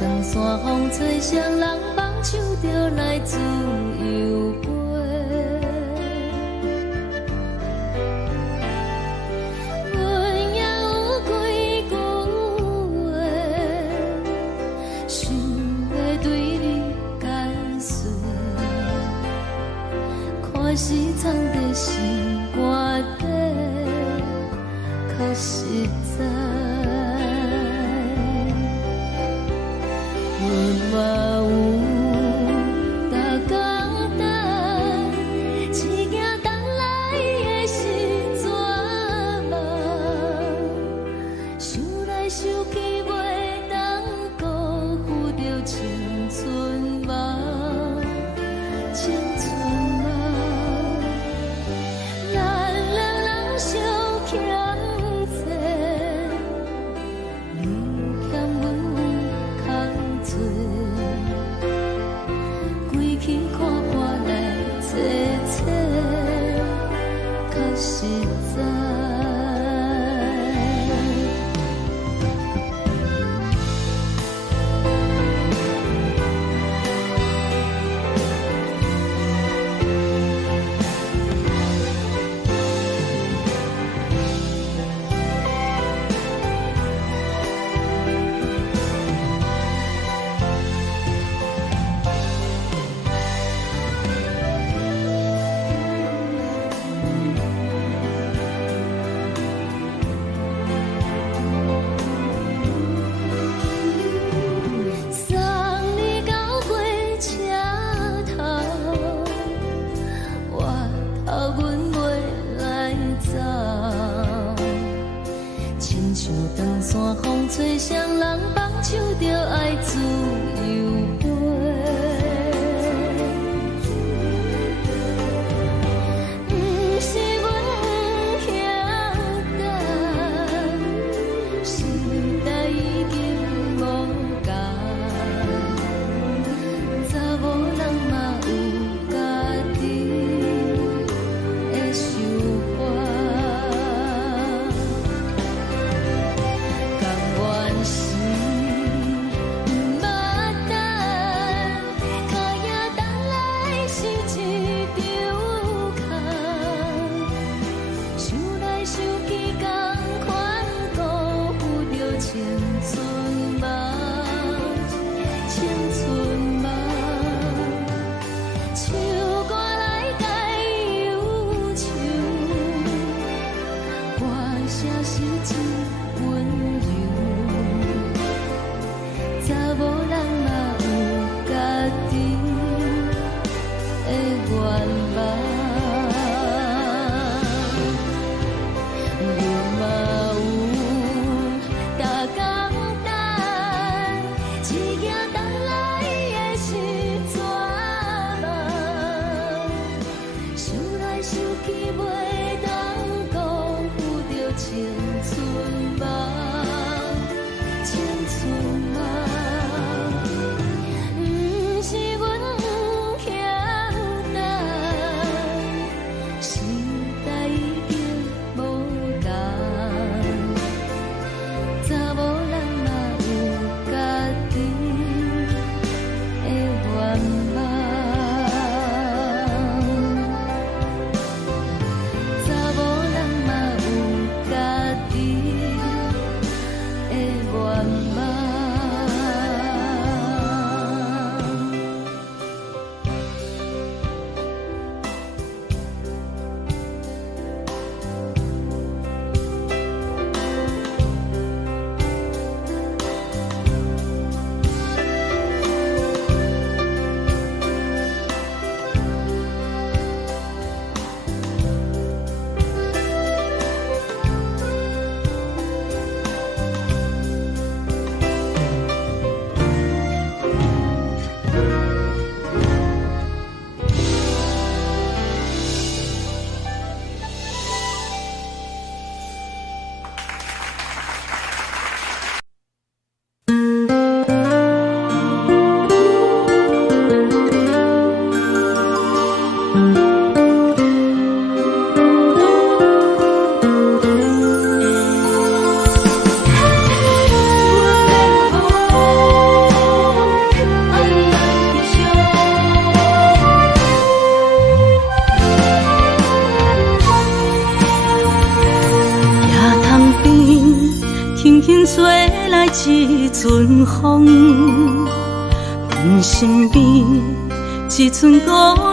长山风吹双人放手就来自由飞。阮也有几句话，想要对你解释，可是藏在心肝底，较实在。阮嘛有逐工等，一件等来的是怎梦？想来想去袂当辜负着青春梦，青春梦。咱两人相欠债，你欠阮有空做，归去看破来切切，较实在。送你到火车头，我头阮袂来走，亲像长山风吹双人放手就爱自由飞。不是阮不晓得，时代已经无共，查某人嘛有家己的想法。甘愿是毋捌等，脚也等来是一场空。想来想去，同款辜负着青春梦，青春梦。唱歌来解忧愁，歌声是一温柔，查某人嘛有家己的愿望。阮嘛有逐工等，一件等来的是怎梦？想来想去袂当辜负着青春梦。一阵风，阮身边一寸孤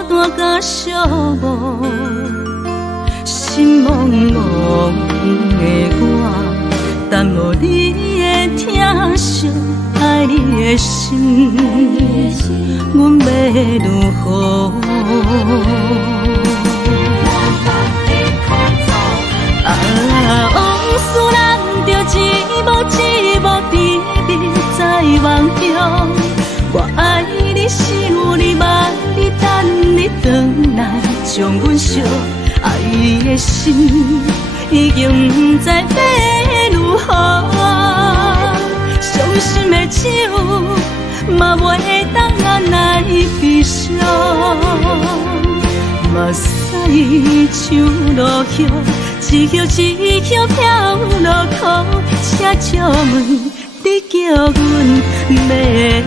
单甲寂寞，心茫茫的我，等无你的疼惜，爱你的心，阮要如何？往事咱着一幕一幕甜蜜在梦中。我爱你，想你，望你，等你回来，将阮惜爱的心已经不知要如何。伤心的手嘛袂当按来悲伤，目屎像落雨。一叶一叶飘落雨，请借问你叫阮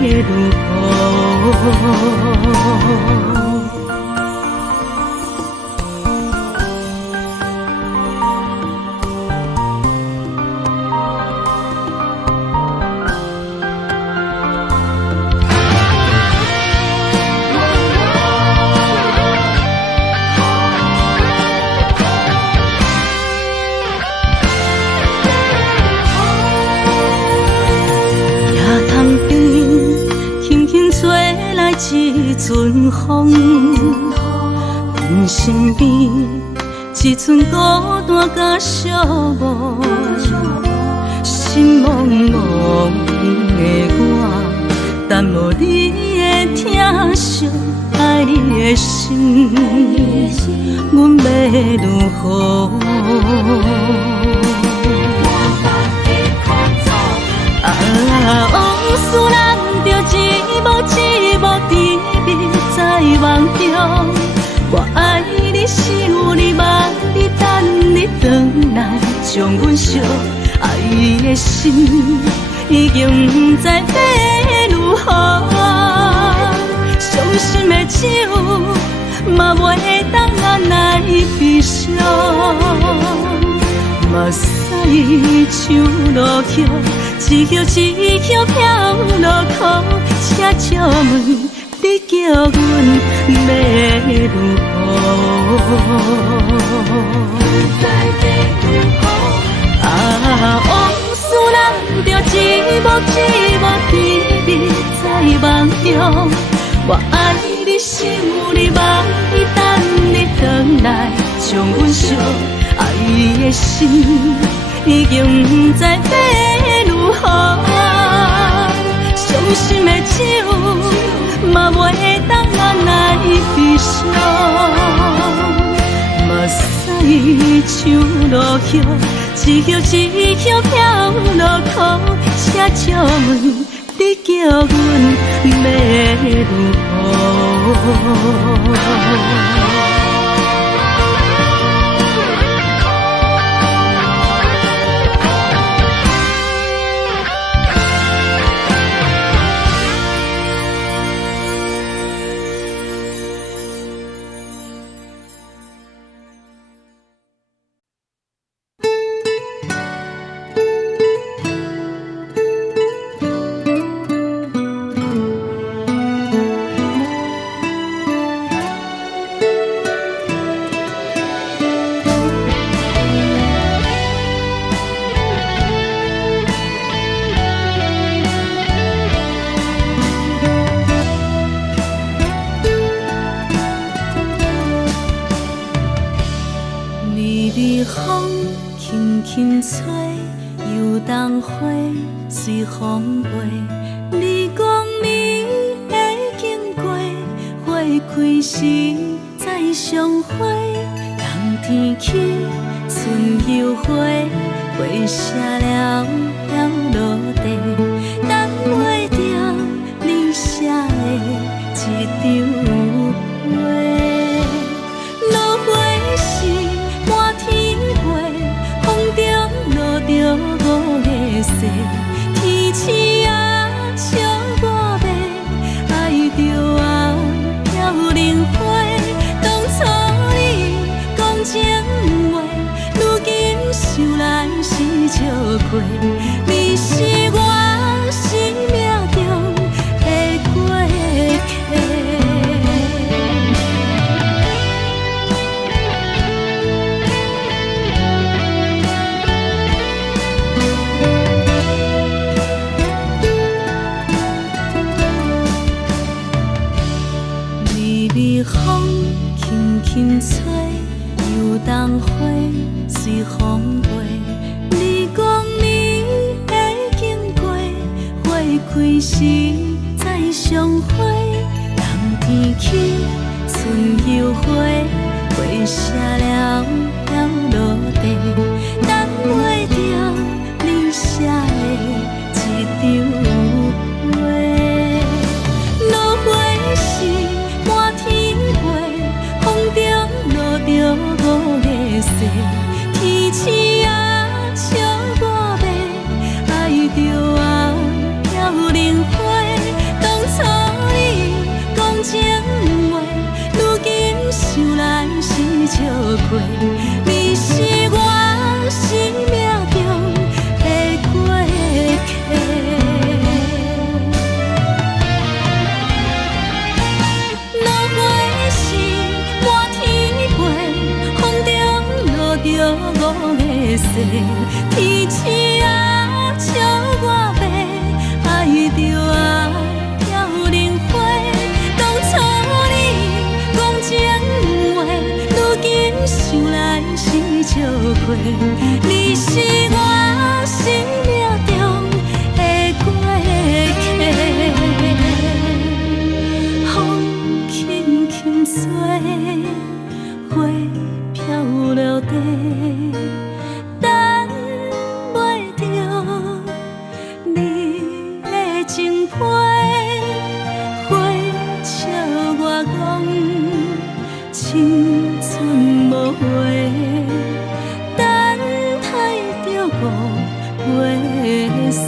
要如何？一阵风，阮身边一寸孤单甲寂寞，心茫茫的我，等无你的疼惜，爱你的心，阮要如何？往事咱着一幕一幕甜蜜在梦中。我爱你，想你，望你，等你回来，将阮惜爱的心已经不知要如何。伤心的手嘛袂当按来悲伤，目屎像落雨。一叶一叶飘落雨，请借问你叫阮要如何？往事咱着一幕一幕甜蜜在梦中。我爱你，想你，望你，等你回来，将阮惜爱的心已经不知要如何。伤心的手嘛袂当按来悲伤，目屎像落雨，一叶一叶飘落雨，请借问你叫阮要如何？随风飞，你讲你会经过，花开时再相会。冬天起，春又花，花谢了飘落地，等袂着你写的一张画。落花时满天飞，风中落着五个色。天星啊，笑我迷，爱着啊，飘零花。当初你讲情话，如今想来是笑过。你是我随风飞。你讲你会经过，花开时再相会。冬天起，春又回，花谢了了落地，等袂着你写的一张话。落花时满天飞，风中落着五个色，天星啊笑我迷，爱着啊飘零花。当初你讲情话，如今想来是笑过。你是我生命中的过客。落花时满天飞，风中落着五个色，天星啊笑我迷，爱着啊飘零花。当初你讲情话，如今想来是笑过。你是我生命中的过客，风轻轻吹，花飘落地，等袂着你的情批。花笑我讲青春无悔，等待着五月雪。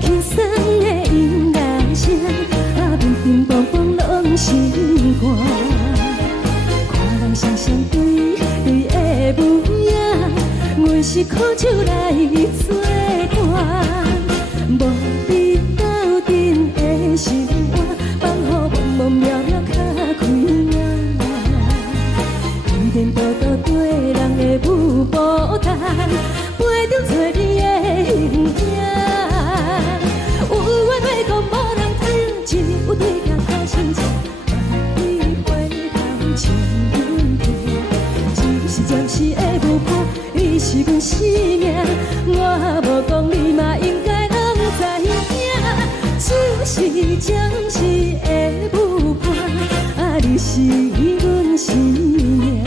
轻松的音乐声，乒乒乓乓拢心肝。看人双双对对的舞影，阮是苦酒来作伴。无你斗阵的心肝，放予茫茫渺渺较开眼。颠颠倒倒对人的舞步弹，陪着做你的形影。有话要讲无人听，只有对镜头心情。万里回头唱阮听，只是暂时的舞伴，你是阮生命。我无讲你嘛应该拢知影，就是暂时的舞伴，你是阮生命。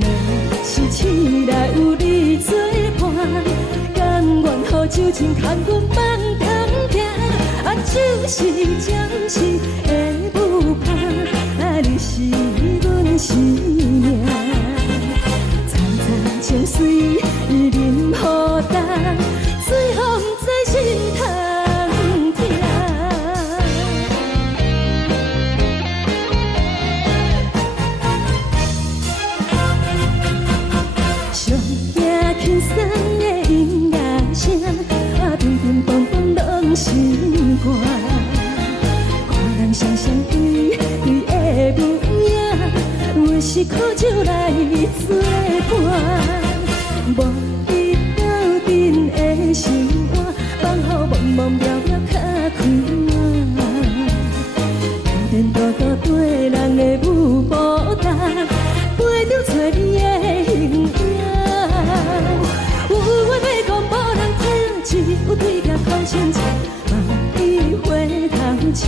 若是醒来有你作伴，甘愿予酒精牵阮放通行，就是暂时的舞伴，你是阮生命。惨惨情绪任何等，随风在心头听。上听轻松的音乐声，乒乒乓乓拢心肝。看人双双对对的舞影，阮是苦酒来作伴。无你斗阵的心肝，放予茫茫渺渺较开眼。颠颠倒倒对人的舞步弹，陪着做你的形影。有话要讲无人听，只有对镜头心情。万里回头唱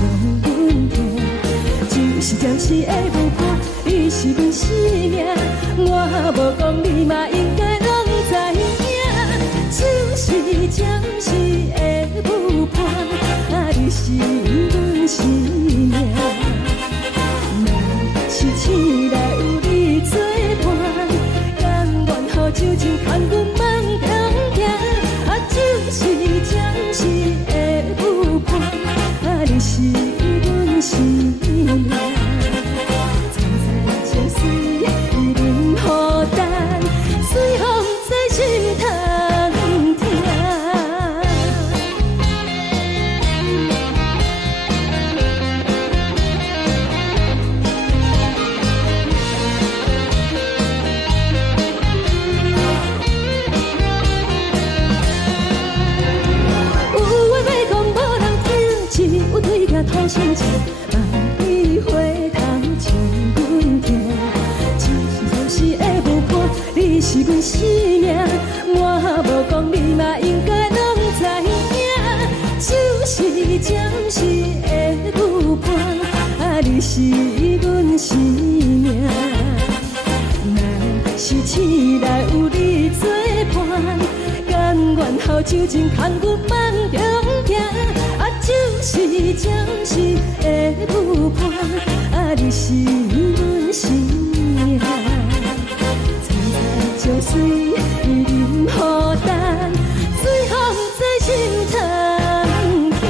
阮听，就是暂时的舞伴，你是阮生命。我无讲你嘛应该拢知影，就是暂时的舞伴，你是阮生命。若是醒来有你作伴，甘愿予酒精牵阮放通行，就是暂时的舞伴，你是阮生命。惨惨情绪任何等，随风在心头听。有话要讲无人听，只有对镜头心情。万里回头唱阮听，就是暂时的舞伴，你是阮生命。我无讲你嘛应该拢知影，就是暂时的舞伴，你是阮生命。若是醒来有你作伴，甘愿予酒精牵阮放中行，就是暂时的舞伴，你是阮生命。惨惨情绪任何等，随风在心头听。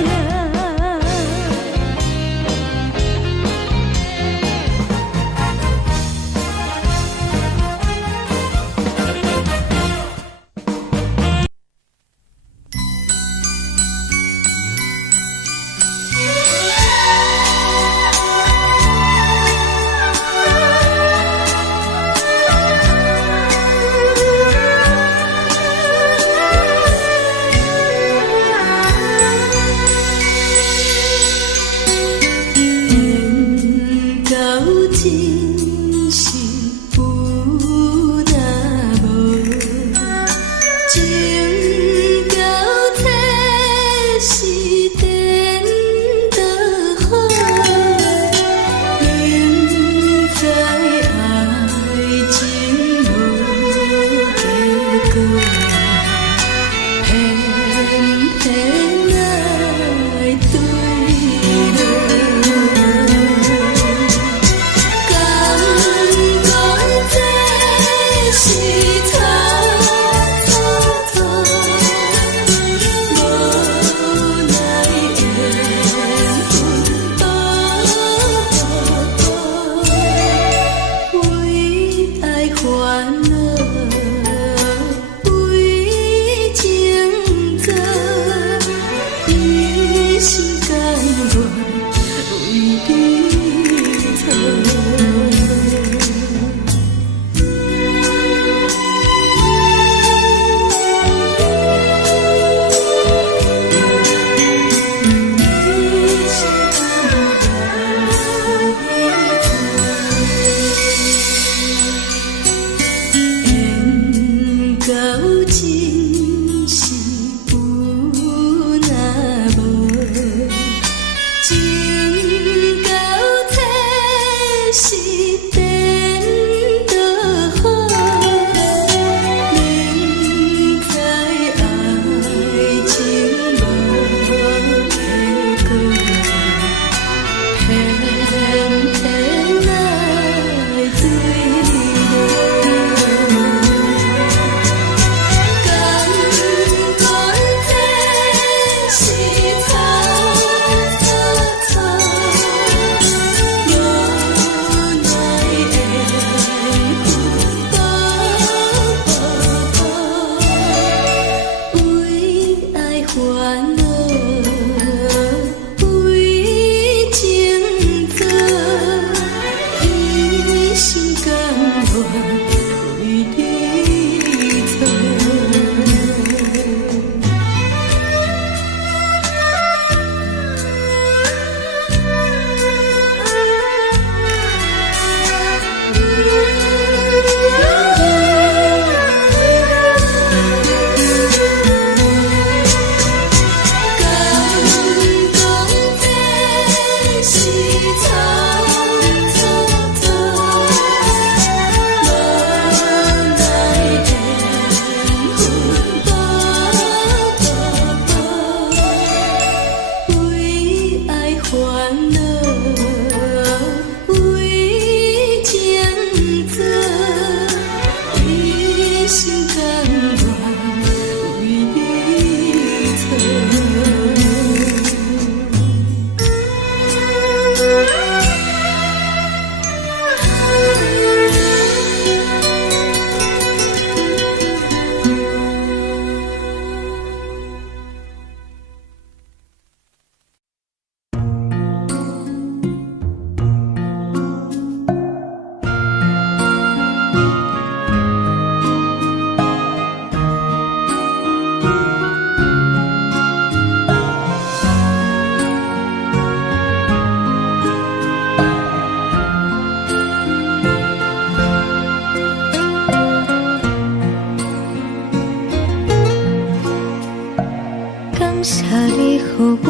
你予我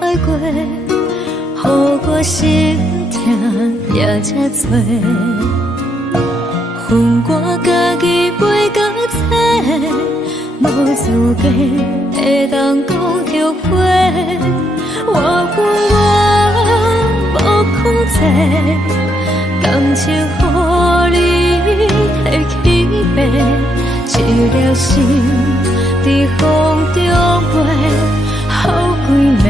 爱过，予我心痛也这多，恨我家己袂到切，无资格会当讲后悔。我无控制，感情予你提起飞，一粒心在风中飞，好几暝。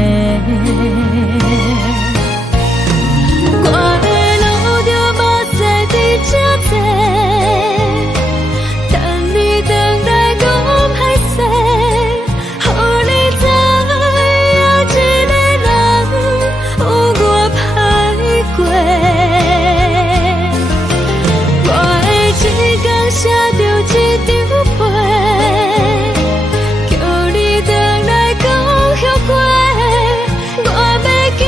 我的路着目屎在这多，等你回来讲歹势，予你知影一个人有我歹过。我的一天写着一张被，叫你回来讲后悔。我要叫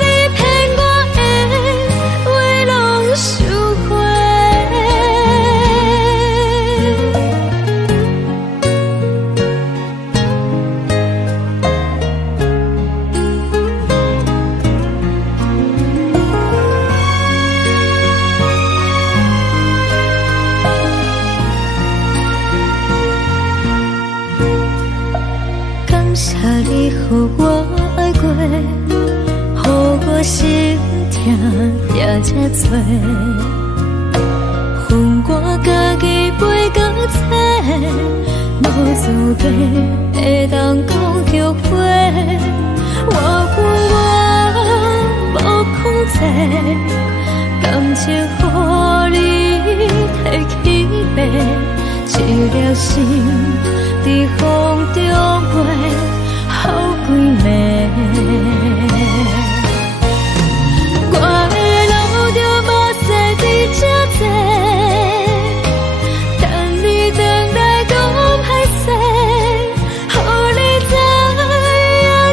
你骗我的话拢收回。感谢你予我爱过，予我心痛也这多，恨我家己袂到切，无资格会当讲后悔。我无控制，感情予你提起飞，一粒心在风中飞，好几暝。我的路着目屎在这多，等你回来讲歹势，予你知影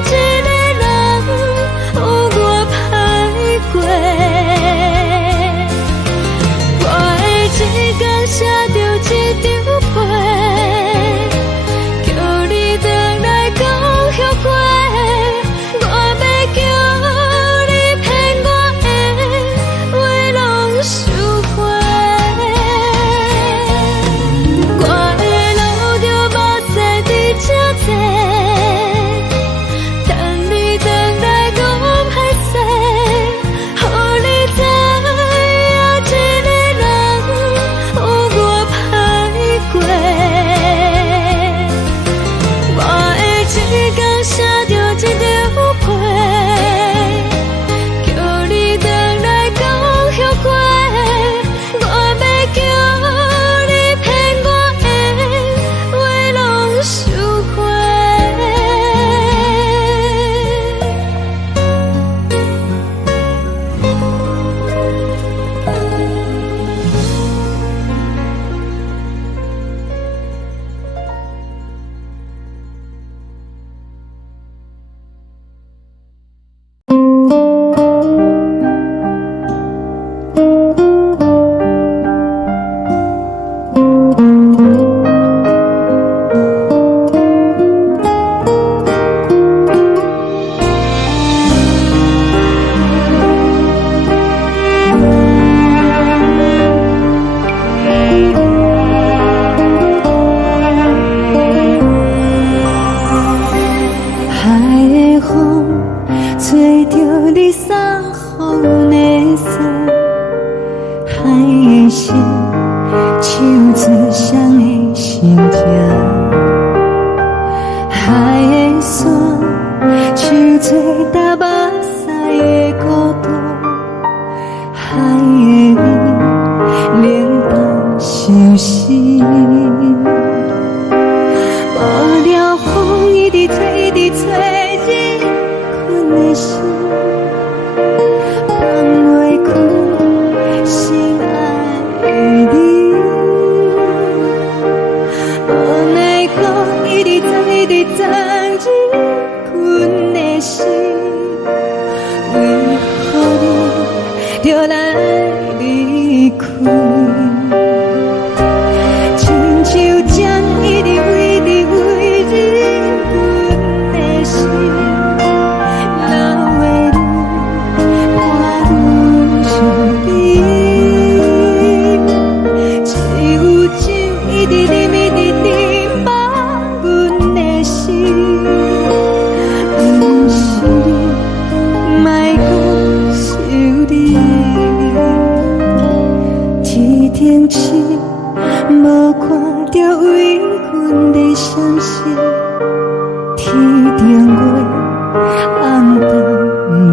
一个人有我歹过。我的一天写着一张被，叫你回来讲后悔。我要叫你骗我的话拢收回。我的路着目屎在这多，等你回来讲歹势，予你知影一个人有我歹过。我的一天写着一张被，叫你回来讲后悔。我要叫你骗我的话拢收回。海的风吹着你送予的伞，海的心唱出双的心痛，海的山唱出打目屎的孤独，海的你冷淡伤心。无聊风一直吹，一直吹，日困的心，放袂开心爱的你。无奈何一直走，一直走，日困的心，为何你就来离开？亲像针一直为你为日阮的顶月，暗淡无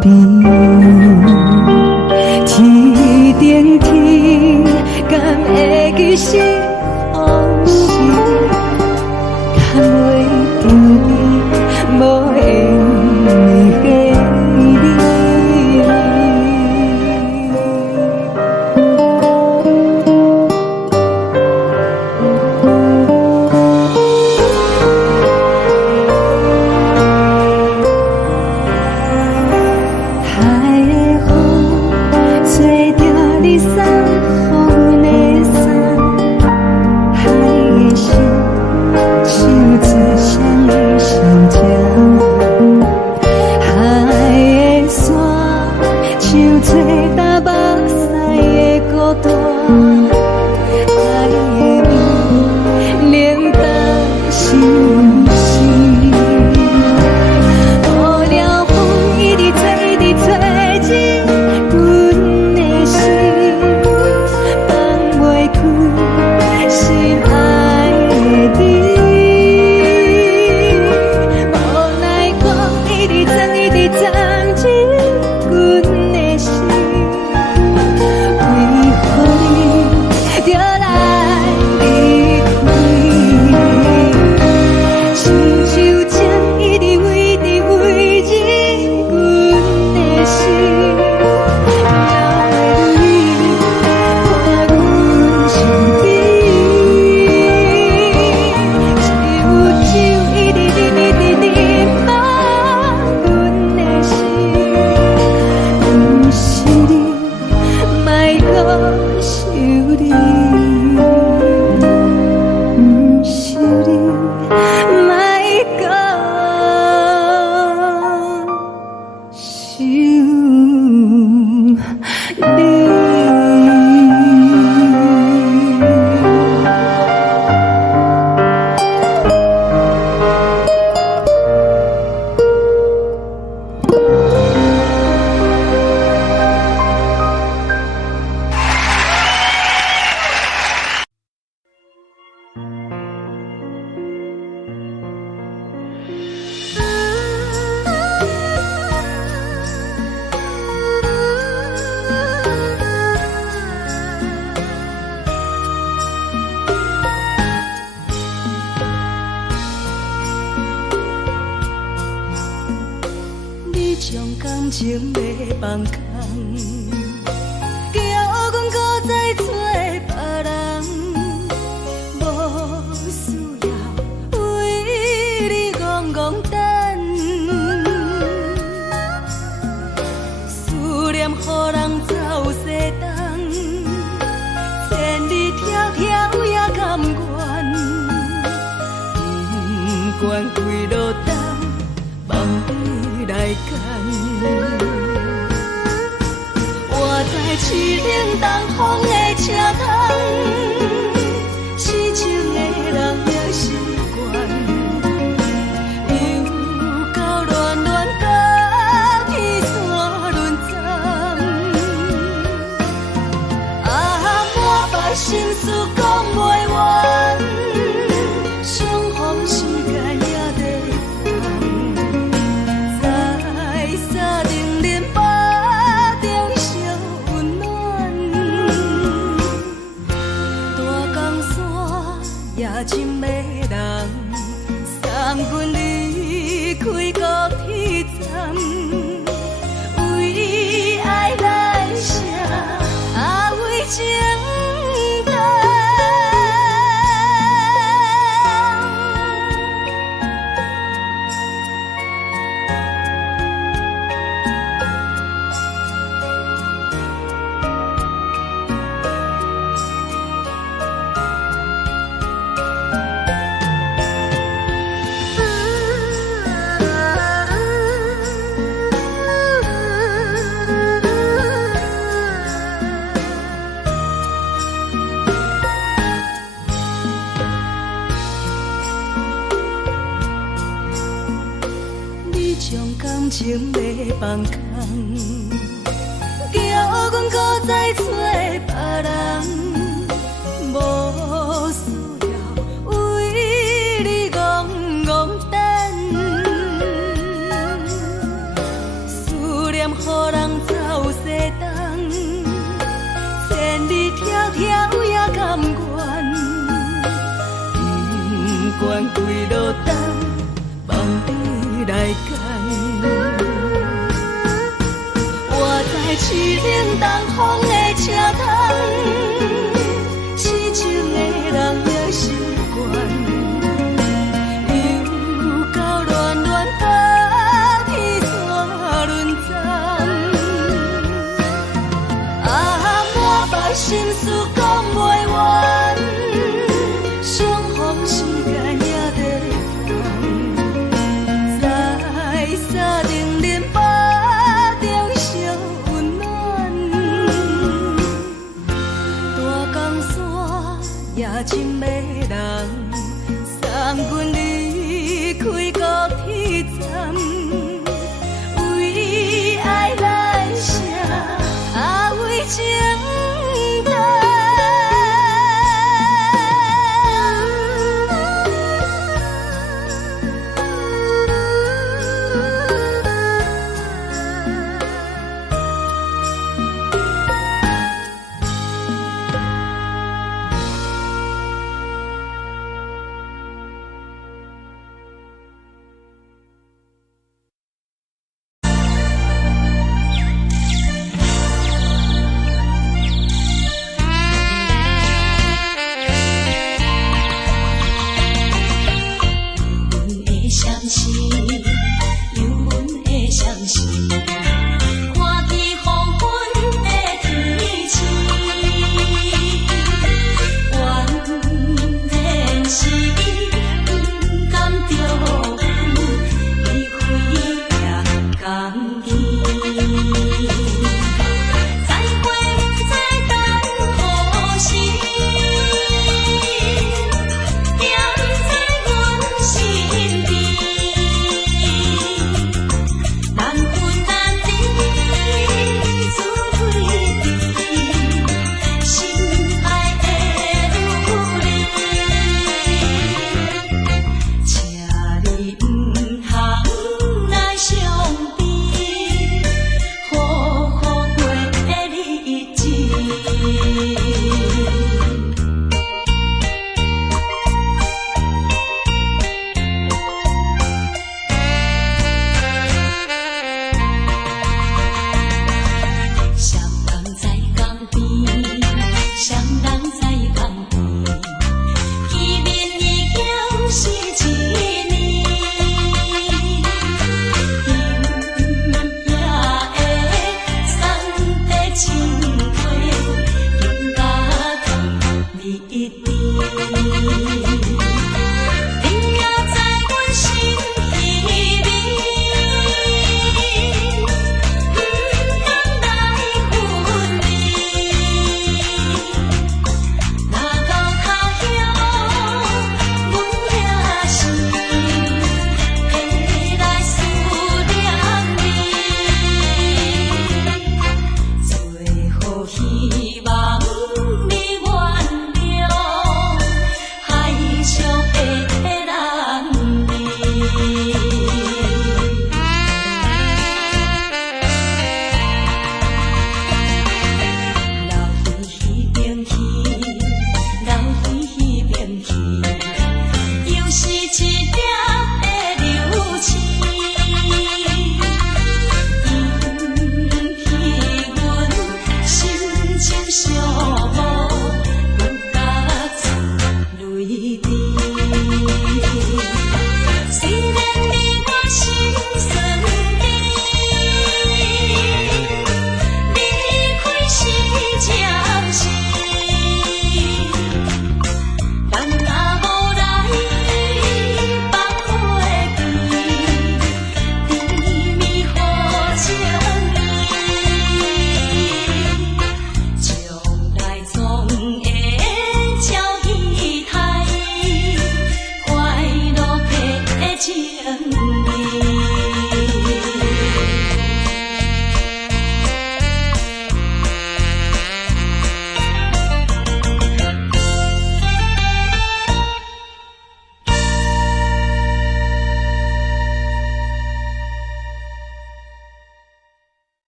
边。天顶天，敢会记是往事？敢袂着你，无缘的回忆。感情要放空，叫阮搁再找别人，无需要为你戆戆等，思念予人走西东，千里迢迢也甘愿，不管几落冬，望你来干。活在痴冷东风的车窗，痴情的人也习惯，又到恋恋甲去山轮站。啊，满腹心事讲袂完，相逢时间也在等，在沙定林巴中烧温暖。大江山夜深的人，送阮离开高铁站，为爱来写，为情等。将感情要放空，叫阮搁再找别人，无需要为你戆戆等，间。我在市顶东风的车窗，痴情的人也心倦，又到乱乱把天山轮转。满腹心事讲袂完，相逢时间也在等，在沙丁林巴中相温暖。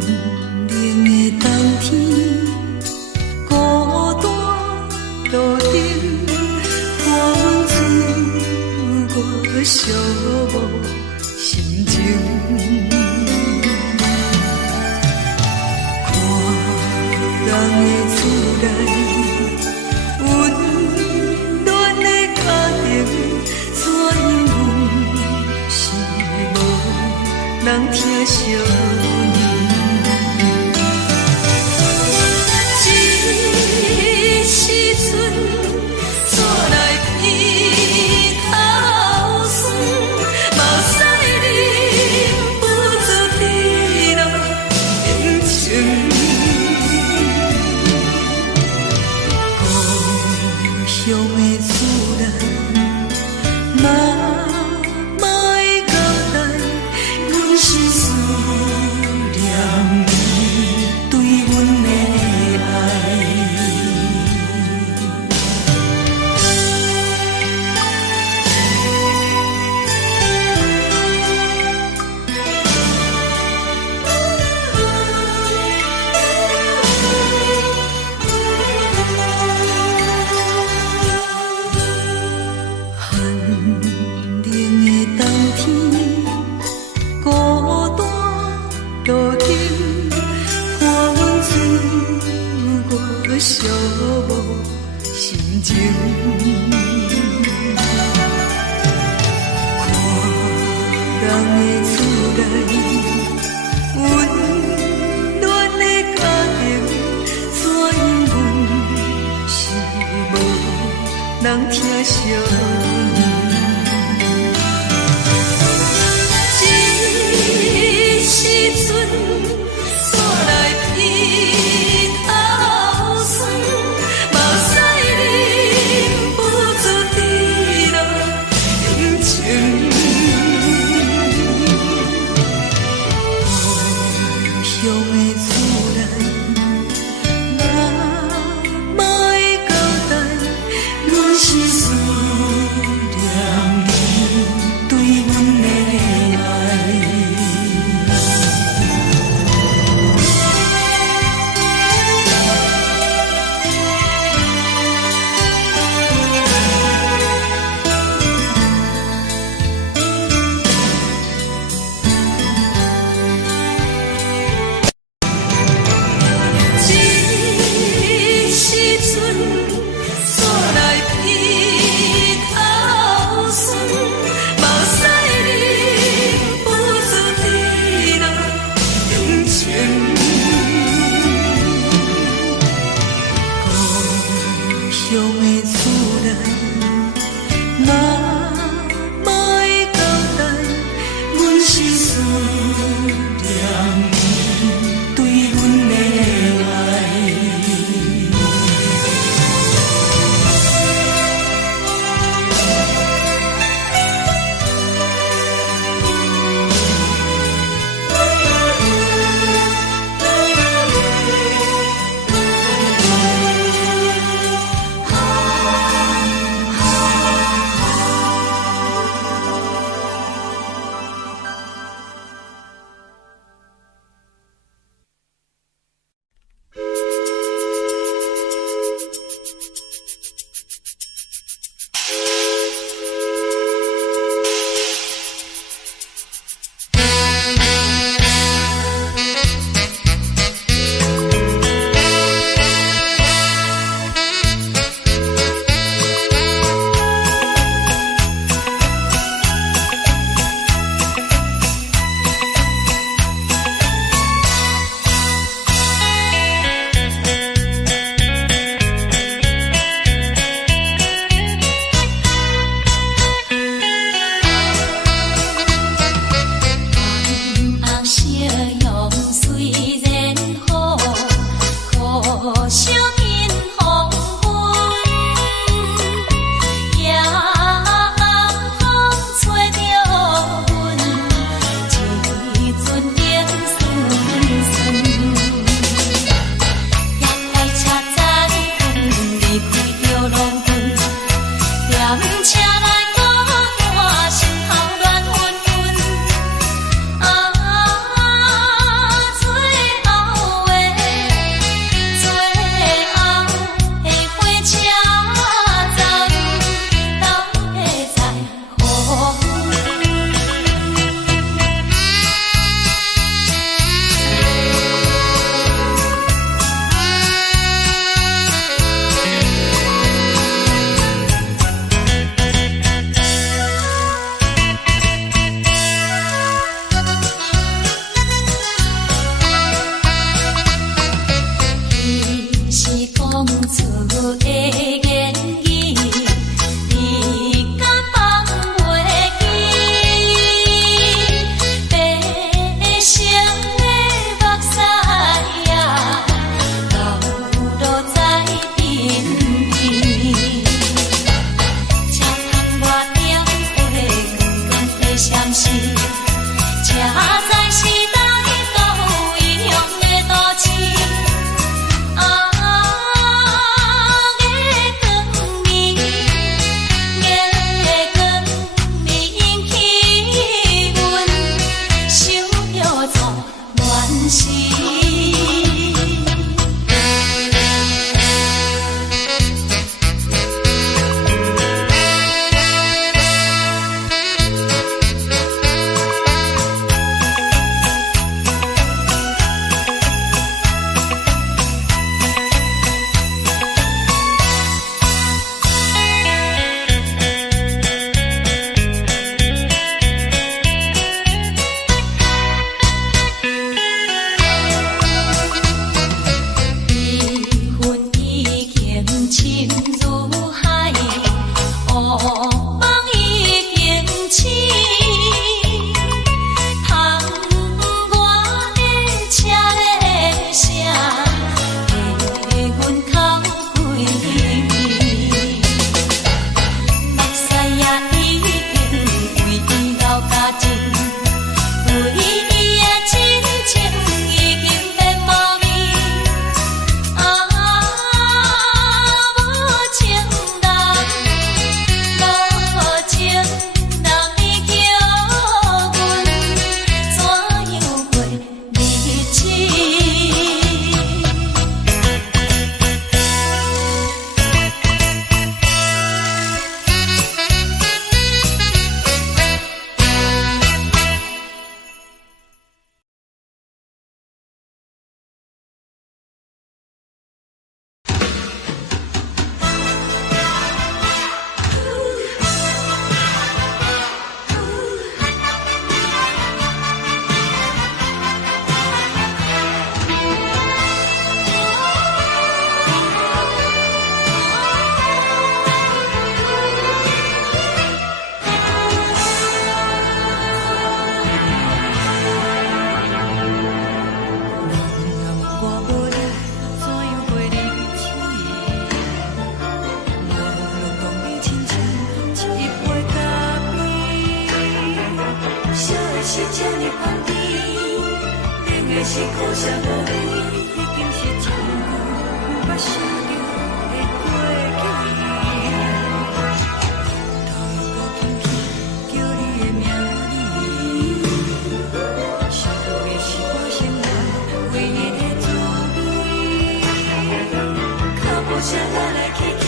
冷的冬天，孤单路顶，看阮自我寂寞心情。看人的厝内温暖的家庭，怎因阮是无人疼惜？寂寞心情，看人的厝内温暖的家庭，怎因阮是无人疼惜？一时阵煞来鼻头酸，目屎忍不住滴落眼睛。故乡的厝内，妈妈的交代，阮是思念你对阮的爱。舍无你，已经是真久毋捌想着的过去。头又搁轻轻叫你的名字，想的是我生活唯一的滋味。脚步声来来去去，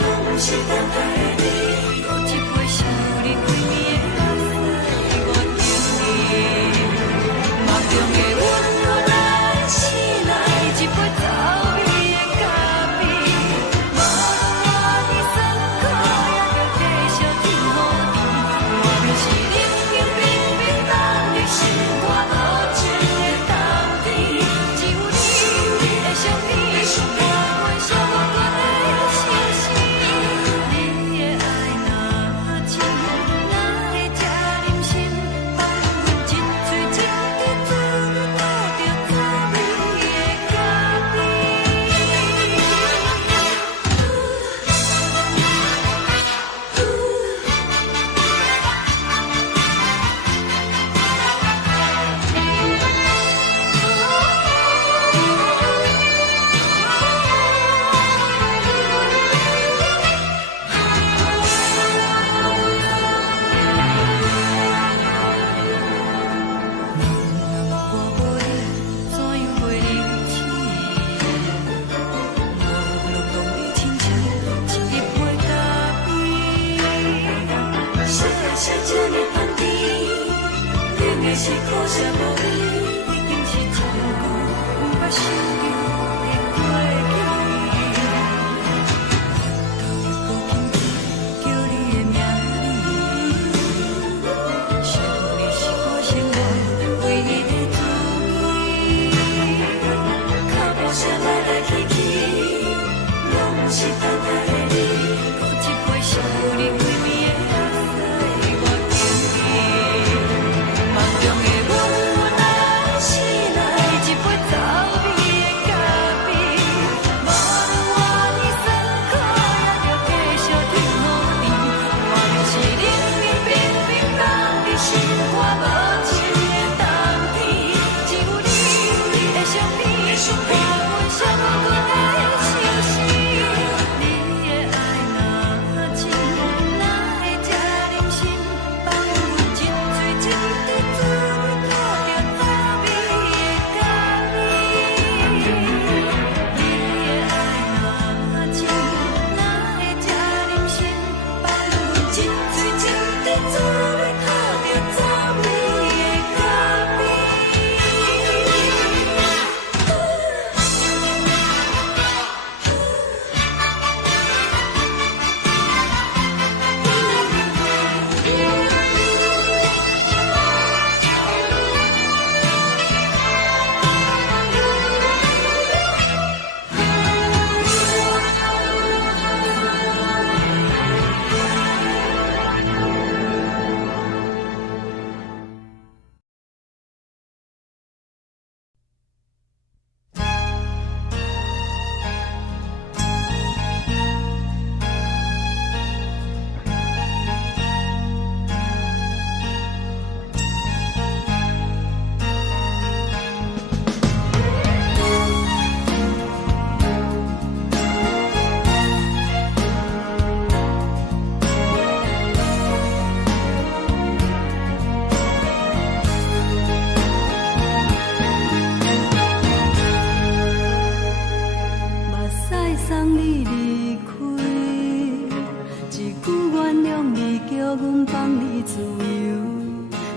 拢是等待的你。搁一杯想你归暝的目屎，我敬你。梦中的阮何来醒来，一杯走味的咖啡。无论我的酸苦，也着继续甜乎甜。我就是冷冷冰冰放入心肝无情的冬天。只有你的相片，我小我过的心事。你的爱若真，哪会这忍心放阮一嘴一滴滋味，吐着滋味的咖啡。我无你，怎样会忍气？无论讲你亲像一杯咖啡，小的是这么放甜，冷的是苦涩无味，已经是真久毋捌想着的过去。头又搁轻轻叫你的名字，想的是我生活唯一的滋味。脚步声来来去去，拢是等待的你。搁一杯想你归暝的目屎，我敬你。梦中的阮原来醒来，一杯走味的咖啡。无论我的酸苦，也着继续甜乎甜。我就是冷冷冰冰放入心肝无情的冬天。只有你的相片，伴阮小我过的心事。你的爱若真，哪会这忍心放阮一嘴一滴滋味，吐着滋味的咖啡。你的爱若真，哪会这忍心放阮一嘴一滴滋味，吐着滋味的咖啡。目屎送你离开，一句原谅你，叫阮放你自由。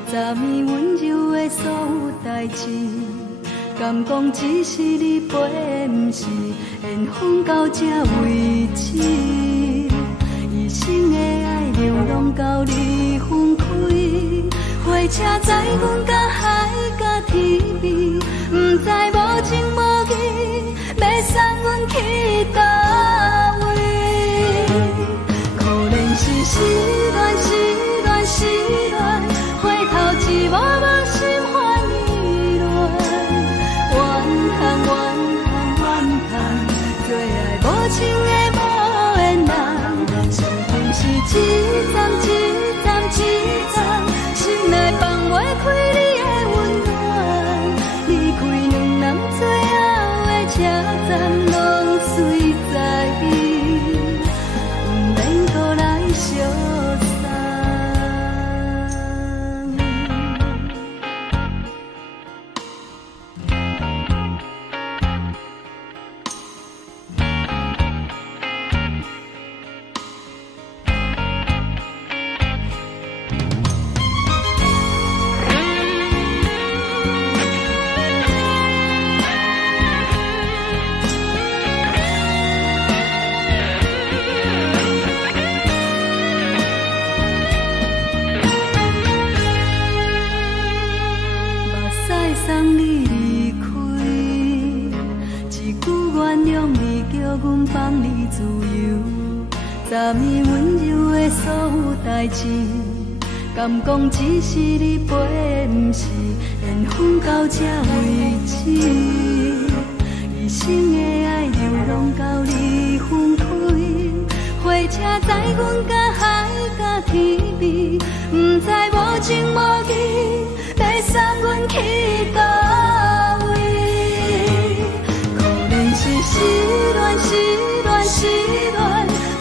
昨暝温柔的所有代志，敢讲只是你陪，毋是缘分到这为止。一生的爱流浪到你分开，火车载阮甲海甲天边，毋知无情无义，要送阮去倒位？可能是失恋，失恋，失恋，回头一幕幕心烦意乱，怨叹，怨叹，怨叹，最爱无情的无缘人，想尽是一站一站一站，心内放袂开你的温暖，你昨暝温柔的所有代志，敢讲只是你陪，不是缘分到这为止。一生的爱流浪到你分开，火车载阮甲海甲天边，不知无情无义，要送阮去倒位？可能是失恋，失恋，失恋，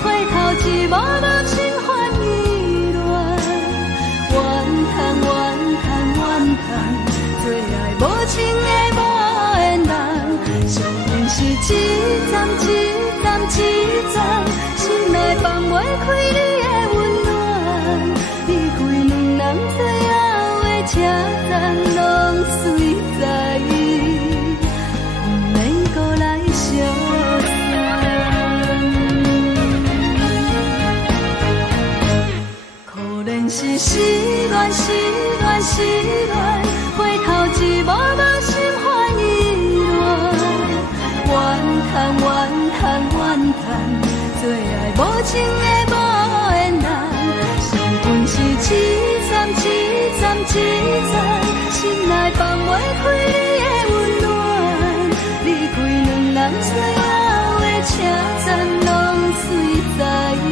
回头一幕幕心烦意乱，怨叹，怨叹，怨叹，最爱无情的无缘人，上阮是一站一站一站，心内放袂开你的温暖，离开两人最后的车站，拢随在意，不免搁来相送。可能是失恋，失恋，失恋，回头一幕幕心烦意乱，怨叹，怨叹，怨叹，最爱无情的无缘人，上阮是一站一站一站，心内放袂开你的温暖，离开两人最后的车站，拢随在意，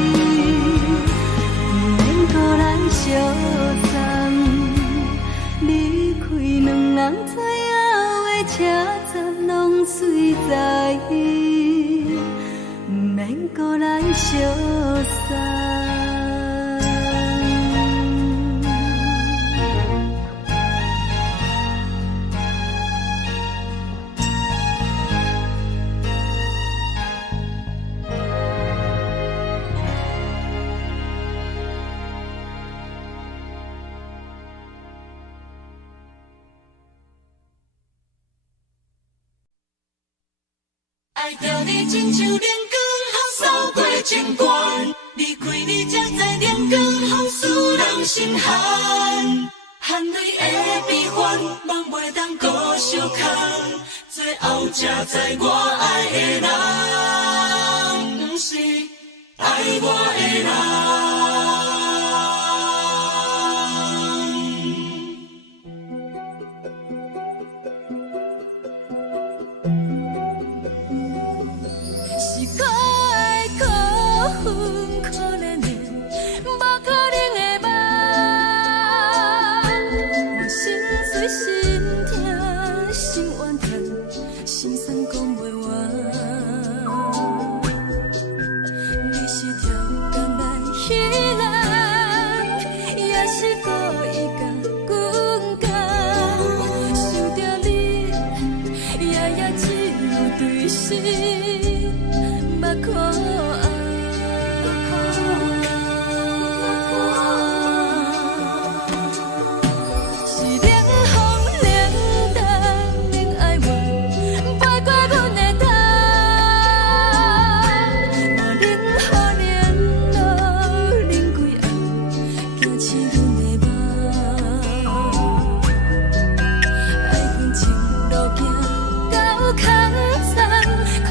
不免搁来相送。离开两人最后的车站，拢随在意，不免搁来相送。爱着你亲像阳光，扫过情关，离开你才知阳光风使人心寒。含泪的悲欢，望袂当搁相牵，最后才知我爱的人，不是爱我的人。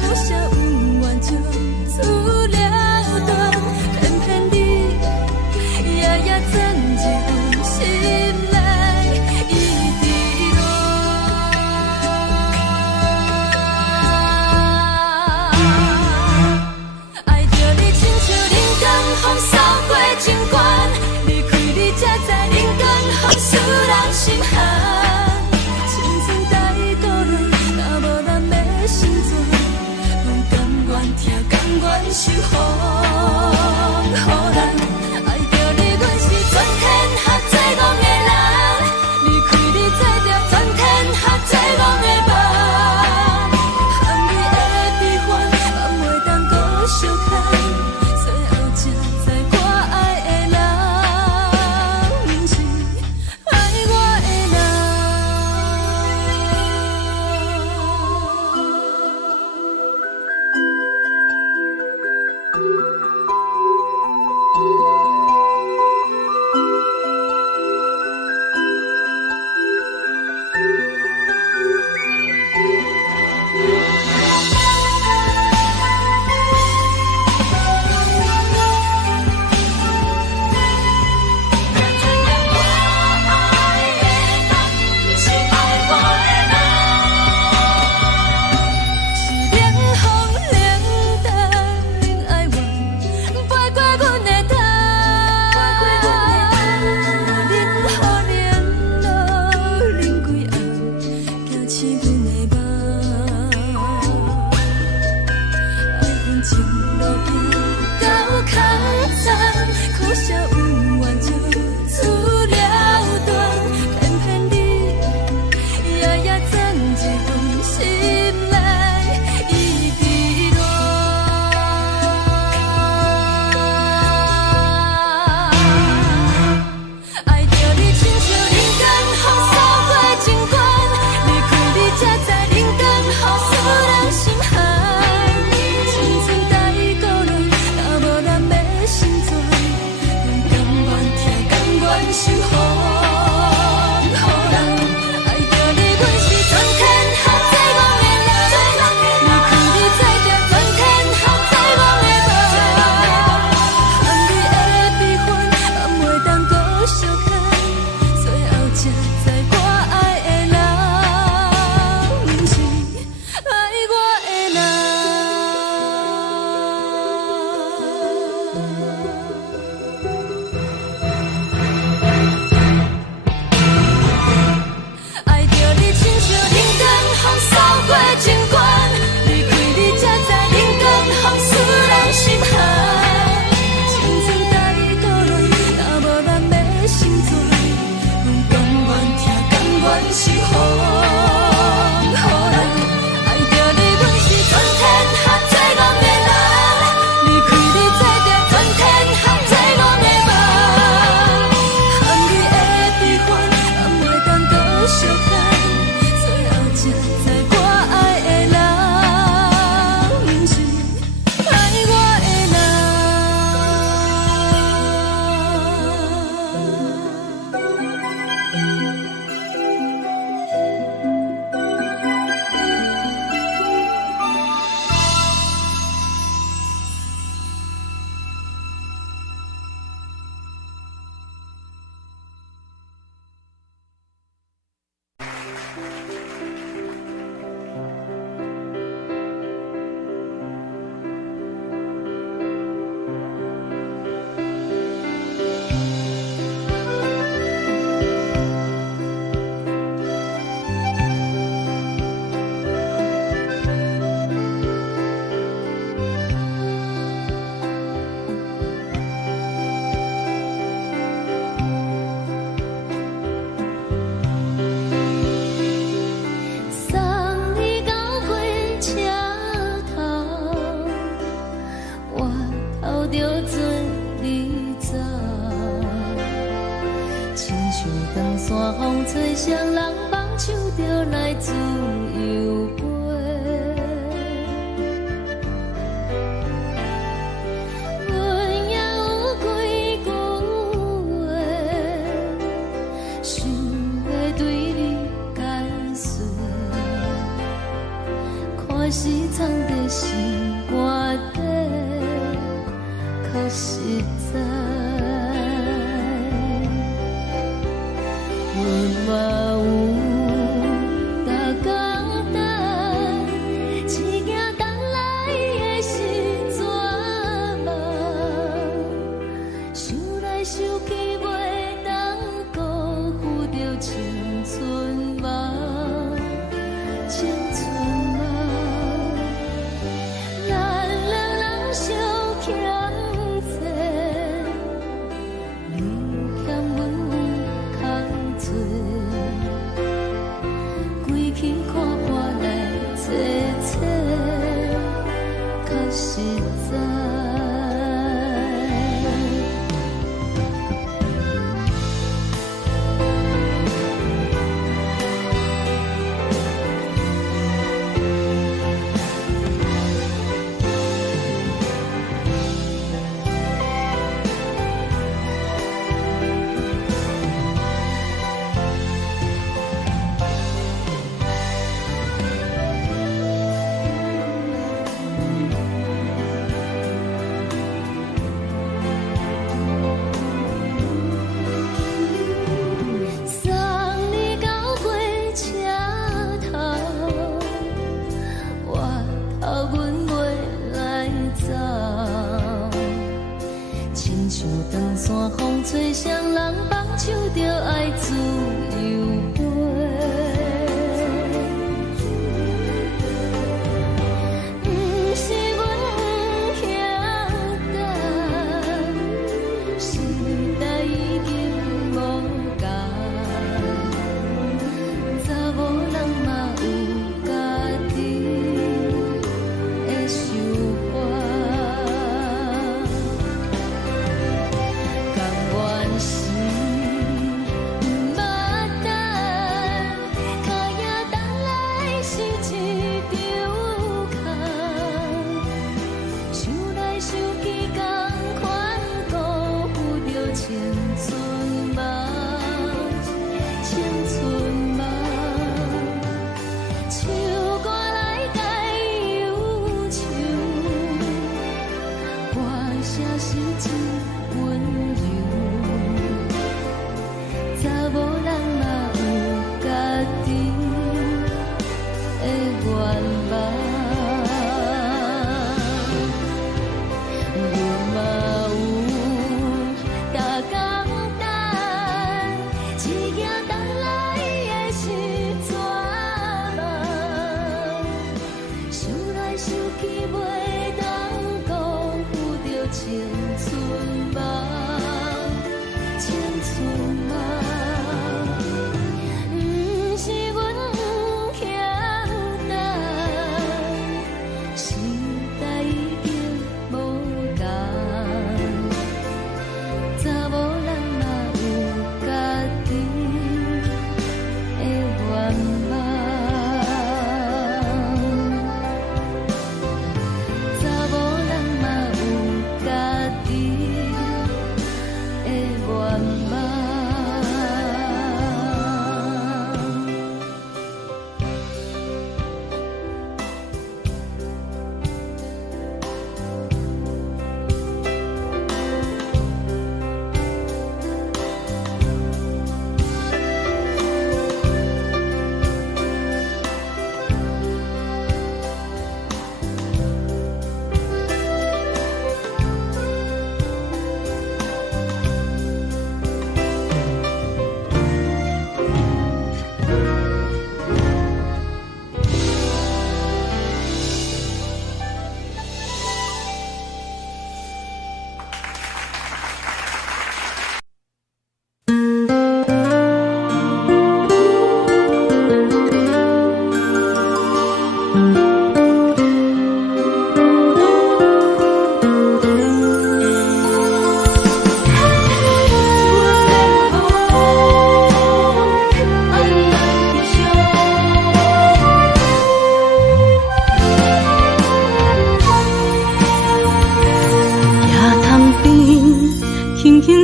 苦涩温婉就我是藏在心肝底，较实在。阮嘛有逐工等，只惊等来的时阵嘛，想来想去袂当辜负着青春嘛。青春啊，咱两人相欠债，你欠阮空做，归去看看来坐坐，较实在。风吹双人放手着爱自由飞，不是阮不晓等，时代已经无同，查某人嘛有家己的想法。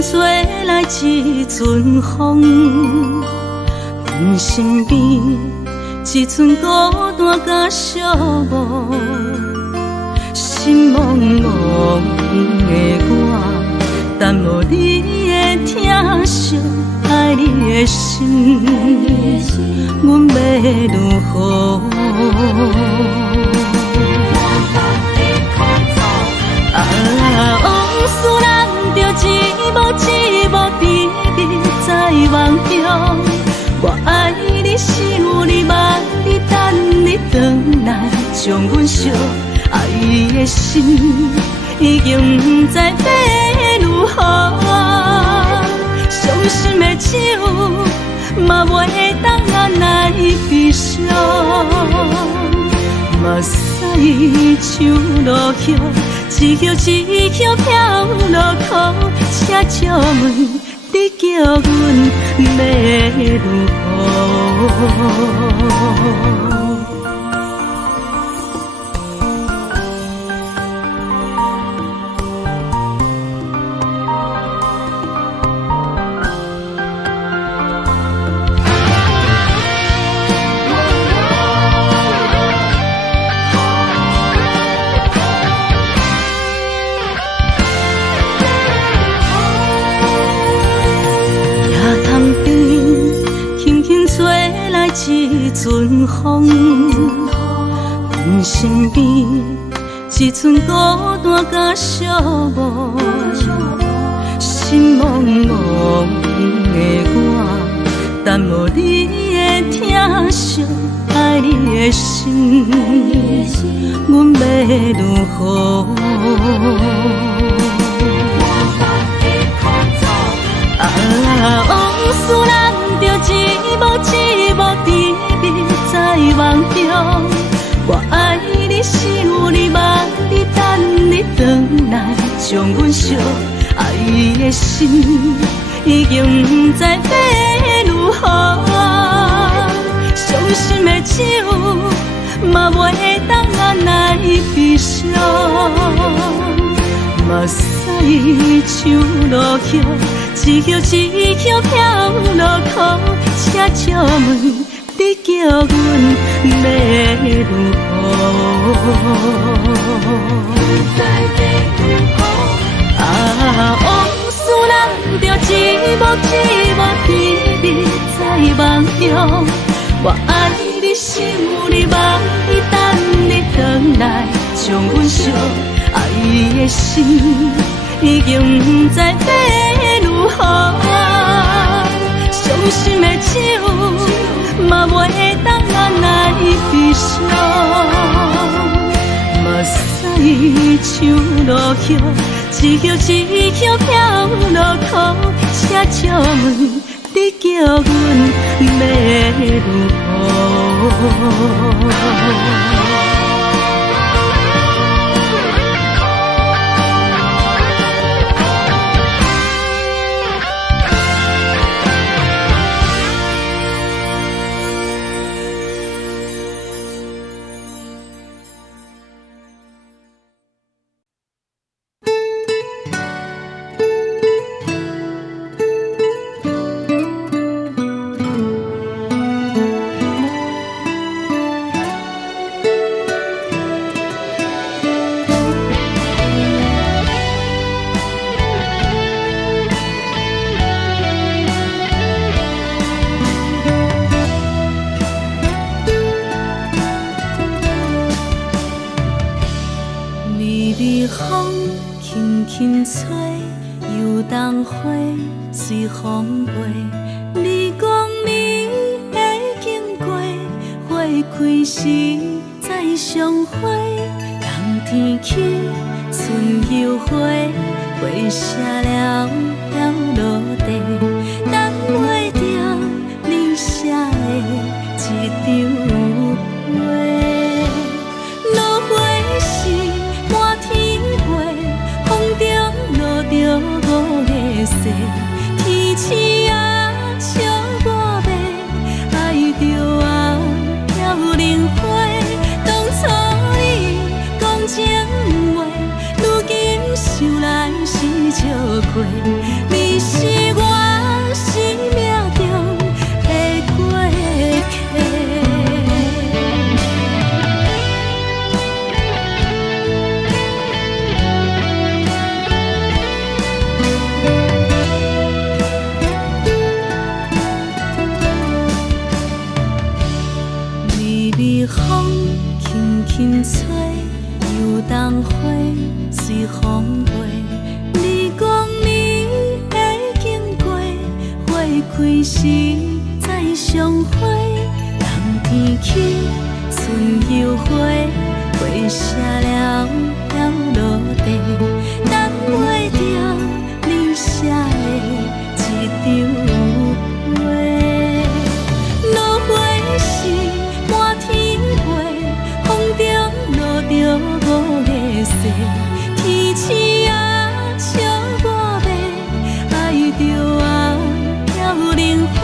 吹来一阵风，阮身边一寸孤单甲寂寞，心茫茫的我，等无你的疼惜，爱你的心，阮要如何？往事人着一幕一幕甜蜜在梦中。我爱你是有你望你等你回来，将阮惜爱的心已经不知要如何。伤心的手嘛袂当按来悲伤，目屎像落叶，一叶一叶飘落雨，请借问你叫阮要如何？一阵风，阮身边一寸孤单甲寂寞，心茫茫的我，等无你的疼惜，爱你的心，阮要如何？往事人着一幕一幕甜蜜在梦中。我爱你是有你望你等你回来，将阮惜爱的心已经不知要如何。伤心的手嘛袂当按来悲伤，目屎像落叶，一叶一叶飘落雨，请借问你叫阮要如何？往事人着一幕一幕甜蜜在梦中。我爱你是有你望你等你回来，将阮惜爱的心已经不知要如何。伤心的手嘛袂当按来悲伤，目屎像落叶，一叶一叶飘落雨，请借问你叫阮要如何？随风飞，你讲你会经过，花开时再相会。冬天起，春又花，花谢了飘落地，等袂着你写的一张画。落花时满天飞，风中落着五个色。天星啊，笑我袂爱着啊，飘零花。当初你讲情话，如今想来是笑过。你是我风轻轻吹，游动花随风飞。日光暝会经过，花开时再相会。冬天起，春又回，花谢了要落地，等袂着你写的一张画。落花时满天飞，风中落着五个色，天星啊笑我迷，爱着啊飘零花。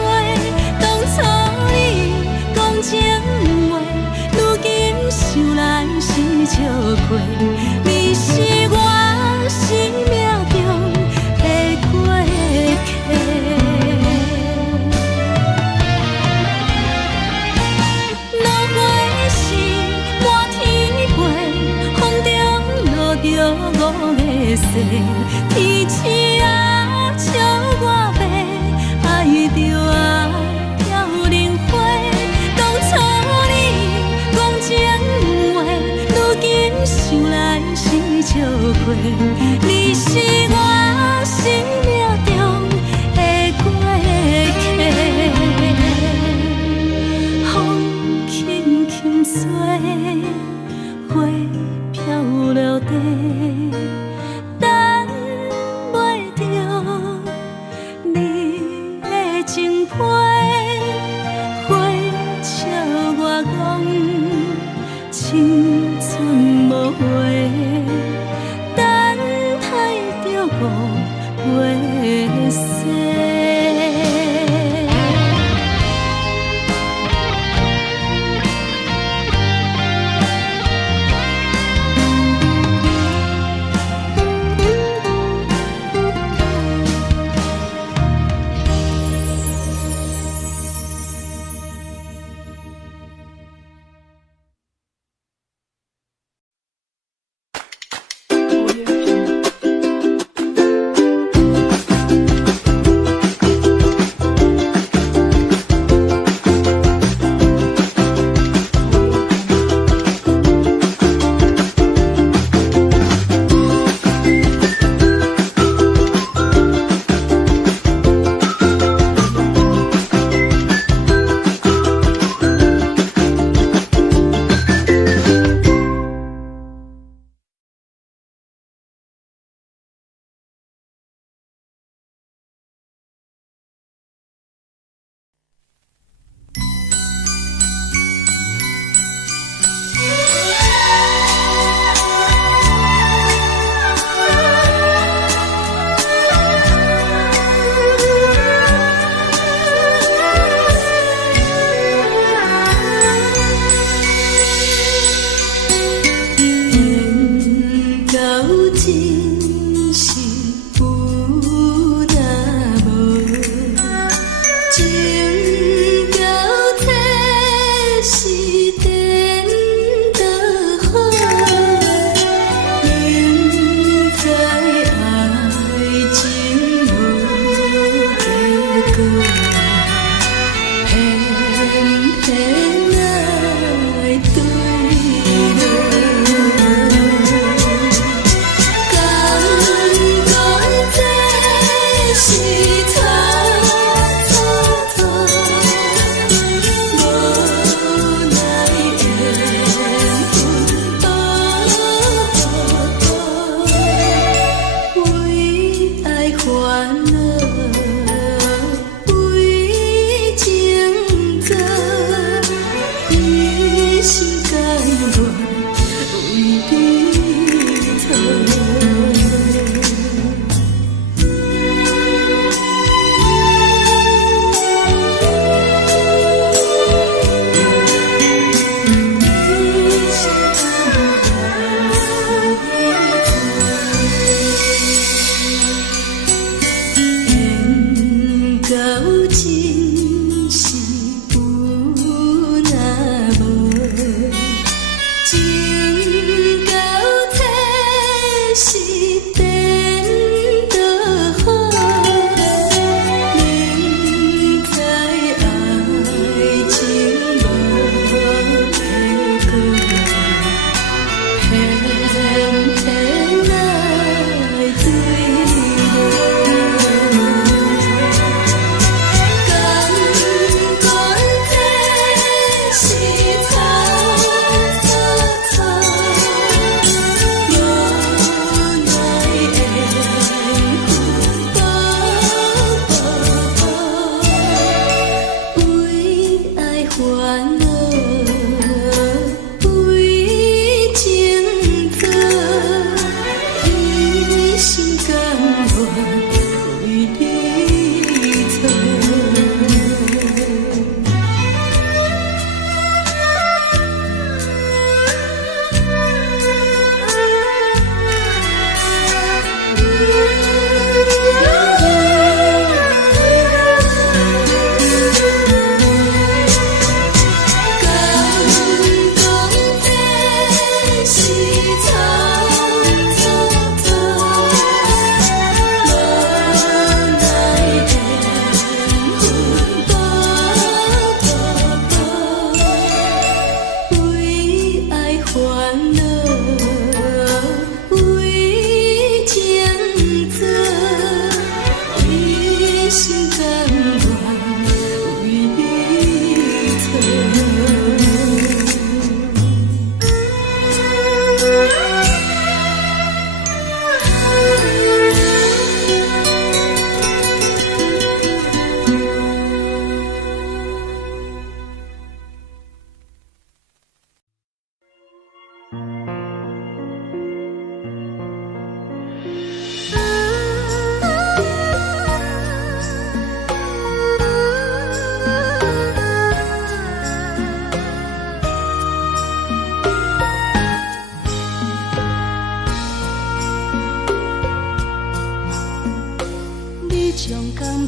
当初你讲情话，如今想来是笑过，你是我生命中的过客。落花时满天飞，风中落着五个色，天星啊笑我迷，爱着啊飘零花。当初你讲情话，如今想来是笑过，你是我生命中的过客。风轻轻吹，花飘落地，等袂着你的情批。花笑我讲青春无悔，等待着五月雪。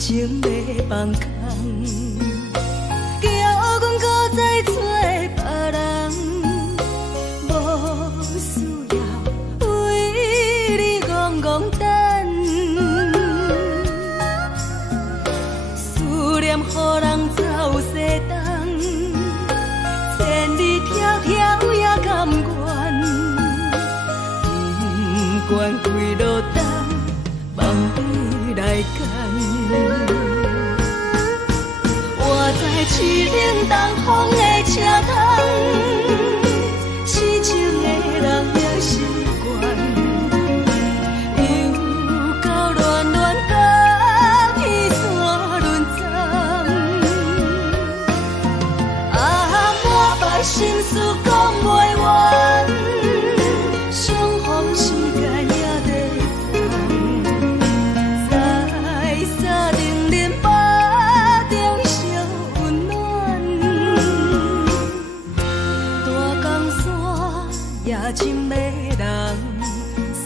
情要放空，叫阮搁再找别人，无需要为你戆戆等，思念予人走西东，千里迢迢也甘愿，不管几落冬，梦比来干。我在七岭东风的车窗，痴情的人也习惯，又到恋恋甲彼山论斩。啊，满腹心事讲袂完，相逢时间也在在沙定林巴中烧温暖，大江山夜深的人，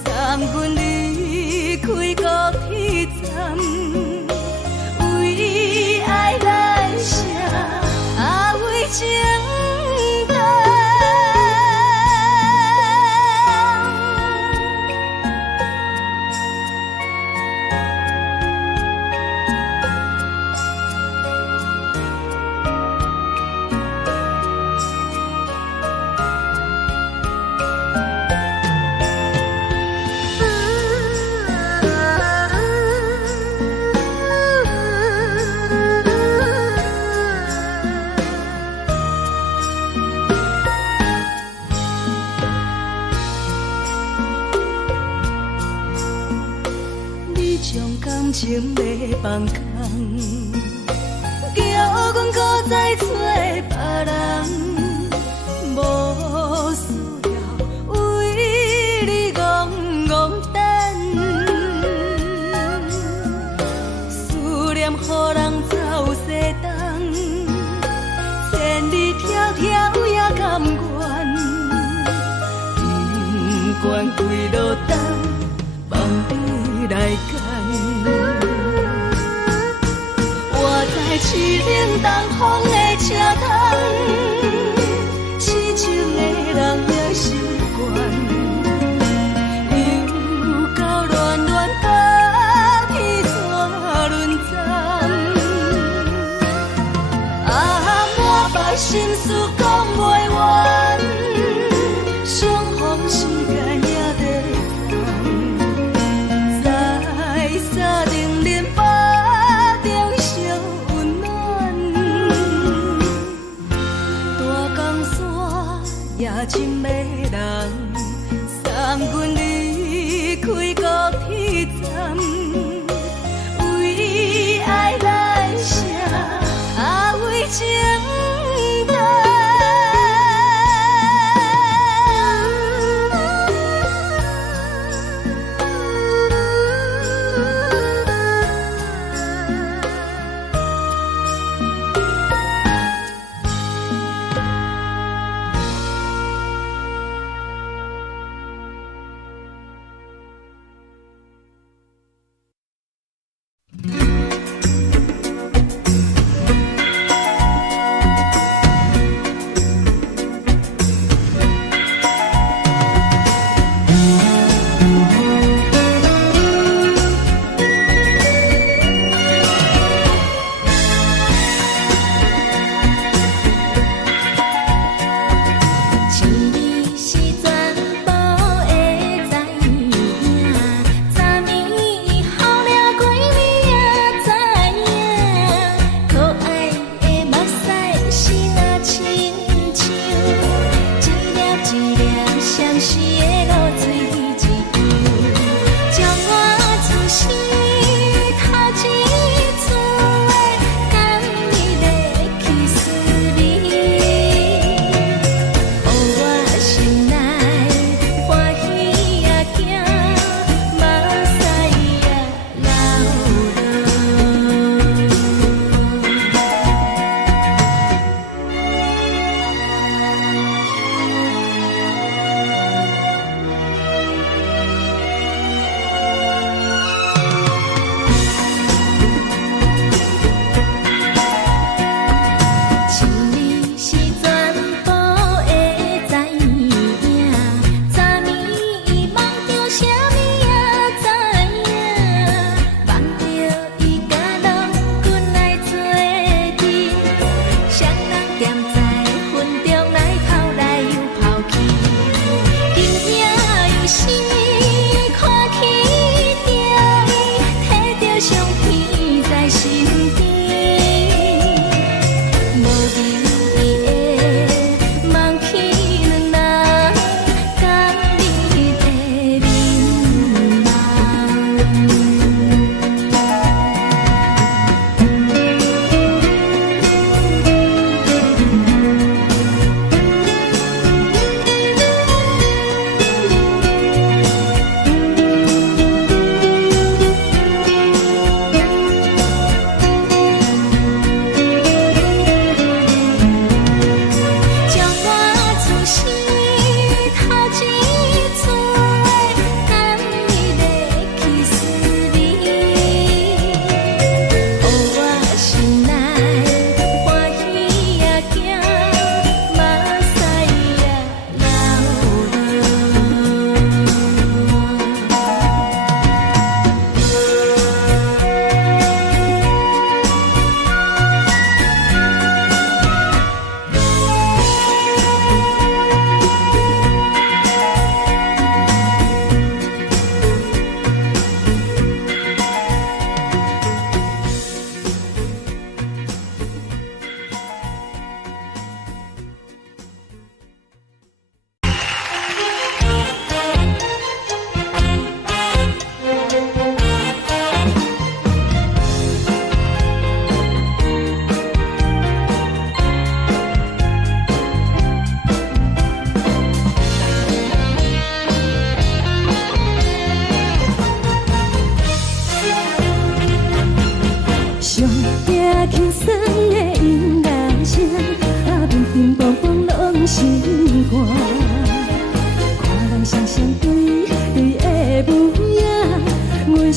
送阮离开高铁站，为爱来写，为情长。感情要放空，叫阮搁再找别人，无需要为你戆戆等，思念予人走西东，千里迢迢也甘愿，不管几落冬，梦比来干。我在七岭东风的车窗，痴情的人也习惯，又到恋恋甲彼山论斩。啊，满腹心事讲袂完，相逢时间也在沙定林巴中烧温暖，大江山夜深的人，送阮离开高铁站，为爱来写，为情长。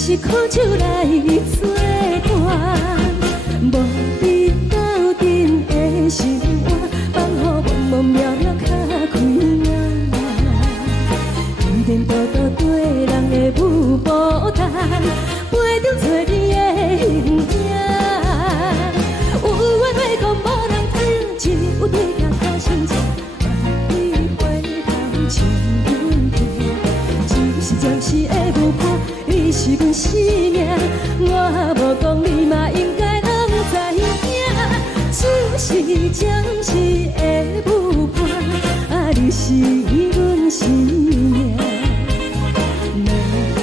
是苦酒来作伴，无你斗阵的生活，放乎茫茫渺渺较快乐。颠颠倒倒对人的舞步弹，陪着做你的形影。有话要讲无人听，只有对镜头先唱，万里回头唱阮听。只是暂时的舞伴，你是阮生命，我无讲你嘛应该拢知影。就是暂时的舞伴，你是阮生命。若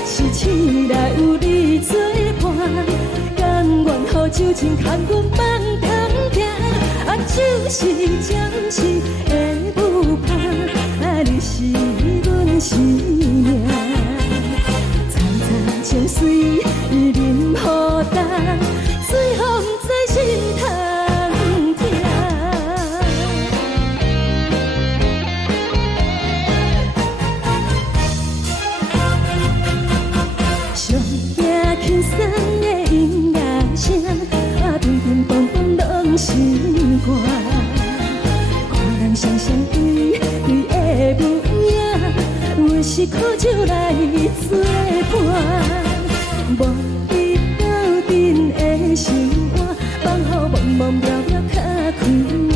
是醒来有你作伴，甘愿予酒精牵阮放通行。就是暂时的舞伴，你是阮生命。层层情水任何淡，随风在心通听。上听轻松的音乐声，乒乒乓乓拢心肝。看人双双对的模样，我是苦酒来作伴。无你斗阵的生活，放乎茫茫渺渺较快乐。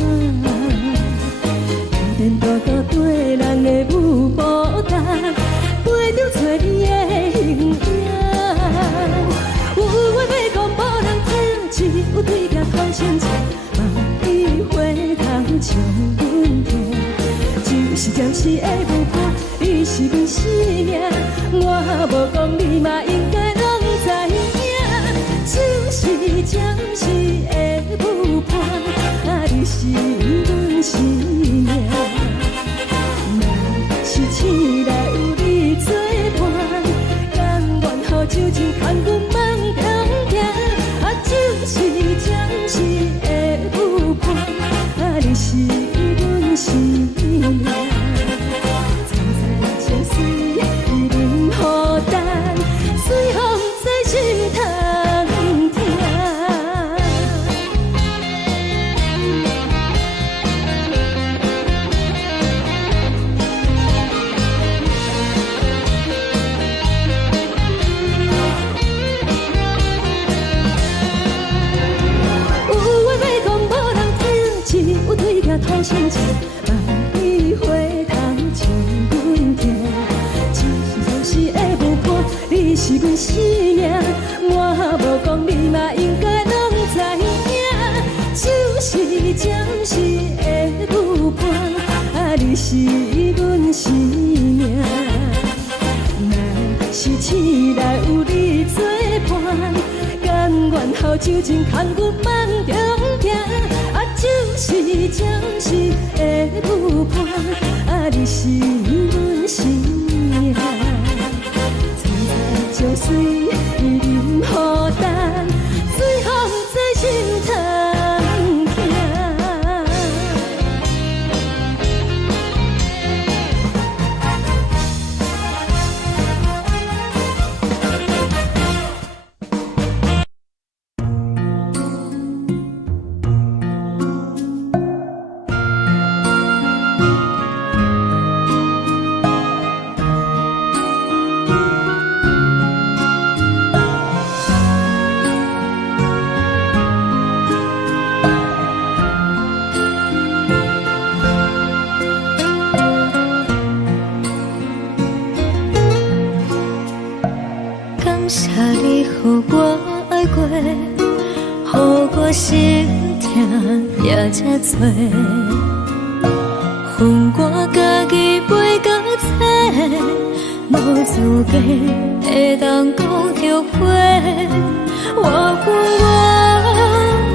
颠颠倒倒对人的舞步弹，陪着做你的形影。有话要讲无人听，只有对镜头先唱，万里回头唱阮听。就是暂时的舞伴，你是阮生命，我无讲你嘛应该拢知影。就是暂时的舞伴，你是阮生命。若是醒来有你作伴，甘愿予酒精牵阮放通行。就是暂时的舞伴，你是阮生命。层层情水任何淡，随风在心通听。头先唱，万里回头唱阮听。就是暂时的舞伴，你是阮生命，我无讲你嘛应该拢知影。就是暂时的舞伴，你是阮生命。若是醒来有你作伴，甘愿予酒精牵阮放中行。就是暂时的舞伴，你是阮生命。层层情水任何淡，随风在心通听。心痛也这多，恨我家己飞到这，无资格会当讲着话。我恨我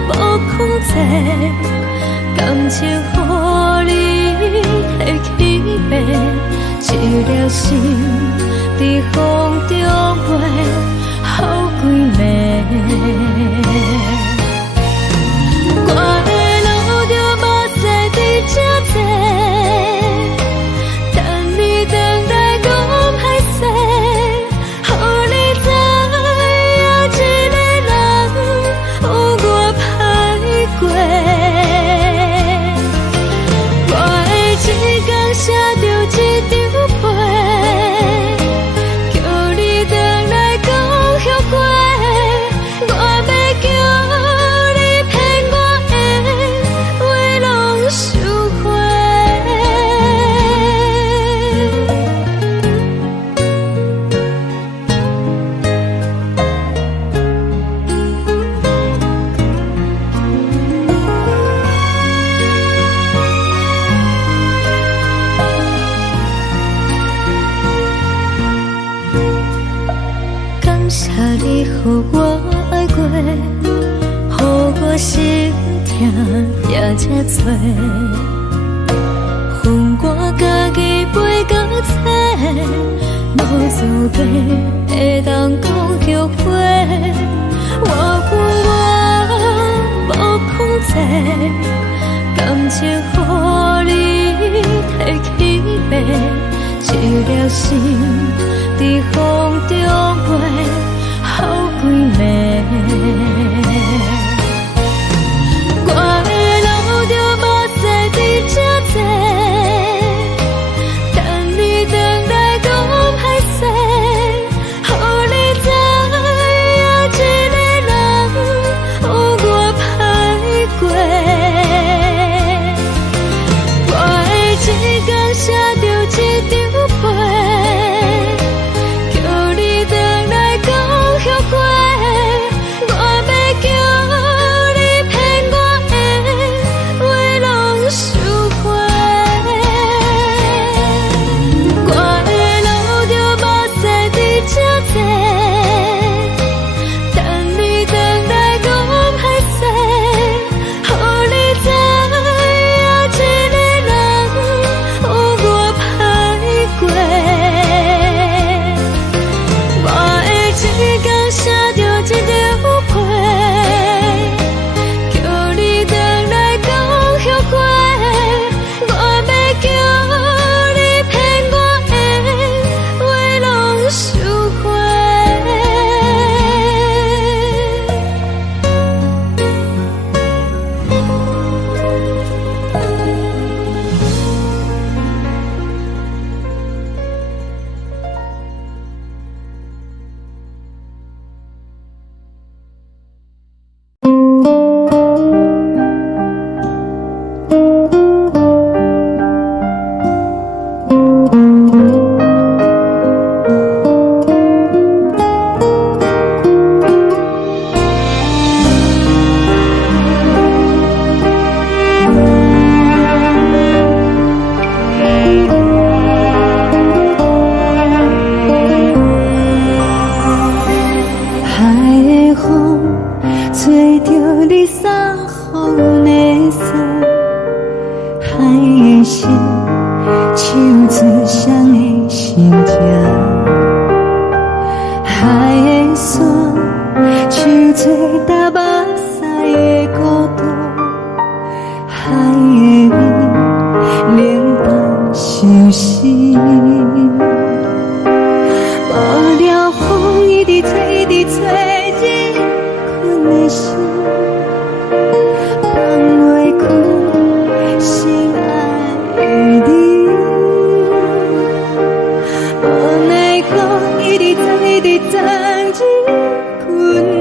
无控制，感情予你的起飞，一粒心在风中飞，好几暝。我的路就无再伫这坐，等你等待讲歹势，予你知我心痛也这多，恨我家己飞到切，无滋味会当讲后悔。我恨我无控制，感情予你提起白，一粒心在风中飞，好几暝。我的路就无西伫这多，等你回来讲歹势，予你知影一个人有我歹过。我会一天写着一张被，叫你回来讲后悔。我要叫你骗我的话拢收回。我的路就无西伫这多，等你回来讲歹势，予你知影一个人有我歹过。我会一天写着一张被，叫你回来讲后悔。我要叫你骗我的话拢收回。海的风吹着你送风的伞，海的心手指双的心情，海的山手吹打目屎的孤独，海的味冷淡伤心。无聊风一直吹，一直吹，日困的心，放袂开心爱你。无奈风一直吹，一直吹，日困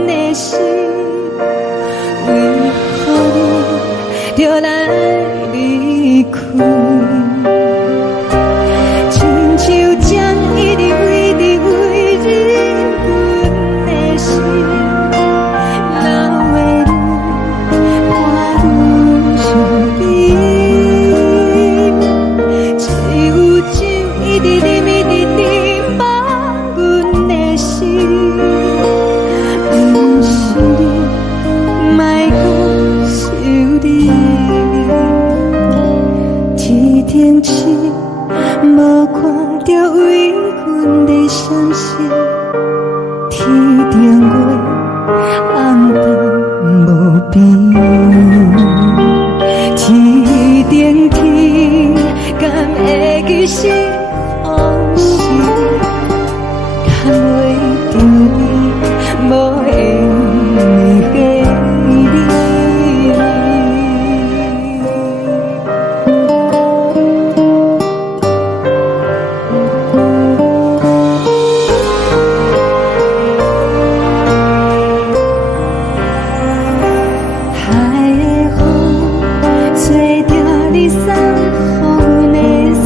的心，为何你就来离开？亲像江一直飞，一直飞，日阮的心，流的泪，看愈伤悲。只有酒一直啉，一直啉，放阮的心。不是你，莫讲想你。天顶星，无看着为阮的伤心。天顶月，暗淡无边。天顶天，敢会记是往事？敢为着你，无缘给你。海的风吹着你送风的伞，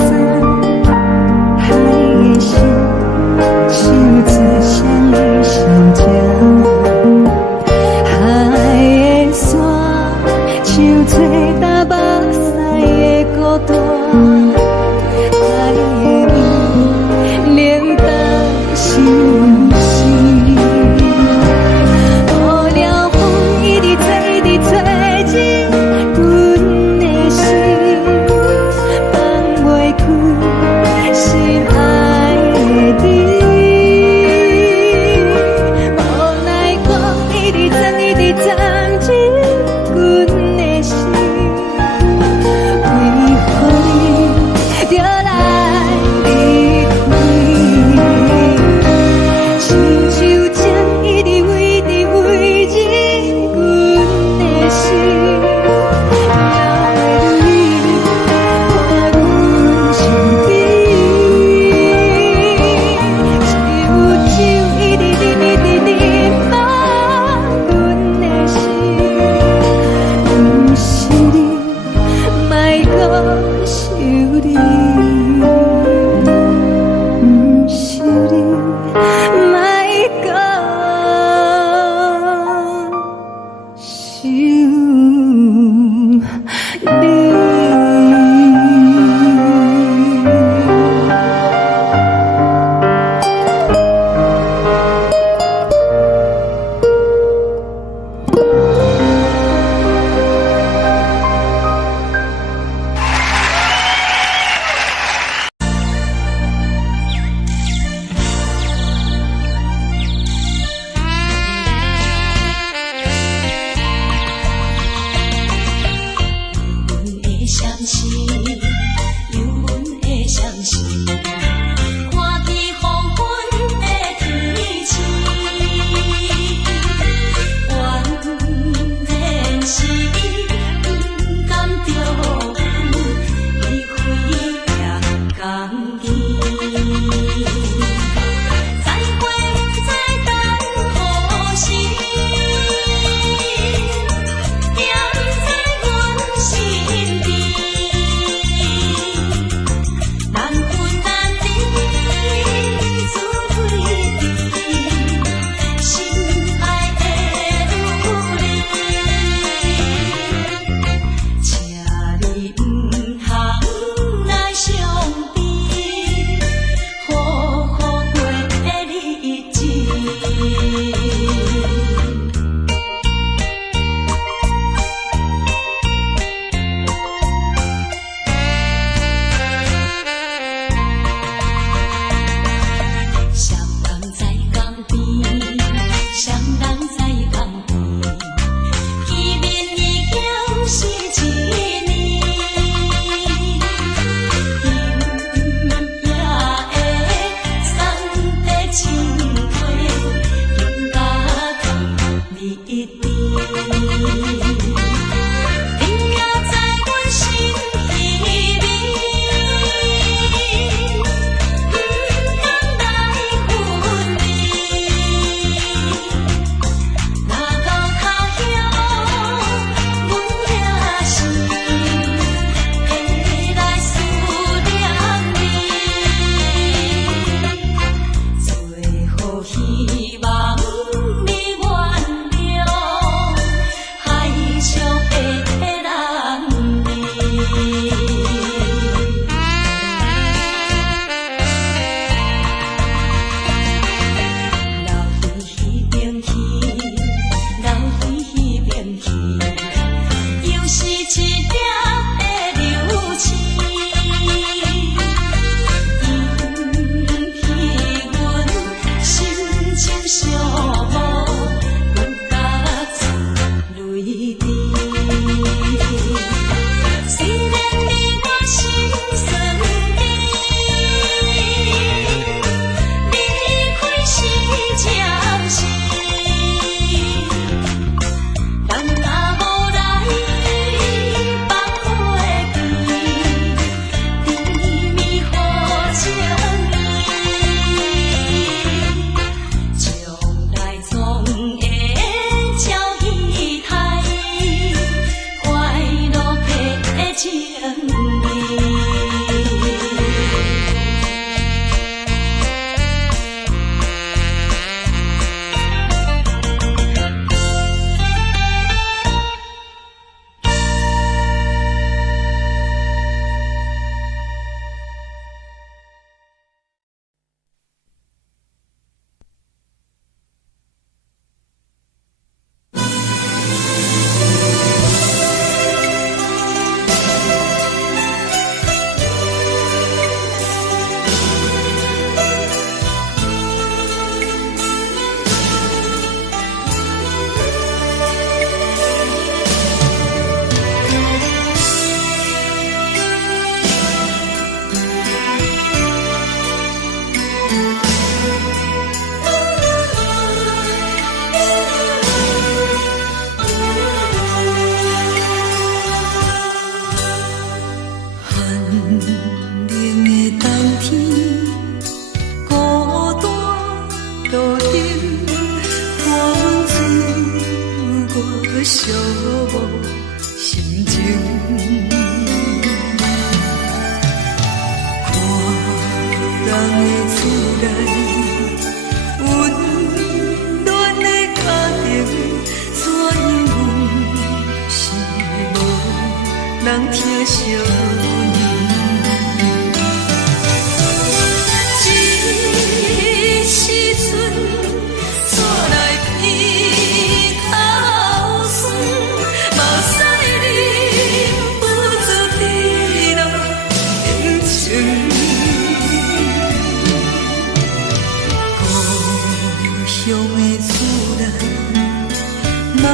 妈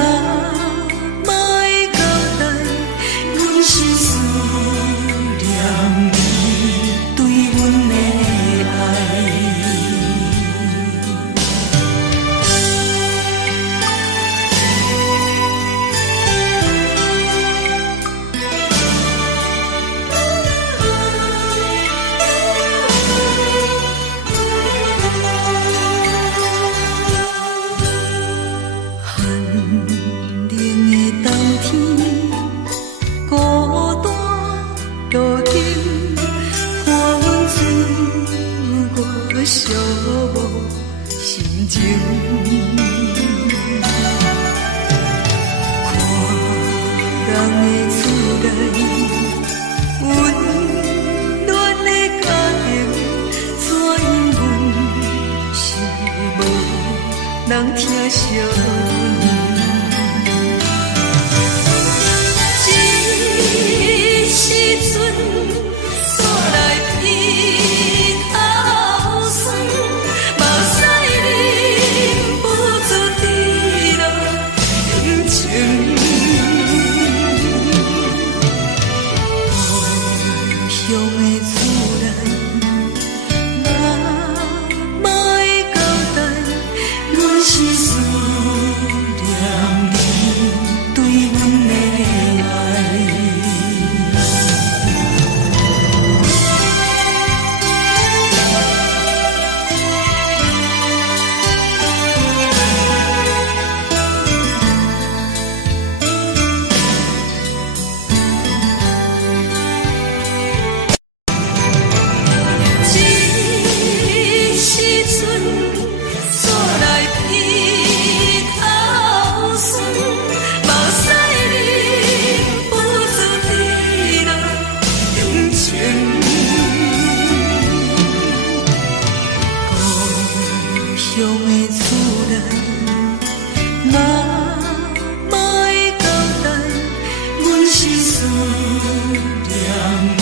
妈的交代，阮心事。寂寞心情。看人的厝内温暖的家庭，怎因阮是无人疼惜？时阵煞来鼻口酸，目屎忍不住滴落眼睛。故乡的厝内，哪会交代？阮是思念你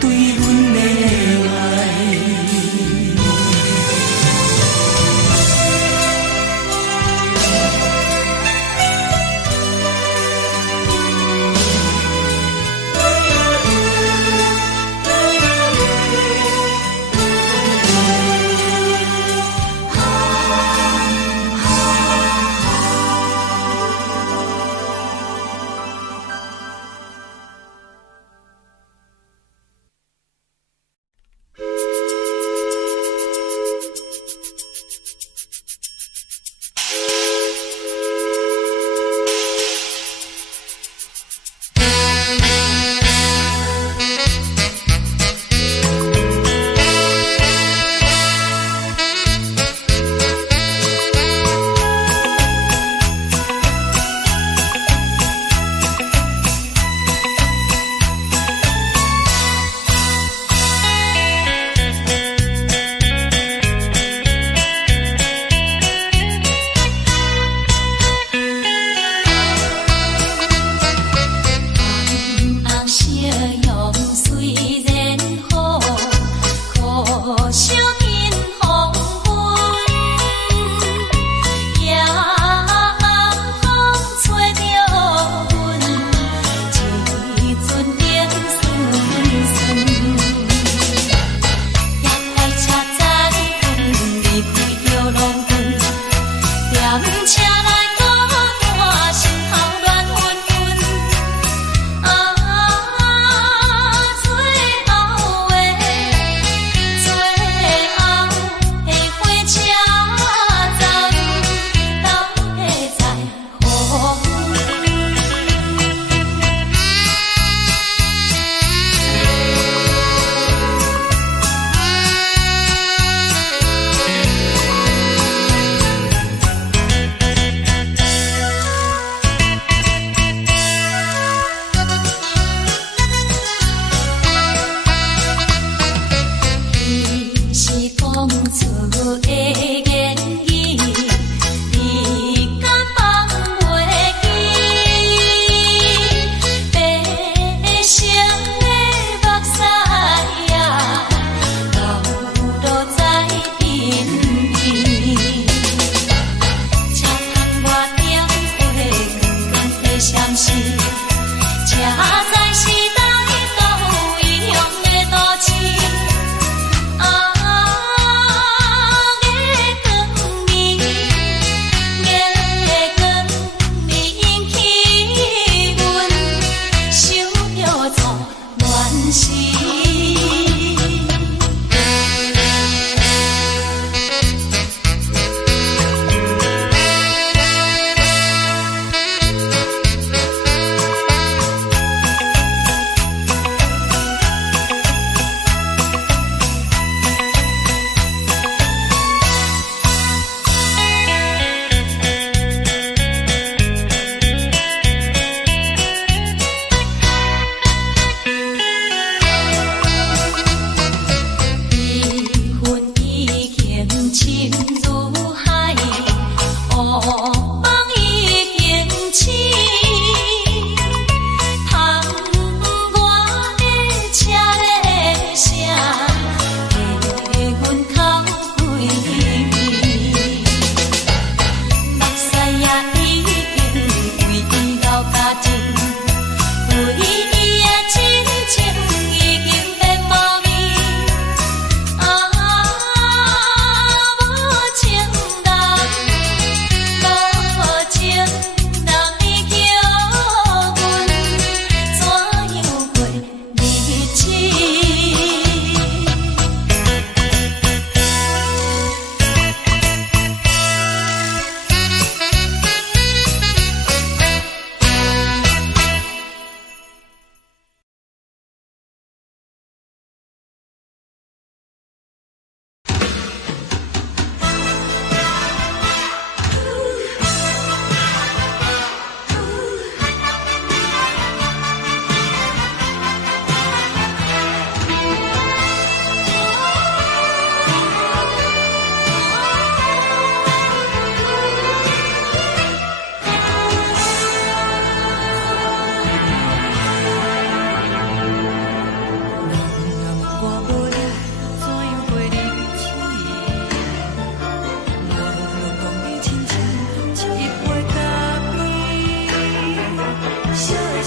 对阮的爱。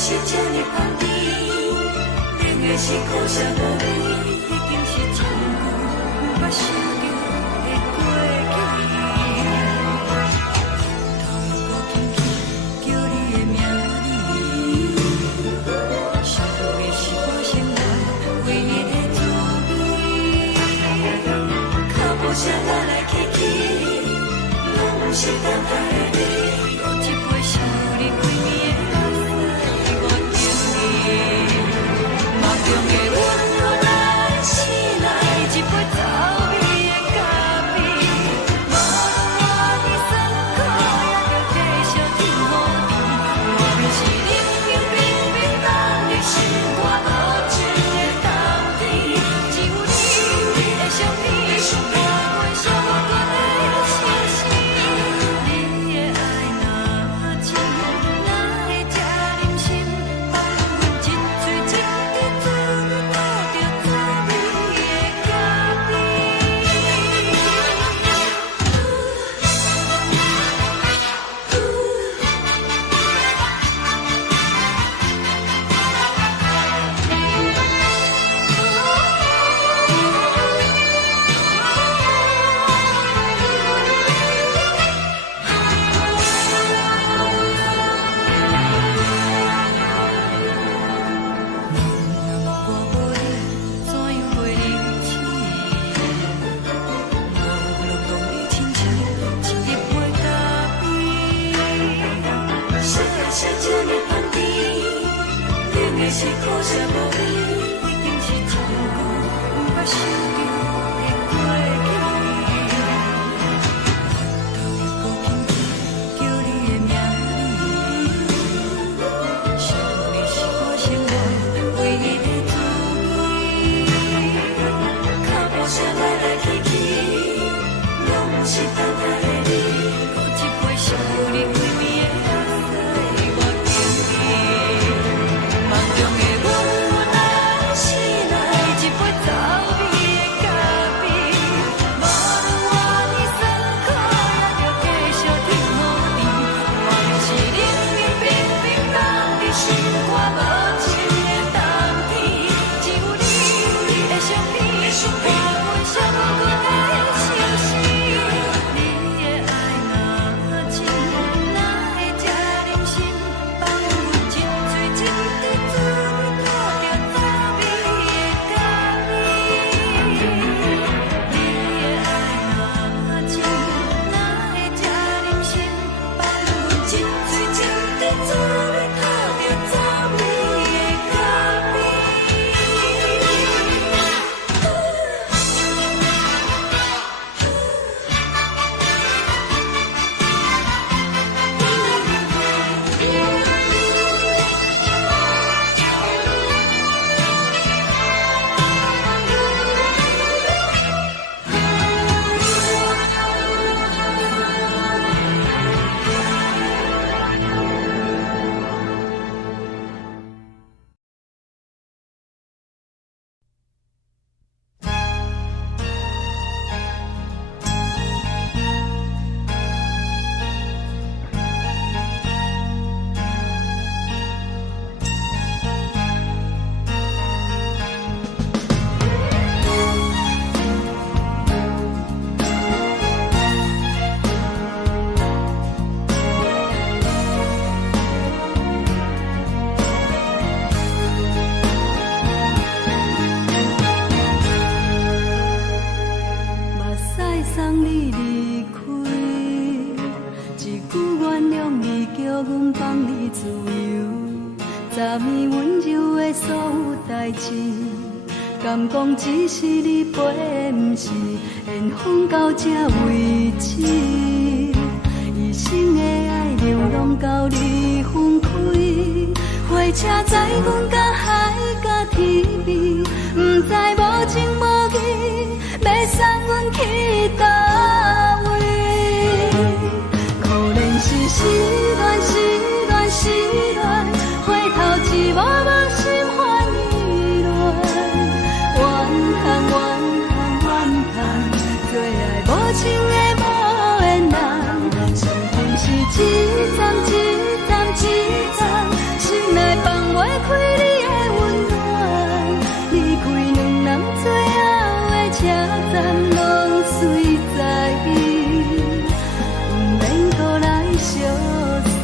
是这呢香甜，冷的是苦涩无味，已经是真久毋捌想着的过去。头又轻轻叫你的名字，想的是我心内唯一的滋味。脚步声来来去去，拢是等待的你。一杯想你几暝的目屎，我敬你。梦中的温柔来醒来，一杯走味的咖啡。无论我的酸苦，也着继续甜予你。外面是冷冷冰冰，但你心肝无情的冬天。只有你的相片，我阮相共的心事。你的爱若真，哪会这忍心放阮一嘴一滴水，倒着滋味的咖啡？是苦涩无味，已经是真久毋捌想着的过去。头又轻轻叫你的名字，想你是我心内唯一的滋味。脚步声来来去去，拢是等待的你。一杯想你几暝的目屎，我敬你。梦中的温柔来醒来，一杯走味的咖啡。无论我的酸苦，也着继续甜予你。外面是冷冷冰冰，但你心肝无情的冬天。只有你的相片，我阮相共的心事。你的爱若真，哪会这忍心放阮一嘴一滴水，倒着滋味的咖啡？你的爱若真，哪会这忍心放阮一嘴一滴水，倒着滋味的咖啡？敢讲只是你陪，不是缘分到这为止。一生的爱流浪到你分开，火车载阮甲海甲天边，不知无情无义，要送阮去倒位？可怜是失恋，失恋，失恋，回头一幕幕心烦意乱。怨恨，怨恨，最爱无情的无缘人，是不是一站一站一站，心内放。随在意，不免搁来相送。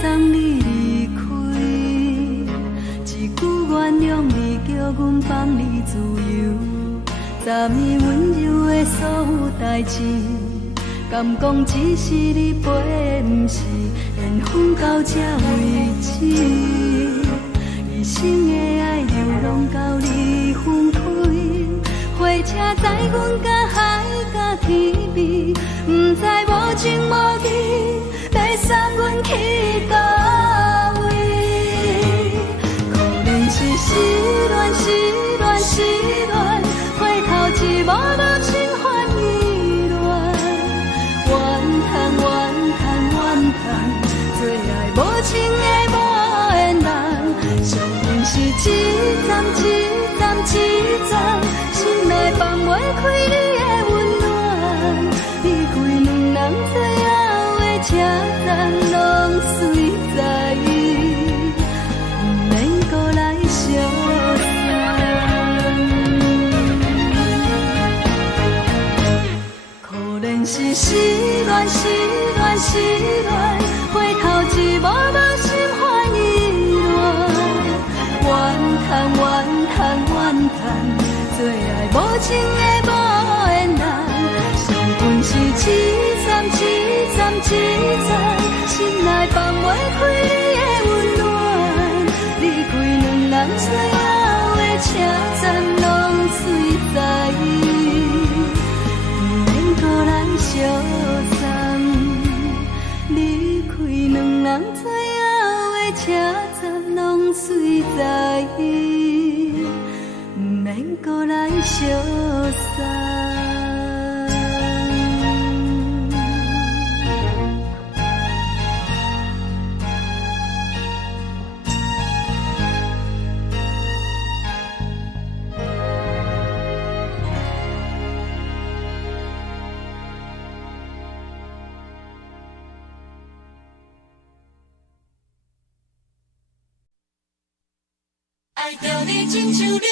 送你离开，一句原谅你，叫阮放你自由。昨暝温柔的所有代志，敢讲只是你陪，不是缘分到这为止。一生的爱流浪到你分开，火车载阮甲海甲天边，不知无情无义，要送阮去倒位？可能是失恋，失恋，失恋，回头一幕幕心烦意乱，怨叹，怨叹，怨叹，最爱无情的无缘人，上恨是一站一站一站，心内放袂开你的温暖，离开两人最后的车站，拢随在意，不免搁来相送。可能是失恋，失恋，失恋，回头一幕幕心烦意乱，怨叹，怨叹，怨叹，最爱无情的无缘人，上恨是一站一站一站，心内放袂开你的温暖，离开两人最后的车站，拢随在意，不免搁来相送。离开两人最后的车站，拢随在意，不免搁来相送。爱着你亲像阳光，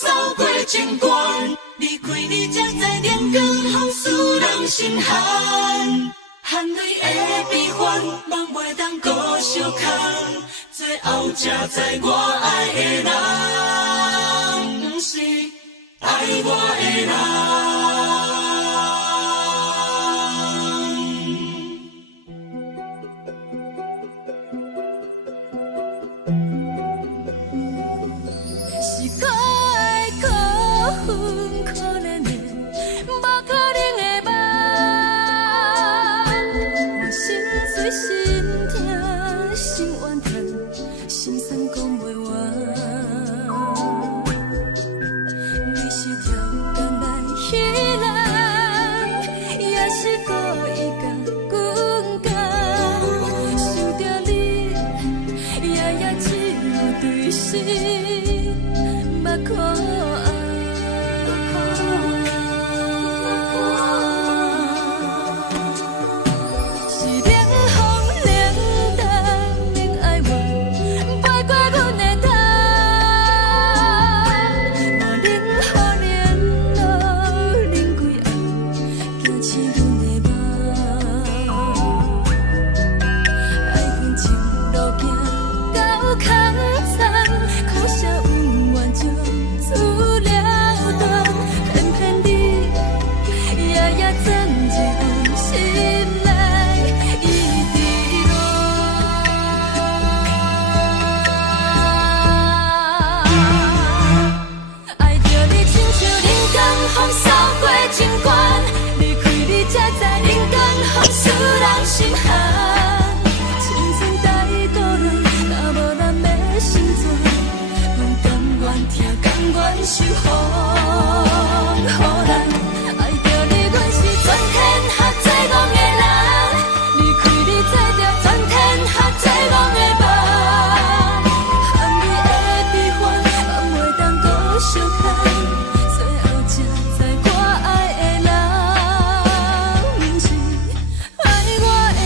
扫过情关，离开你才知阳光风使人心寒。含泪的悲欢，望袂当搁相牵，最后才知我爱的人，不是爱我的人。到空残，苦涩温婉就守护，予人爱着你，阮是全天下最戆的人。离开你，做着全天下最戆的梦。含泪的悲欢，嘛袂当搁相牵。最后才知我爱的人，毋是爱我的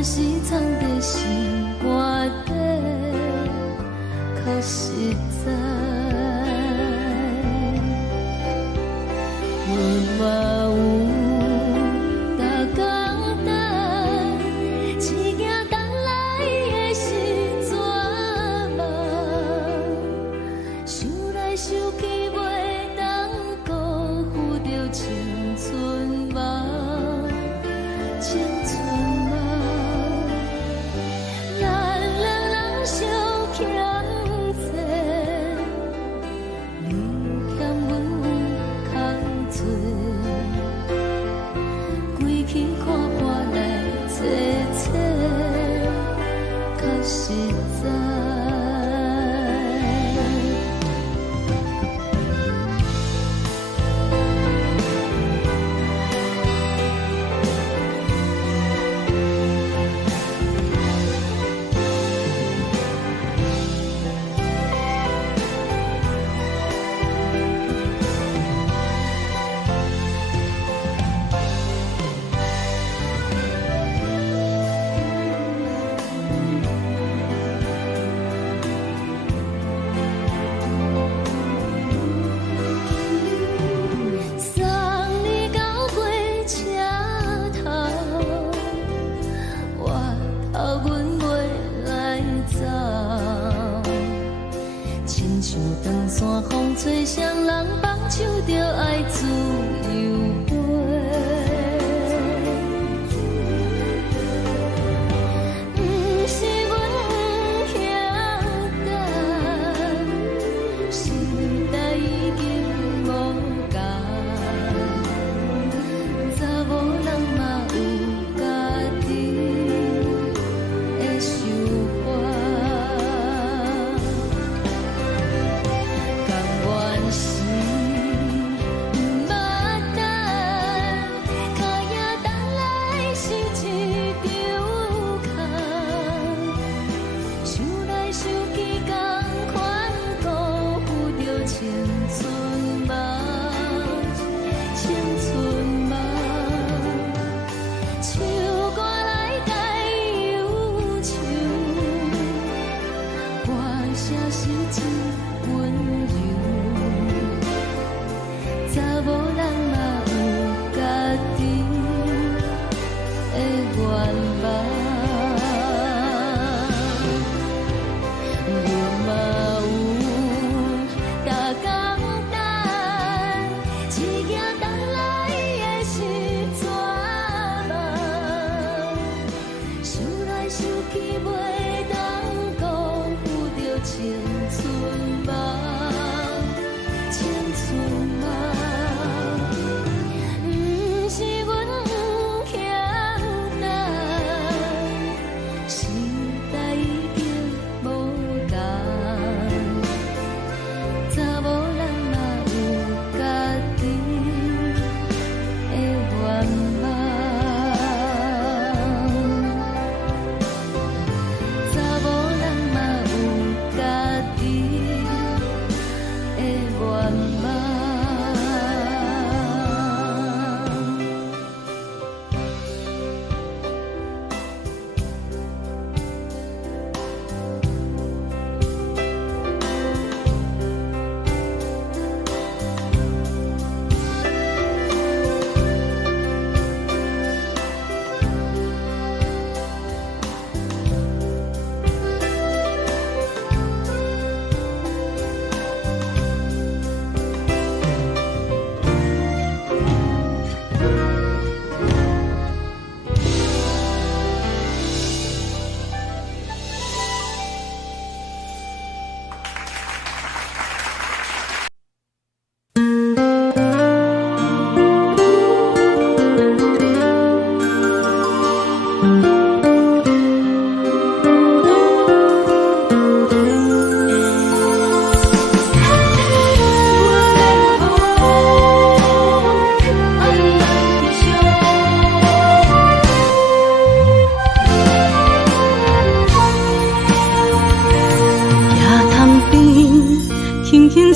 是藏在心肝底，较实在。阮嘛有逐工实在。吹双人放手着爱自由飞，不是阮不晓等，时代已经无同，查某人嘛有家己的想法。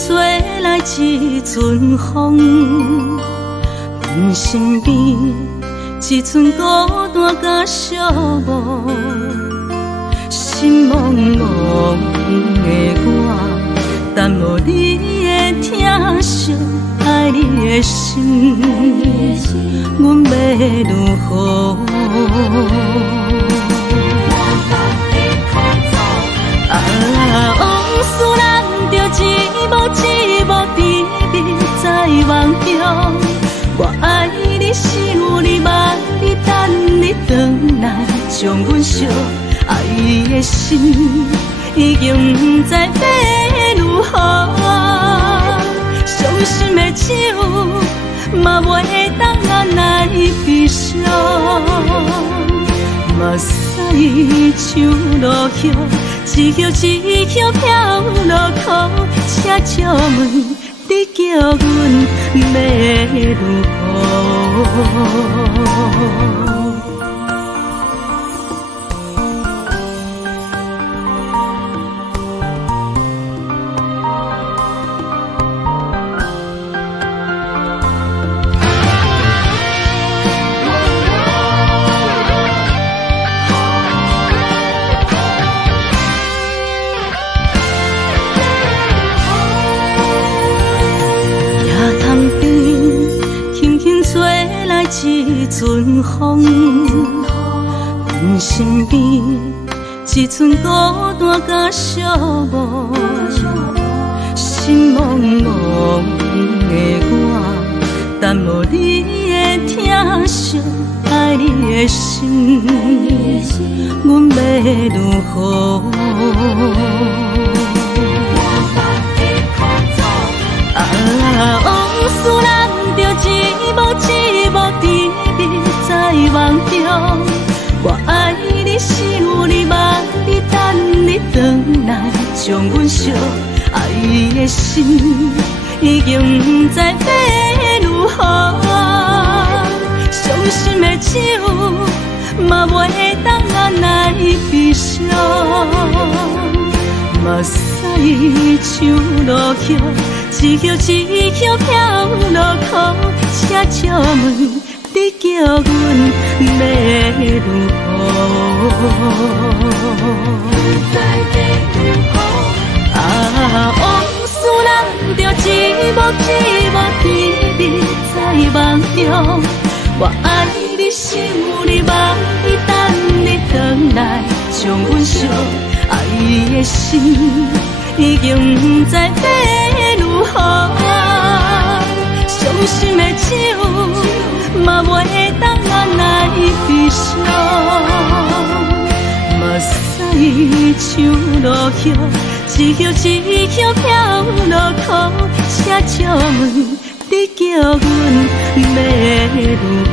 吹来一阵风，阮身边一寸孤单甲寂寞，心茫茫的我，等无你的疼惜，爱你的心，阮要如何？往事咱着一幕一幕甜蜜在梦中。我爱你，想你，望你，等你回来，将阮惜爱你的心已经不知要如何。伤心的手嘛袂当按来悲伤，嘛像落叶，一叶一叶飘落雨，请借问你叫阮要如何？一阵风，阮身边一寸孤单甲寂寞，心茫茫的我，等无你的疼惜，爱你的心，阮要如何？往事人着一幕一幕甜蜜在梦中，我爱你想你望你等你回来，将阮惜爱的心已经不知要如何。伤心的酒嘛袂当按来悲伤，目屎像落叶。一叶一叶飘落雨，请借问你叫阮要如何？往事人着一幕一幕甜蜜在梦中，我爱你想你望你等你回来，将阮惜爱的心已经不知要如何。伤心的酒嘛袂当按来悲伤，目屎像落叶，一叶一叶飘落雨，请借问你叫阮要如何？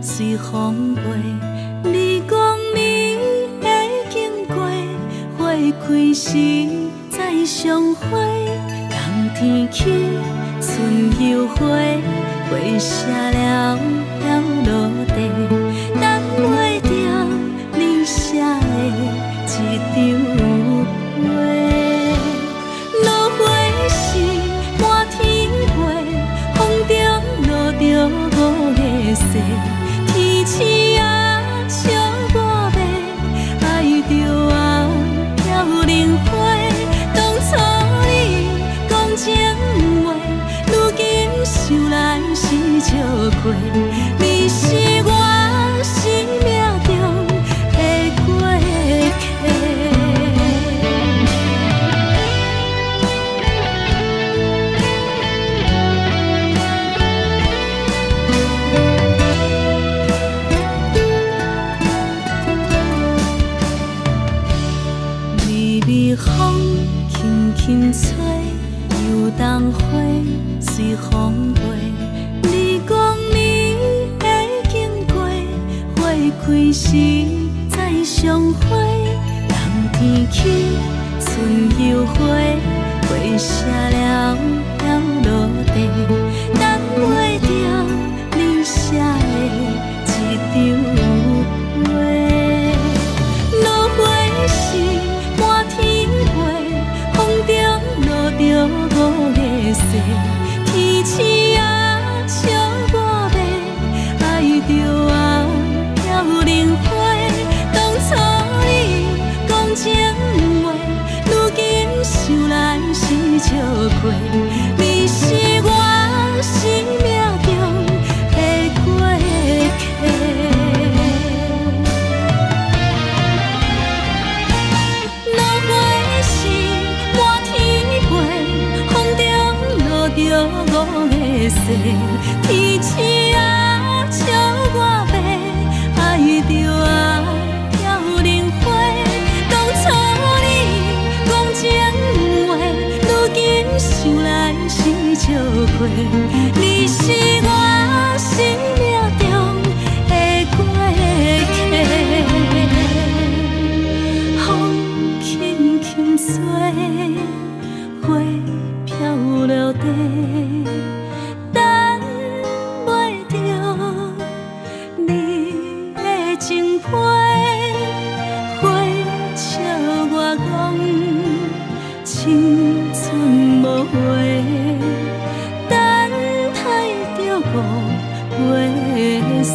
随风飞，你讲你会经过，花开时再相会。冬天起，春又花，花谢了飘落地，等袂着你写的一张画。落花时满天飞，风中落着五个色。天星啊，笑我袂爱着啊，飘零花。当初你讲情话，如今想来是笑过。你是我生命中的过客。风轻轻吹，又当花随风飞。你讲你会经过，花开时再相会。冬天起，春又花，花谢了飘落地，等袂着你写的一张画。落花时满天飞，风中落花，你是我生命中的过客。落花时满天飞，风中落着五个星，天星啊笑我白，爱着啊飘零花。当初你讲情话，如今想来是笑话。你是我生命中的过客，风轻轻吹，花飘落地，等袂着你的情批。花笑我讲，青春无悔，等待着五月雪。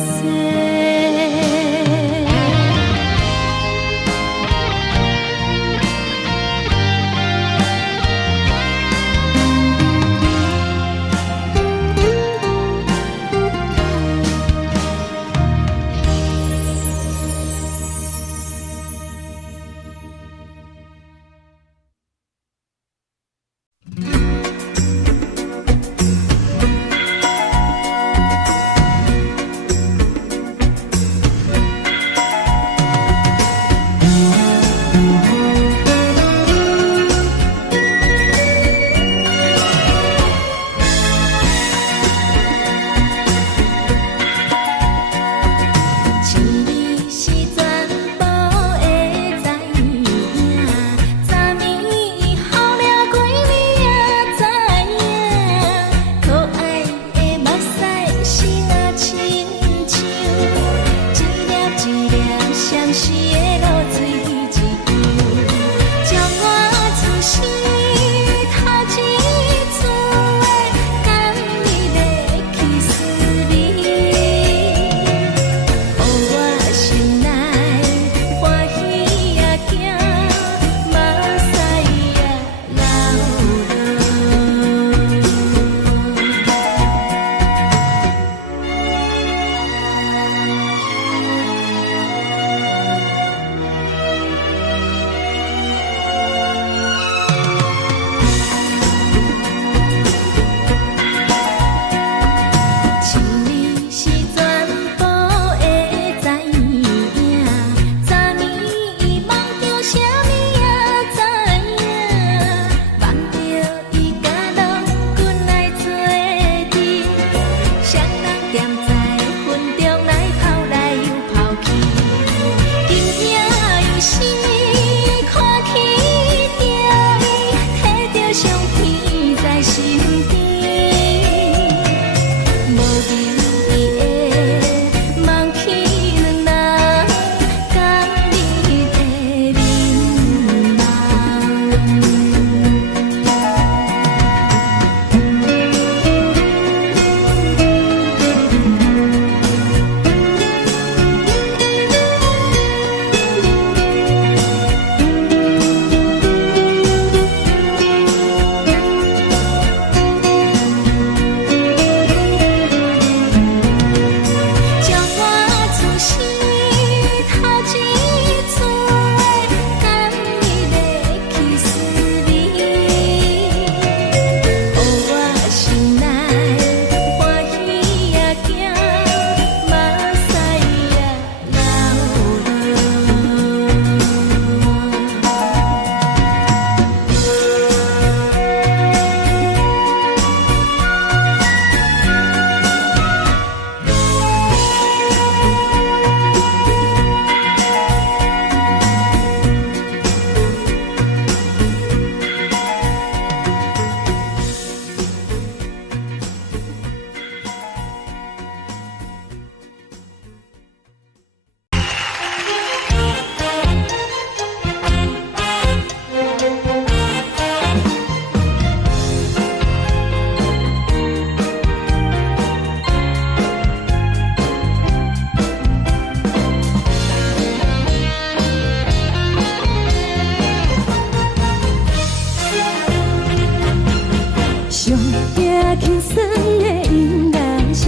惊轻松的音乐声，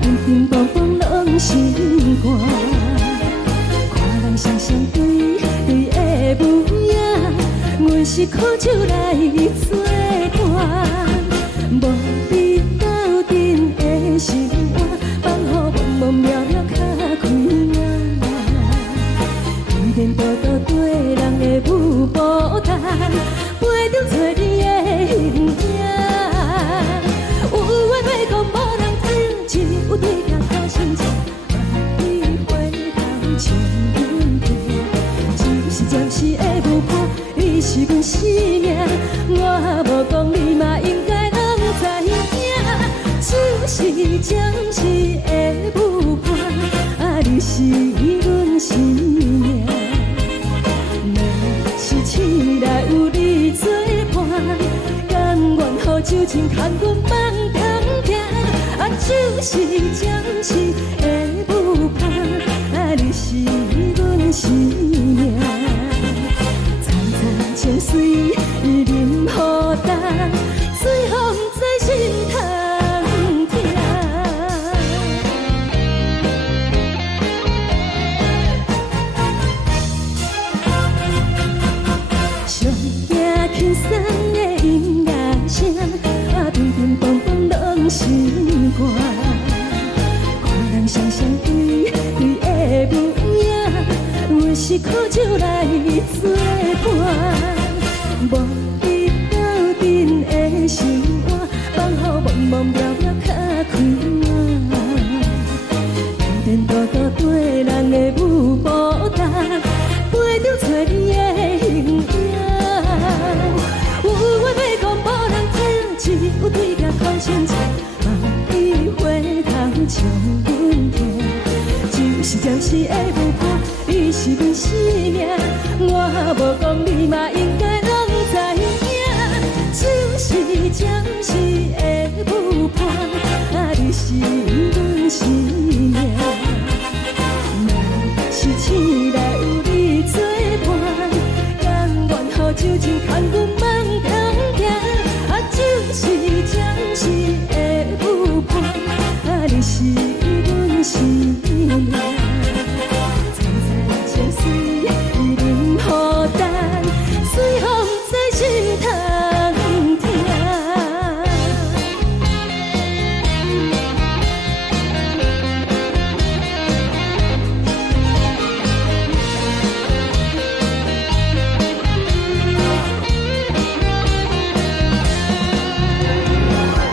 乒乒乓乓拢心肝。看人双双对对的舞影，阮是苦酒来作伴。无你斗阵的生活，放予茫茫渺渺较开眼。一颠倒倒对人的舞步弹，陪着找你的形影。有话要讲无人听，只有对镜头心情。你回头唱阮听，就是暂时的舞伴，你是阮生命。我无讲你嘛应该拢知影，就是暂时的舞伴，你是阮生命。若是醒来有你作伴，甘愿予酒精牵阮梦中行，就是暂时的舞伴，你是阮生命。层层情水任何等，随风在心头听。上惊轻松的音乐声，乒乒乓乓拢心肝。看人双双对对的舞影，阮是苦酒来作伴。无你斗阵的生活，放予茫茫渺渺较开眼。颠颠倒倒对人的舞步弹，陪着找你的形影。有话要讲无人听，只有对镜头心情。望你回头唱阮听，就是暂时的舞伴，你是阮生命。我无讲你嘛应该拢知影，就是暂时的舞伴，你是阮生命。若是醒来有你作伴，甘愿予酒精牵阮梦中行，就是暂时的舞伴，你是阮生命。层层情水任何等，随风在心头听。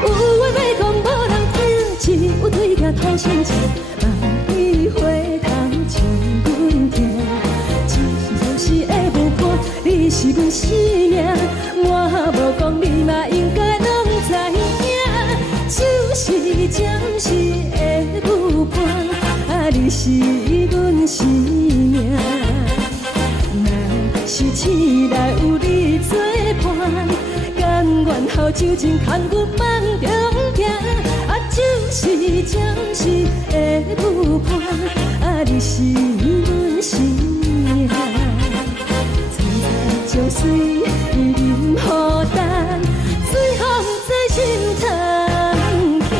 有话要讲无人听，只有对镜头心情。望你回头唱阮听，就是暂时的舞伴，你是阮生命。我无讲你嘛应该拢知影，就是暂时的舞伴，你是阮生命。若是醒来有你作伴，甘愿予酒精牵阮梦中行，就是暂时的舞伴，你是阮生命。层层情水任何等，随风在心头听。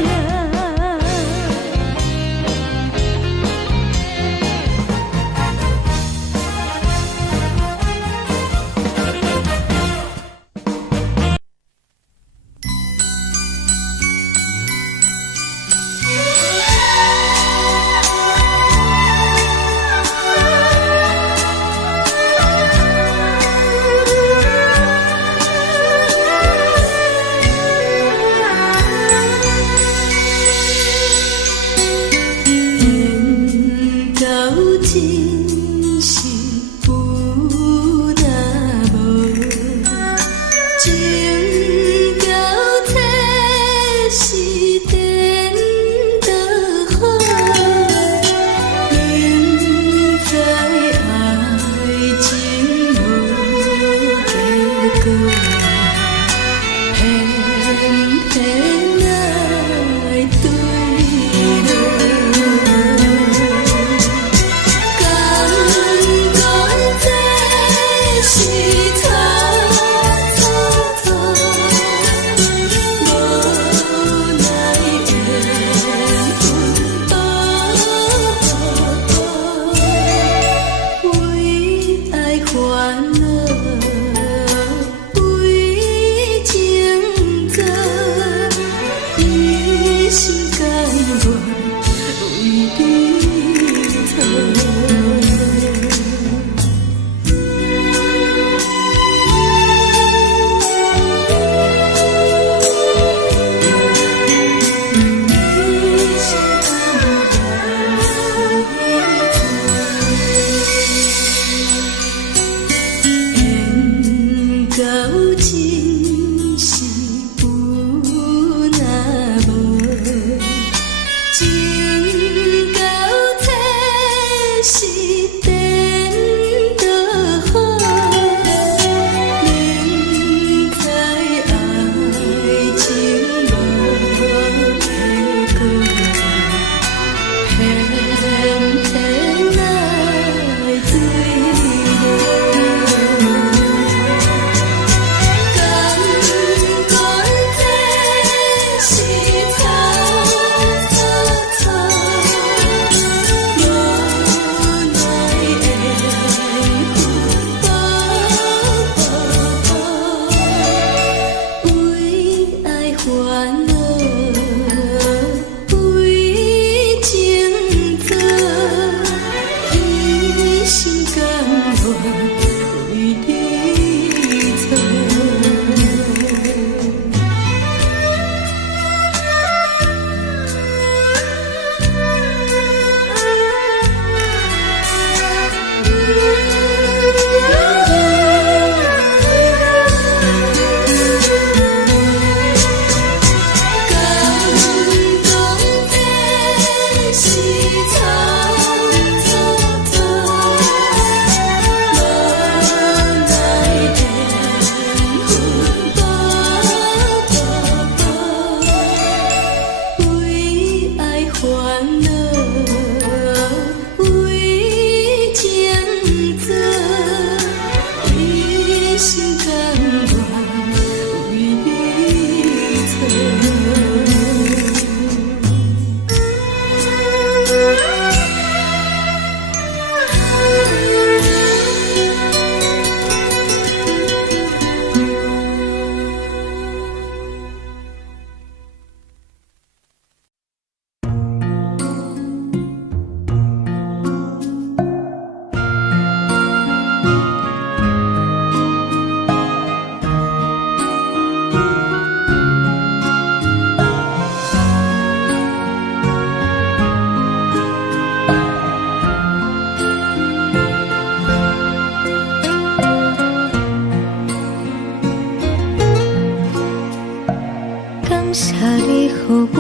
谢你，予我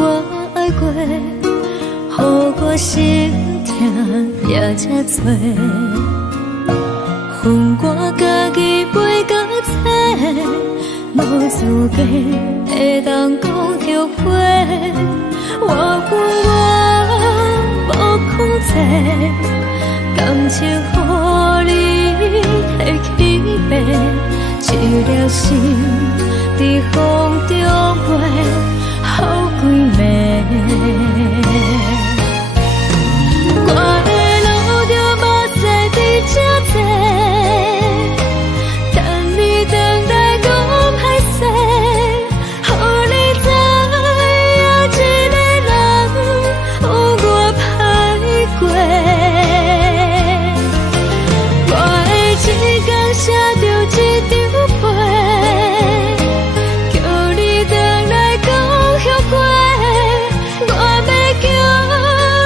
爱过，予我心痛也这多。恨我家己袂到切，无资格会当讲后悔。我无控制，感情予你提起飞，一粒心在风中飞，好几暝。我的路就无西伫这多，等你等待讲歹势，予你知影一个人有我歹过。我的一天写着一张被，叫你回来讲后悔。我要叫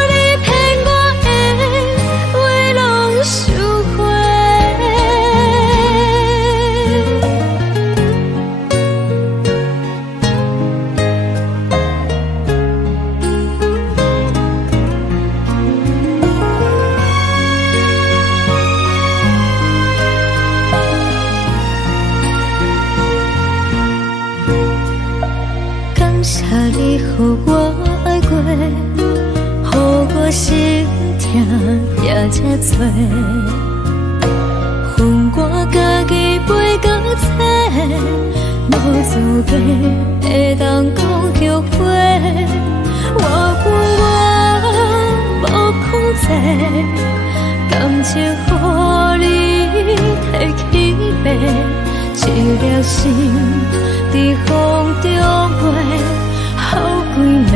你骗我的话拢收回。感谢你，予我爱过，予我心痛也这多。恨我家己袂到切，无资格会当讲后悔。我无控制，感情予你提起飞，一粒心在风中飞，好几暝。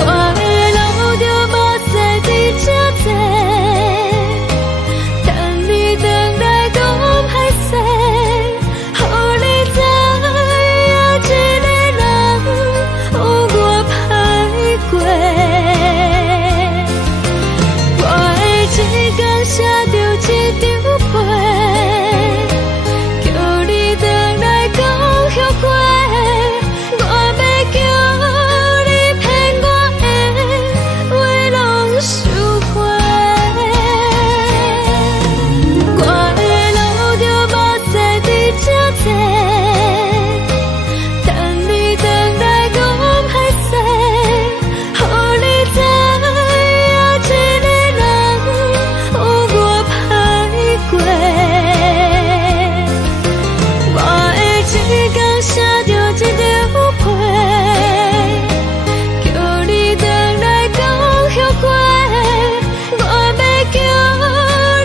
我的路就无西伫这多，等你等待讲歹势，予你知影一个人有我歹过。我的一天写着一张被，叫你回来讲后悔。我要叫你骗我的话拢收回。我的路就无西伫这多，等你等待讲歹势，予你知影一个人有我歹过。我的一天写着一张被，叫你回来讲后悔。我要叫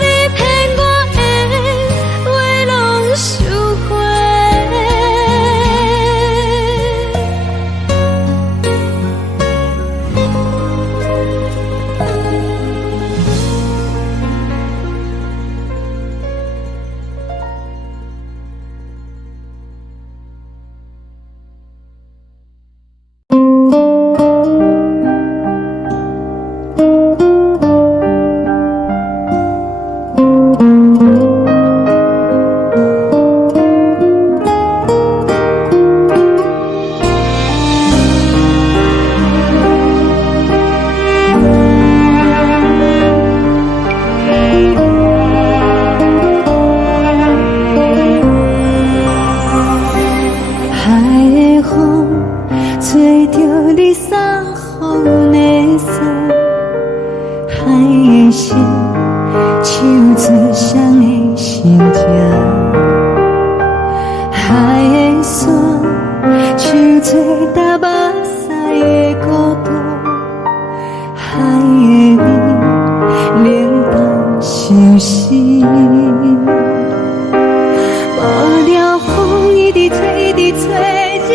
你骗我的话拢收回。海的风吹着你送风的伞，海的心唱出双的心痛，海的山唱出打目屎的孤独，海的你冷淡伤心。无聊风一直吹，一直吹，日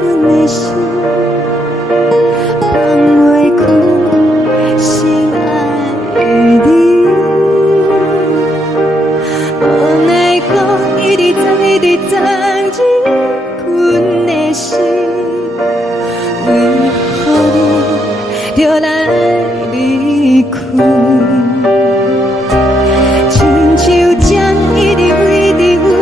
困的心，放袂开心爱的你。无奈讲一直等，一直等，日困的心，为何你就来离开？亲像针一直为日困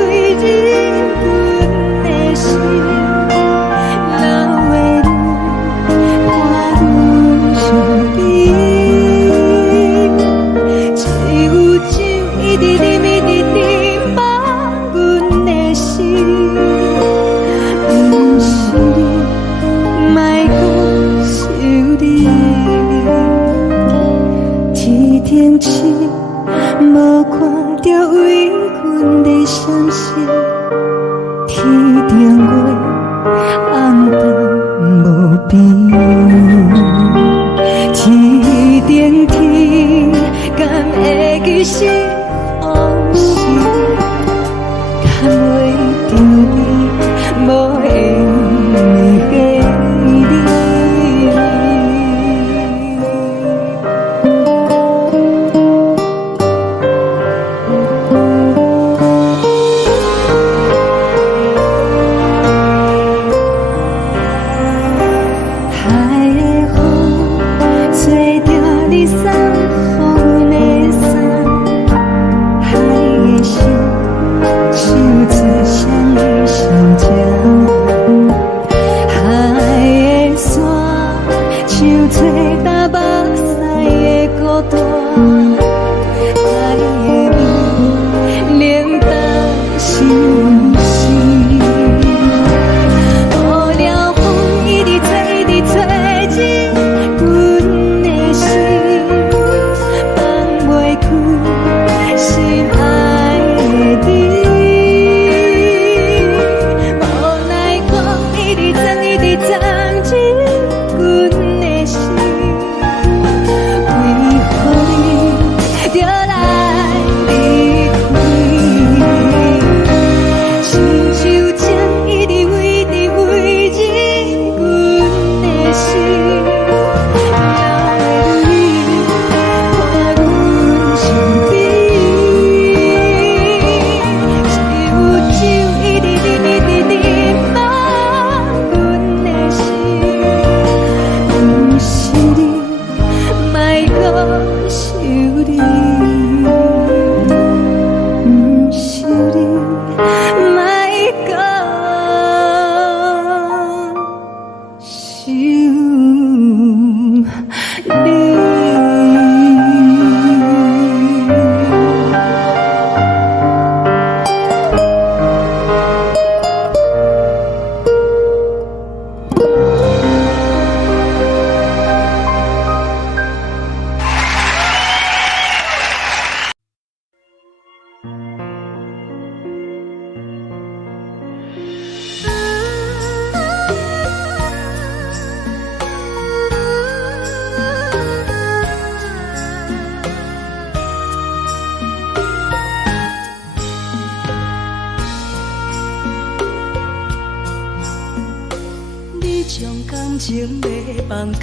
你将感情要放空，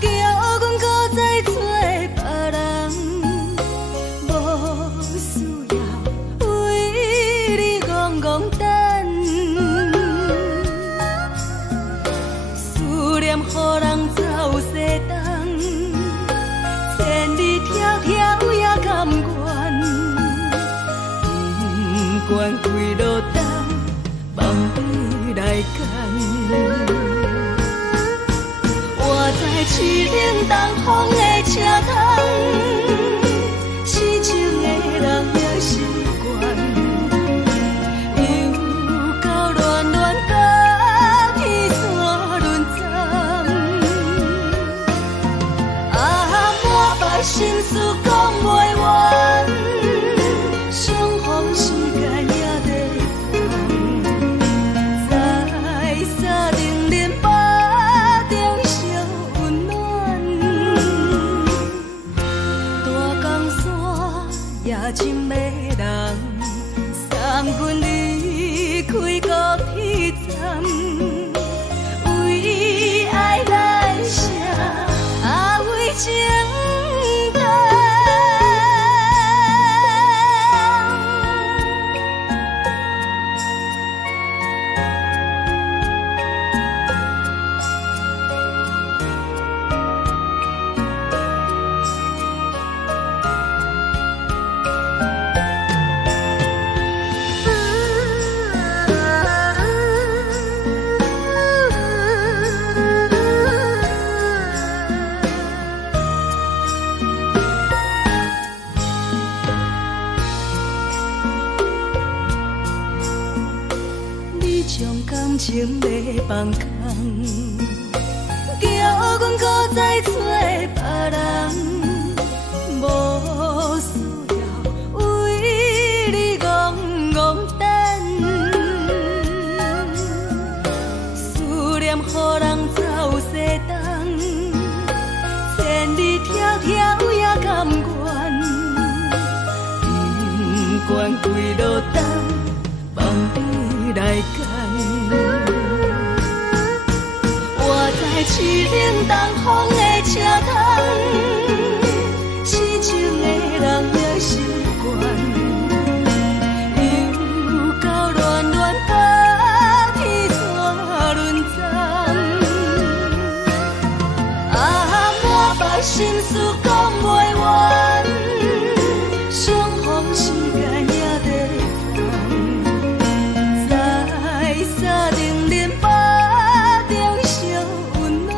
叫阮搁再找别人，无需要为你戆戆等，思念予人走西东，千里迢迢也甘愿，不管几落冬，梦比来干。我在市顶东风的车窗，痴情的人也习惯，又到乱乱甲天山轮站。啊，满腹心事讲袂完，相逢时间也在烦，在沙定连巴中烧温暖，大江山夜深的人，送阮离开高铁站，为爱来生，啊为情重。你将感情要放空，叫阮搁再找别人，无需要为你戆戆等，思念予人走西东，千里迢迢也甘愿，不管几落冬，梦比来干。我在市顶东风的车窗，痴情的人也习惯，又到乱乱甲天山轮站。啊，满腹心事讲袂完，相逢时间也在烦，在沙定连巴中烧温暖，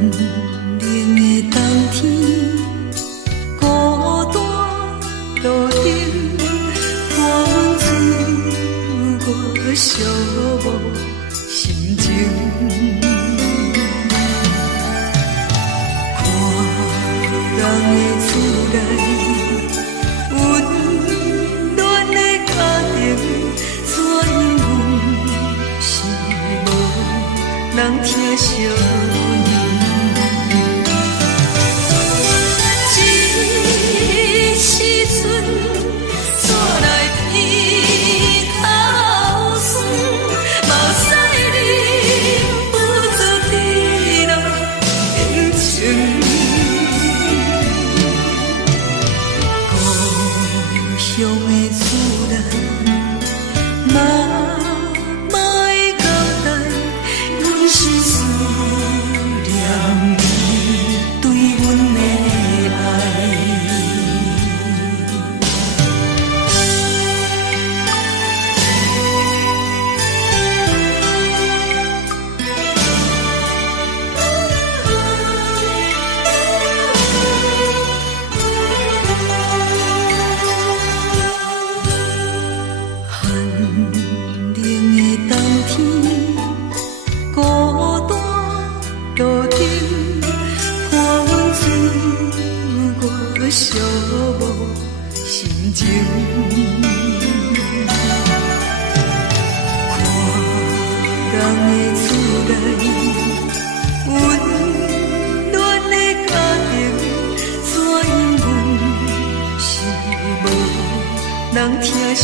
冷的冬天，孤单路顶，看阮自我寂寞心情。看人的厝内，温暖的家庭，怎样是无人疼惜？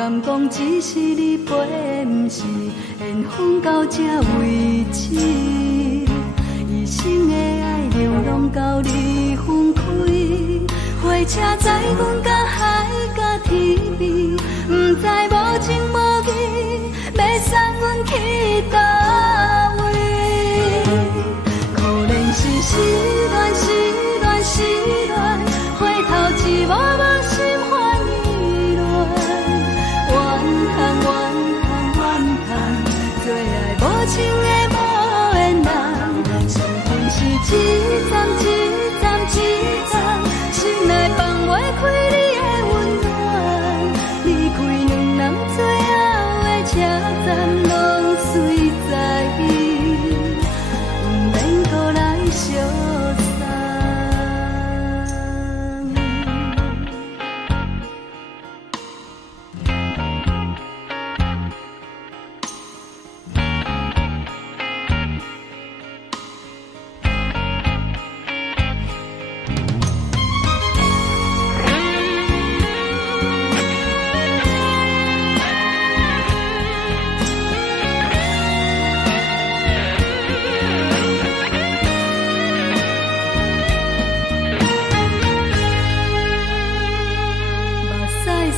敢讲只是你陪，不是缘分到这为止。一生的爱流浪到你分开，火车载阮到海甲天边，不知无情无义，要送阮去倒位？可能是失恋，失恋，失恋，回头一幕幕心烦意乱，怨恨，怨恨，怨恨，最爱无情的无缘人，相分是一站一站一站，心内放袂开你的温暖，离开两人最后的车站，拢随在伊，不免搁来相送。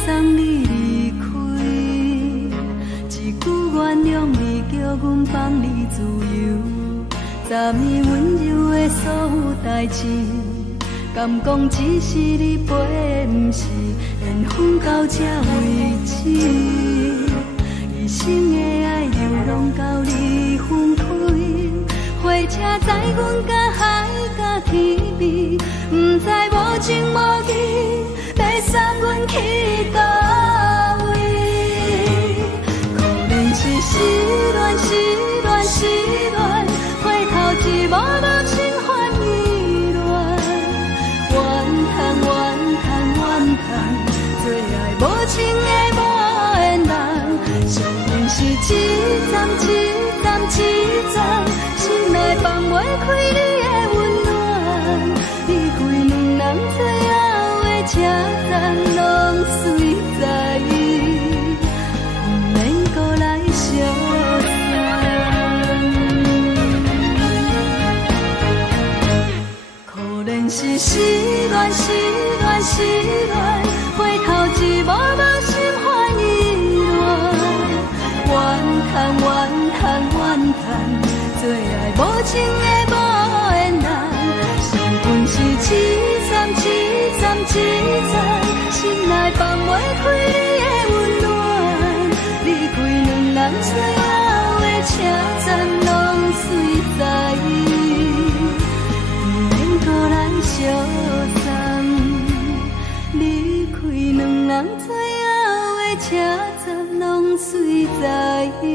送你离开，一句原谅你，叫阮放你自由。昨暝温柔的所有代志，敢讲只是你陪，不是缘分到这为止。一生的爱流浪到你分开，火车载阮到海甲天边，不知无情无义，要送阮去倒位？可能是失恋，失恋，失恋，回头一幕幕心烦意乱，怨恨，怨恨，怨恨，最爱无情的无缘人，相分是一站一站一站，心内放袂开你的温暖，离开两人最后的车站，拢随在伊，不免搁来相送。可能是失恋，失恋，失恋，回头一幕幕心烦意乱，怨恨，怨恨，怨恨，最爱无情的无缘人，相分是一站一站一站，心内放袂开你的温暖，离开两人最后的车站，拢随在伊，不免搁来相送。离开两人最后的车站，拢随在伊，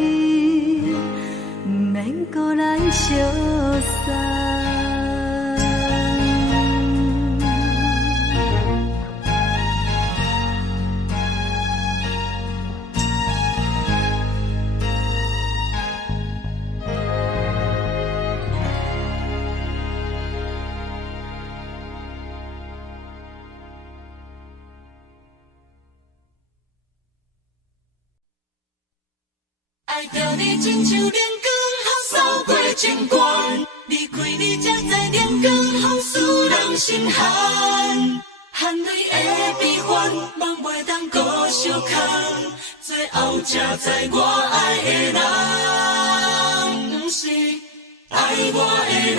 不免搁来相送。爱着你亲像阳光扫过情关，离开你才知阳光风使人心寒。含泪的悲欢，望袂当搁相牵，最后才知我爱的人，不是爱我的人。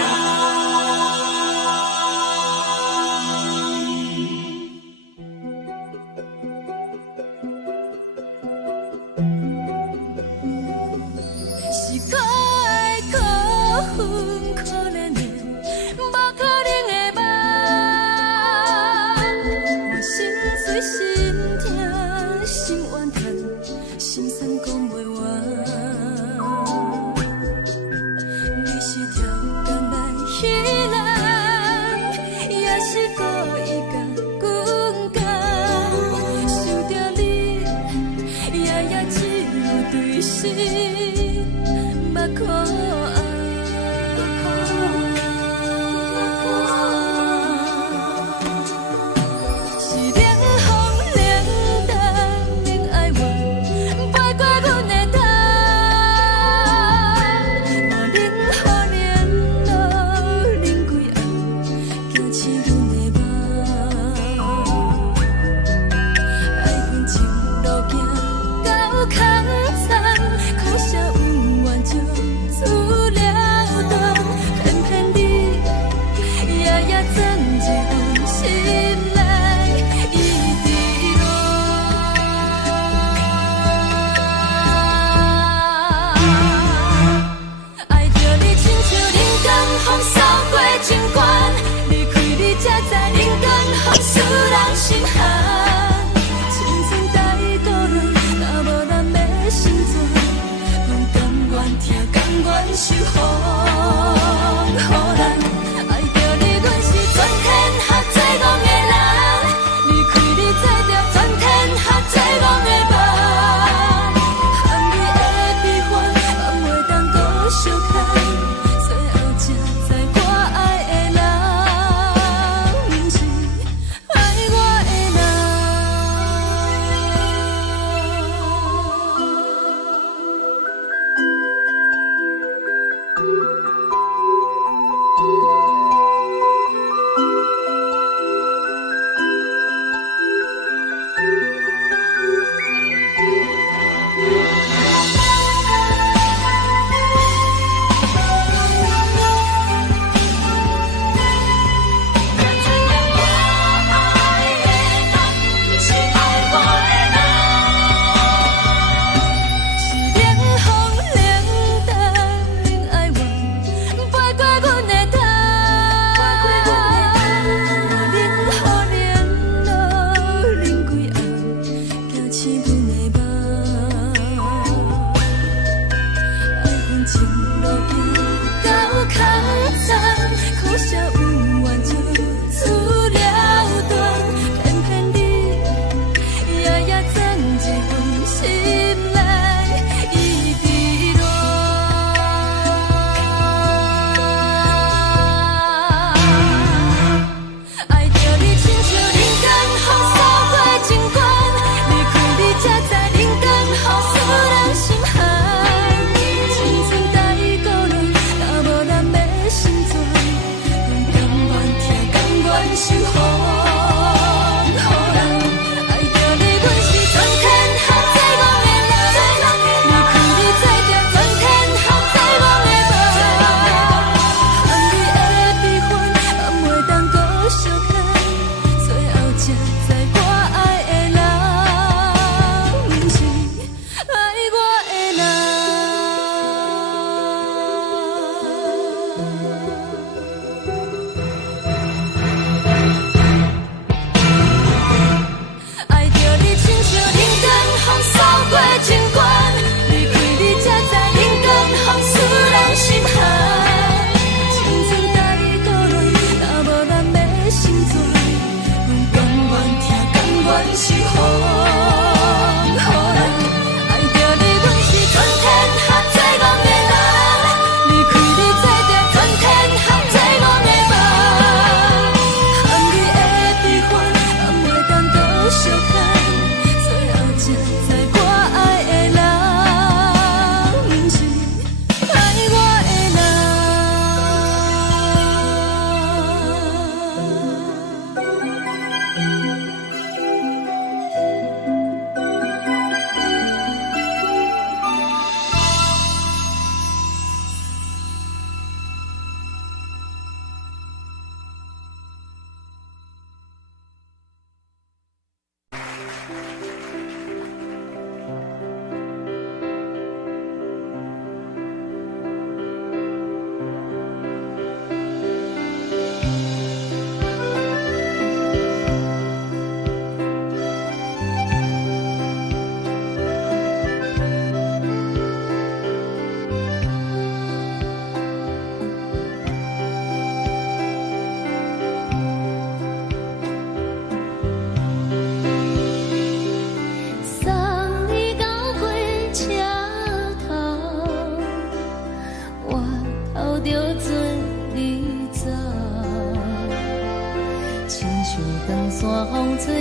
是可爱可恨可怜的，无可能的梦。我心碎心痛心怨叹，心酸讲袂完。你是跳工来彼人，也是故意甲阮讲，想着你夜夜只有对视。目看爱，是冷风冷淡，冷爱我，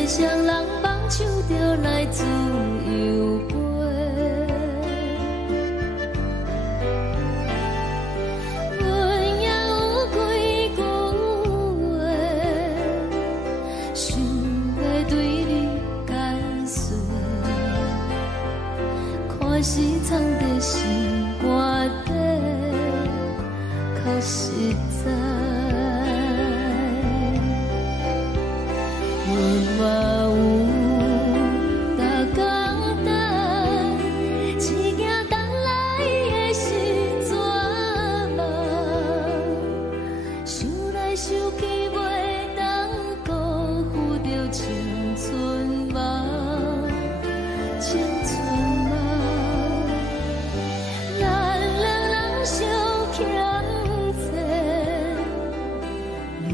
双人放手就来自由飞。阮也有几句话，想要对你解释，可是藏在心肝底，较实在。阮嘛有逐工等，只惊等来的时阵嘛，想来想去袂当辜负着青春嘛，青春嘛，咱两人相欠债，你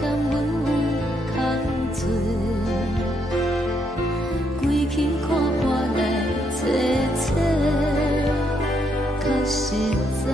欠阮有空做，归去看看来找找，较实在。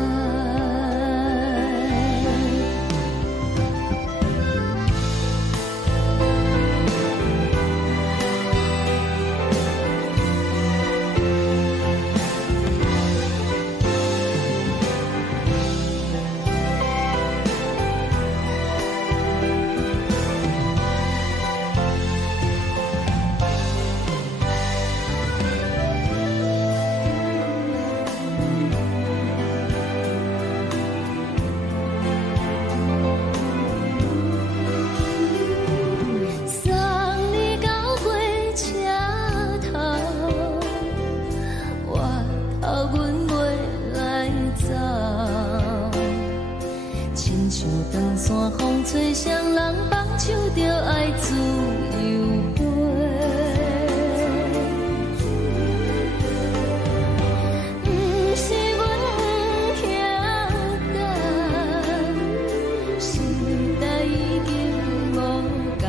送你到火车头，我头阮袂来走，亲像长线风吹双人放手就爱自由飞。不是阮不晓等，时代已经无共，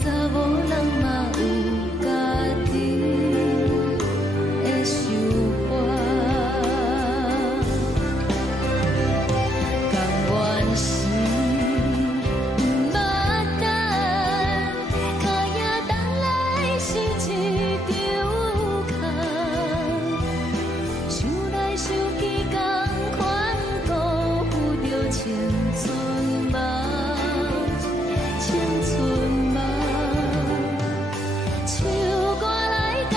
查某人嘛有家己的想法，甘愿是不捌等，脚也等来是一场空，想来想去同款辜负着青春嘛，青春嘛，唱歌来解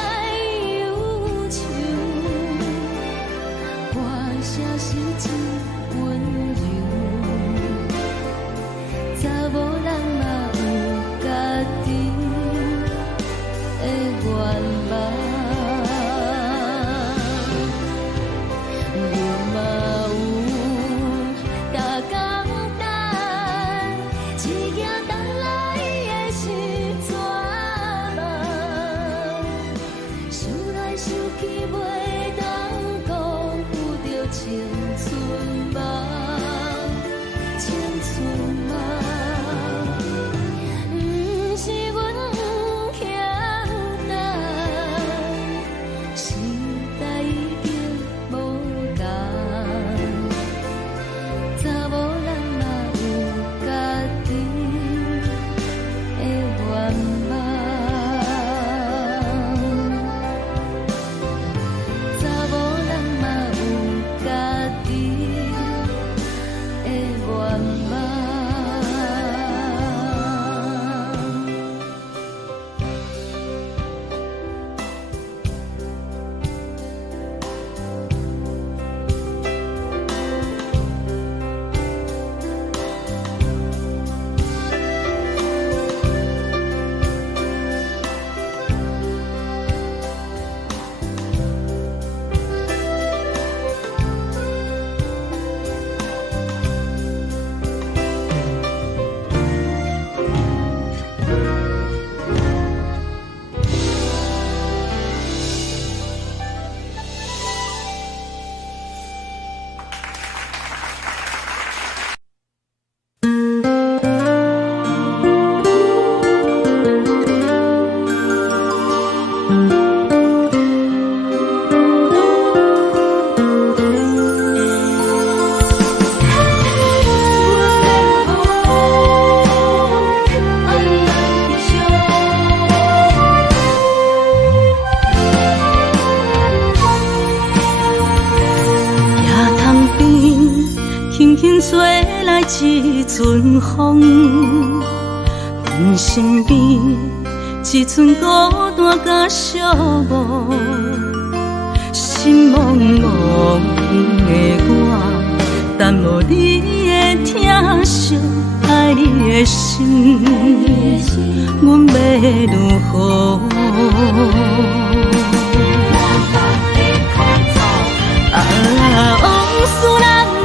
忧愁，歌声是真温柔，查某人嘛有家己的愿望。阮嘛有逐工等，只惊等来的时阵嘛，想来想去袂当辜负着青春嘛，青春嘛，不是阮不晓等，时代已经无共，查某人嘛有家己的愿望。来一阵风，阮身边一寸孤单甲寂寞，心茫茫的我，等无你的疼惜，爱你的心，阮要如何？往事人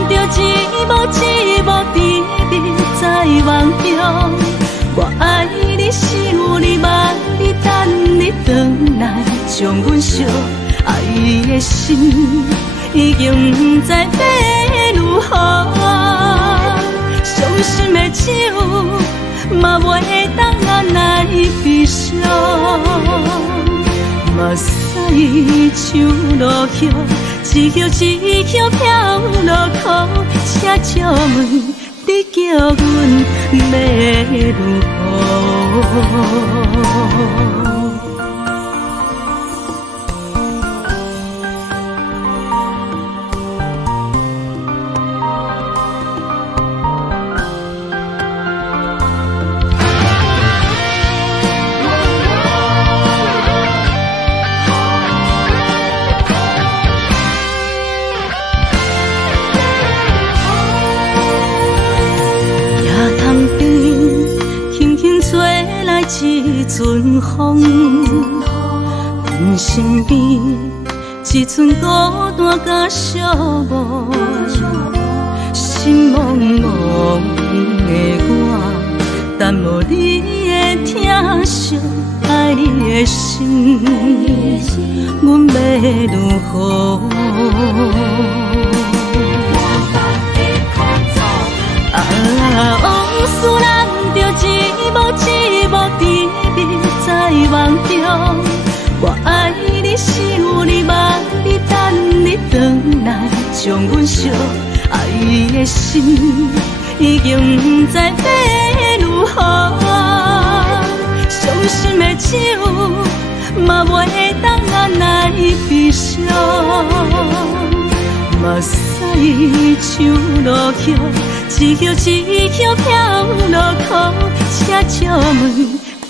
着一幕一幕甜蜜在梦中。我爱你，想你，望你，等你回来，将阮惜爱你的心已经不知要如何。伤心的手嘛袂当按来悲伤。目屎像落雨，一曲一曲飘落雨，请借问你叫阮要如何？一阵风，阮身边一寸孤单甲寂寞，心茫茫的我，等无你的疼惜，爱你的心，阮要如何？往事人着一幕一幕甜蜜在梦中。我爱你，想你，望你，等你回来，将阮惜爱的心已经不知要如何。伤心的手嘛袂当按来悲伤。目屎像落雨，一曲一曲飘落雨，请借问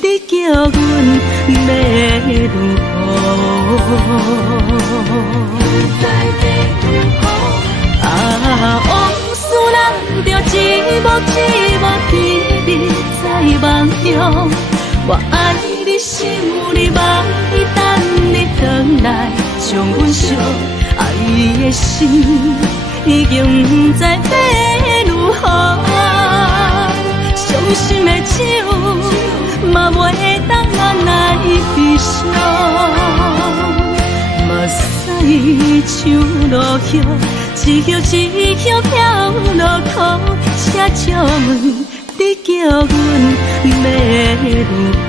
你叫阮要如何？往事人着一幕一幕甜蜜在梦中。我爱你，想你，望你，等你回来，将阮惜爱的心已经不知要如何。伤心的手嘛袂当按来悲伤。目屎像落雨，一曲一曲飘落雨，请借问你叫阮要如何？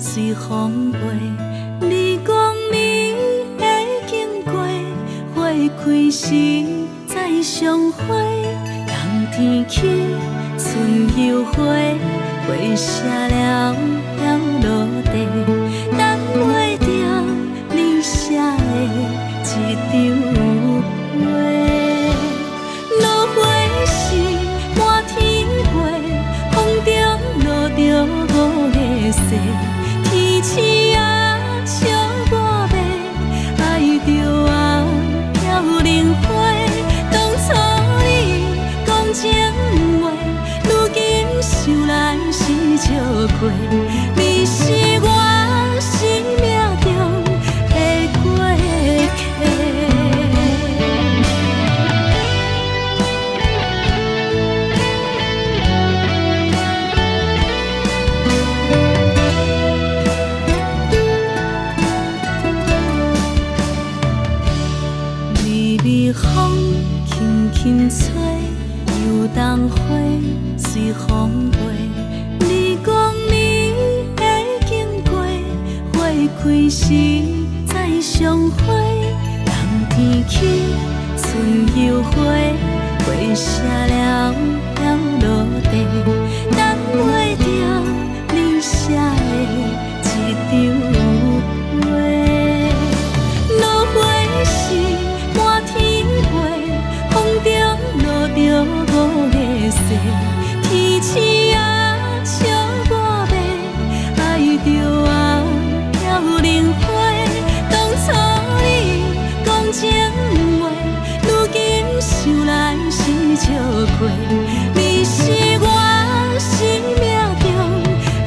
随风飞，你讲你会经过，花开时再相会。冬天起，春又花，花谢了飘落地，等袂着你写的一张画。落花时满天飞，风中落着五个色。天星啊，笑我迷，爱着啊飘零花。当初你讲情话，如今想来是笑过。你是我轻吹，游东花随风飞。你讲你会经过，花开时再相会。冬天起，春又回，花谢了飘落地，等袂着你写的一张话。落花时满天飞，风中落着五个色，天星啊笑我迷，爱着啊飘零花。当初你讲情话，如今想来是笑过。你是我生命中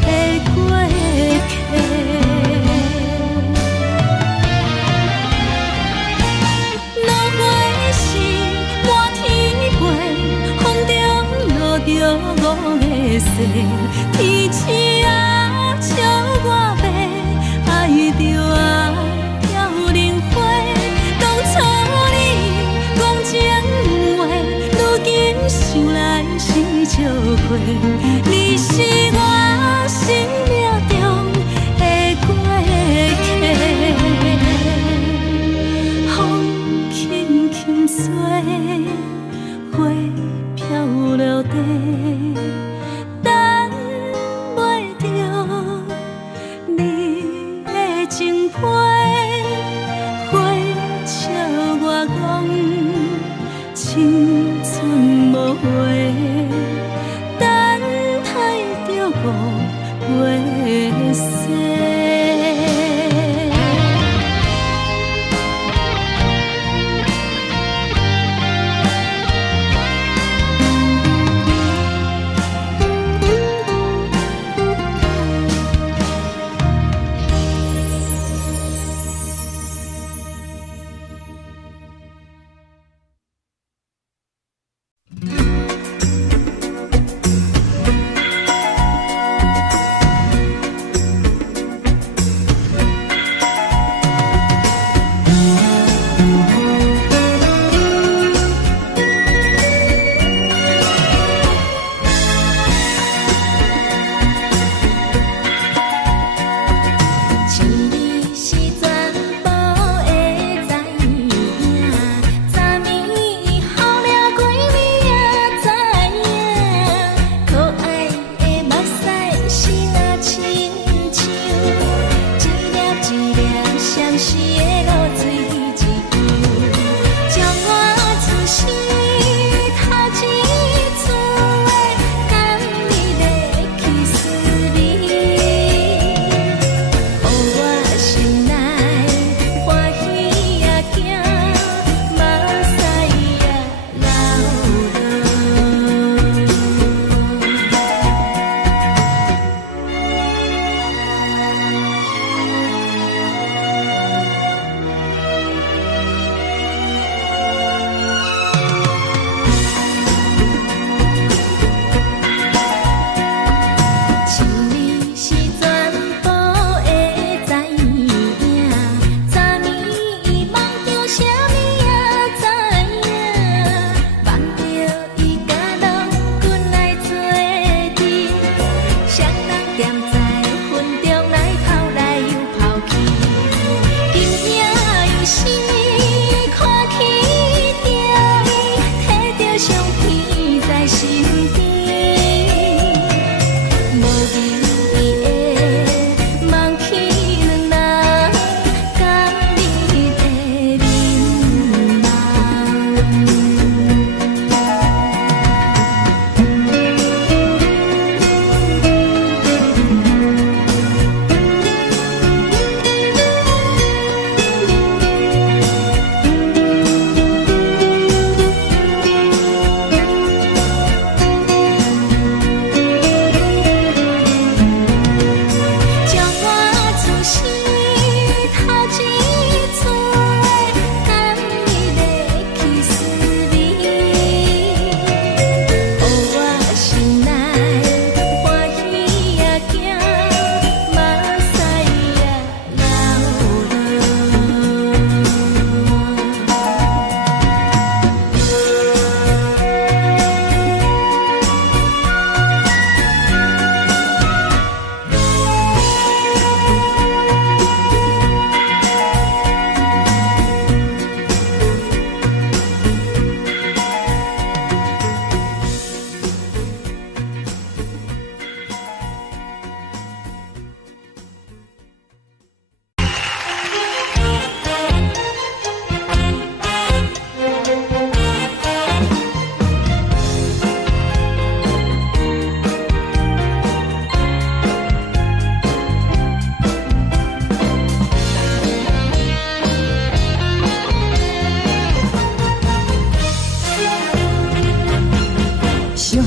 的过客。落花时满天飞，风中落着五个色，天星啊笑我迷，爱着啊飘零花。当初你讲情话，如今想来是笑过。你是我生命中的过客。风轻轻吹，花飘落地，等袂着你的情批。花笑我讲青春无悔，等待着五月雪。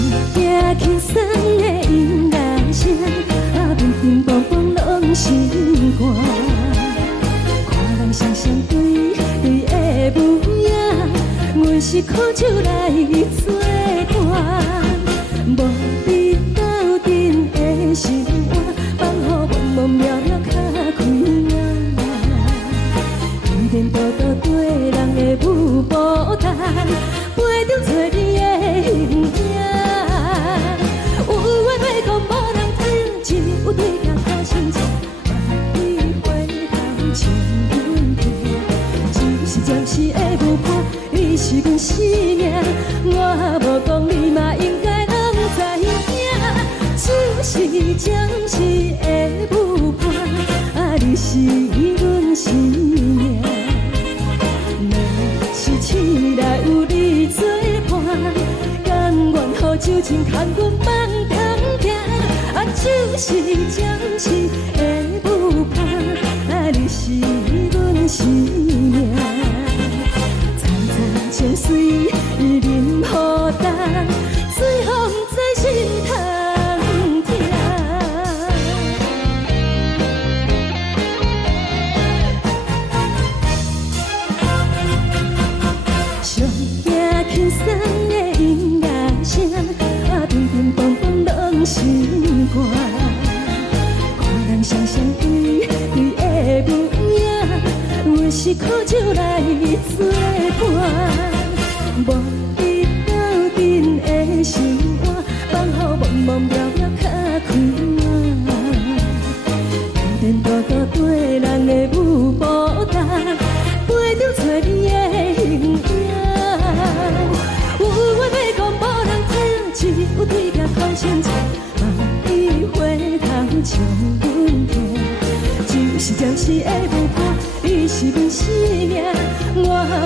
行轻松的音乐声，乒乒乓乓拢心肝。看人双双对的舞影，阮是苦酒来作伴。无你斗阵的生活，放予茫茫渺渺较开眼。一点多多对人的舞步弹，陪着做你的形影。有话要讲无人听，只有对镜头心情。万里回头唱阮听，就是暂时的舞伴，你是阮生命。我无讲你嘛应该拢知影，就是暂时的舞伴，你是阮生命。是醒来有你作伴，甘愿予酒精牵阮梦中行，就是暂时的舞伴，你是阮生命。层层情水任何等，随风在心通听。上行轻松的音乐声，乒乒乓乓拢心肝。看人双双对的舞影，阮是苦酒来作伴。无你斗阵的生活，放予茫茫渺渺较开眼。一点多多对人的舞步弹，陪着做你的形影。有话要讲无人听，只有对镜头心情。万里回头唱阮听，就是暂时的舞伴，你是阮生命。我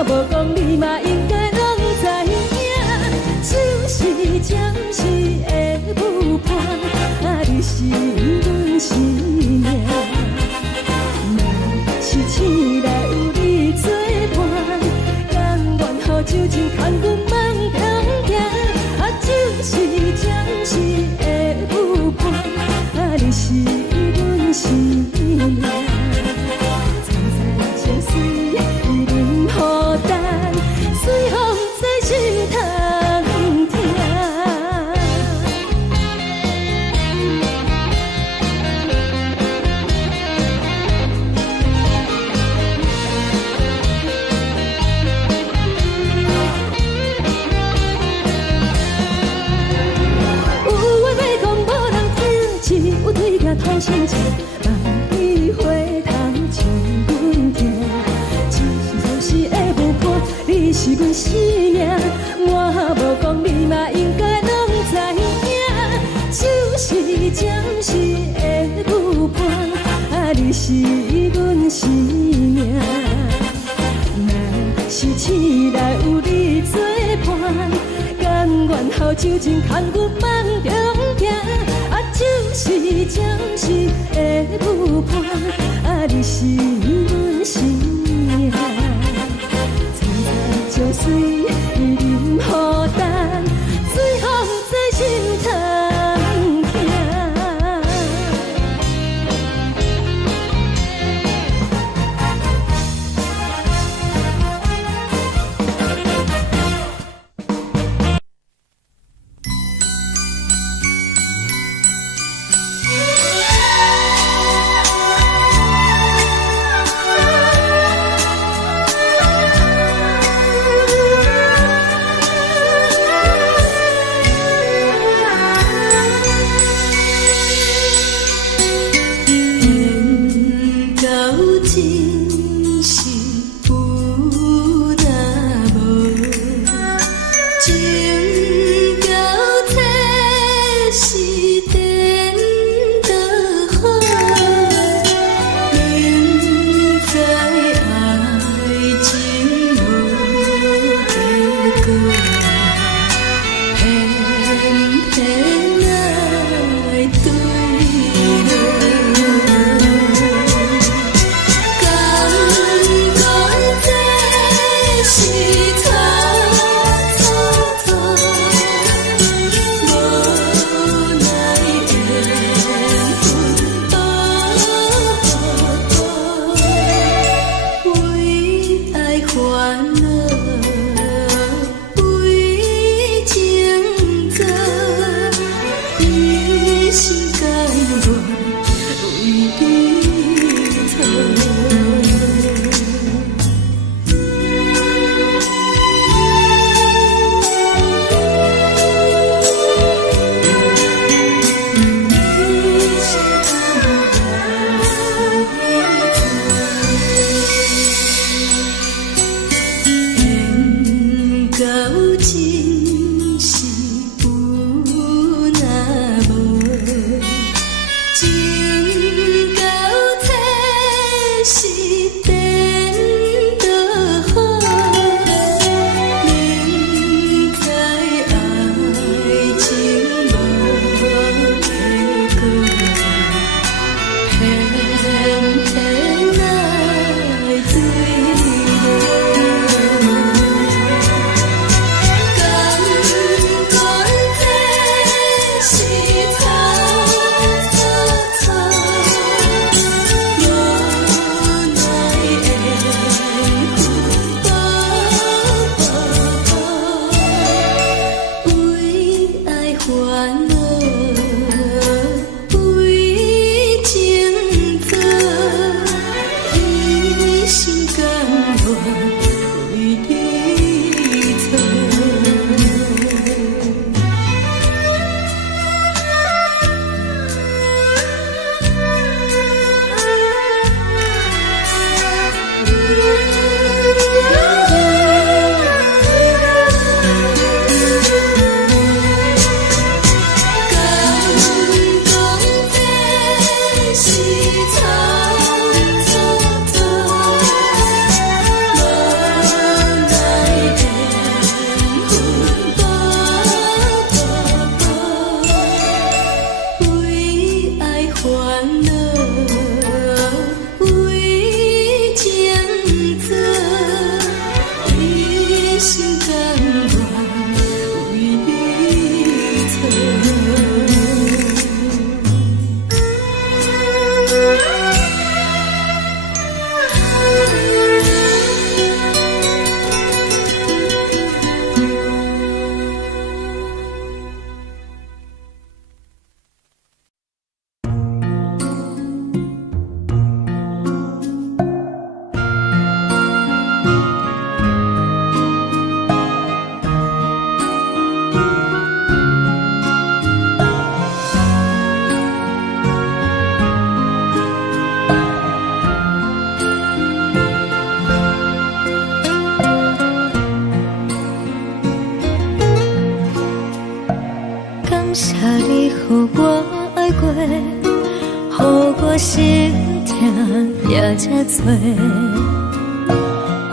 无讲你嘛应该拢知影，就是暂时的舞伴，你是阮生命。若是醒来有你作伴，甘愿予酒精牵阮梦中行，就是暂时的舞伴，你是阮生命。层层情水任何等，随风在心通听。有话要讲无人听，只有对镜头心情。万里回头唱阮听，就是暂时的舞伴，你是阮生命。我无讲你嘛应该拢知影，就是暂时的舞伴，你是阮生命。若是醒来有你作伴，甘愿予酒精牵阮梦中行，就是暂时的舞伴，你是阮生命。层层情水任何等，随风在心通听。谢你，予我爱过，予我心痛也这多。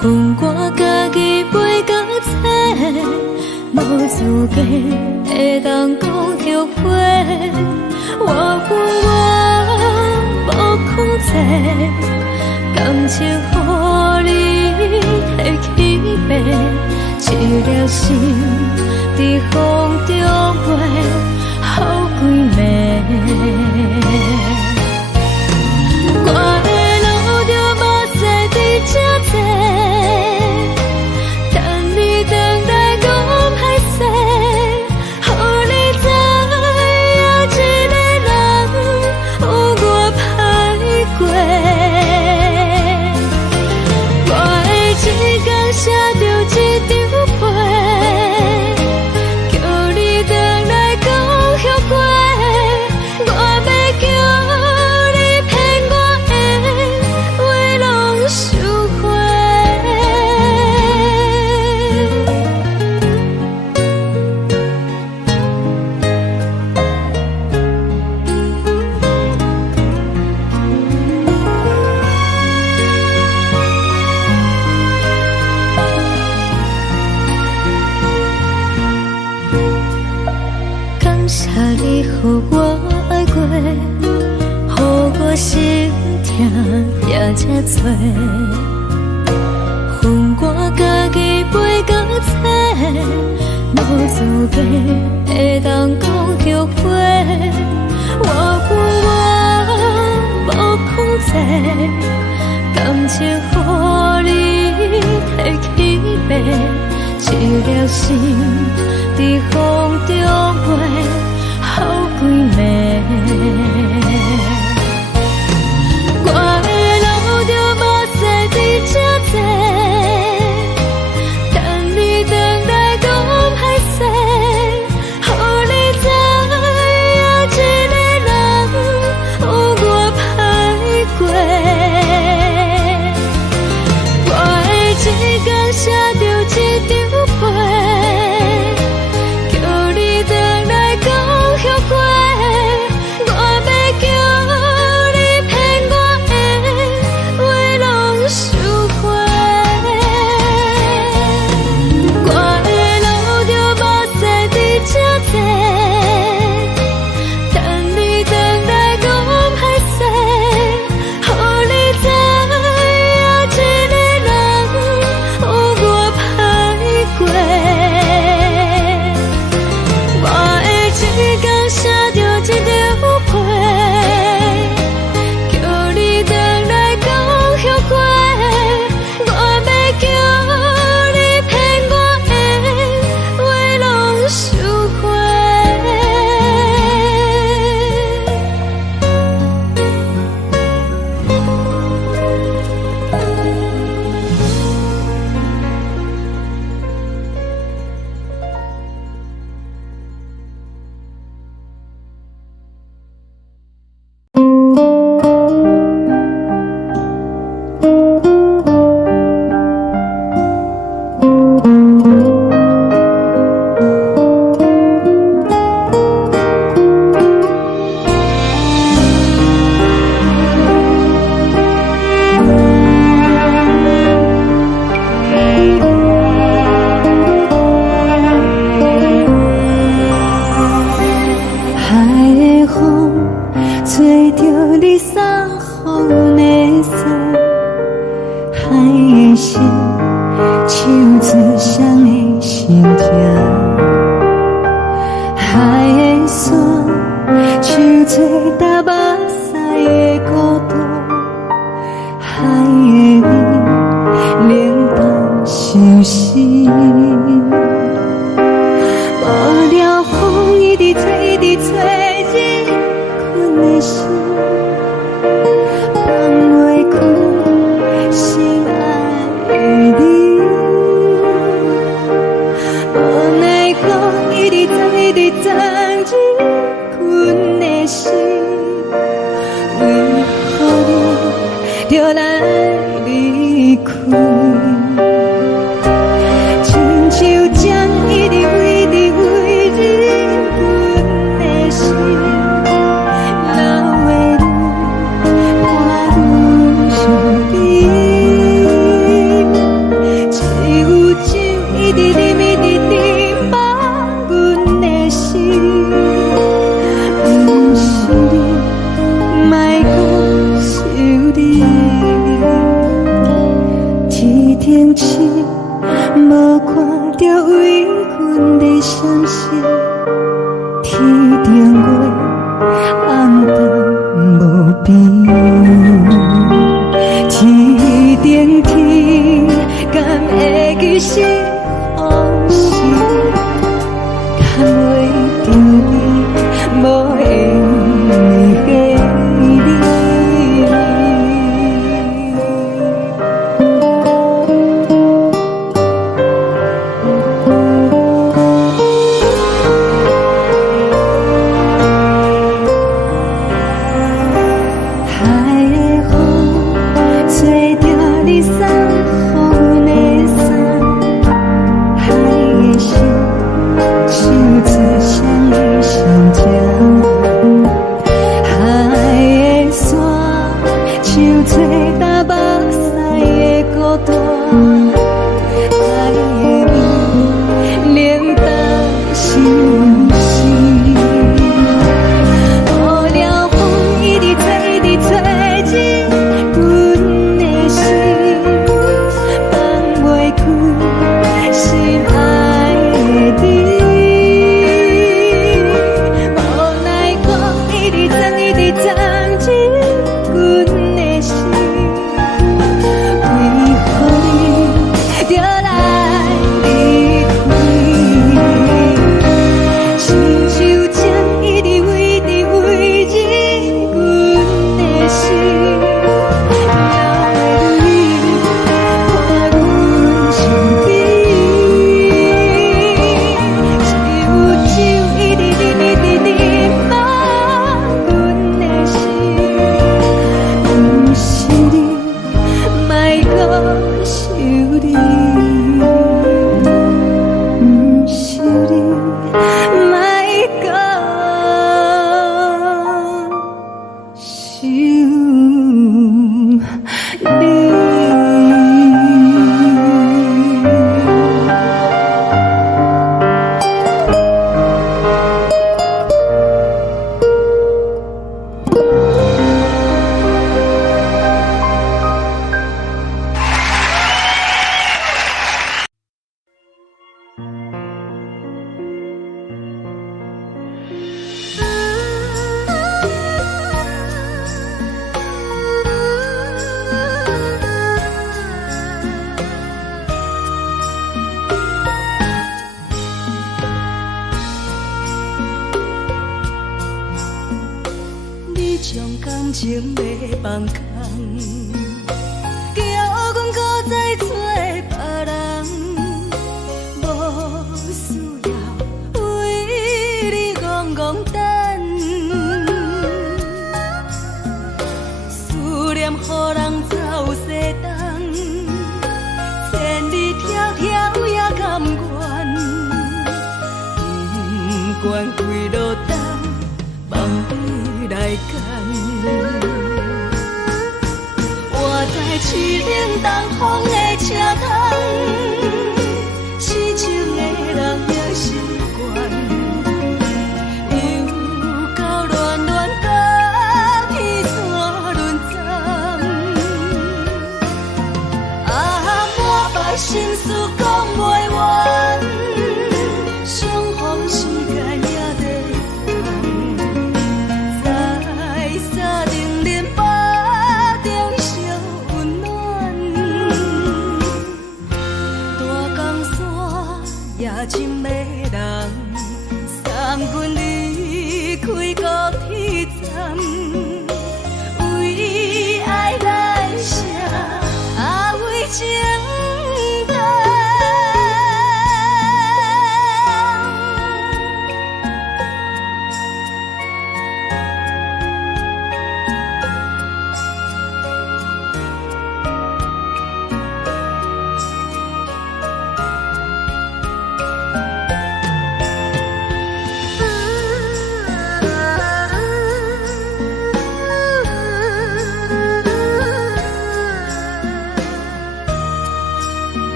恨我家己袂到切，无资格会当讲后悔。我无控制，感情予你提起飞，一粒心在风中飞，好几暝。我的路着目屎在这多，等你等待讲歹势，予你知影一个人有我歹过。我的一天写着一张被，叫你回来讲后悔。我要叫你骗我的话拢收回。感谢你，予我爱过，予我心痛也这多。恨我家己袂到切，无资格会当讲后悔。我无控制，感情予你提起飞，一粒心在风中飞，好几暝。我的路着目屎在这多，等你等待讲歹势，予你知影一个人有我歹过。我的一天写着一张被，叫你回来讲后悔。我要叫你骗我的话拢收回。我的路着目屎在这多，等你等待讲歹势，予你知影一个人有我歹过。我的一天写着一张被，叫你回来讲后悔。我要叫你骗我的话拢收回。海的风吹着你送风的伞，海的心唱出双的心痛，海的山唱出打目屎的孤独，海的你冷淡伤心。无聊风一直吹，一直吹，日困的心放袂开，心爱的你。无奈何一直等，一直等，日困的心，为何你就来离开？亲像将一直为日困你是往事，牵袂着你，无缘的你。将感情要放空，叫阮搁再找别人，无需要为你戆戆等，思念予人走西东，千里迢迢也甘愿，不管几落冬，望你来干。活在痴冷东风的车窗，痴情的人也习惯，又到乱乱甲彼山论斩。满腹心事讲袂完，相逢时间也在等。在沙定连巴中烧温暖，大江山夜深的人，送阮离开高铁站，为爱来写，为情长。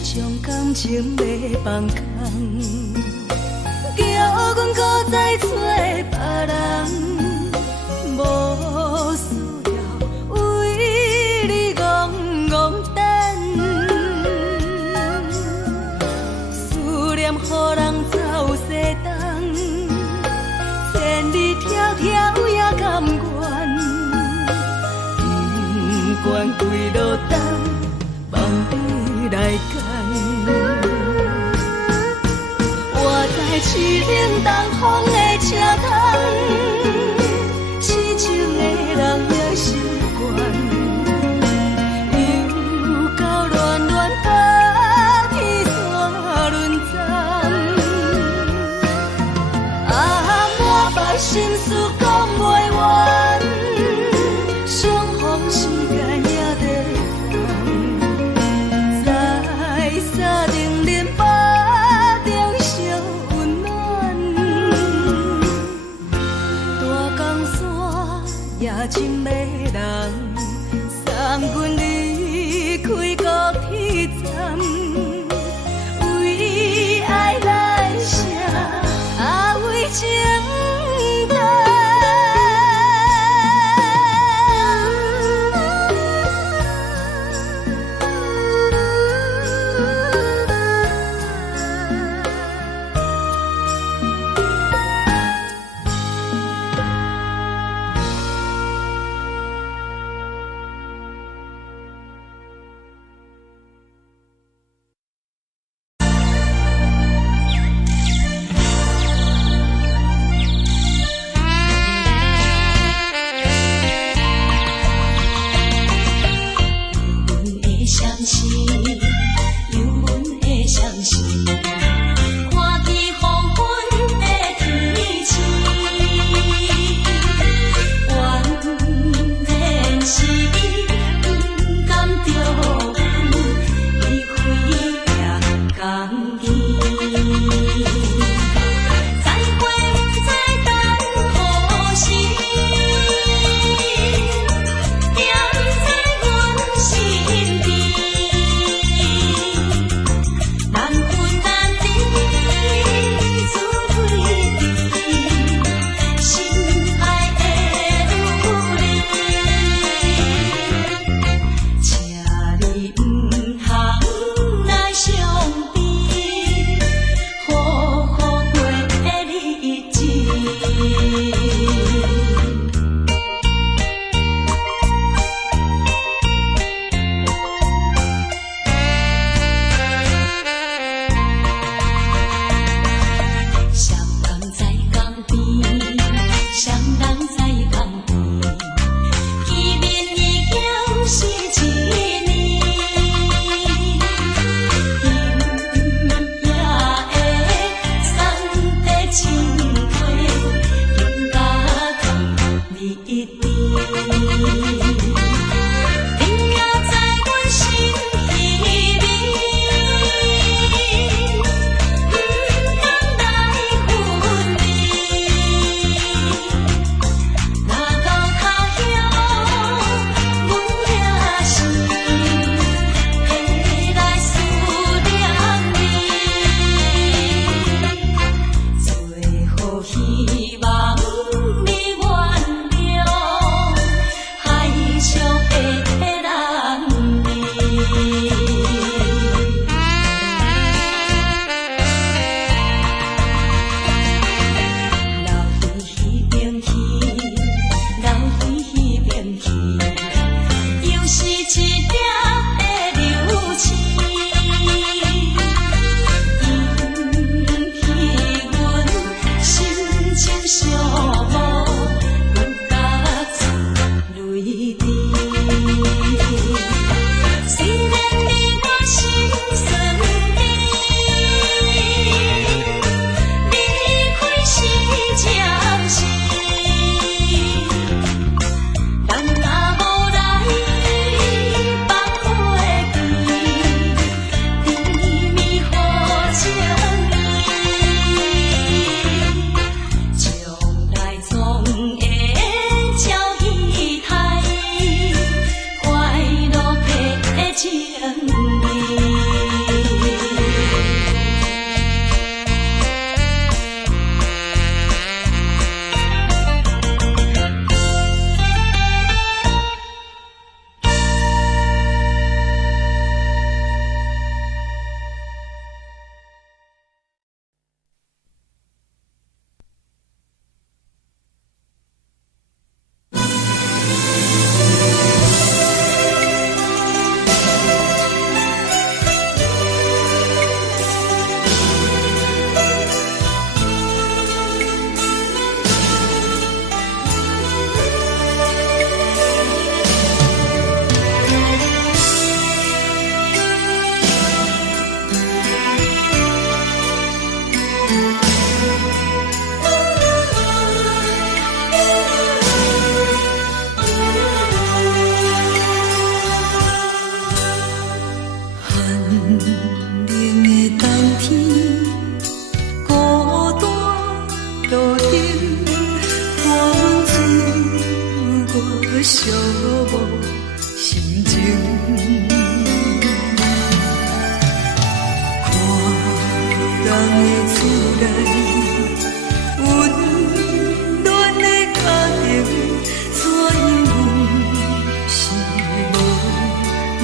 将感情要放空，叫阮搁再找别人，无需要为你戆戆等，思念予人走西东，千里迢迢也甘愿。为落单，望你来牵。我在市冷东风的车头，痴情的人也习惯，又到乱乱把天山轮转。啊，满腹心事讲袂完，相逢时间也在烦，在沙冷冷巴中烧温暖。大江山夜深的人，送阮离开高铁站，为爱来生，啊为情淡。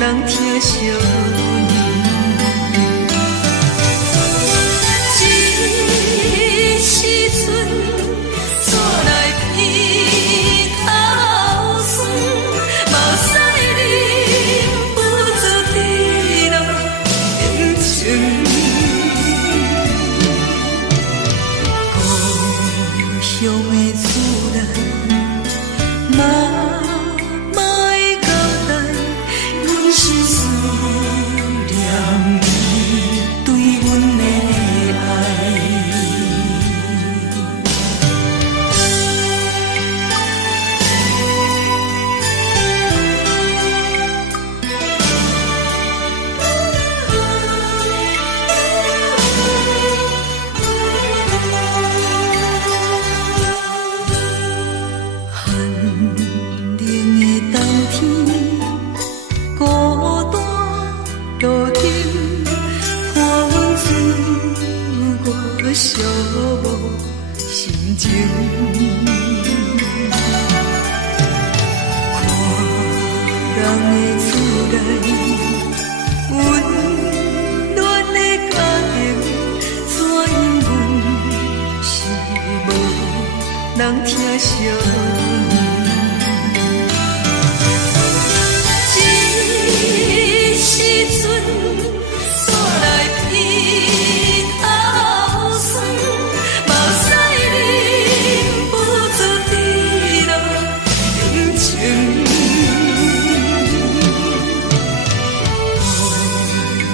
人疼惜你。这时阵厝内鼻头酸，目屎忍不住滴落眼睛。故乡的厝内，嘛会交代，阮是思念你对阮的爱。寒冷的冬天，孤单路灯，伴阮自我寂寞心情。看人的厝内，温暖的家庭，怎因阮是无人疼惜你？这时阵，厝内鼻头酸，目屎忍不住滴落眼睛。故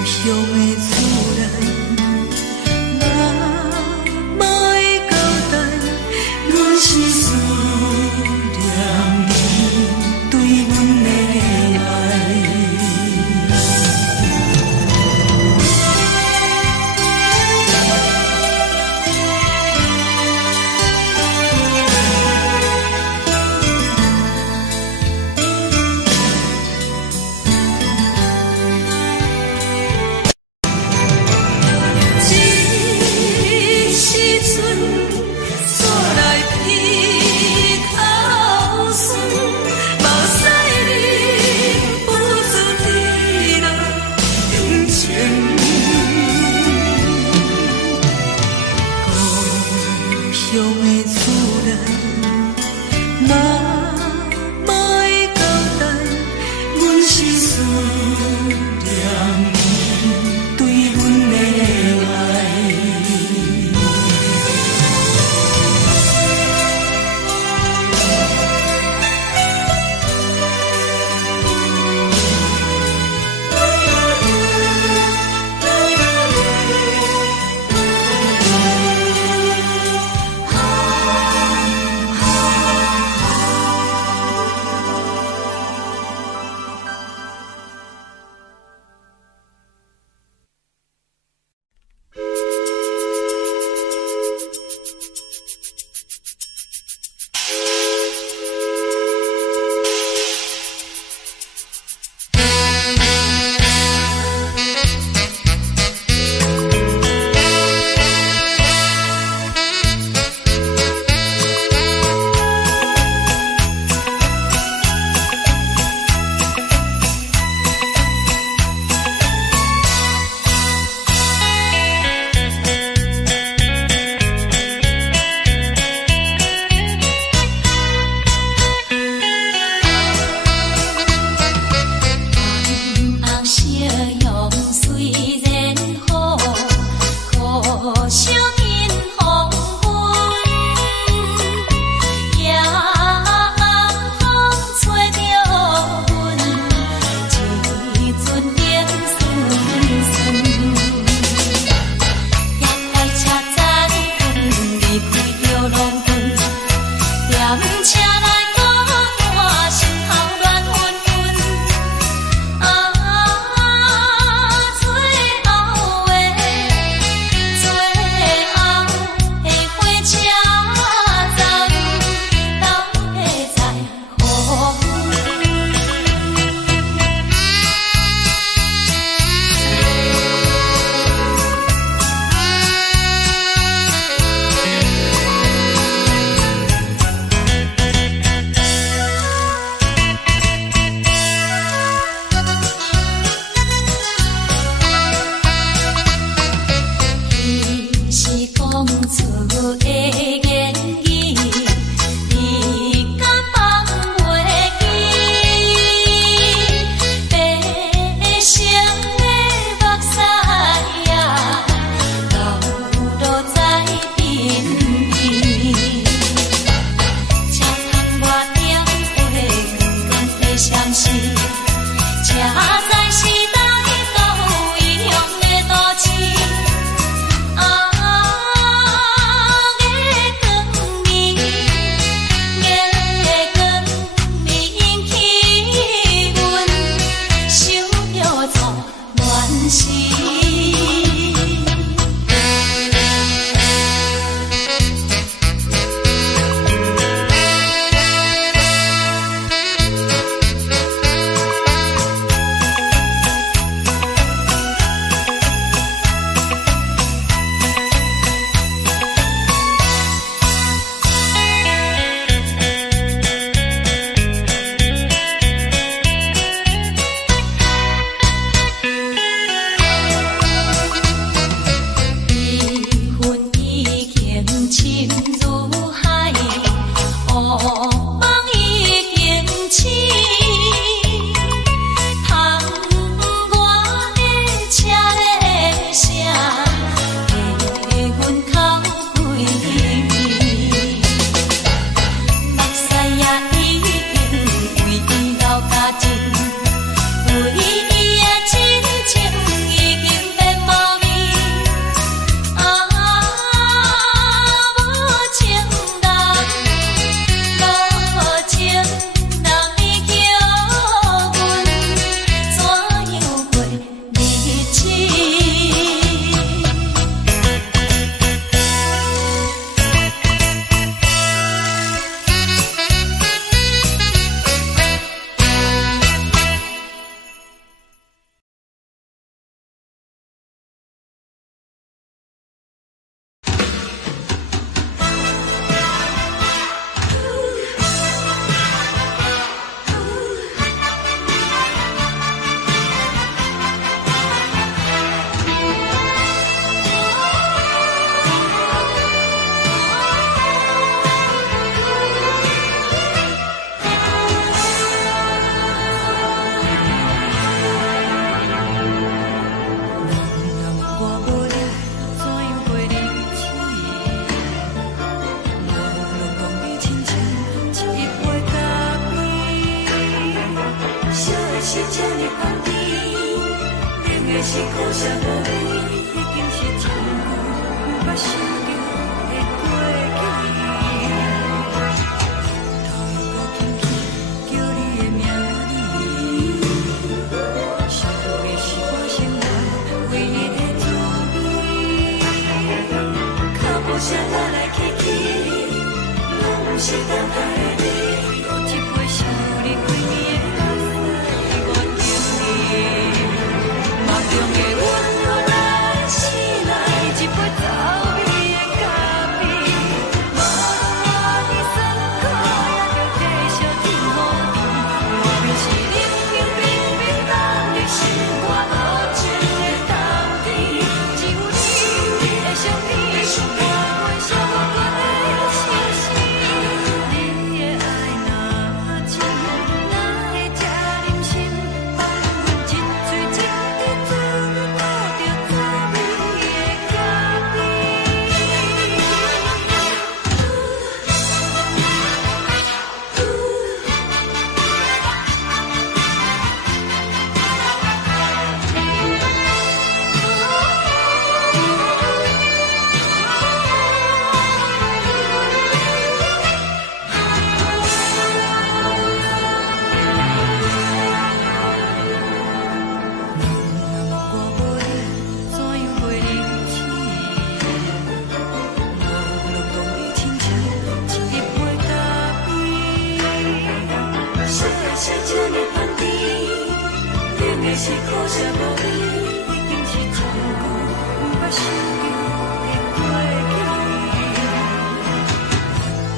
乡的厝内，嘛会交代，阮是思念你对阮的爱。这时阵，厝内鼻头酸，目屎忍不住滴落眼睛。故乡的厝内，嘛会交代，阮是思念你对阮的爱。的是苦涩无味，已经是真久毋捌想着的过去。头又无轻轻叫你的名字，想的是我心内唯一的滋味。脚步声来来去去，拢是等待的你，搁一杯想你几年的目屎，我等你。梦中的阮，我来醒来，一杯走味的咖啡，无论我的酸苦，也着继续甜予你。我便是冷冷冰冰放入心肝无情的冬天，只有你的相片，我阮寂寞阮的心事。你的爱若真，哪会这忍心放阮一嘴一滴滋味，吐着滋味的咖啡。我无你，怎样袂忍起？无路讲你亲像一杯咖啡，小的是这呢香甜，冷的是苦涩无味，已经是真久毋捌想着的过去。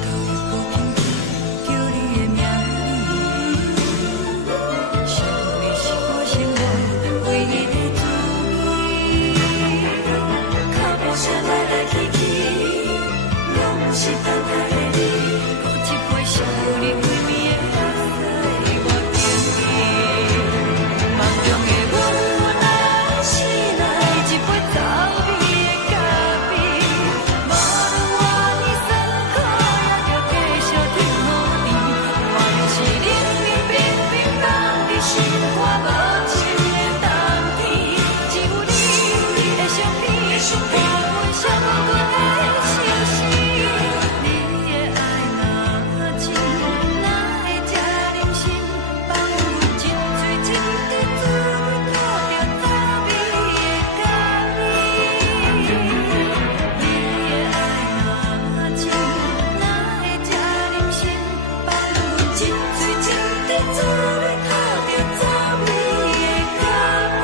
头又无轻轻叫你的名字，想的是我心内唯一的滋味。脚步声来来去去，拢是等待的你，搁一杯想你几暝的目屎，我等你。梦中的阮，我来醒来，一杯走味的咖啡，无论我的酸苦，也着继续甜予你。我便是冷冷冰冰放入心肝无情的冬天，只有你的相片，我阮寂寞阮的心事。你的爱若真，哪会这忍心放阮一嘴一滴滋味，吐着滋味的咖啡。你的爱若真，哪会这忍心放阮一嘴一滴滋味，吐着滋味的咖啡。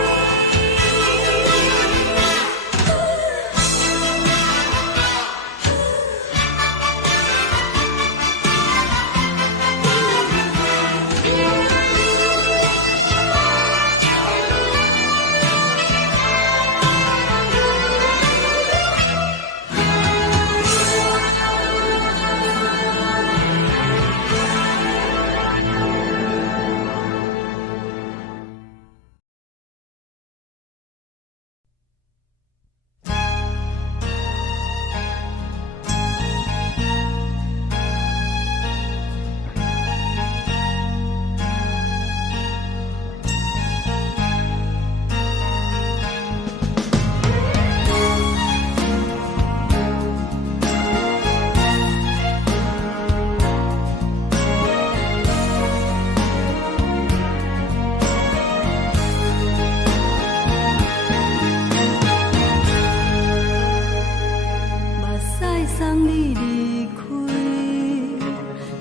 目屎送你离开，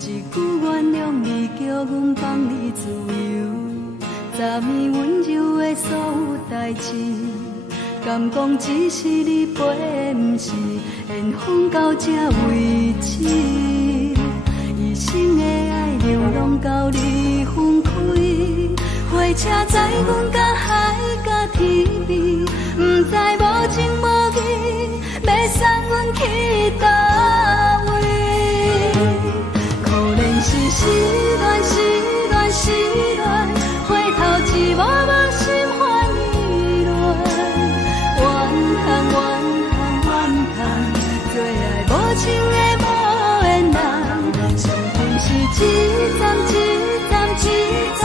一句原谅你，叫阮放你自由。昨暝温柔的所有代志，敢讲只是你陪，毋是缘分到这为止。一生的爱流浪到你分开，火车载阮甲海甲天边，毋知无情无义，要送阮去倒位？可能是失恋，失恋，失恋，回头一幕幕心烦意乱，怨恨，怨恨，怨恨，最爱无情的无缘人，身份是一站一站一站，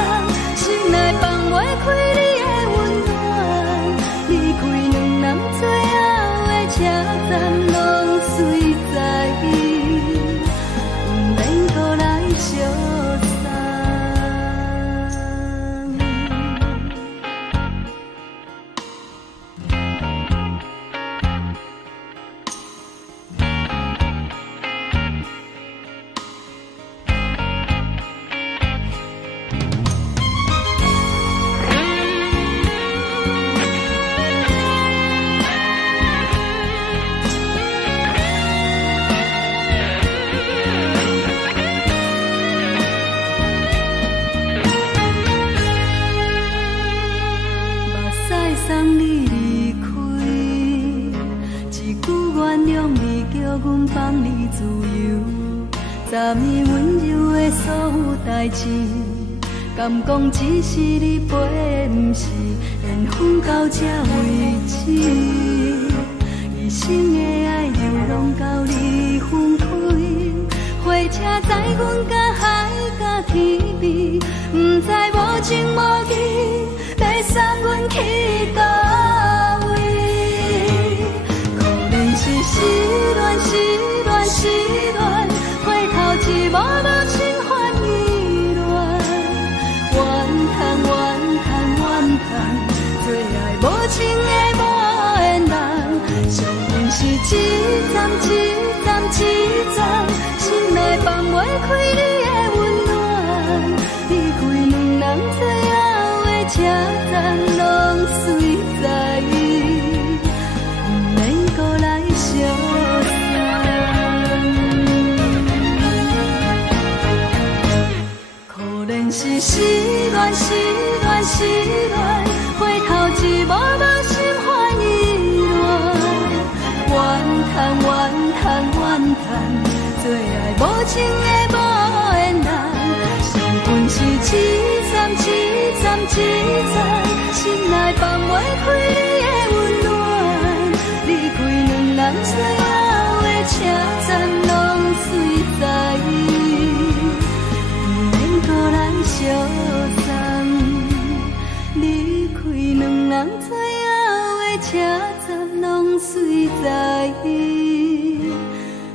心内放袂开你的温暖。送你离开，一句原谅你，叫阮放你自由。昨暝温柔的所有代志，敢讲只是你陪，不是缘分到这为止。一生的爱流浪到你分开，火车载阮甲海甲天边，不知无情无义，要送阮去倒位？可怜是失恋，失恋，失恋，回头一幕幕心烦意乱，怨叹，怨叹，怨叹，最爱无情的无缘人，上恨是一站一站一站，心内放袂开你的温暖，离开两人最后的车站，拢随在意，不免搁来相送。可怜是失恋，失恋，失恋，回头一幕幕心烦意乱，怨叹，怨叹，怨叹，最爱无情的无缘人，上恨是一站一站一站，心内放袂开你的温暖，离开两人最后的车站，拢随在意，不免搁来相送。离开两人最后的车站，拢随在意，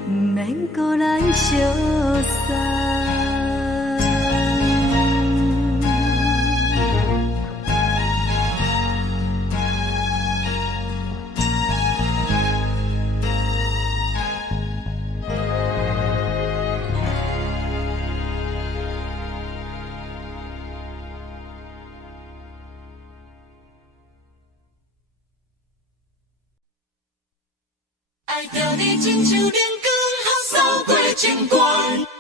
不免搁来相送。爱着你亲像阳光，扫过情关，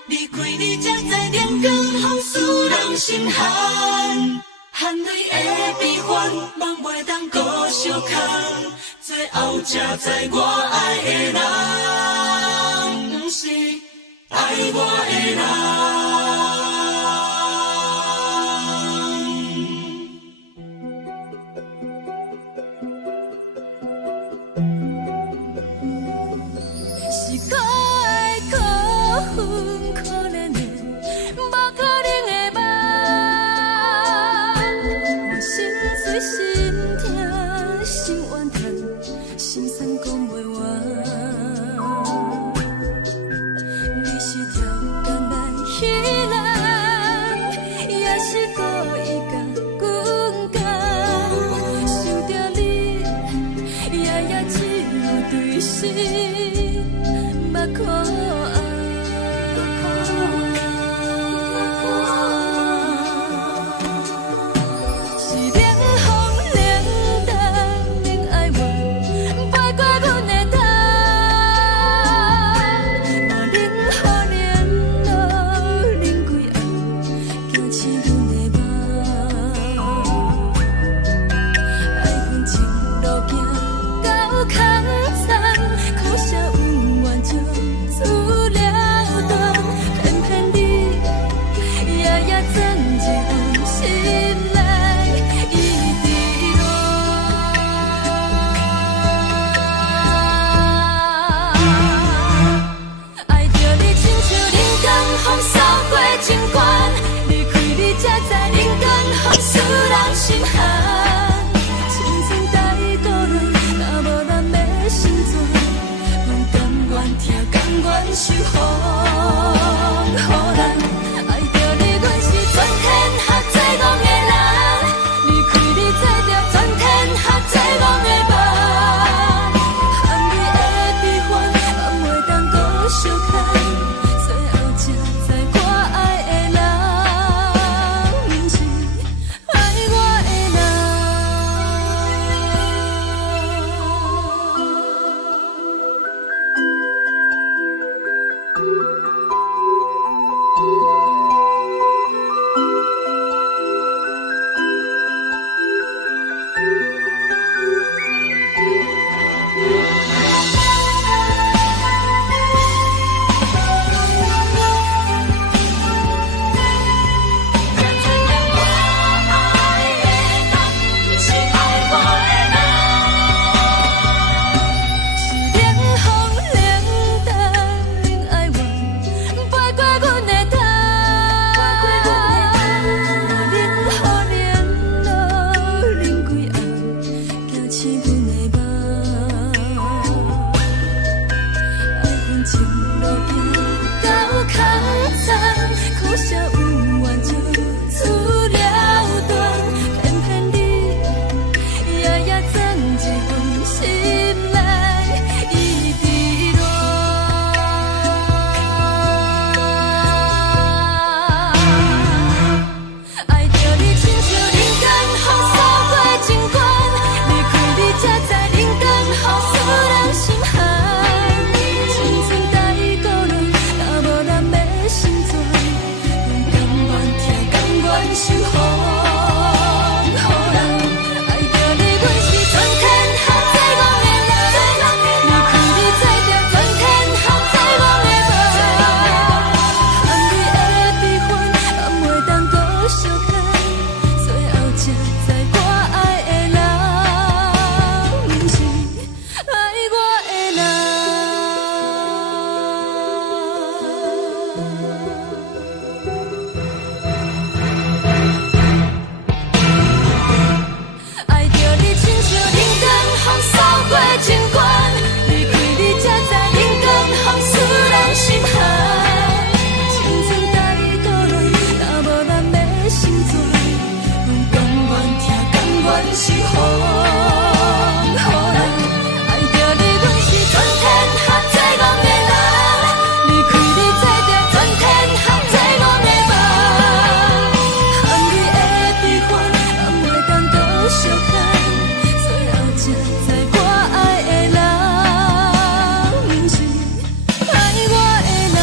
离开你才知阳光风使人心寒。含泪的悲欢，望袂当搁相牵，最后才知我爱的人，不是爱我的人。是可爱可恨可怜的，无可能的梦。我心碎心痛心怨叹，心酸讲袂完。你是条工来彼人，也是故意甲阮讲，想着你夜夜只有对视。目看爱，是冷风冷淡冷爱我，飞过阮的头，嘛冷雨连落冷几暗，惊醒阮的梦。爱恨情路行到空残，苦涩有缘就出了断，偏偏你夜夜钻入阮心内，一直乱。爱着你亲像冷光风扫过情关，离开你才知冷光风使人心寒。亲情带倒来，若无咱要心酸，阮甘愿听，甘愿受予人。爱着你，阮是全天下最戆的人，离开你做着全天下最戆的梦。含泪的悲欢，望袂当搁相牵，最后才知我爱的人，不是爱我的人。全是风，予人爱着你，阮是全天下最戆的人，离开你做着全天下最戆的梦，含泪的悲欢，也袂当搁相看，最后才知我爱的人，不是爱我的人。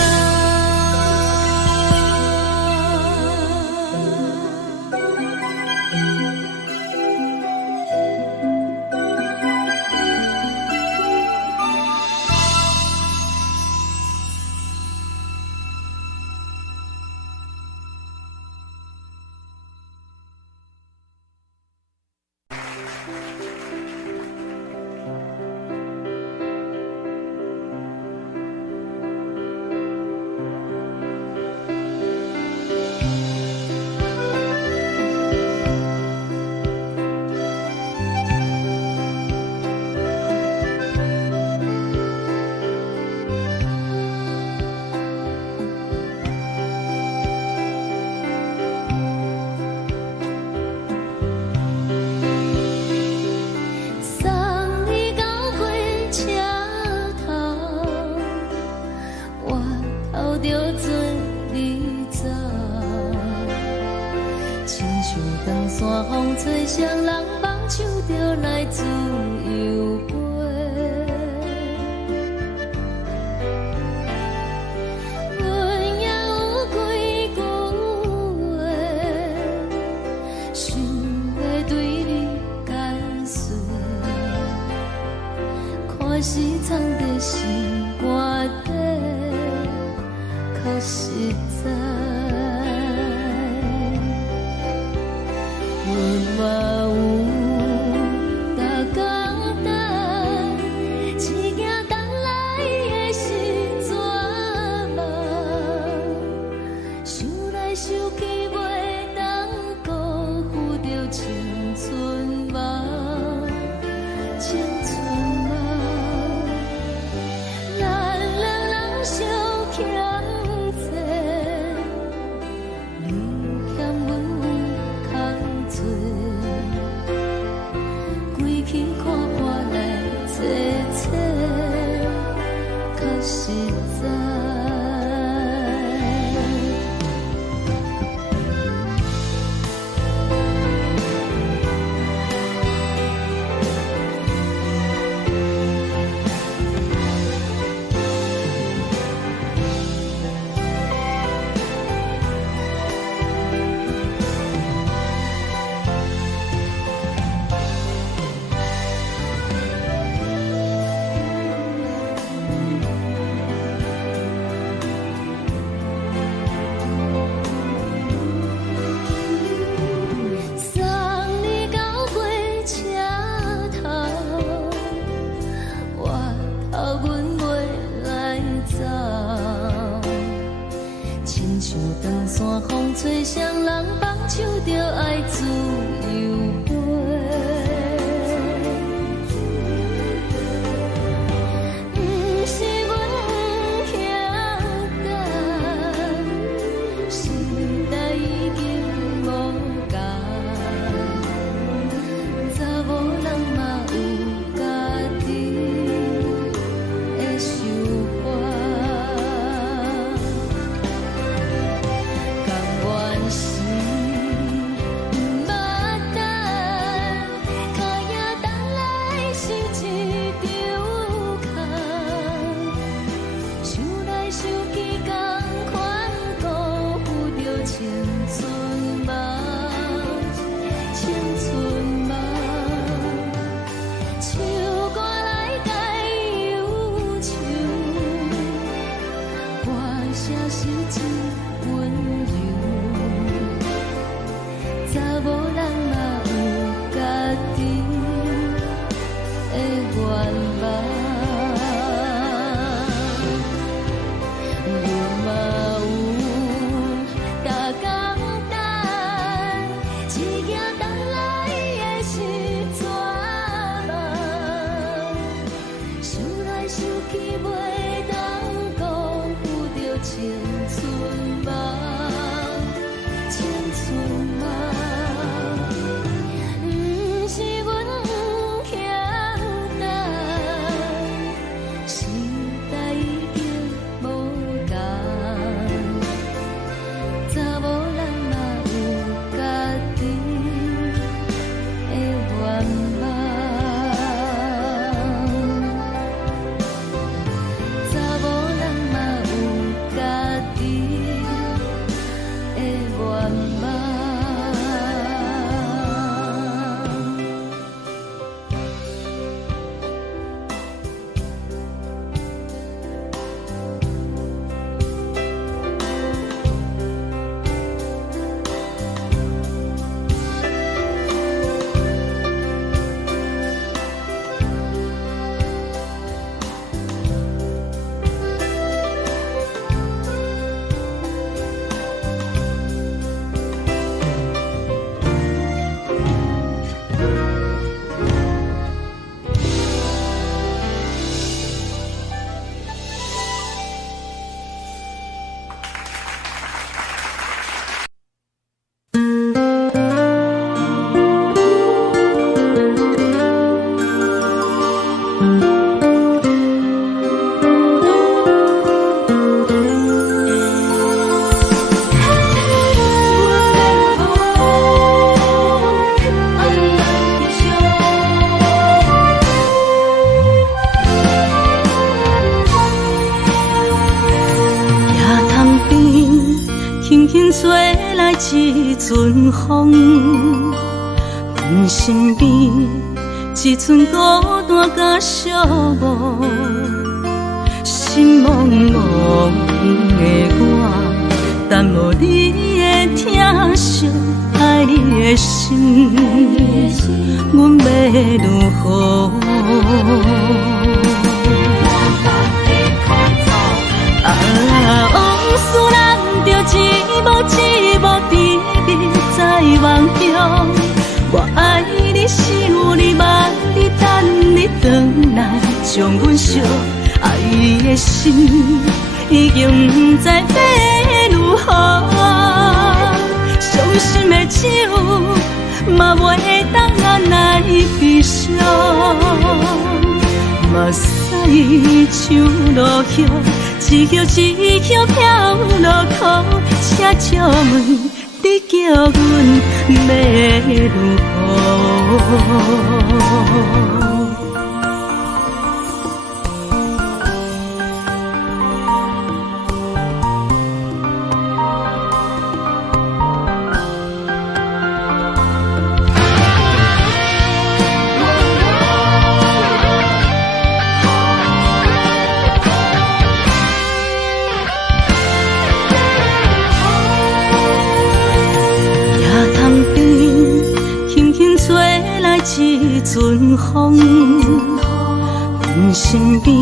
送你到火车头，我头着准你走，亲像长山风吹双人放手着来自由飞。阮也有几句话，想要对你解释。可是藏在心肝底，较实在。阮嘛有逐工等，一件等来的是绝望，想来想去袂当辜负着青春梦，青春梦。咱两人相欠债，你欠阮空做，归去看破来切切，较实在。送你到火车头，我头阮袂来走，亲像长山风吹双人放手着爱自由飞。不是阮不晓得，时代已经无共，查某人嘛有家己的想法，甘愿是不捌等，脚也等来是一场空，想来想去同款辜负着青春梦，青春梦。唱歌来解忧愁，歌声是一温柔，查某人嘛有家己的愿望。阮嘛有逐工等，一件等来的是绝望，阵风，阮身边一寸孤单甲寂寞，心茫茫的我，等无你的疼惜，爱你的心，阮要如何？往事咱着一幕一幕甜蜜在梦中。我爱你，想你，望你，等你回来，将阮惜爱你的心已经不知要如何。伤心的手嘛袂当按来悲伤，目屎像落雨。一曲一曲飘落雨，请借问你叫阮要如何？一阵风，阮身边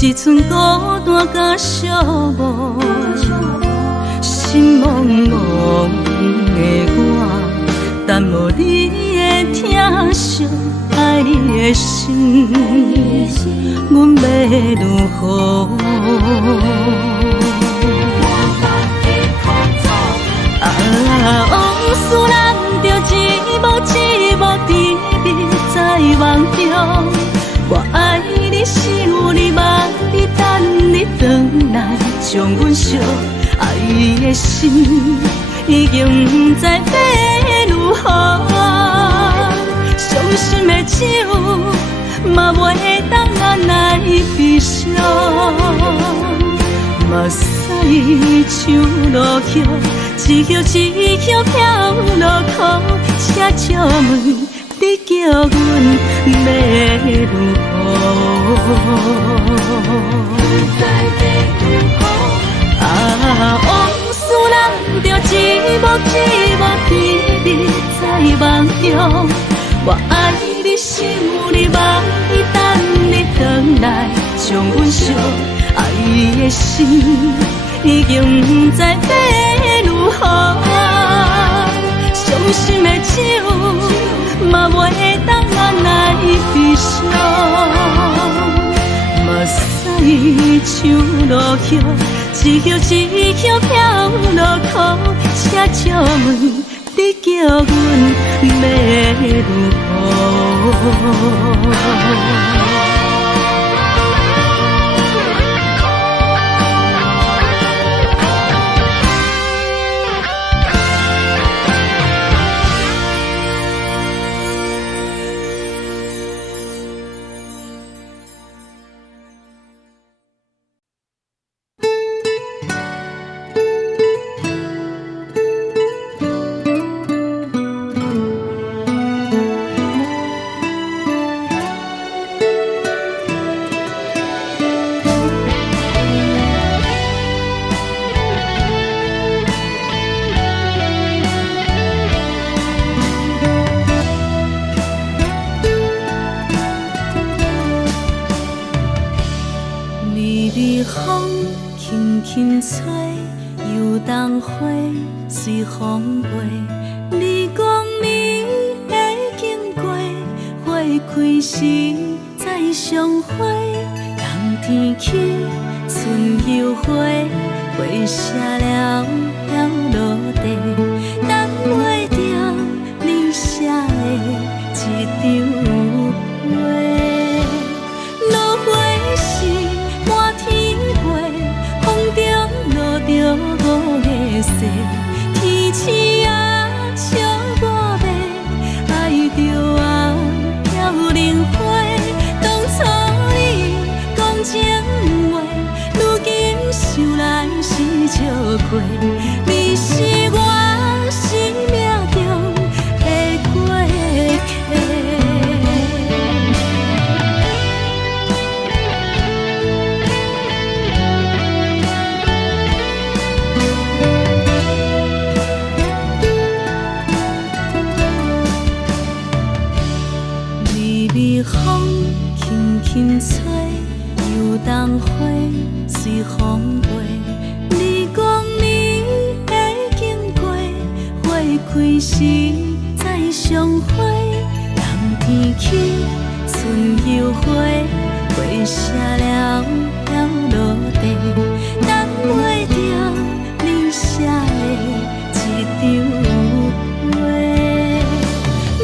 一寸孤单甲寂寞，心茫茫的我，等无你的疼惜，爱你的心，阮要如何？往事咱着一幕一幕甜蜜在梦中。我爱你，想你，望你，等你回来，将阮惜爱你的心已经不知要如何。伤心的手嘛袂当按来悲伤，目屎像落雨。一曲一曲飘落雨，请借问你叫阮要如何？往事咱着一幕一幕甜蜜在梦中。我爱你，想你，望你，等你回来，将阮惜爱你的心已经不知要如何。伤心的手嘛袂当按来悲伤，目屎像落雨，一曲一曲飘落雨，请借问你叫阮要如何？随风飞，你讲你会经过，花开时再相会。冬天起，春又花，花谢了飘落地，等袂着你写的一张画。落花时满天飞，风中落着五个色。天星啊，笑我迷，爱着啊，飘零花。当初你讲情话，如今想来是笑过。你是我心风轻轻吹，游东花随风飞。你讲你会经过，花开时再相会。冬天起，春又回，花谢了了落地，等袂着你写的一张话。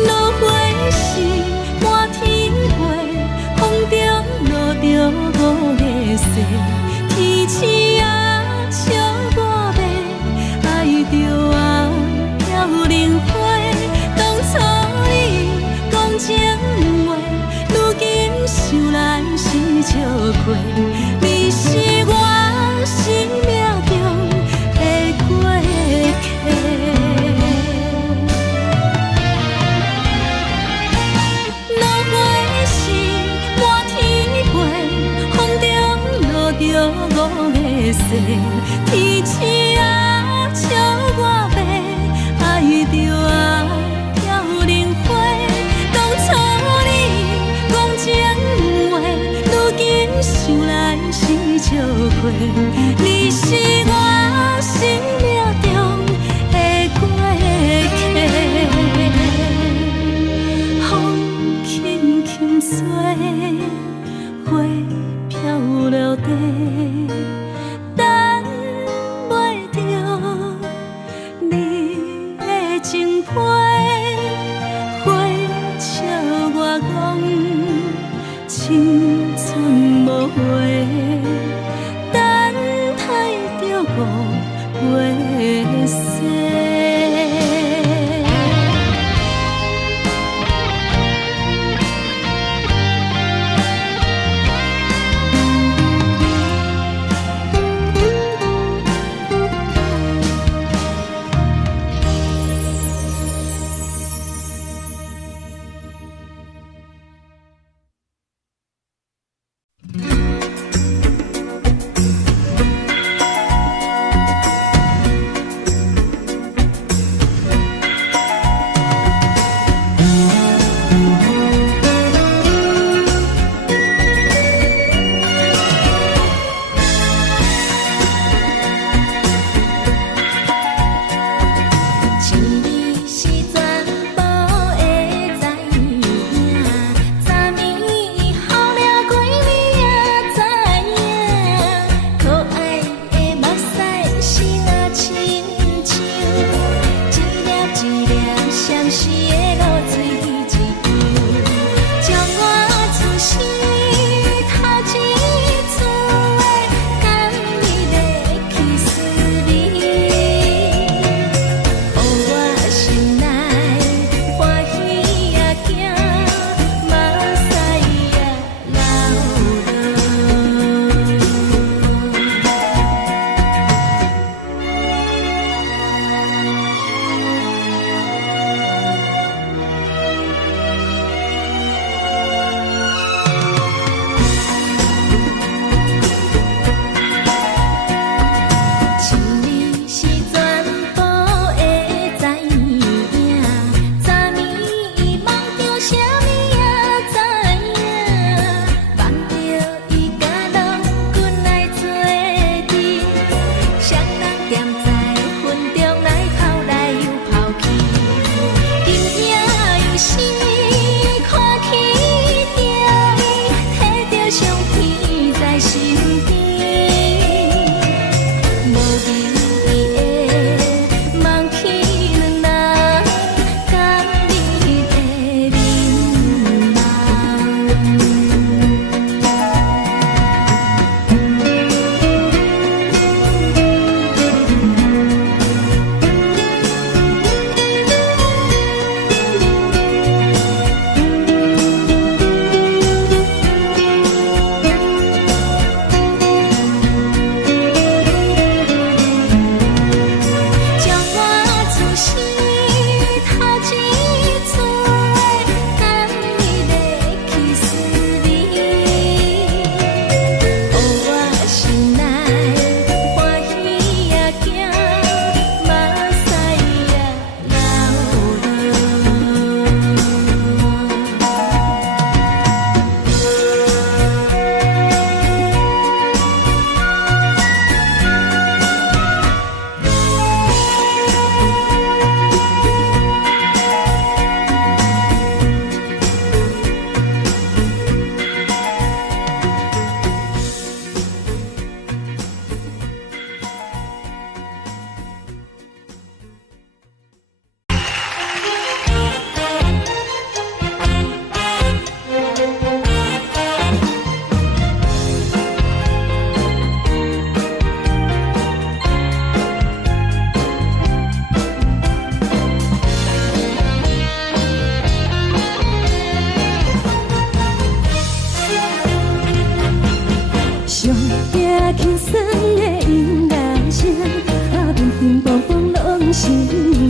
落花时满天飞，风中落着五个色，天星啊笑我迷，爱着啊飘零花。当初你讲情话，如今想来是笑过。你是我生命中的过客。落花时满天飞，风中落着五个色，天星啊笑我迷，爱着啊飘零花。当初你讲情话，如今想来是笑过。你是我生命中的过客。风轻轻吹，花飘落地，等袂着你的情批。花笑我讲，青春无悔，等待着五月雪。轻松的音乐声，乒乒乓乓拢心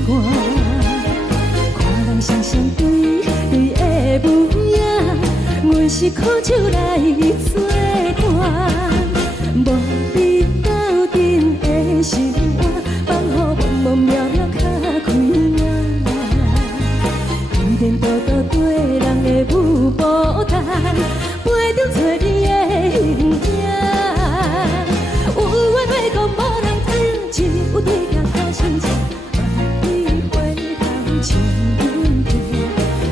肝。看人双双对对的舞影，阮是苦酒来作伴。无你斗阵的生活，放予茫茫渺渺较开眼。颠颠倒倒对人的舞步弹，陪着找你的形影。有话要讲无人听，只有对镜头先唱，万里回头唱阮听。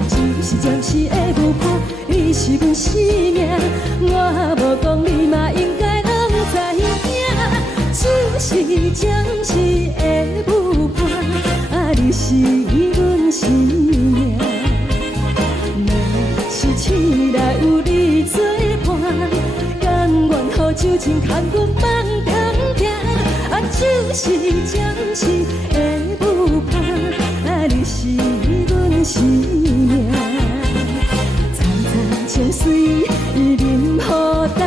只是暂时的舞伴，你是阮生命，我无讲你嘛应该拢知影。就是暂时的舞伴，你是阮生命。若是醒来有你作伴，甘愿予酒精牵阮梦中行。就是暂时的舞伴，你是阮生命。层层情水任何等，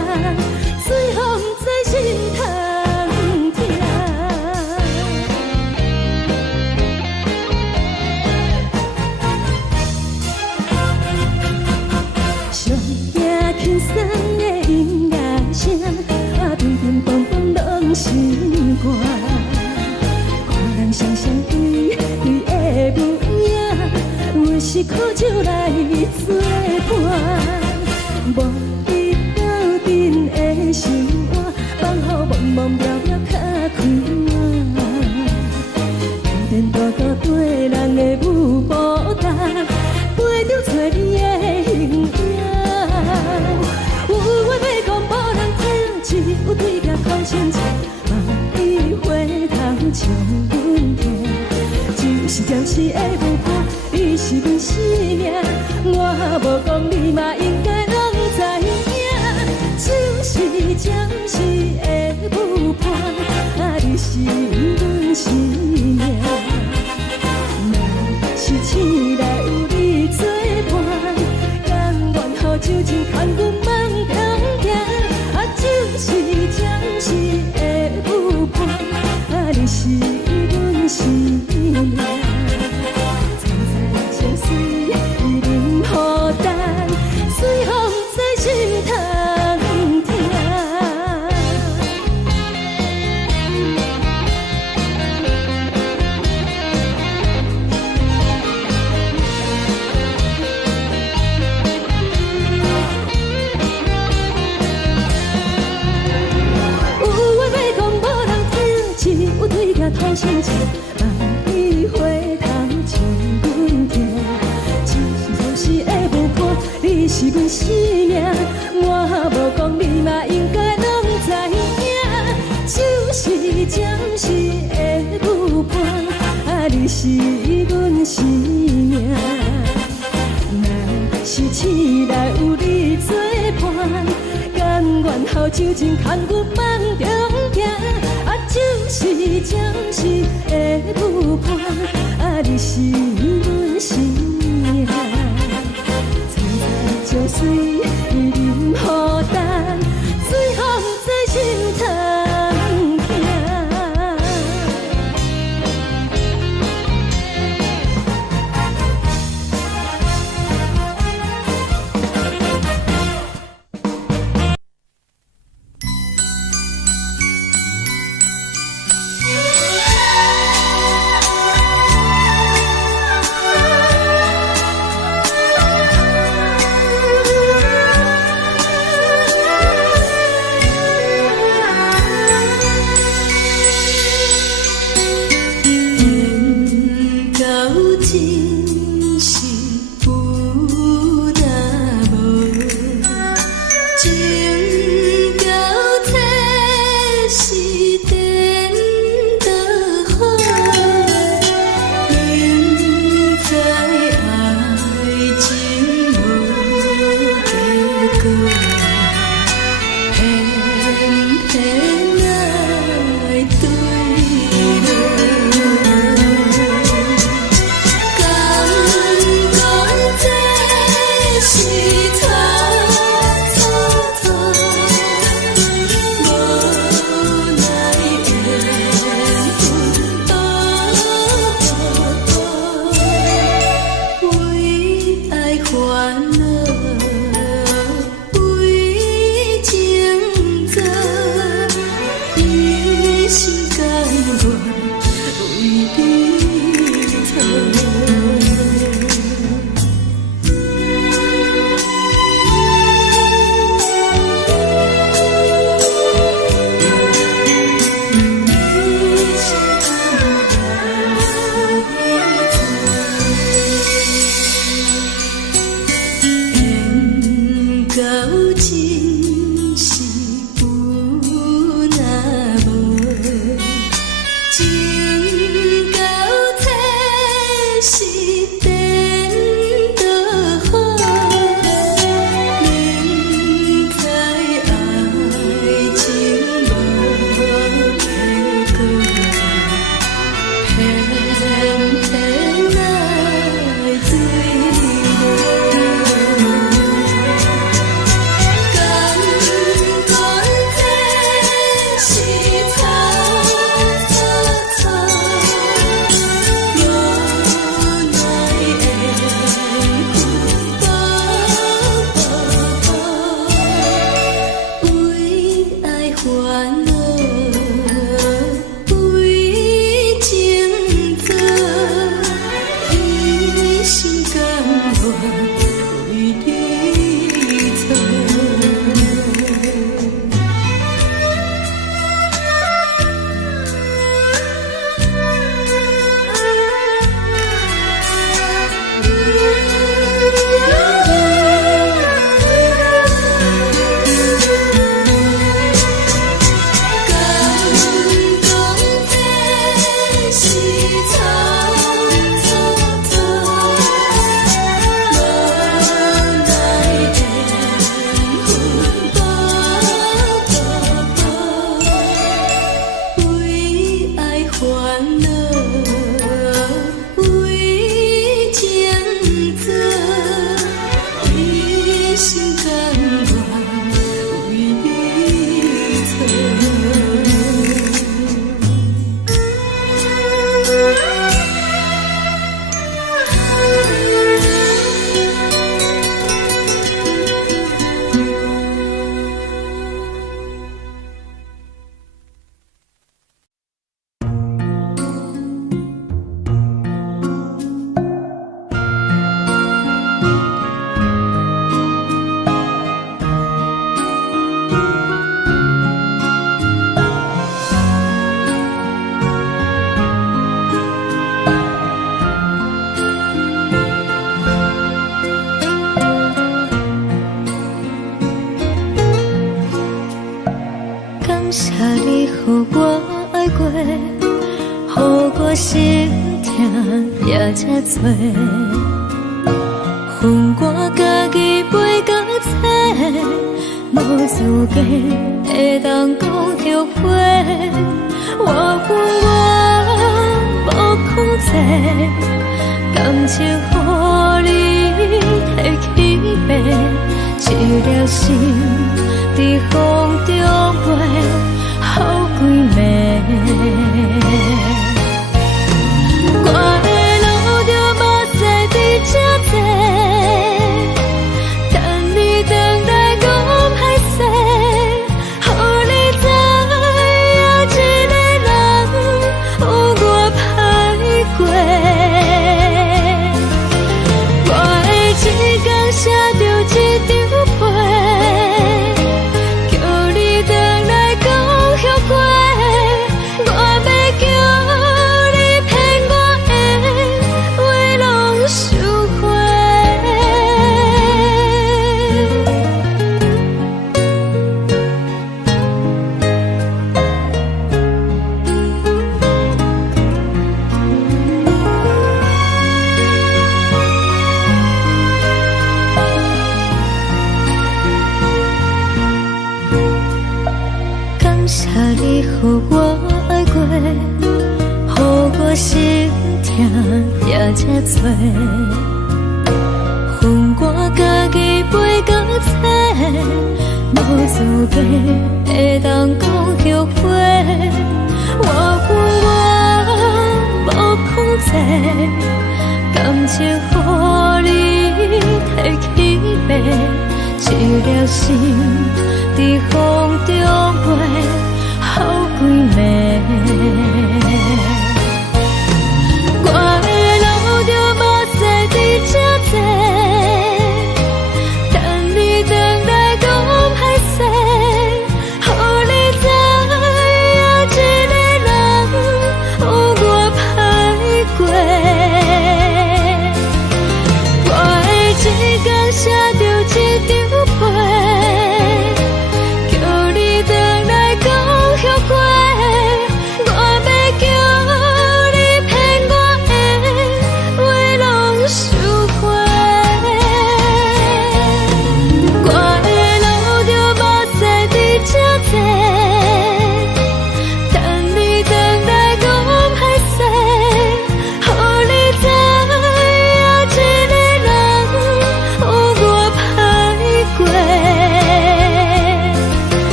随风在心头。轻松的音乐声，乒乒乓乓拢心肝。看人双双对对的舞影，阮是苦酒来作伴。无你斗阵的生活，放予茫茫渺渺较开眼。颠颠倒倒对人的舞步弹，陪着找你的形影。有话要讲无人听，只有对镜头先唱，万里回头唱阮听。就是暂时的舞伴，你是阮生命，我无讲你嘛应该拢知影。就是暂时的舞伴，你是阮生命。若是醒来有你作伴，甘愿予酒精牵阮梦中行。就是暂时的舞伴，你是阮生命。层层情水任何等，随风在心头听。头先唱，万里回头唱阮听。暂时的舞伴，你是阮生命，我无讲你嘛应该拢知影。就是暂时的舞伴，你是阮生命。若是醒来有你作伴，甘愿予酒精牵阮梦中行。就是暂时的舞伴，你是阮生命。层层情水任何等，随风在心头行。心甘愿为你错。感谢你，予我爱过，予我心痛也这多。恨我家己袂到切，无资格会当讲后悔。我恨我无控制，感情予你提起白，一粒心在风中飞，好几暝。我的路着目屎在这多，等你回来讲歹势，予你知影一个人有我歹过。我的一天写着一张被，叫你回来讲后悔。我要叫你骗我的话拢收回。感谢你，予我爱过，予我心痛也这多。恨我家己袂到切，无资格会当讲后悔。我恨我无控制，感情予你提起白，一粒心在风中飞，好几暝。我的路着目屎在这多，等你回来讲歹势，予你知影一个人有我歹过。我的一天写着一张被，叫你回来讲后悔。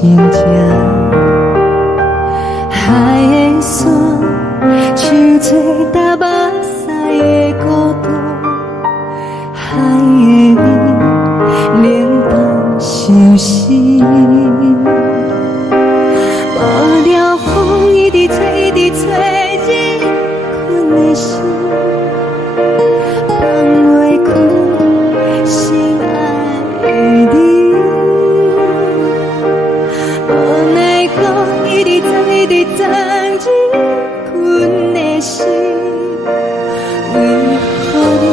心情。海的山，像做搭目屎的孤独，海的味，冷淡伤心。无聊风一直吹，一直吹，日困的心，放袂开心爱的你。无奈讲一直藏，一直藏，日困的心，为何你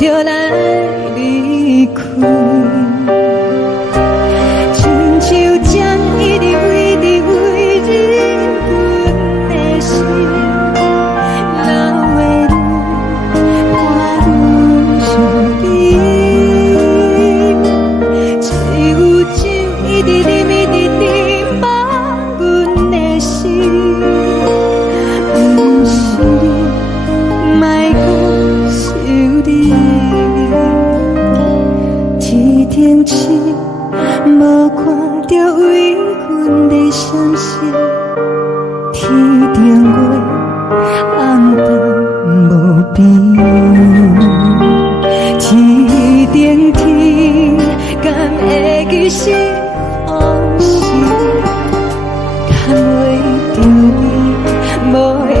就来离开？亲像针一直围，一直围日阮的心，流的泪，看阮伤悲。只有酒一直啉，一直啉，放阮的心。不是你，莫讲想你。天顶星，无看到为阮在相信。天顶月，暗淡无边。天顶天，敢会记是往事？牵袂着你，无缘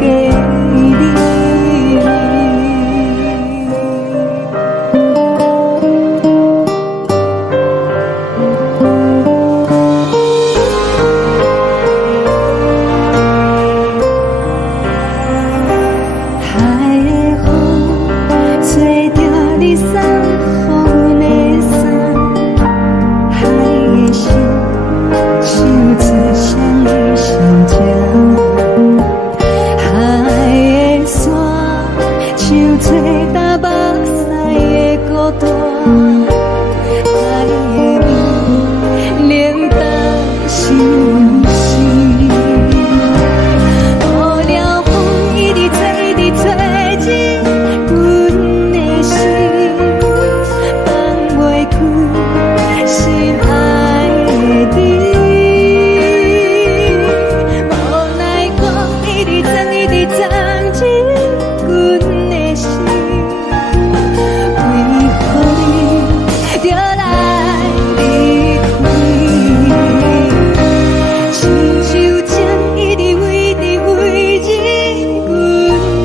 给你。海的风，吹着你送予阮的伞，海的心，像做双的心情。海的山，像做搭目屎的孤单，海的味，冷淡伤心。无聊风一直吹，一直吹，日阮的心，放袂开心爱的你。无奈讲一直藏，一直藏，日阮的心，为何你就来离开？亲像针一直围，一直围，日阮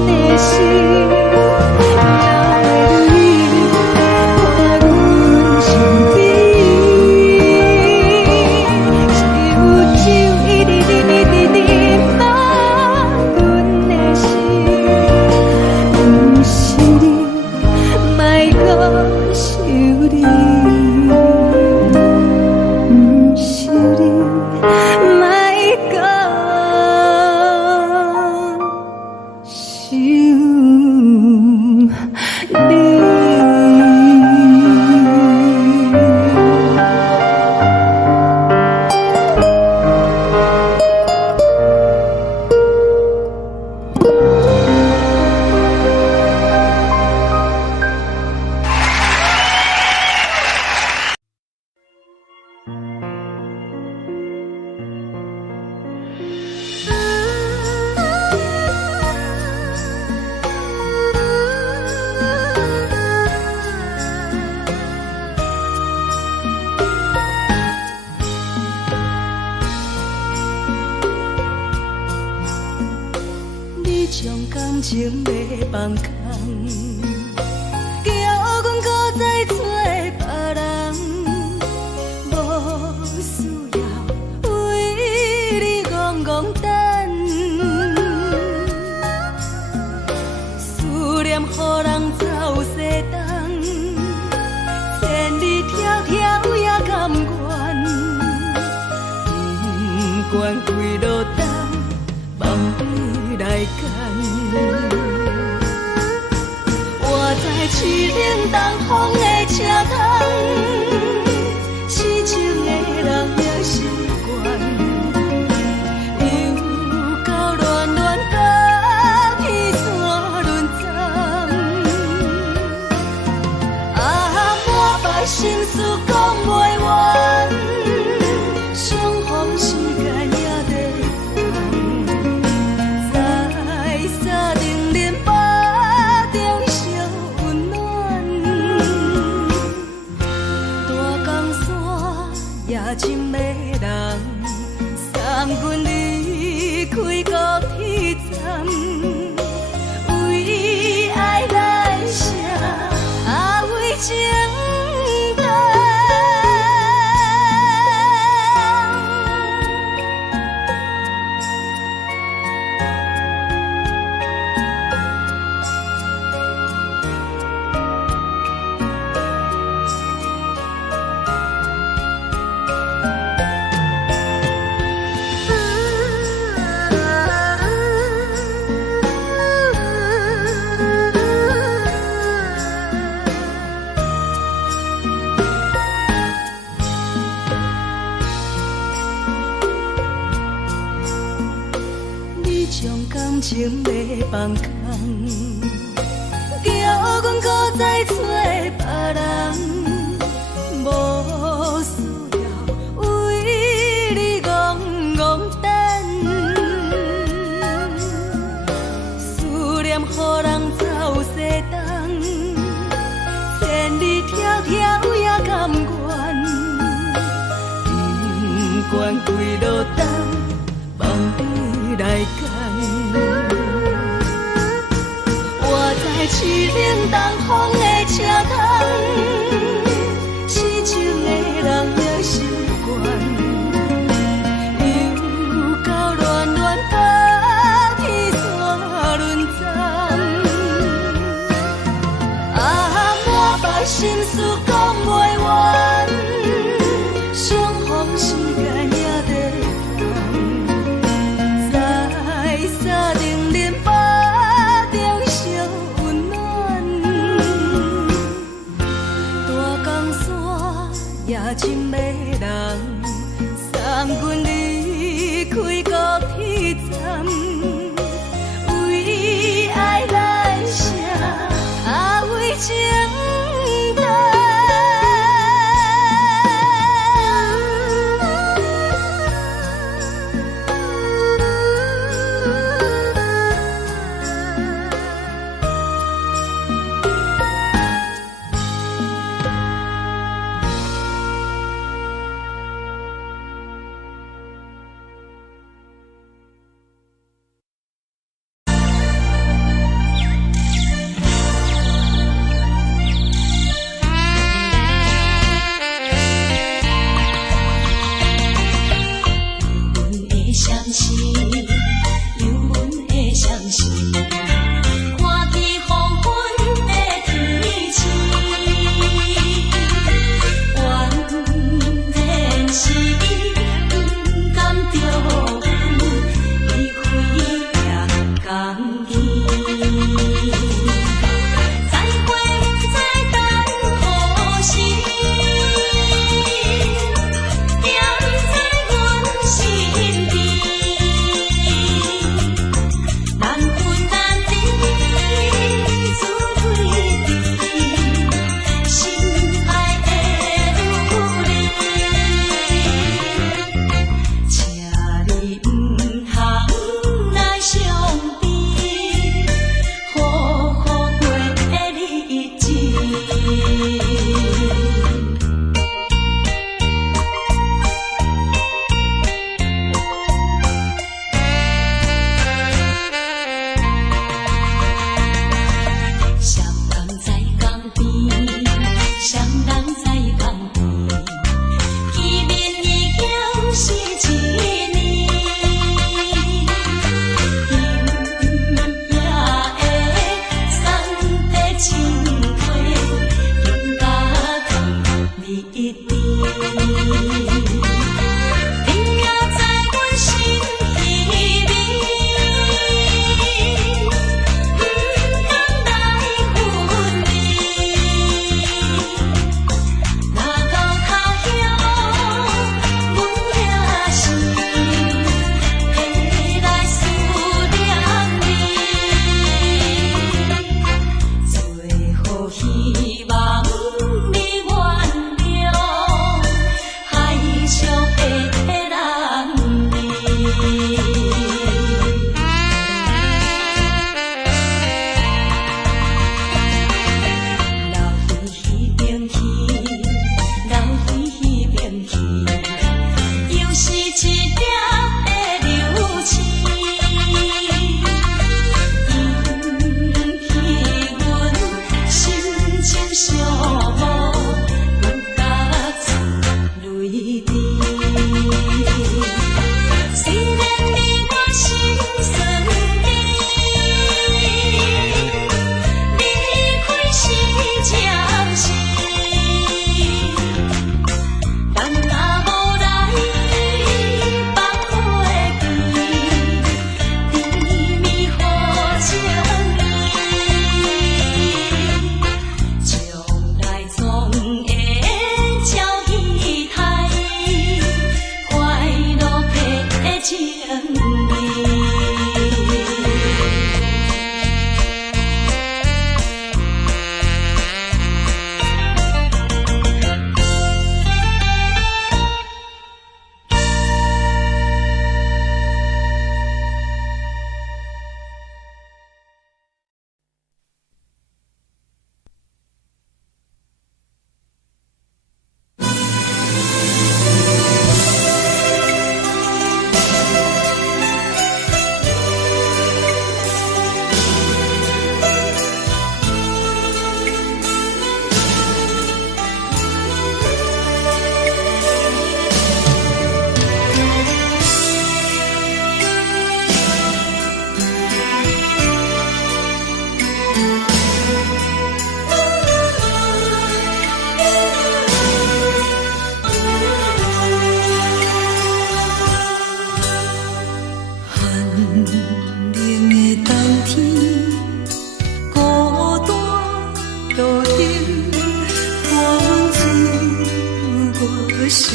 的心，流的泪，看阮伤悲。只有酒一直啉，一直啉，放阮的心。不是你，莫讲想你。不是你，莫讲想你。你将感情要放空，叫阮搁再找别人，无需要为你戆戆等。思念予人走西东，千里迢迢也甘愿，不管几路东，梦比来赶。我在痴冷东风的车窗，痴情的人了心肝，又到乱乱甲彼山论斩。啊，满腹心事讲袂完。夜深的人，送阮离开高铁站，为爱来生，为情重。感情要放空，叫阮搁再找别人，无需要为你戆戆等。思念予人走西东，千里迢迢也甘愿，不管几落冬，望你来干。市冷东风的车窗，痴情的人也习惯，又到乱乱把天山轮转。满腹心事讲袂完，相逢时间也在等，在沙定连巴。夜深的人，送阮离开高铁站，为爱来生，为情重。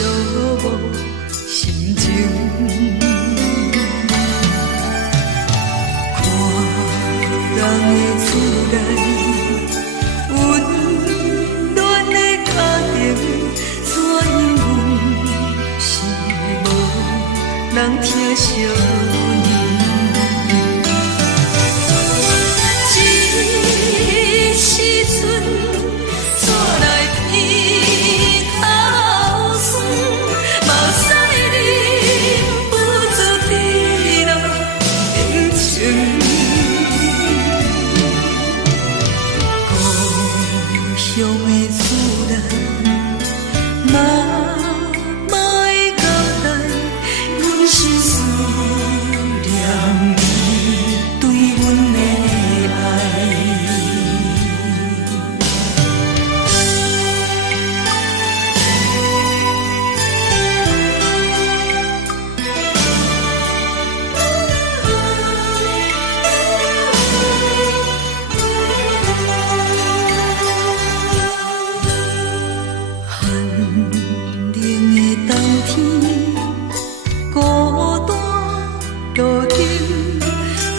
寂寞心情。看人的厝内温暖的家庭，怎因阮是无人疼惜你？这时阵厝内鼻头酸，嘛使忍不住滴落冷情。故乡的厝内，嘛会交代，阮是思念你对阮的爱。寒冷的冬天，孤单路灯，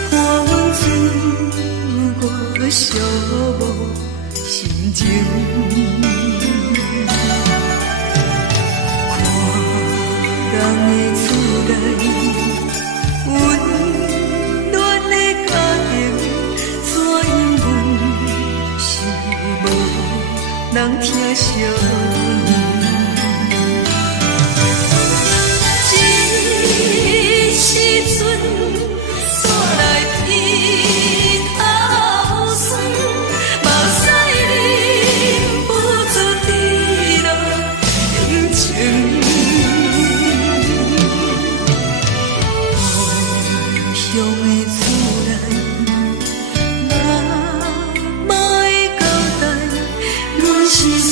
看阮自我寂寞心情。看人的厝内温暖的家庭，怎因阮是无人疼惜你？这时阵厝内鼻头酸，嘛使忍不住滴落冷情。故乡的厝内，嘛会交代，阮是思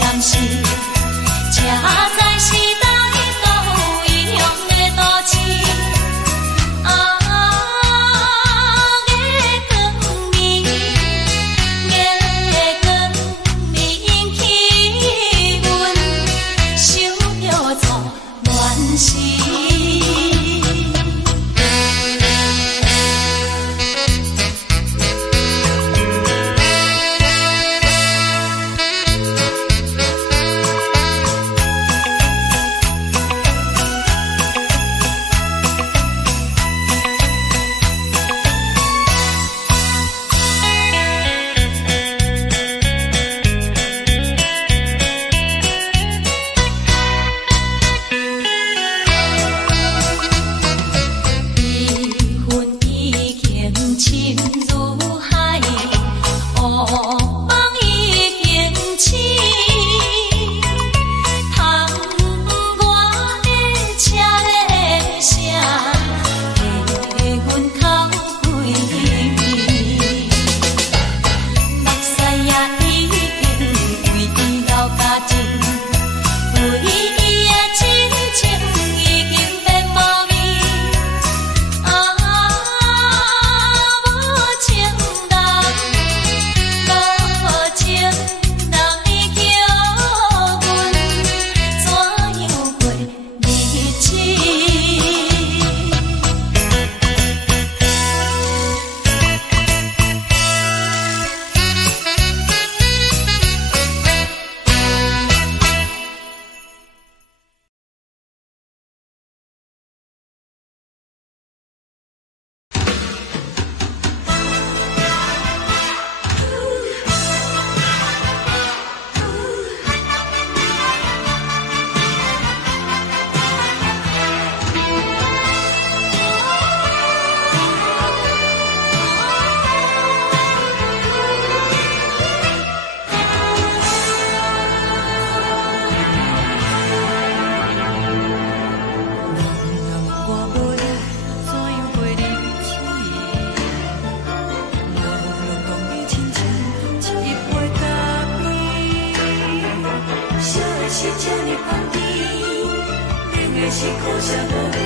签诗，这才是台岛异乡的都市。是苦涩无味，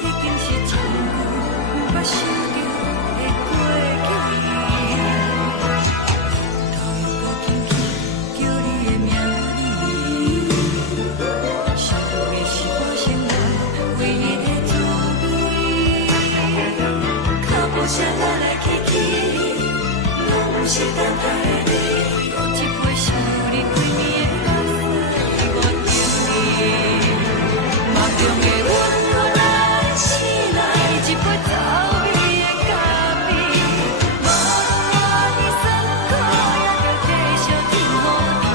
已经是一句不捌想到的过去。头又无轻轻叫你的名字，想的是我生活唯一的滋味。脚步声来来去去，拢不是等待的你，有一杯想你几年的目屎，我等你。梦中的阮，我来醒来，一杯走味的咖啡，无论我的酸苦，也着继续甜予你。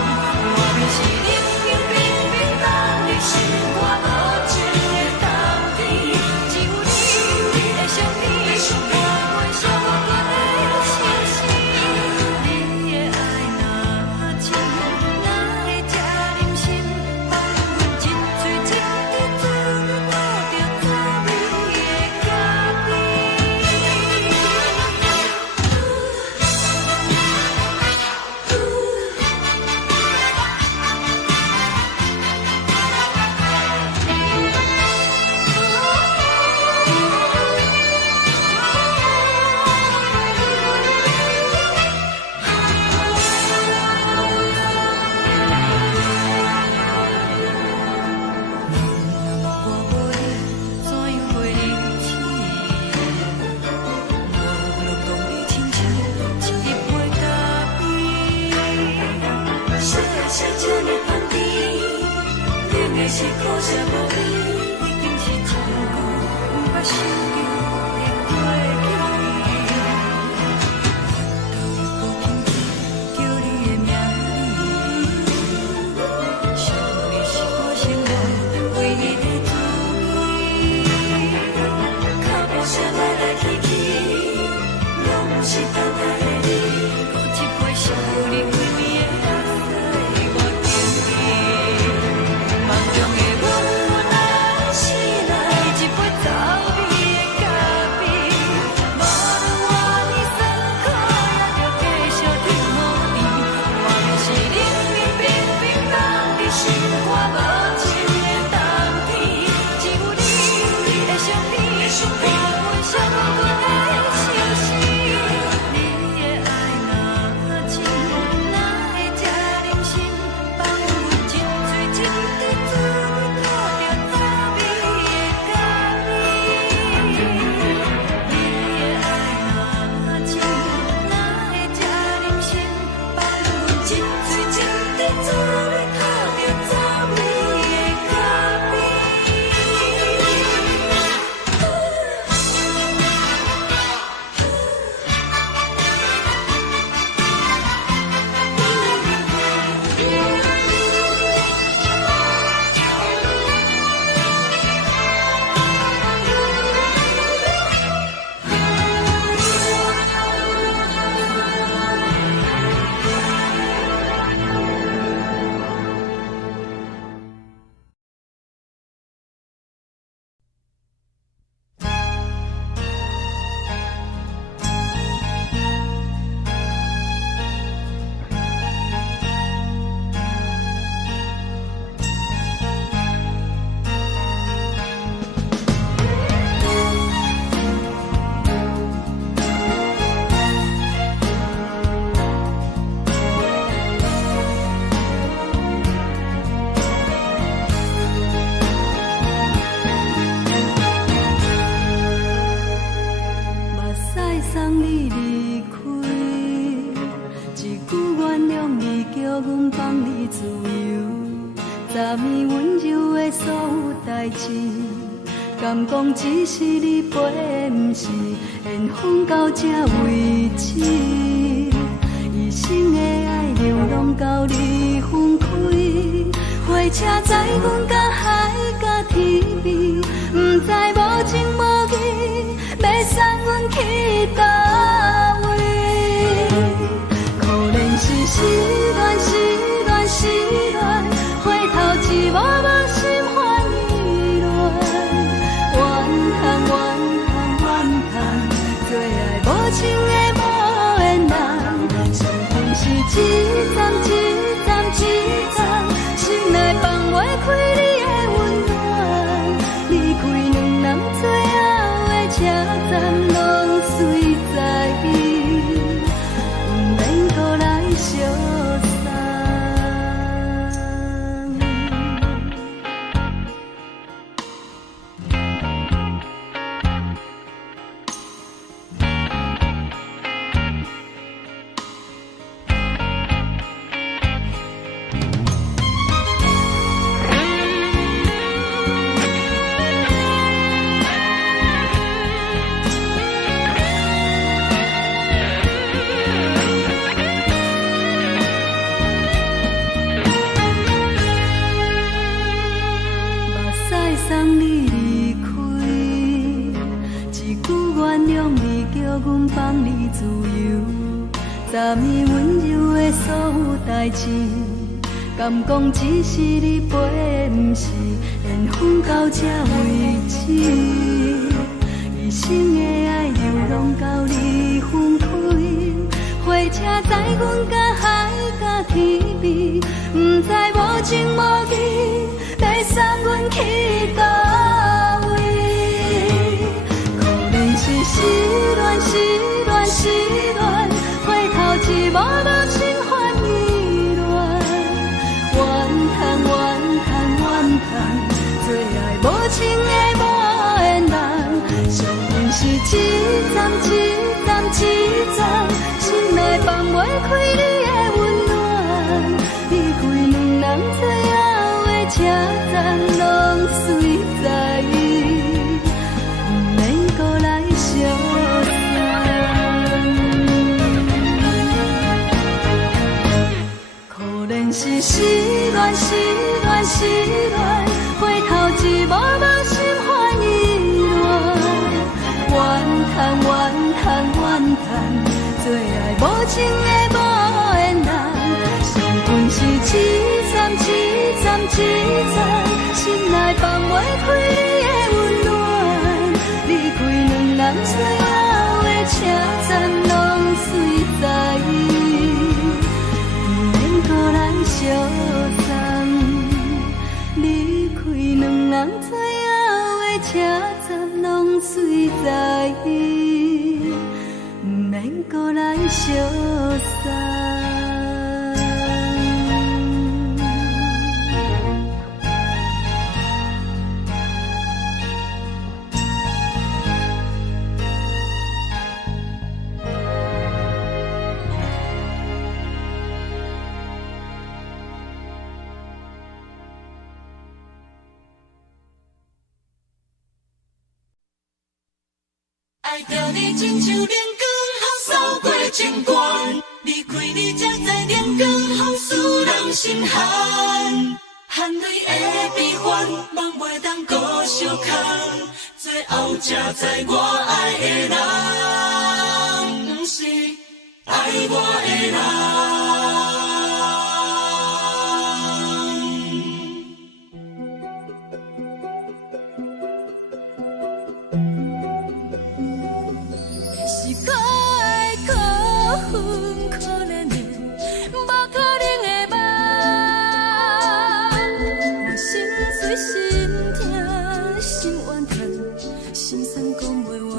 我便是冷冷冰冰等你心肝无情的冬天，只有你会想起我阮相关的心事。你的爱若真，哪会这忍心放阮一嘴一滴水，倒着走味的咖啡？我无你，怎样袂忍起？无论当你亲像一杯咖啡，烧的是这呢香甜，冷的是苦涩无味，已经是一句不捌想到的过去。头又无轻轻叫你的名字，想的是我生活唯一的滋味。脚步声来来去去，拢不是等待的你，有一杯想你几年的目屎，我等你。梦中的阮，我来醒来，一杯走味的你自由，昨暝温柔的所有代志，敢讲只是你陪，不是缘分到这为止。一生的爱流浪到你分开，火车载阮到海甲天边，不知无情无义，要送阮去倒位？可怜是失恋，失恋，失恋，回头一幕幕心烦意乱，怨叹，怨叹，怨叹，最爱无情的无缘人，相逢是一站一站一站，心内放袂开你的温暖，离开两人最后的车站，拢随在伊，不免搁来相送。送你离开，一句原谅你，叫阮放你自由。昨暝温柔的所有代志，敢讲只是你陪，不是缘分到这为止。一生的爱流浪到你分开，火车载阮到海甲天边，不知无情无义，要送阮去倒位？可怜是失恋，失恋，失恋，回头一幕幕心烦意乱，怨叹，怨叹，怨叹，最爱无情的无缘人，相逢是一站一站一站，心内放袂开你的温暖，离开两人最后的车站，拢随在伊，不免搁来相送。可怜是失恋，失恋，失恋，回头一幕幕心烦意乱，怨叹，怨叹，怨叹，最爱无情的无缘人，相逢是一站一站一站，心内放袂开你的温暖，离开两人最后的车站，拢随在伊，不免搁来相送。离开两人最后的车站，拢随在伊，不免搁来相送。爱着你亲像阳光扫过情关，离开你才知阳光风使人心寒。含泪的悲欢，望袂当搁相牵，最后才知我爱的人，不是爱我的人。是可爱可恨可怜的，无可能的梦。我心碎心痛心怨叹，心酸讲袂完。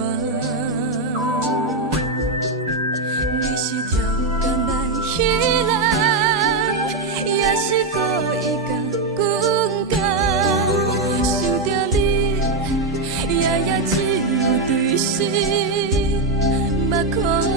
你是挑工来戏人，也是故意甲阮讲，想着你夜夜只有对视。目眶红，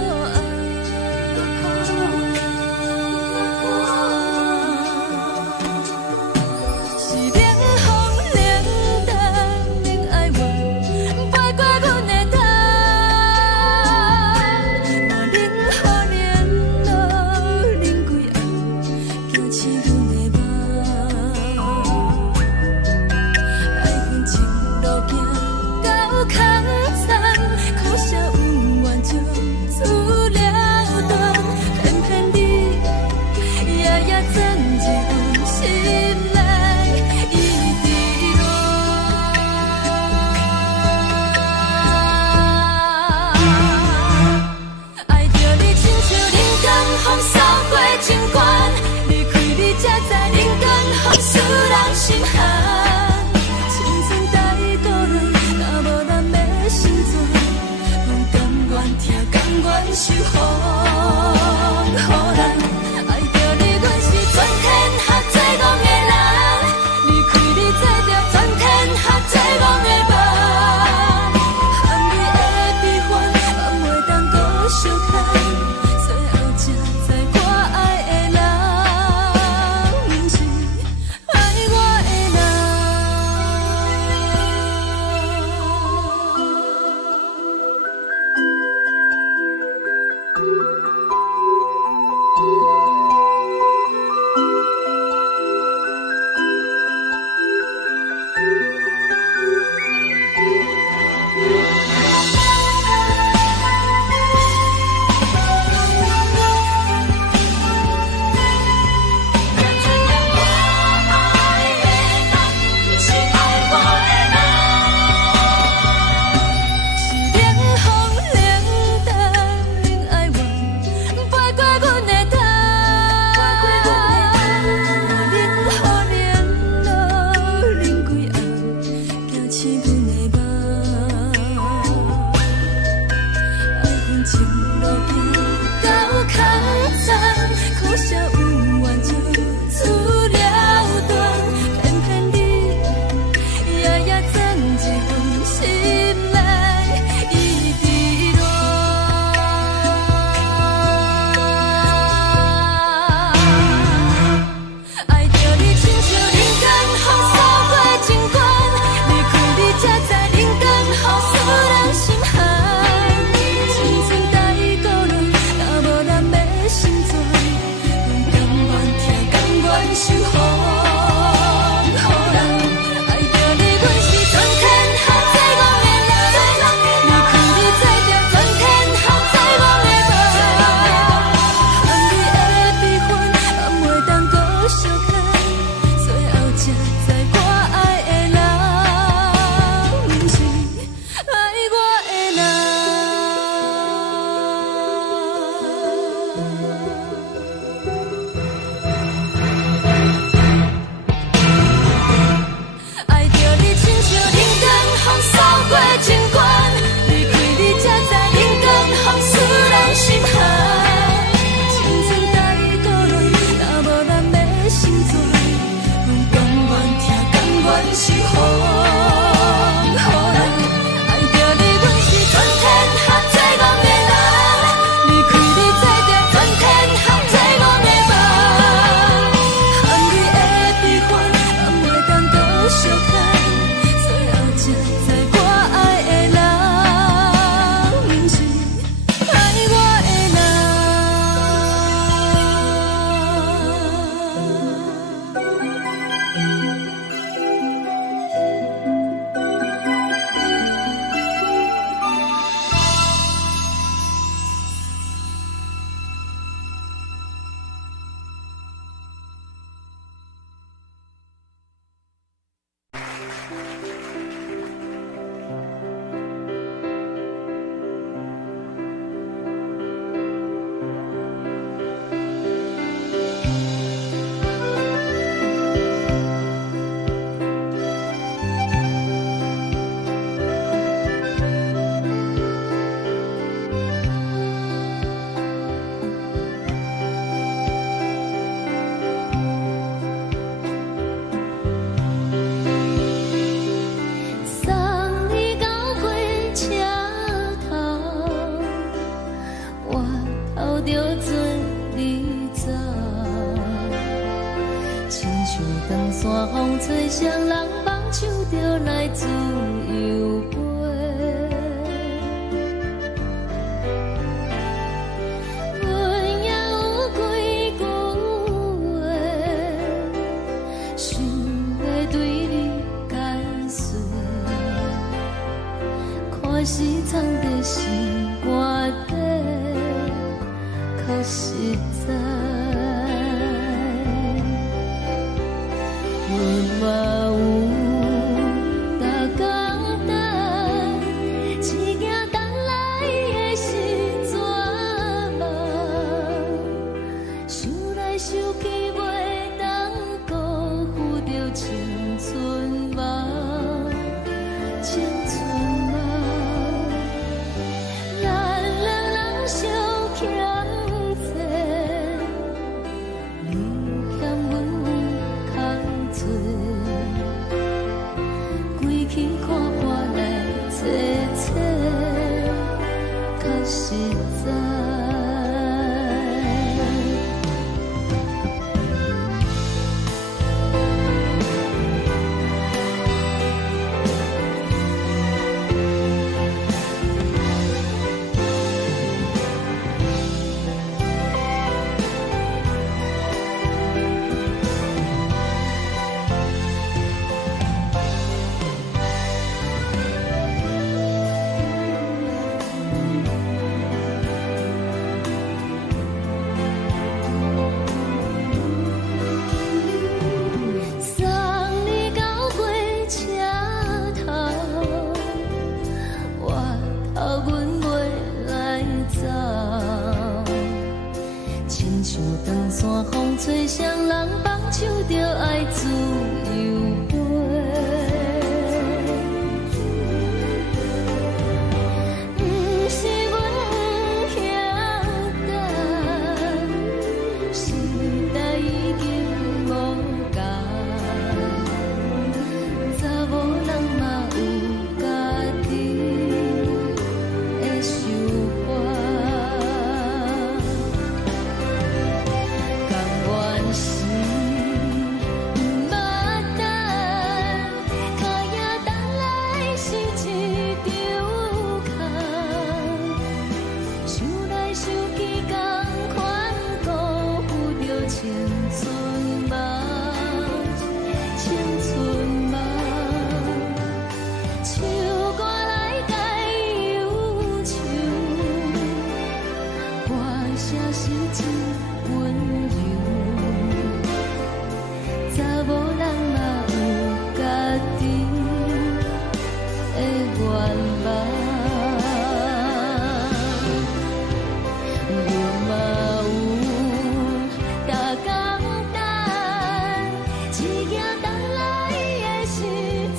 一件等来的是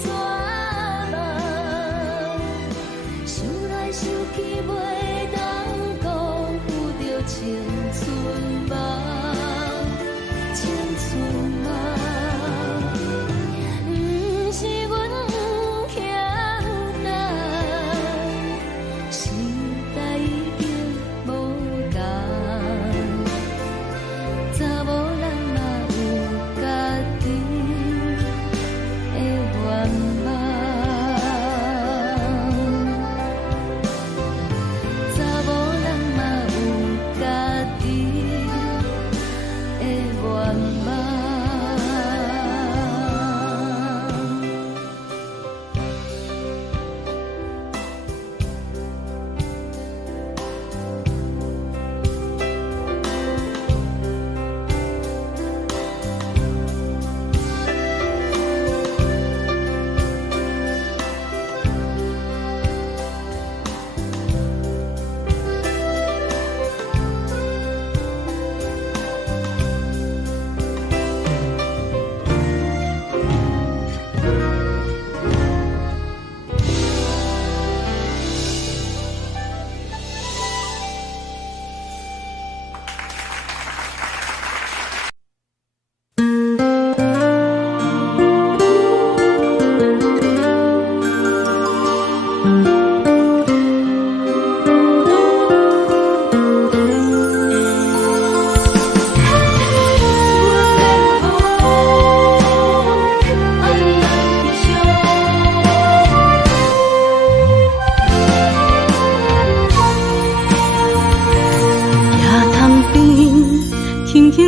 怎梦？想来想去袂当辜负着青春梦，青春梦。不是阮不欠担，时代已经无同。查某人嘛有家己的愿望，查某人嘛有家己的愿望。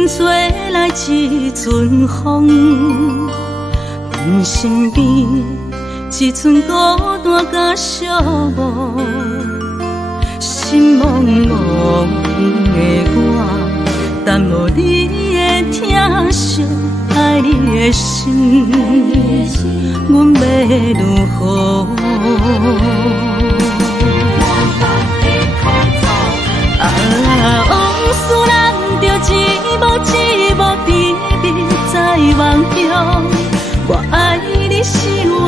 吹来一阵风，阮身边一寸孤单甲寂寞，心茫茫的我，等无你的疼惜，爱你的心，阮要如何？往事人着一幕一幕甜蜜在梦中，我爱你想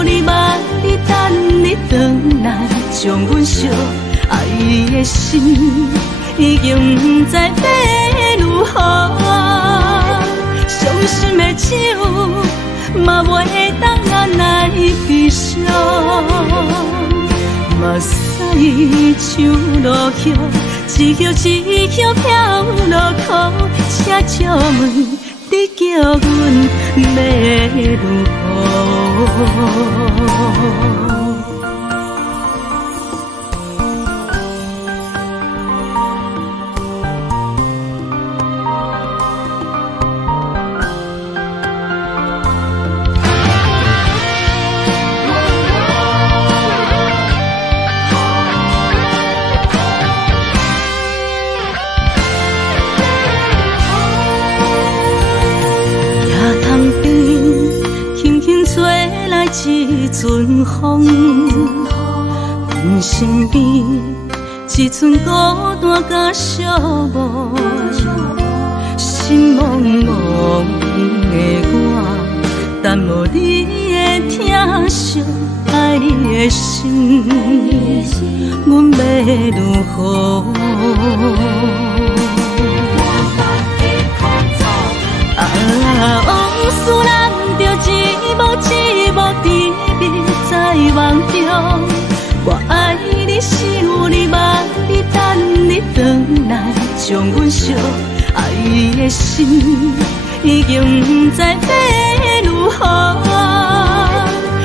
你望你等你回来，将阮惜爱的心已经不知要如何，伤心的手嘛袂当按来悲伤，目屎像落雨。一曲一曲飘落雨，请借问你叫阮要如何？一阵风，阮身边一寸孤单甲寂寞，心茫茫的我，等无你的疼惜，爱你的心，阮要如何？往事人着一幕一幕甜蜜在梦中，我爱你想你望你等你回来，将阮惜爱的心已经不知要如何，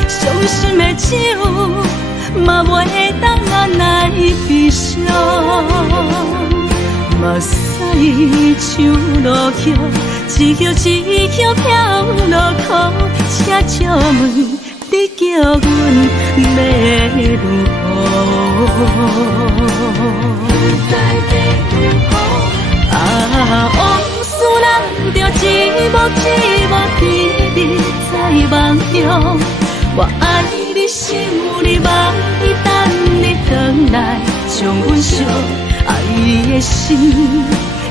伤心的手嘛袂当按来悲伤，目屎像落雨。一曲一曲飘落雨，请借问你叫阮要如何？往事人着一幕一幕甜蜜在梦中，我爱你想你望你等你回来，将阮惜爱的心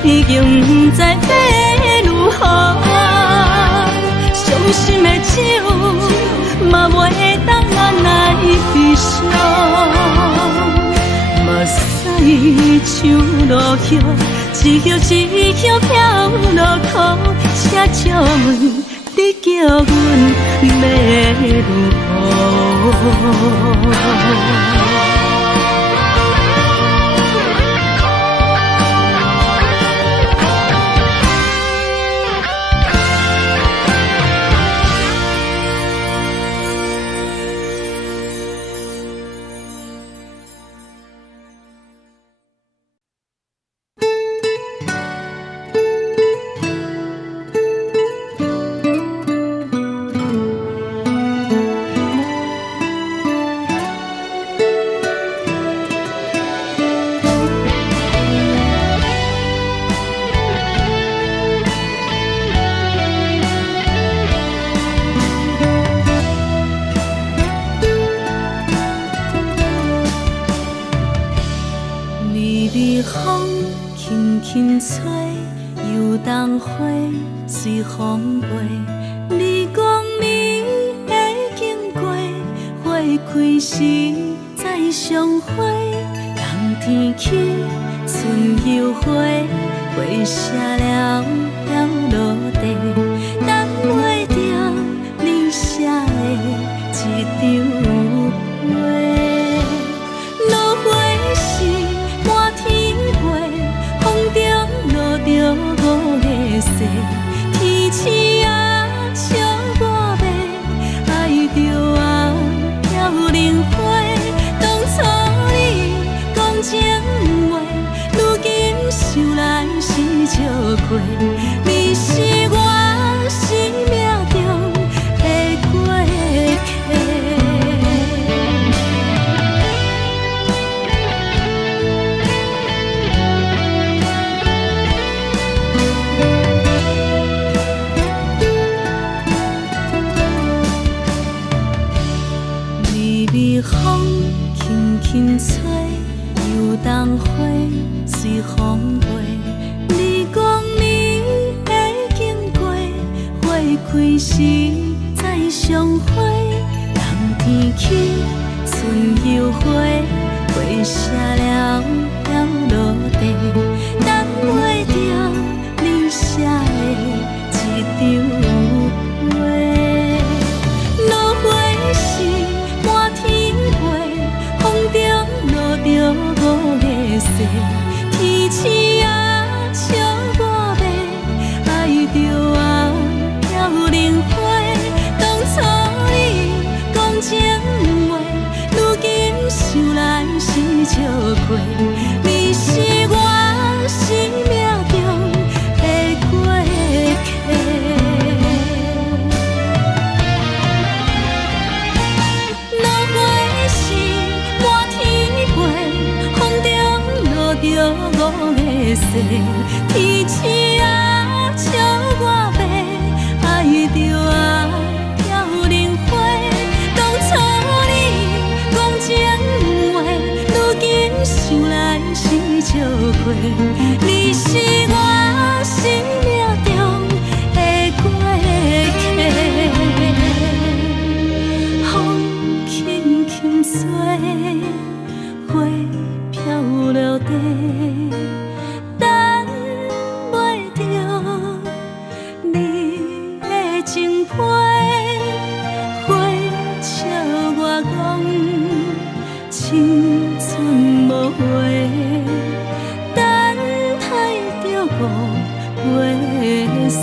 已经不知要如何，伤心的酒，嘛袂当咱来悲伤。目屎像落叶，一叶一叶飘落土，请借问你叫阮要如何？随风飞，你讲你会经过，花开时再相会。冬天起，春又回，花谢了飘落地，等袂着你写的一张画。落花时满天飞，风中落着五个色。天星啊，笑我迷，爱着啊，飘零花。当初你讲情话，如今想来是笑过。你是我生命中的过客。微风轻轻吹，游动花随风飞。你讲你会经过，花开时再相会。冬天起，春又回，花谢了飘落地，等袂着你写的一张画。落花时满天飞，风中落着五个色。天星啊，笑我迷，爱着啊，飘零花。当初你讲情话，如今想来是笑过。你是我生命中的过客。着五个色，天星啊，笑我迷，爱着啊，飘零花。当初你讲情话，如今想来是笑过。你是我生命中的过客，风轻轻吹，花飘落地。青春无悔，等待着五月色。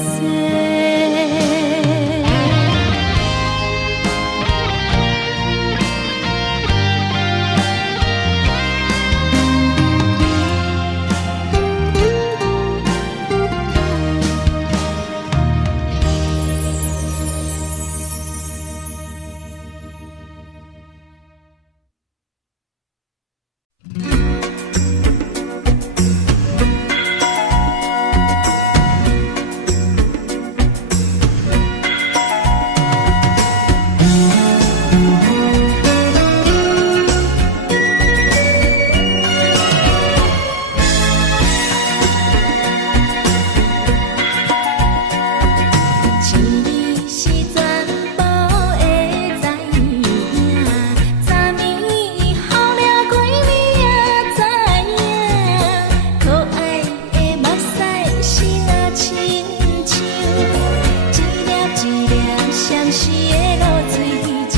时的露水一样，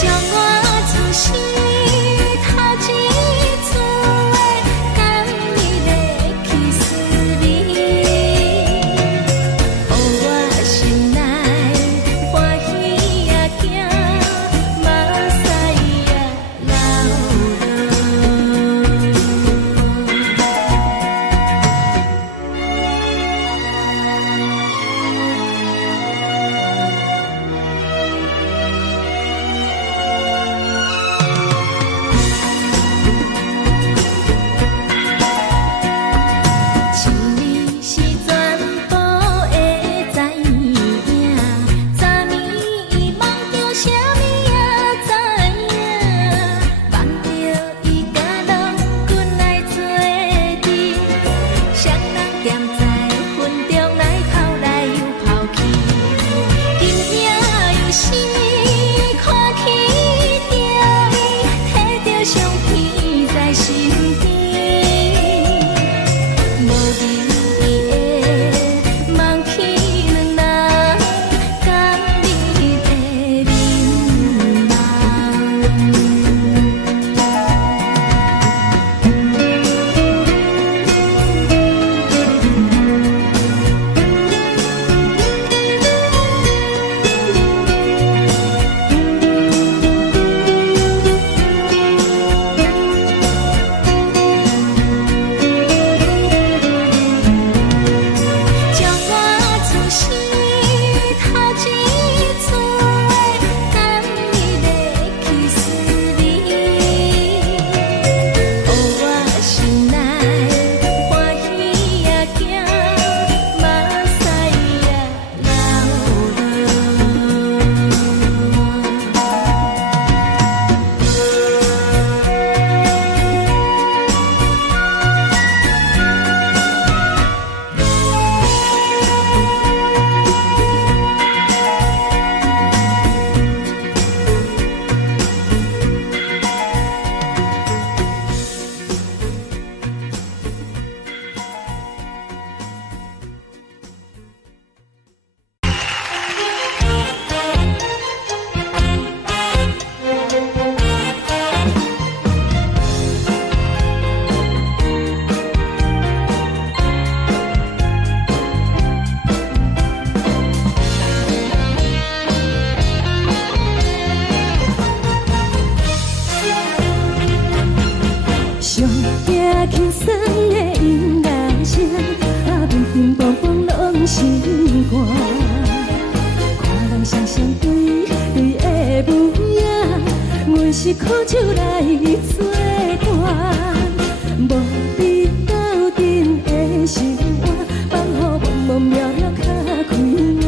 将我自私头一次的甘美的kiss me，予我心内欢喜也惊，目屎也一年是全部会知影，昨年伊梦着啥物也知影，梦着伊甲郎君来做阵，双人踮在云中来跑来又跑去，今夜又是看起着伊，摕着相片在身边。无眠的梦起两人甘美的面将我自私头一次的甘美的kiss me，予我心内欢喜也惊，目屎也上惊轻松的音乐声，乒乒乓乓拢心肝。看人双双对对的舞影，阮是苦酒来作伴。无你斗阵的生活，放予茫茫渺渺较开眼。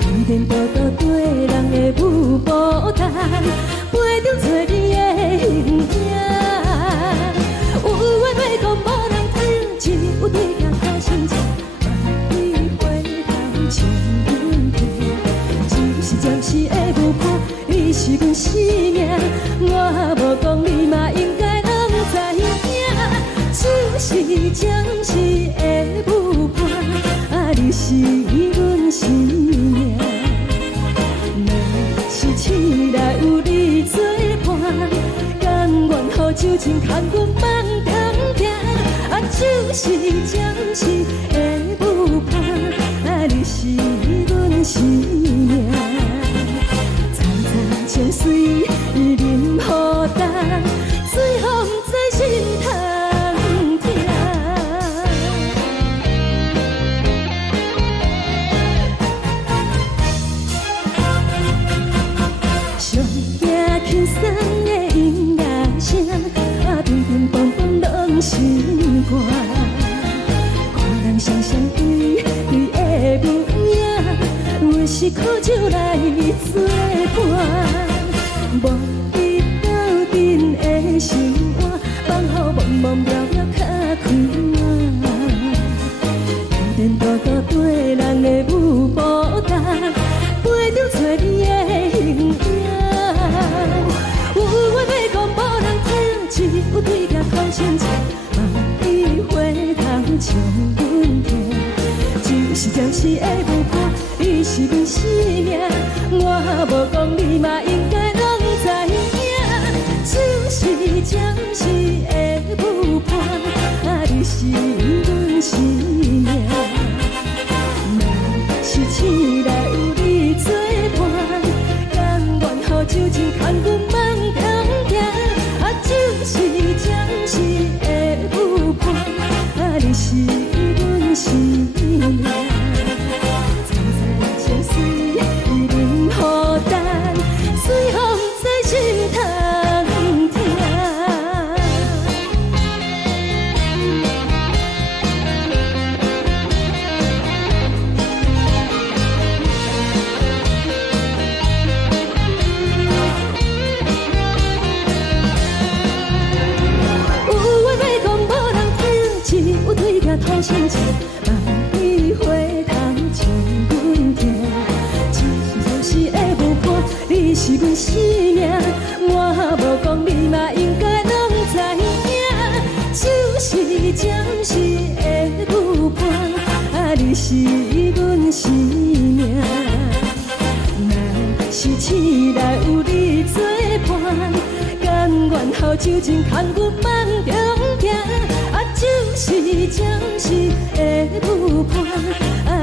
天天道道对人的舞步弹，陪着做你的形影。有话要讲无人听，有对镜看心情，万里回头像阮听。只是暂时的舞伴，你是阮生命，我无讲你嘛应该拢知影。只是暂时的舞伴，你是阮生命。若是醒来有你作伴，甘愿予酒精牵阮放通行。就是暂时的舞伴，你是阮生命。层层情水任何等，随风在心通听。上惊轻松的音乐声，乒乒乓乓拢心肝。看人双双对对的舞影，阮是苦酒来作伴。无你斗阵的生活，放予茫茫渺渺较开眼。天天道道对人的舞步弹，陪着做你的形影。有话要讲无人听，只有对镜看心情，万里回头像阮听。只是暂时的舞伴，你是是阮生命，我无讲你嘛应该拢知影，就是暂时的舞伴，你是阮生命。若是醒来有你作伴，甘愿予酒精牵阮梦中行，就是暂时的舞伴，你是阮生命。情水已淋雨淡，随风在心头听。有话要讲，无人听，只有对镜讨心情，万里花香唱阮听。你是阮生命，我无讲你嘛应该拢知影，就是暂时的舞伴，你是阮生命。若是醒来有你作伴，甘愿予酒精牵阮梦中行，就是暂时的舞伴，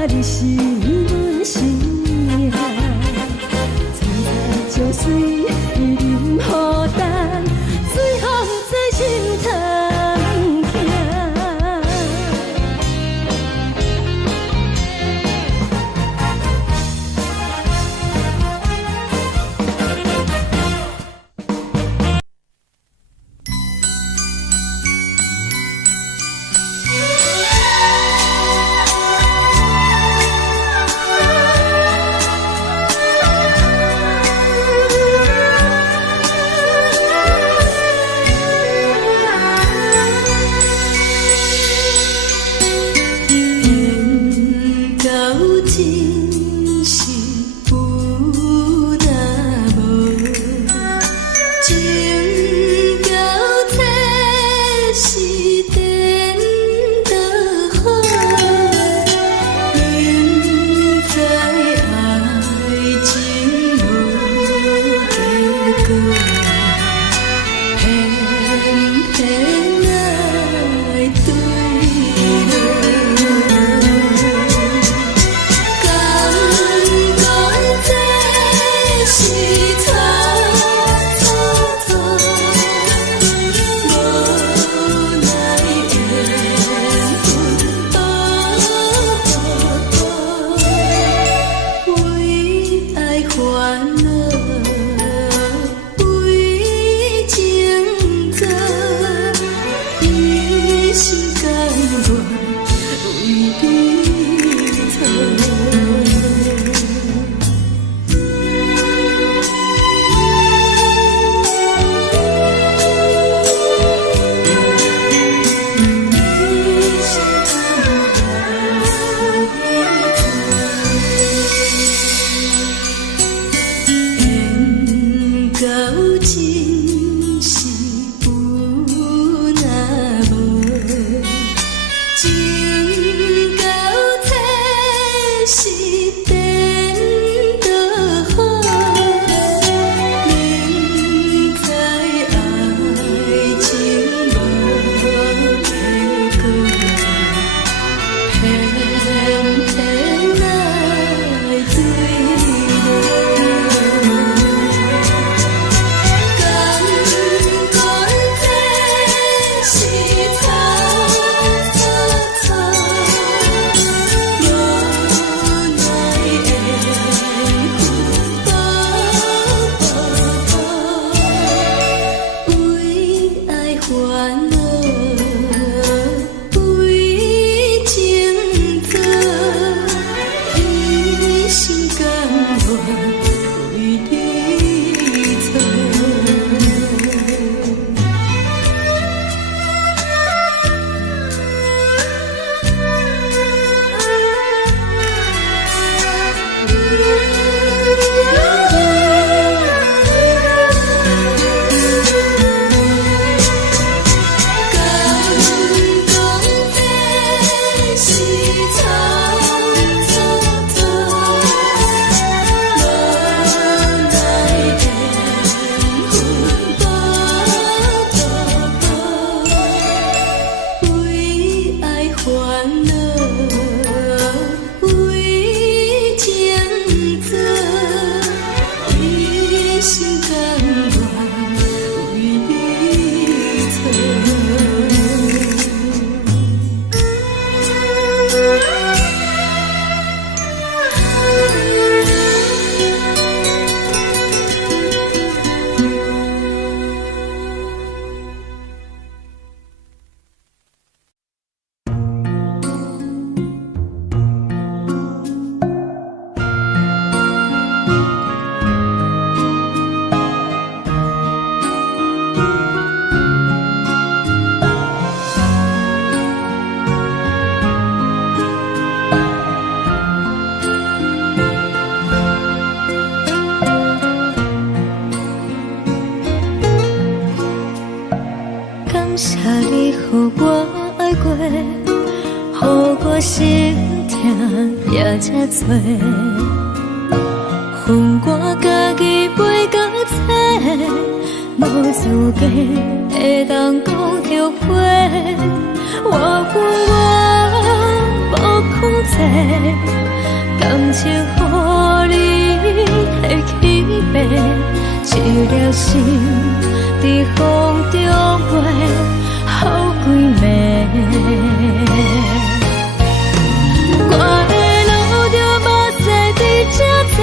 你是阮生命。酒水已淋雨淡，随风在心头行。心痛也这多，恨我家己袂到切，无资格会当讲后悔。我恨我无控制，感情予你提起白，一粒心在风中飞，好几暝。我的路就无西伫这多，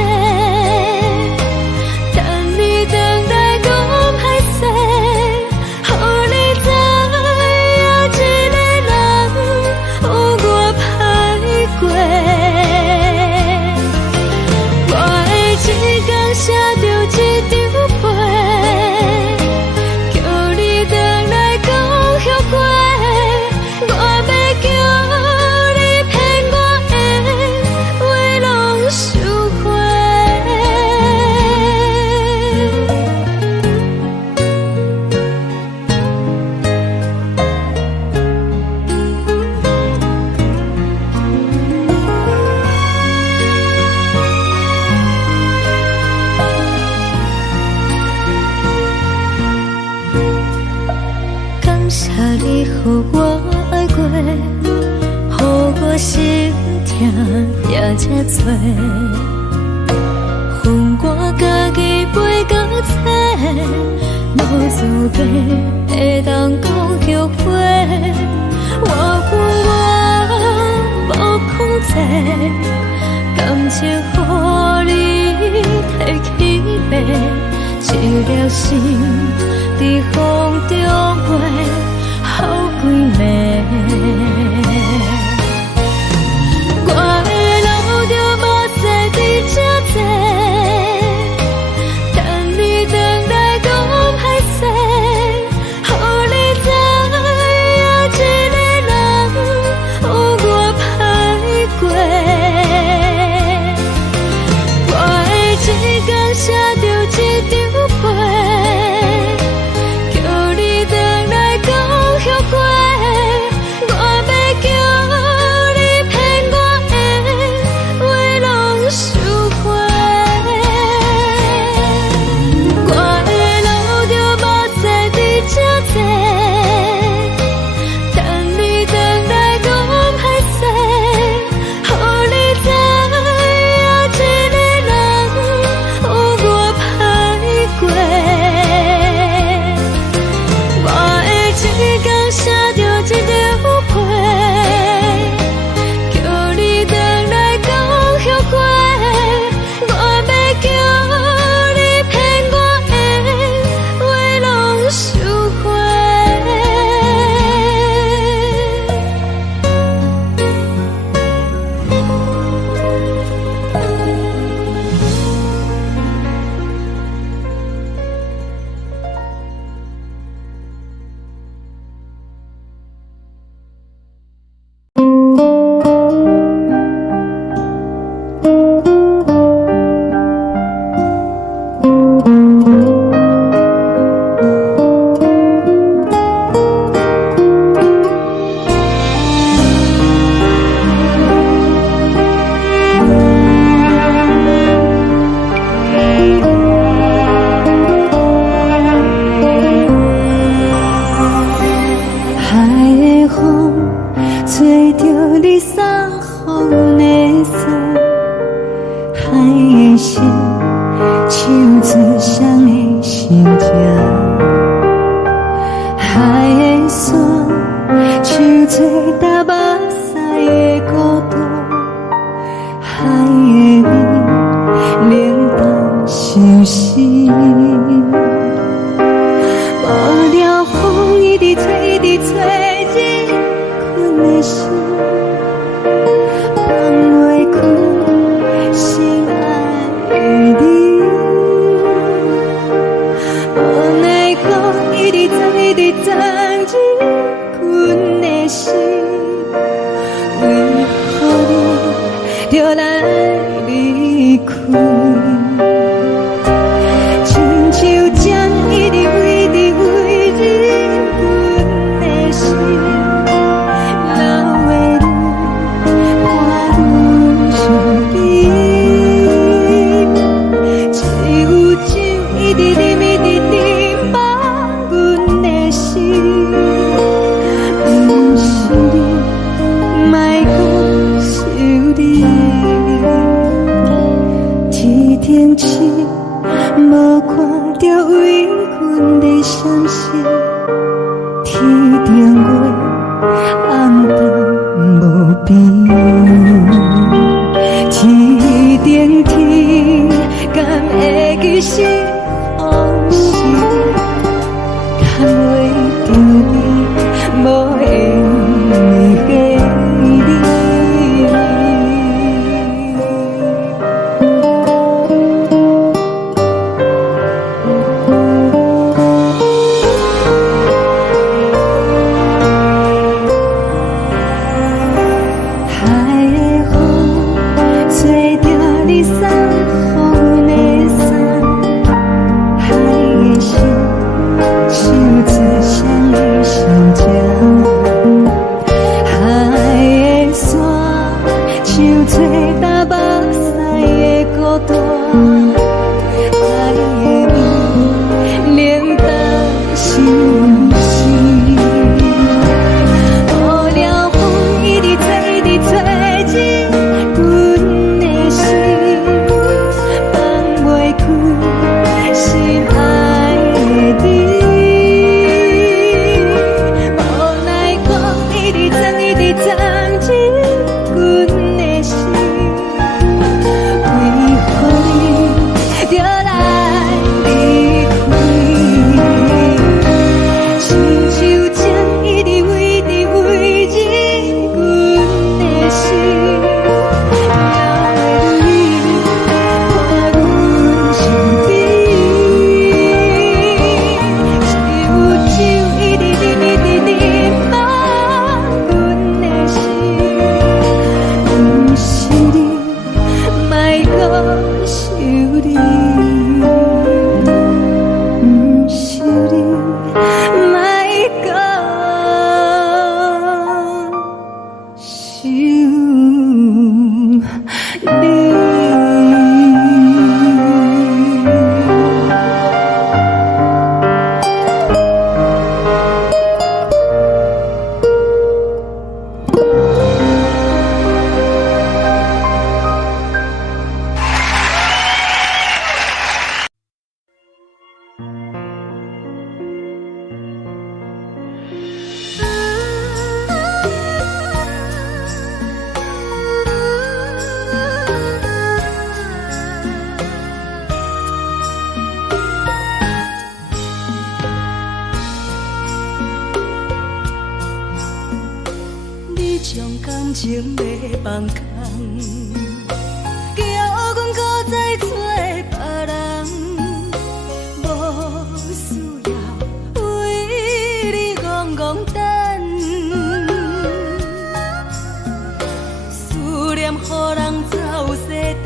等你回来讲歹势，予你知影一个人有我歹过。我的一天写着一张被，叫你回来讲后悔。我要叫你骗我的话拢收回。感谢你予我爱过，予我心痛也这多，恨我家己袂到切，无资格会当讲后悔。我恨我无控制，感情予你提起白，一粒心在风中飞，好几暝。我的路就无西伫这多，等你回来讲歹势，予你知影一个人有我歹过。我的一天写着一张被，叫你回来讲后悔。我要叫你骗我的话拢收回。我的路就无西伫这多，等你回来讲歹势，予你知影一个人有我歹过。我的一天写着一张被，叫你回来讲后悔。我要叫你骗我的话拢收回。海的风吹着你送风的锁，海的心唱出双的心情，海的山唱出搭目屎的孤独，海的你冷淡伤心。无聊风一直吹，一直吹，日困的心放袂开，心爱你。无奈讲一直走，一直走，日困的心，为何你就来离开？亲像针一直为你为日困的心，流的泪停止，无看到为阮的闪烁。天顶月，暗淡无边。天顶天，敢会记是往事？牵袂着你，无缘给你。将感情要放空，叫阮搁再找别人，无需要为你戆戆等，思念予人走西东，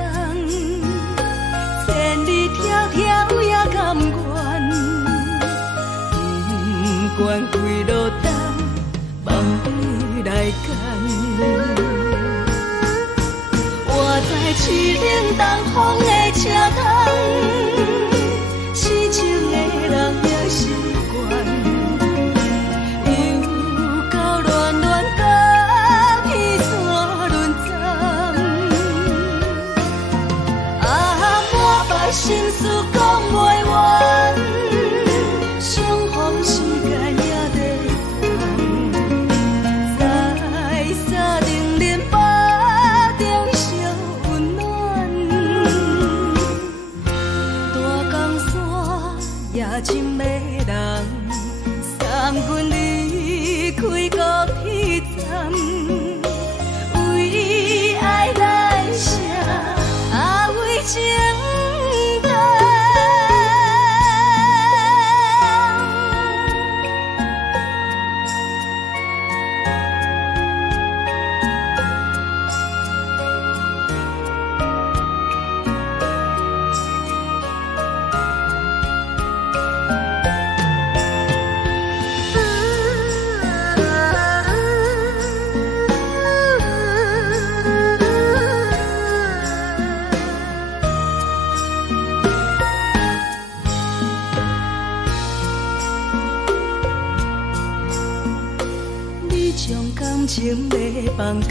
千里迢迢也甘愿，不管几路灯，望你来干。我在市顶东风的车窗，痴情的人也习惯，又到乱乱甲彼山论斩。啊，满腹心事讲袂完，相逢时间也在等，在沙定连巴中烧温暖。大江山夜深的人，送阮离开高铁站，为爱来写，啊为情等。将感情要放空，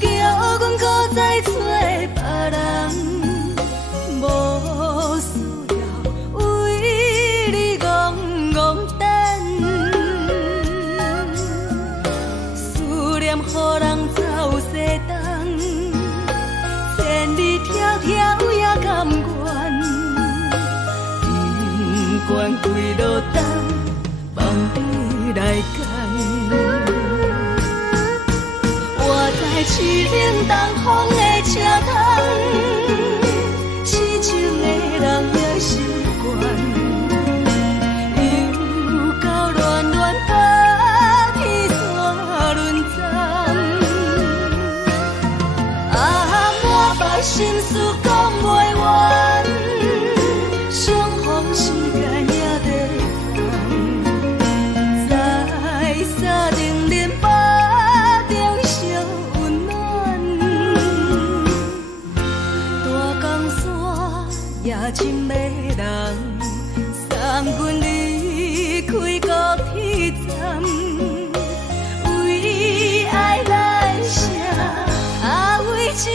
叫阮搁再找别人。迢迢也甘愿，不管归落东，望你来牵。我在市顶东风的车窗，痴情的人也习惯，又到乱乱把天线轮转。满腹心事讲袂完，相逢时间也在烦，在沙定林巴中相温暖。大江山夜深的人，送阮离开高铁站，为爱来声，为情。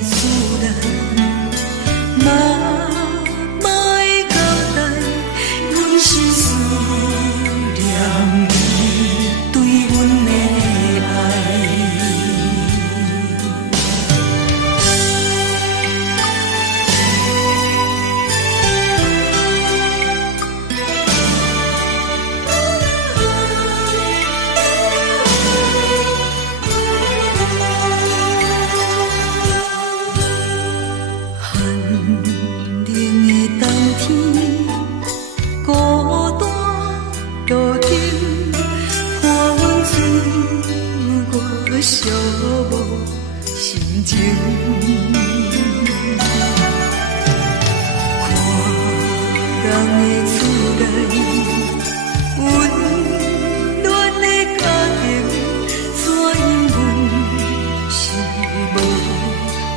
自然，莫会交代，阮是思念你对阮的爱。寂寞心情，看人的厝内温暖的家庭，怎因阮是无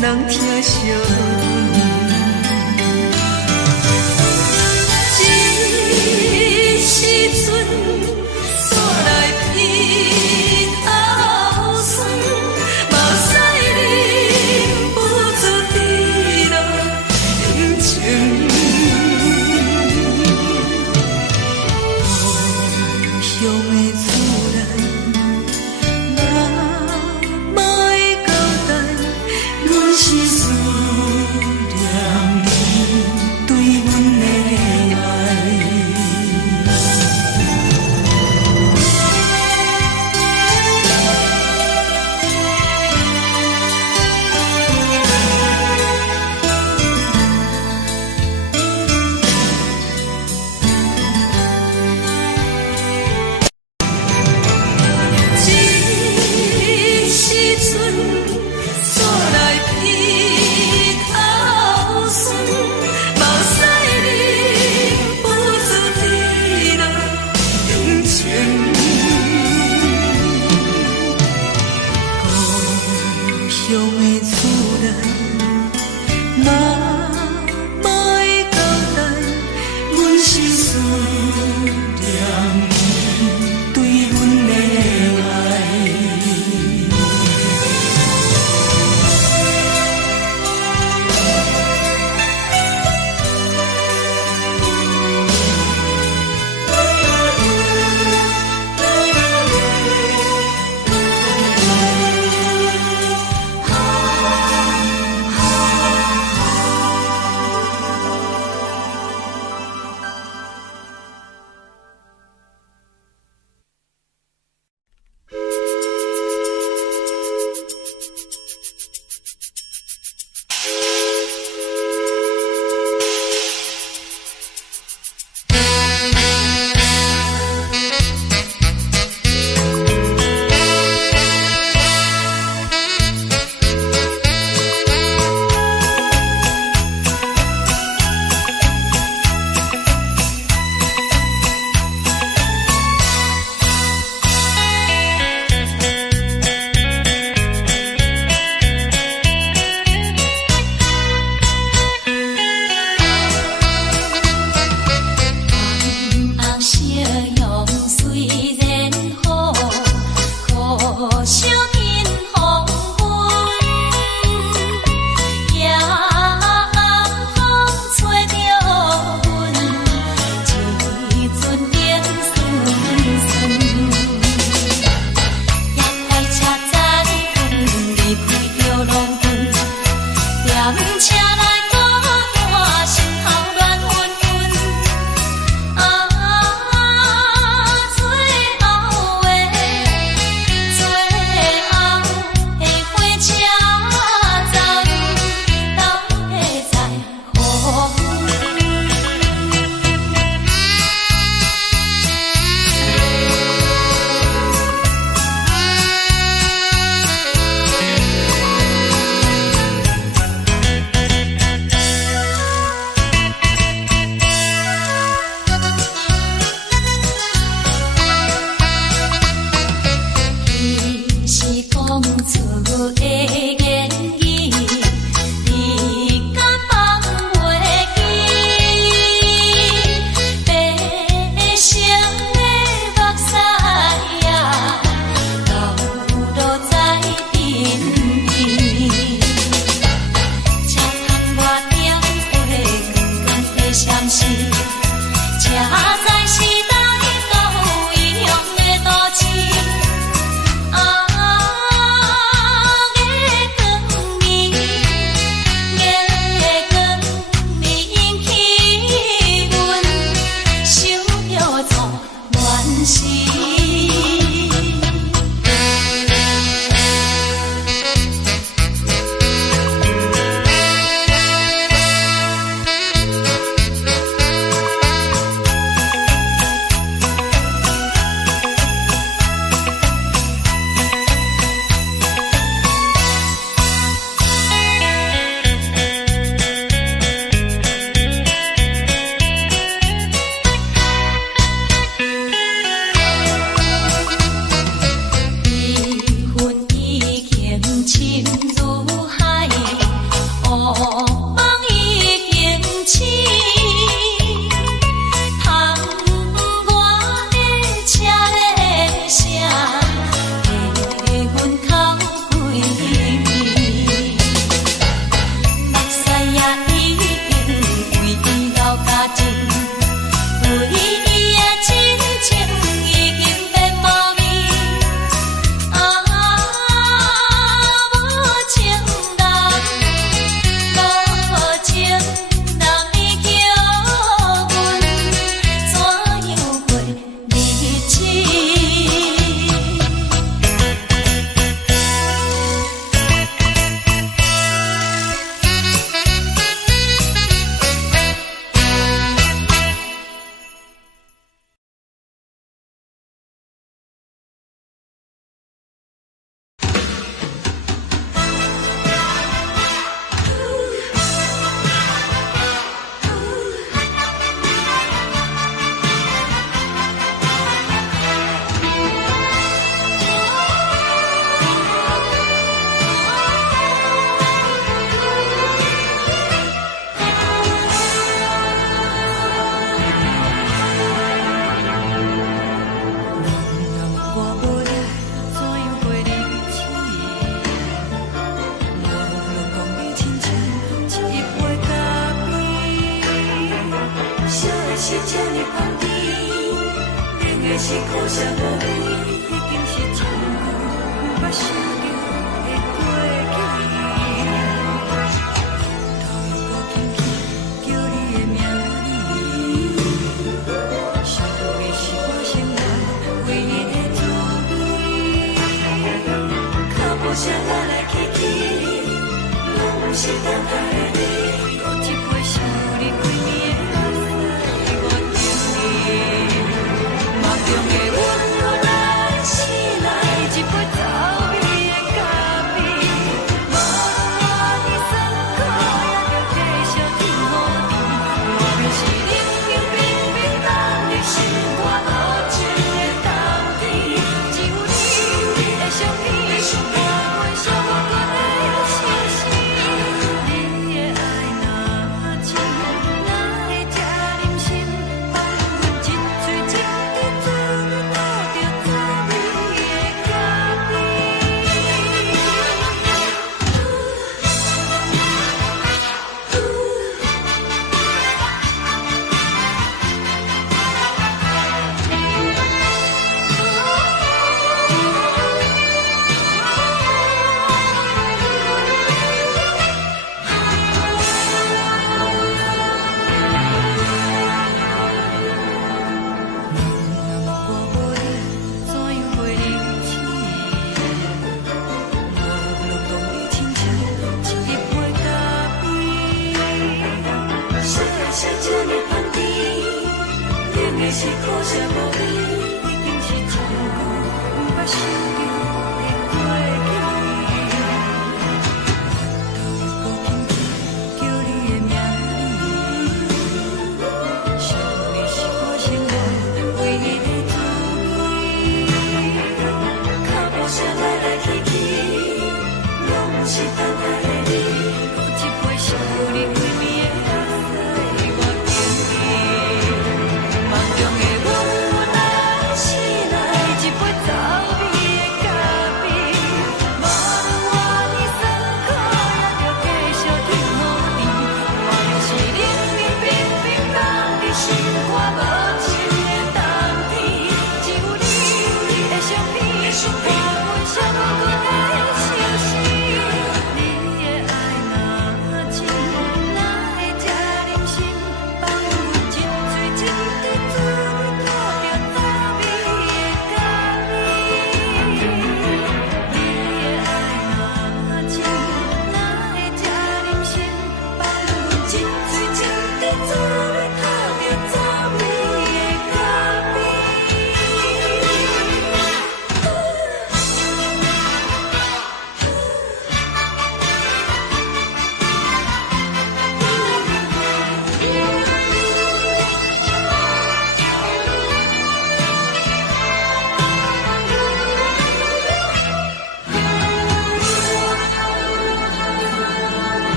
人疼惜？这时阵煞来鼻头酸。是这呢香甜，冷的是苦涩无味，已经是真久毋捌想着的过去。头又无轻轻叫你的名字，想的是我心内唯一的滋味。脚步声来来去去，拢是等待的你。搁一杯想你几暝的目屎，我等你。梦中的阮落来醒来，一杯走味的咖啡，无论我的酸苦，也着继续甜予你。我就是冷冷冰冰放入心肝无情的冬天，只有你的相片，我阮寂寞过的心事。你的爱若真，哪会这忍心放阮一嘴情的滋，倒着滋味的咖啡。说的是这呢香甜，冷的是苦涩无味。脚步声来来去去，拢是等待的你。梦中的阮来醒来，一杯走味的咖啡，无论我的酸苦，也着继续甜予你。我就是冷冷冰冰放入心肝无情的冬天，只有你的相片，我阮寂寞过的心事。你的爱若真，哪会这忍心放阮一嘴情的滋，倒着滋味的咖啡。你的爱若真，哪会这忍心放阮一嘴情的滋，倒着滋味的咖啡。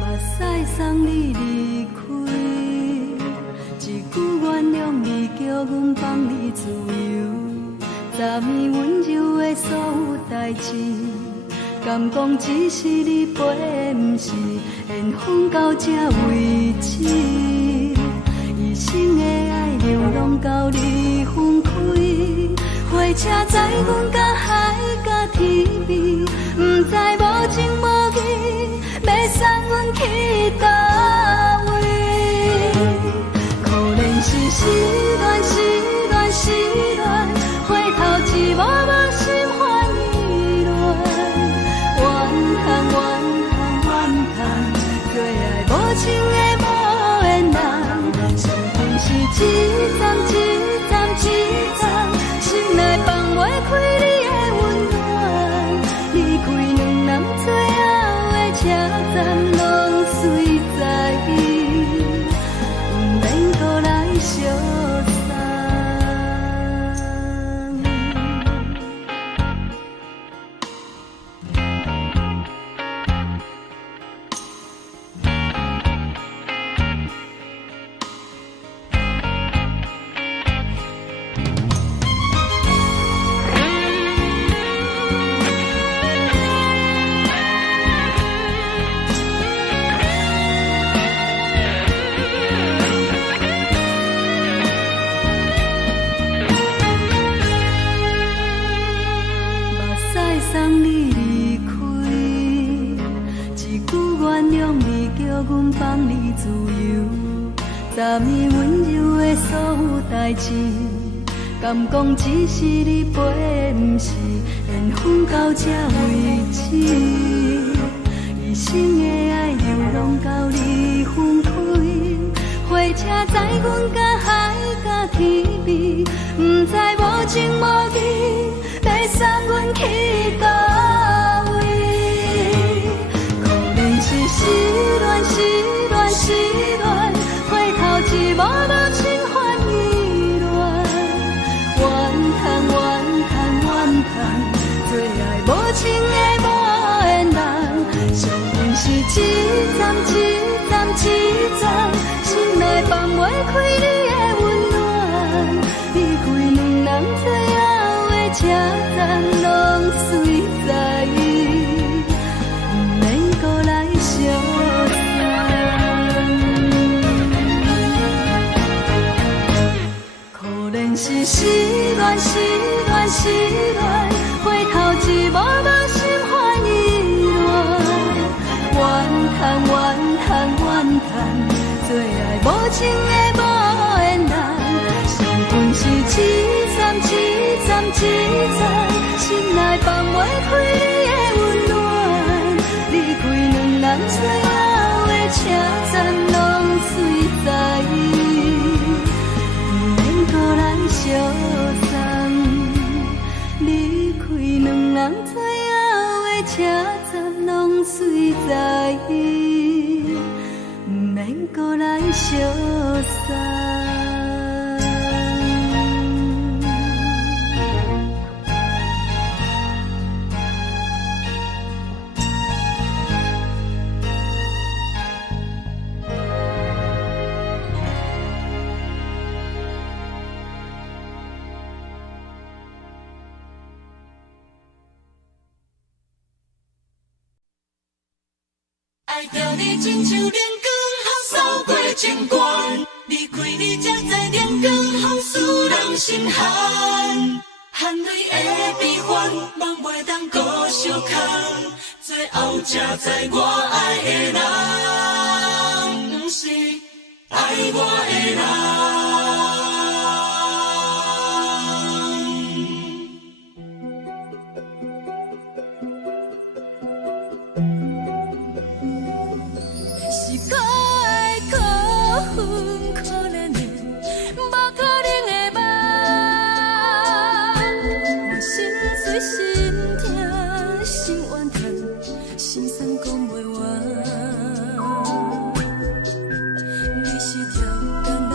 目屎送你离开，一句原谅你，叫阮放你自由。昨暝温柔的所有代志，敢讲只是你陪，毋是缘分到这为止。一生的爱流浪到你分开，火车载阮到海角天边，毋知无情无义，要送阮去倒位？可能是失恋，失恋，失恋，回头一幕幕心欢意乱，怨叹，怨叹，怨叹，对爱无情的无缘人，生命是一站一站一站，心内放。所有代志，敢讲只是你陪，不是缘分到这为止。一生的爱流浪到你分开，火车载阮甲海甲天边，不知无情无义，要送阮去倒位？可能是失恋，失恋，失恋，回头一幕幕心烦意乱，怨叹，怨叹，怨叹，最爱无情的无缘人，上阮是一站一站一站，心内放袂开你的温暖，离开两人最后的车站，拢随在意，不免搁来相送。可能是失恋，失恋，失恋，回头一幕幕心烦意乱，怨叹，怨叹，怨叹，最爱无情的无缘人，上阮是一站一站一站，心内放袂开你的温暖，离开两人最后的车站，拢随在意，不免搁来相送。离开两人最后的车站，拢随在意，不免搁来相送。爱着你亲像阳光扫过情关，离开你才知阳光风使人心寒，含泪的悲欢，望袂当搁相牵，最后才知我爱的人，不是爱我的人。是可爱可恨可怜的，无可能的梦。我心碎心痛心怨叹，心酸讲袂完。你是条工来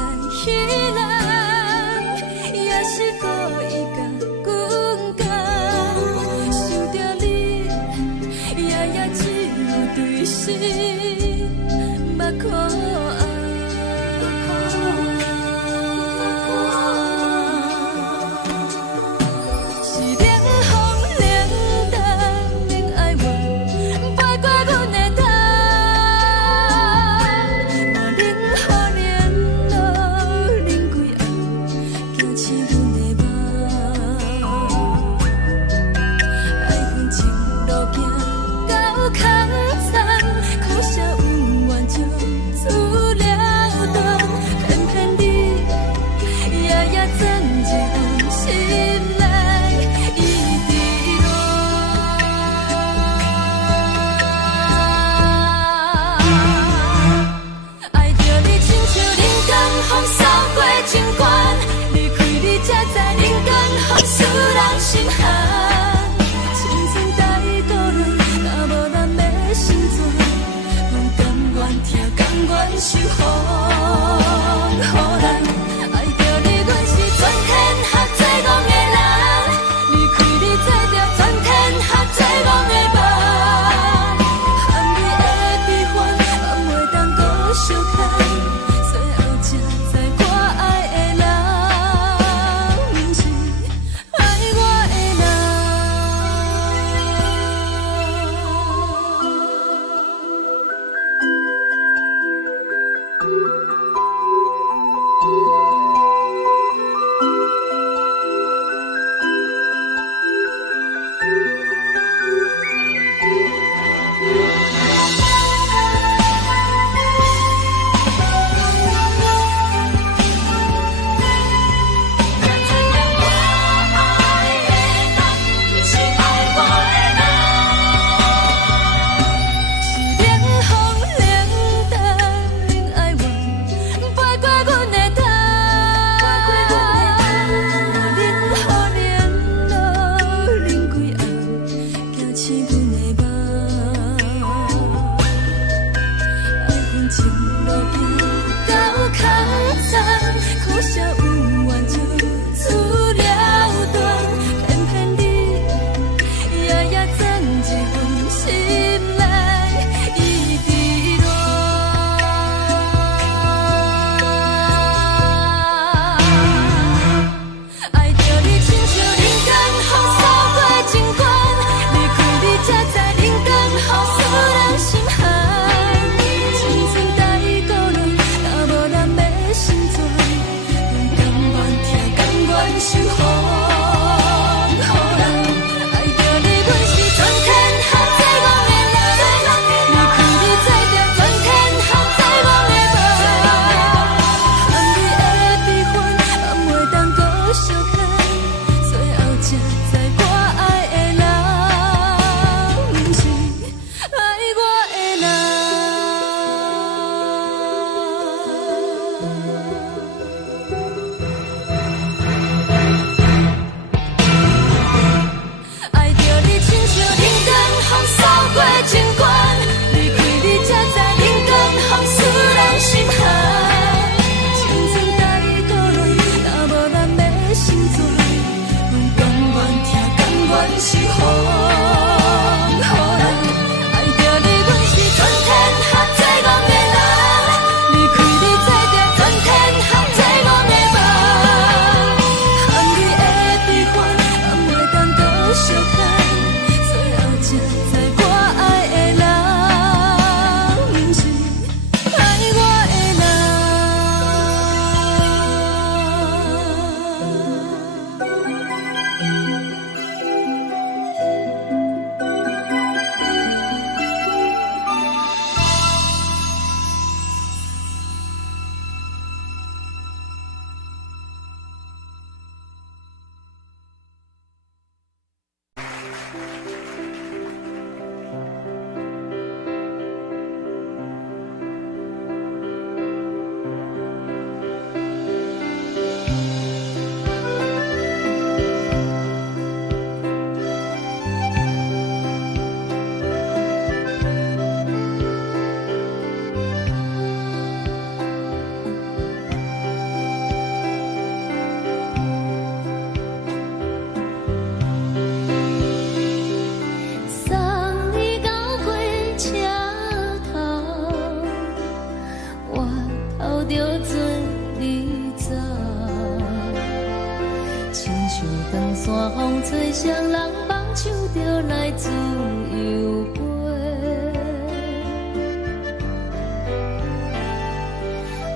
亲像长山风吹双人放手就来自由飞。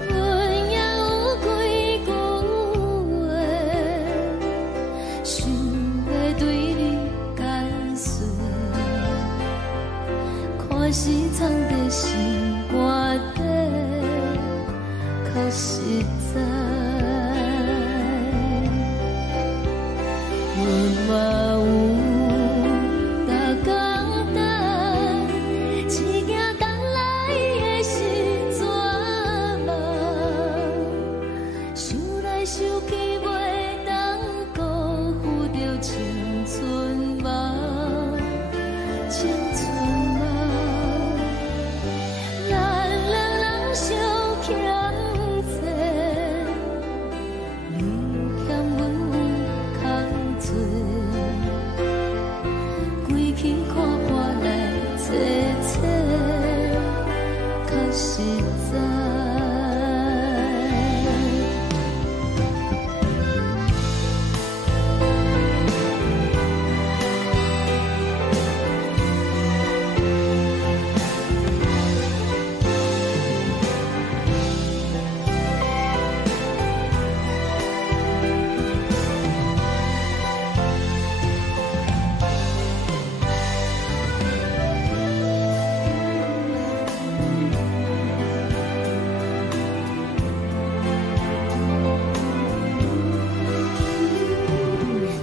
阮也有几句话，想要对你解释，可是藏在心肝底，较实在。阮嘛有逐工等，一件等来的时阵嘛，想来想去袂当辜负着青春嘛，青春嘛，咱两人相欠债，你欠阮有空做，归去看破来切切，较实在。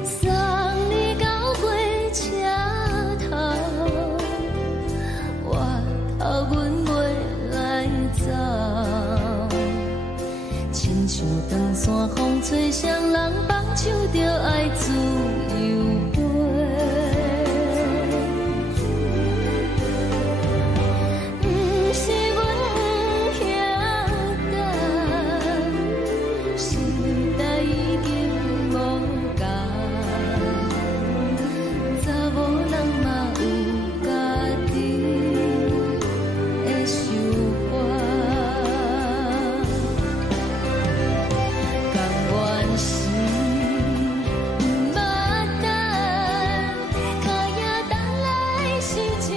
送你到火车头，我头阮袂来走，亲像长山风吹双人放手就爱自由飞。不是阮不晓等，时代已经无共，查某人嘛有家己的想法，甘愿是不捌等，脚也等来是一场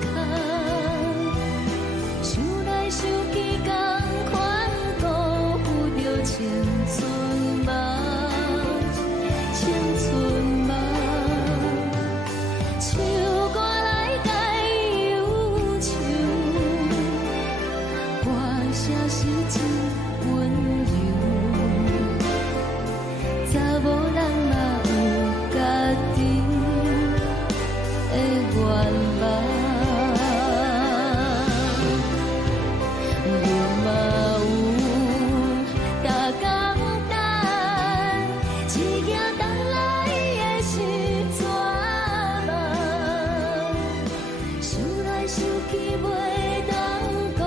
空。想来想去，同款辜负着青春嘛，青春嘛，唱歌来解忧愁，歌声是真温柔，查某人嘛有家己的愿望。阮嘛有逐工等，一件等来的时阵嘛，想来想去袂当辜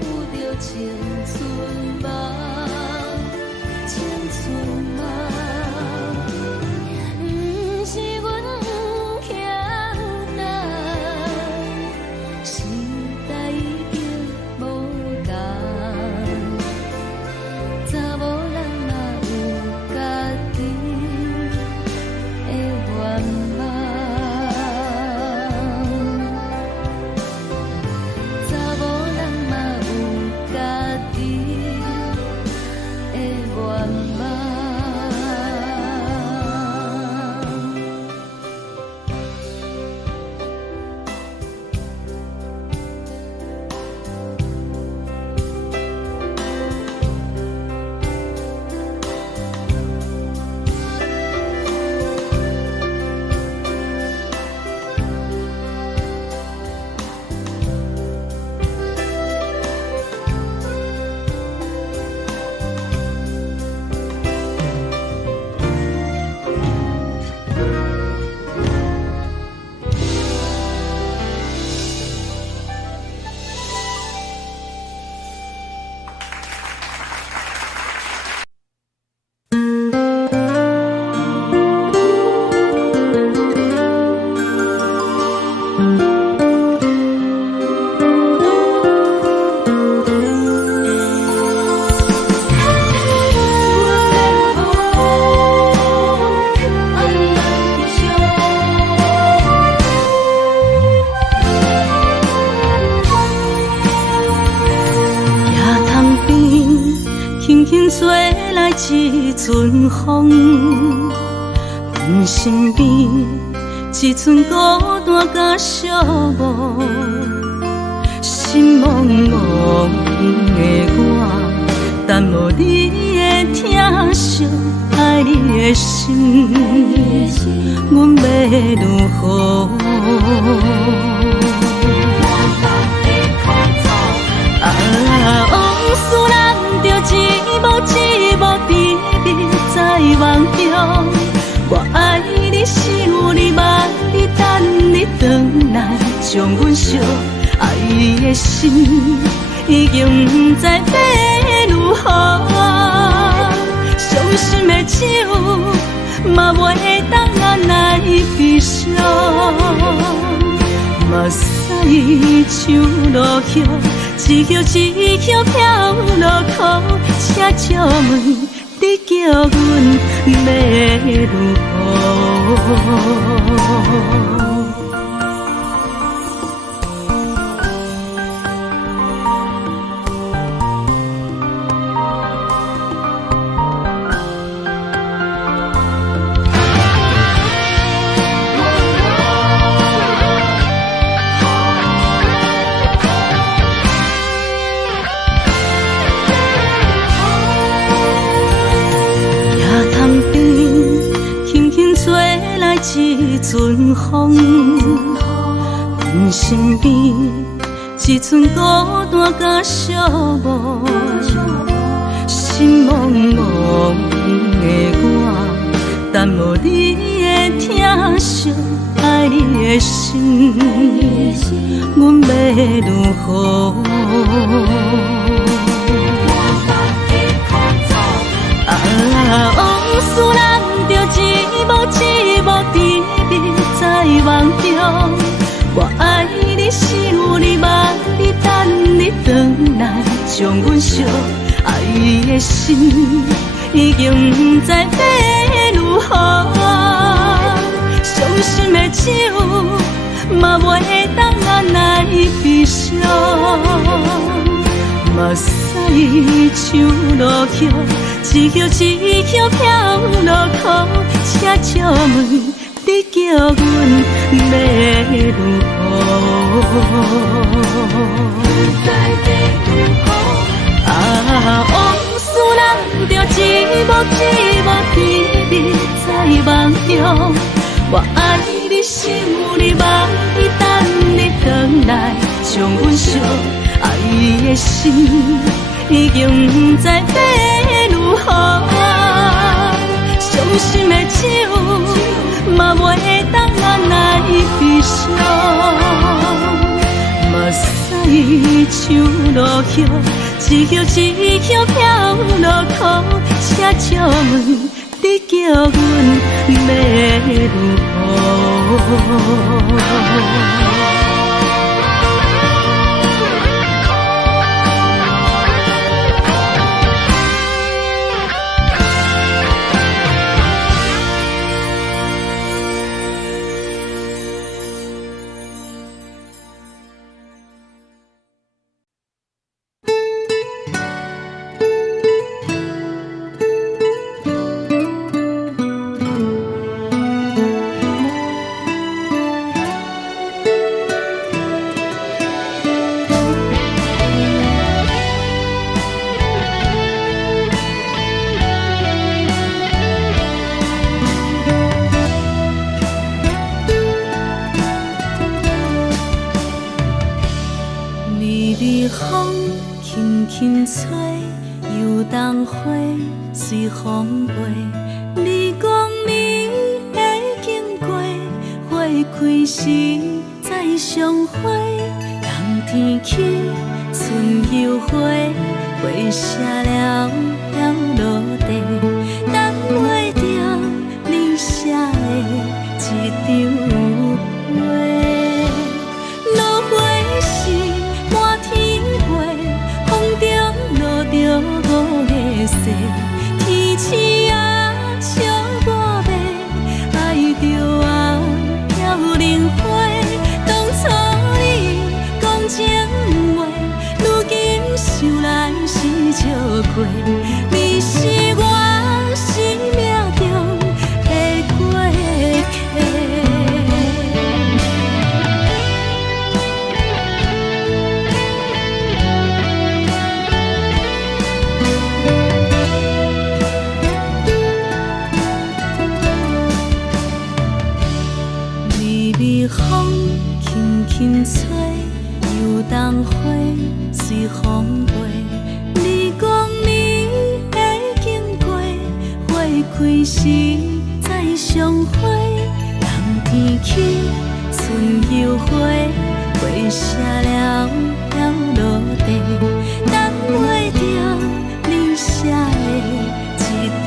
负着青春嘛，青春嘛，不是阮不晓等，时代已经无共，查某人嘛有家己的愿望，查某人嘛有家己的愿望。轻轻吹来一阵风，阮身边一寸孤单甲寂寞，心茫茫的我，等无你的疼惜，爱你的心，阮要如何？往事人着一幕一幕甜蜜在梦中，我爱你想你望你等你回来，将阮惜爱你的心已经不知要如何，伤心的手嘛袂当按来悲伤。目屎像落雨，一曲一曲飘落雨，请借问你叫阮要如何？一阵风，阮身边一寸孤单甲寂寞，心茫茫的我，等无你的疼惜，爱你的心，阮要如何？往事人着一幕一幕甜蜜在梦中，我爱你想你望你等你回来，将阮惜爱的心已经不知要如何，伤心的手嘛袂当按来悲伤。目屎像落雨，一曲一曲飘落雨，请借问你叫阮要如何？往事人着一幕一幕甜蜜在梦中，我爱你想你望你等你回来，将阮惜爱的心已经不知要如何，伤心的手嘛袂当按来悲伤。目屎像落雨，一曲一曲飘落雨，请借问你叫阮要如何？随风飞，你讲你会经过，花开时再相会。冬天起，春又花，花谢了飘落地，等袂着你写的一张画。落花时满天飞，风中落着五个色。天星啊，笑我袂爱着我飘零花。当初你讲情话，如今想来是笑过。开时再相会，冬天起春又花，花谢了了落地，等袂着你写的一张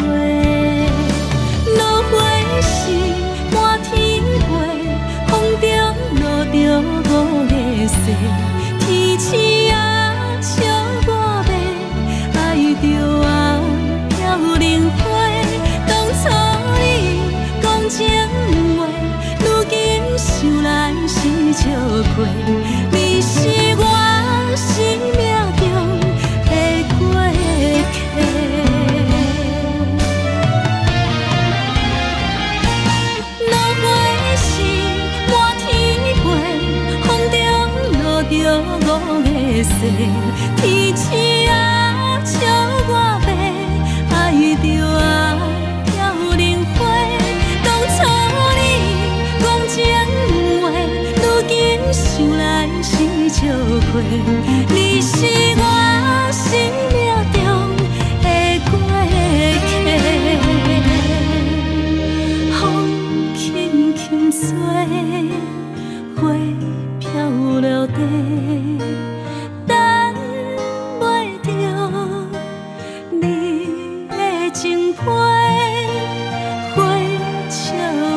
话。落花时满天飞，风中落着五个色，天星啊笑我迷，爱着啊飘零花。当初你讲情话，如今想来是笑过，你是我生命中的过客。落花时满天飞，风中落着五个色，天星啊笑我迷，爱着啊飘零花。当初你讲情话，如今想来是笑过，你是我生命中的过客。风轻轻吹，花飘落地，等袂着你的情批。花笑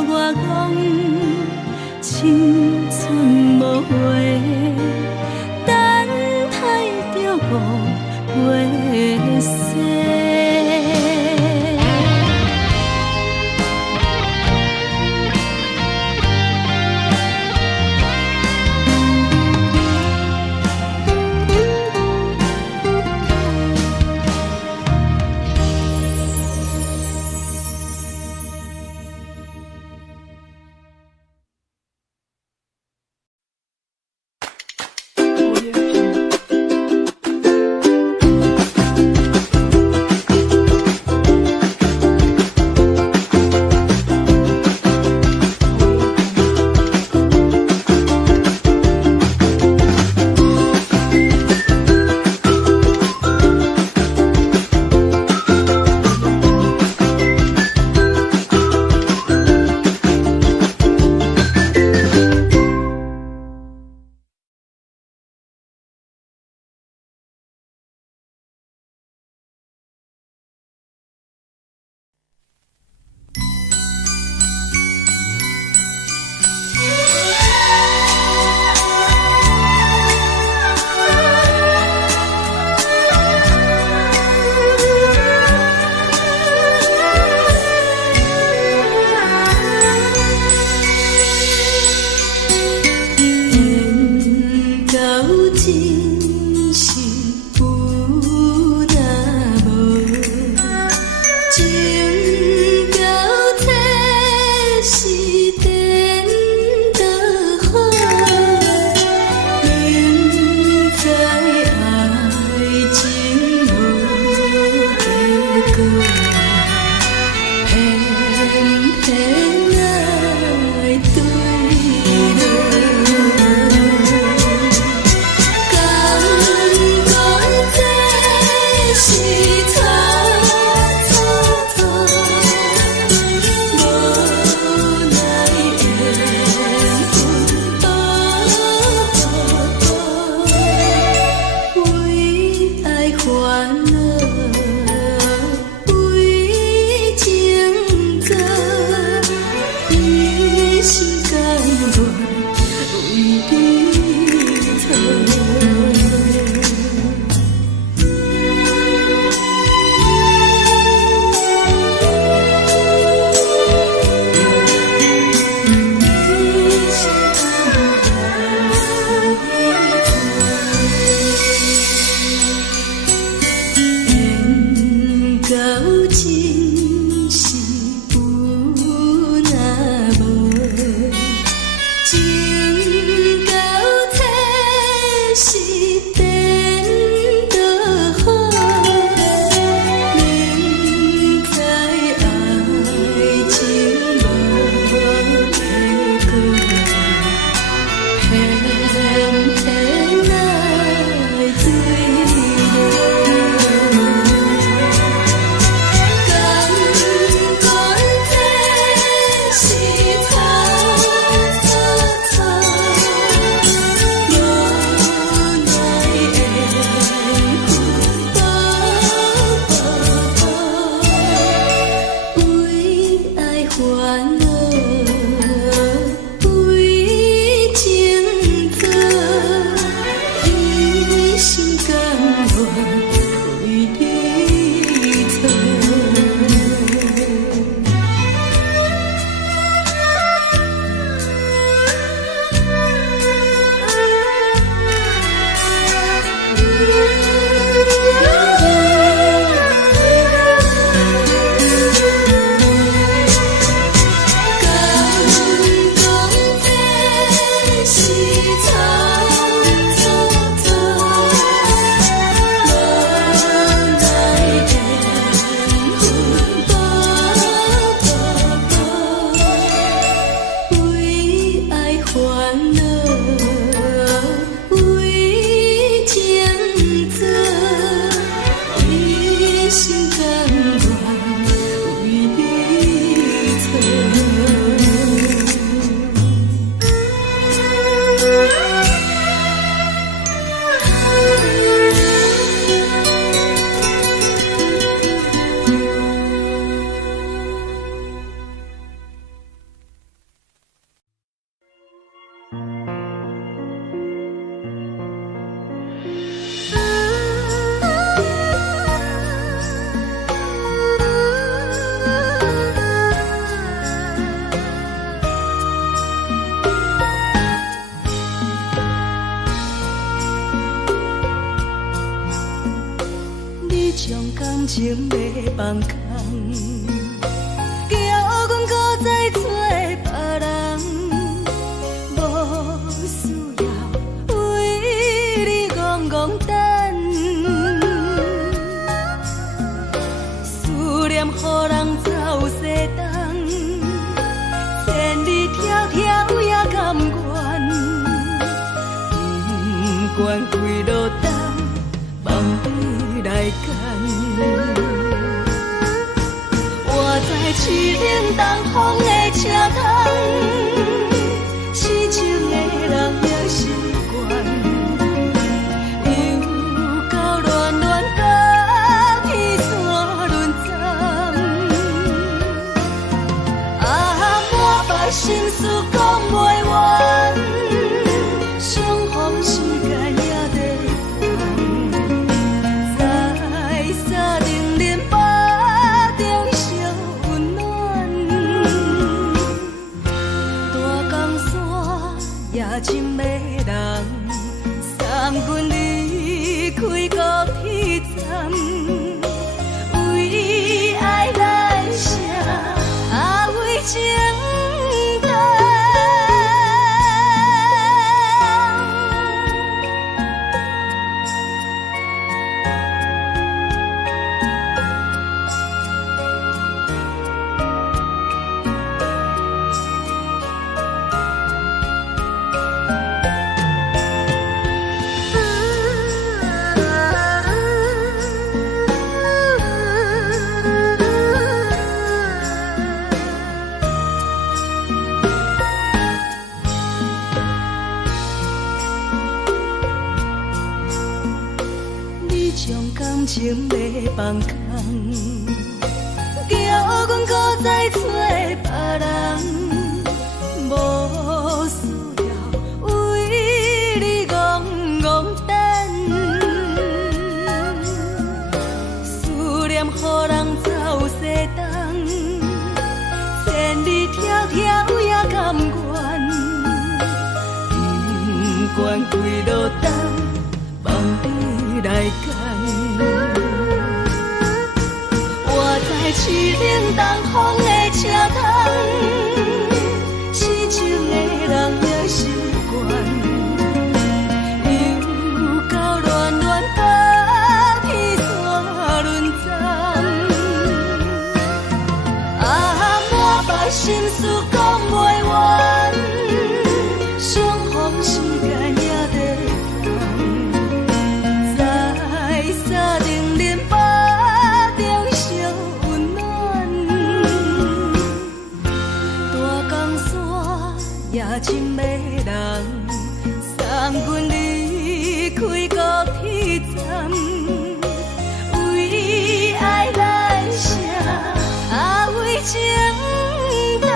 我讲青春无悔，等情要放空，叫阮搁再找别人，无需要为你戆戆等，思念予人走西东，千里迢迢也甘愿，不管几落冬，梦比来干。我在市顶东风的车窗，痴情的人也习惯，又到乱乱甲去山轮站，满腹心事讲袂完，相逢时间也在等，在沙丁林巴中烧温暖，大江山夜深的人，送阮离开高铁站，为爱来声，为情动。你将感情要放空，叫阮搁再找别人，无需要为你戆戆等，思念予人走西东，千里迢迢也甘愿，不管几落冬，梦比来干。我在市顶东风的车窗，痴情的人也习惯，又到乱乱甲去山轮站，满腹心事讲袂完，相逢时间也在等，在沙丁林巴中烧温暖，大江山夜深的人，送阮离开高铁站，为爱来声，为情动。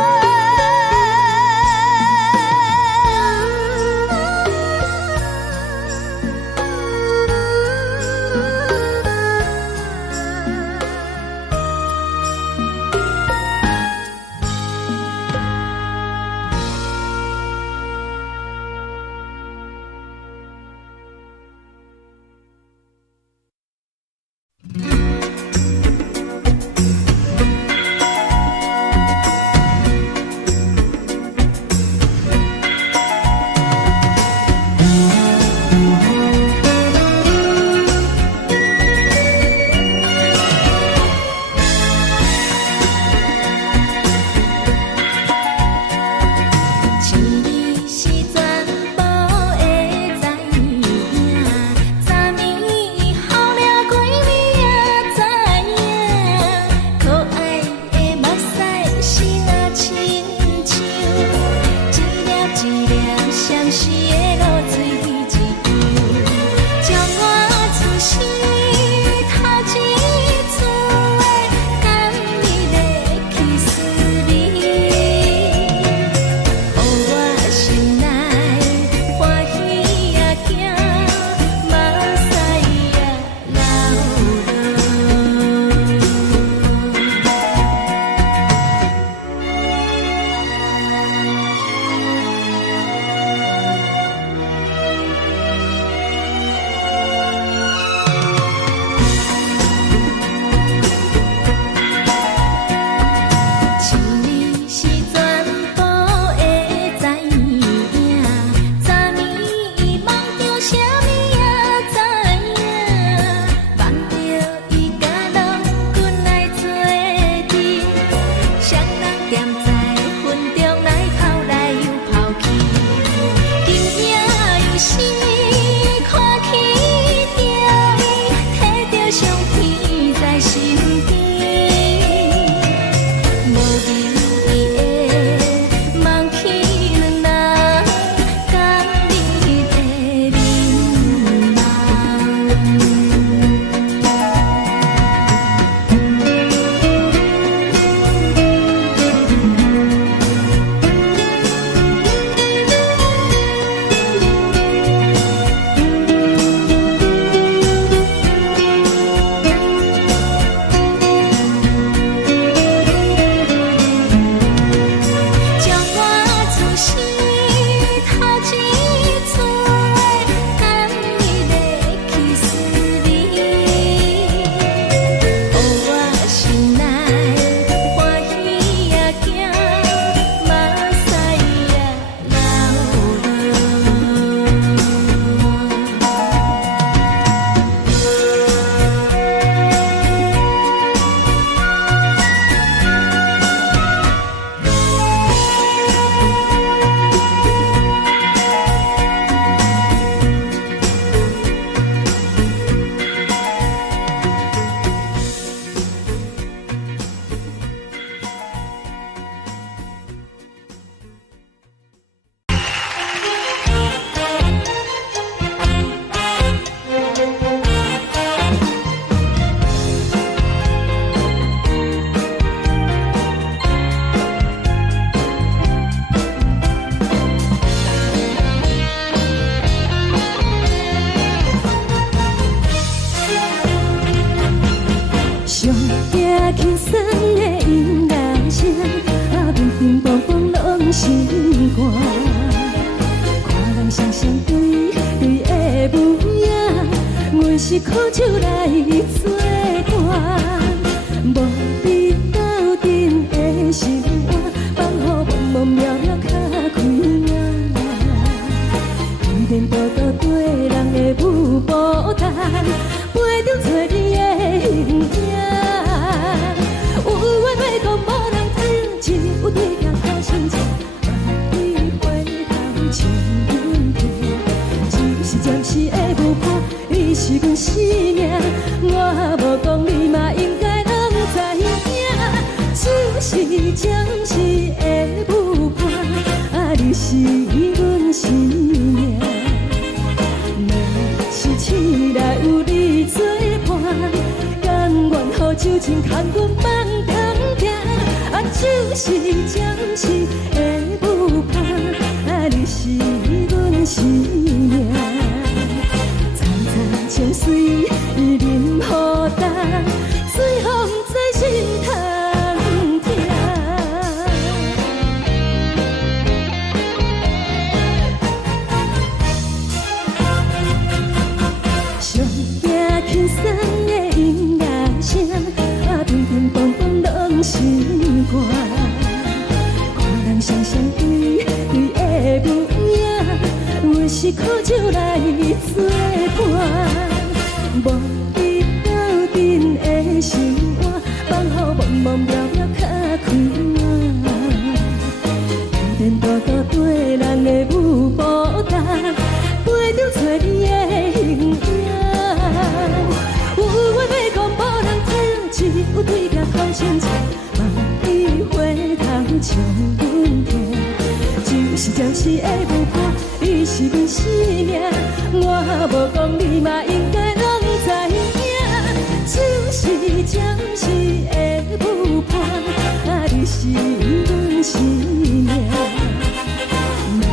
行轻松的音乐声，乒乒乓乓拢心肝。看人双双对对的舞影，阮是苦酒来作伴。无你斗阵的心肝，放予茫茫渺渺较开眼。颠颠倒倒对人的舞步弹，陪着找你的形影。有话要讲无人听，只有对镜头心情，万里回头将阮听。只是暂时的舞伴，你是阮生命，我无讲你嘛应该拢知影。就是暂时的舞伴，你是阮生命。若是醒来有你作伴，甘愿予酒精牵阮放长行。就是暂时的舞伴，你是阮生命。层层情水任何淡，随风在心头。轻松的音乐声，乒乒乓乓拢心肝。看人双双对对的舞影，阮是苦酒来作伴。无你斗阵的心肝，放予茫茫渺渺较开眼。颠颠倒倒对人的舞步弹，陪着找你的形影。有话要讲无人听，只有对镜头心情，万里回头将阮听。就是暂时的舞伴，你是阮生命，我无讲你嘛应该拢知影。就是暂时的舞伴，你是阮生命。若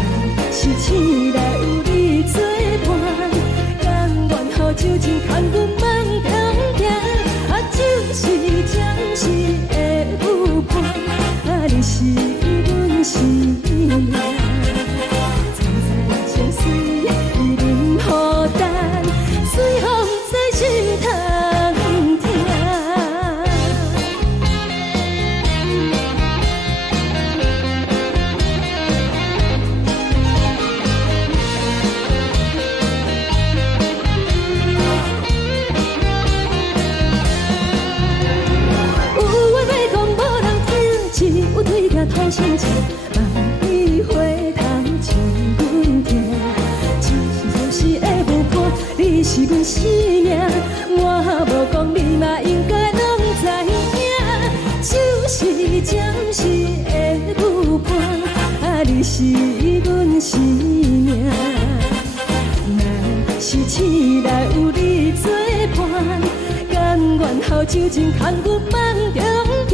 是醒来有你作伴，甘愿予酒精牵阮放长行。就是暂时的舞伴，你是阮生命。层层情水任何淡，随风在心头听。头心情，万里回头将阮听。就是暂时的舞伴，你是阮生命，我无讲你嘛应该拢知影。就是暂时的舞伴，你是阮生命。若是醒来有你作伴，甘愿予酒精牵阮放长行。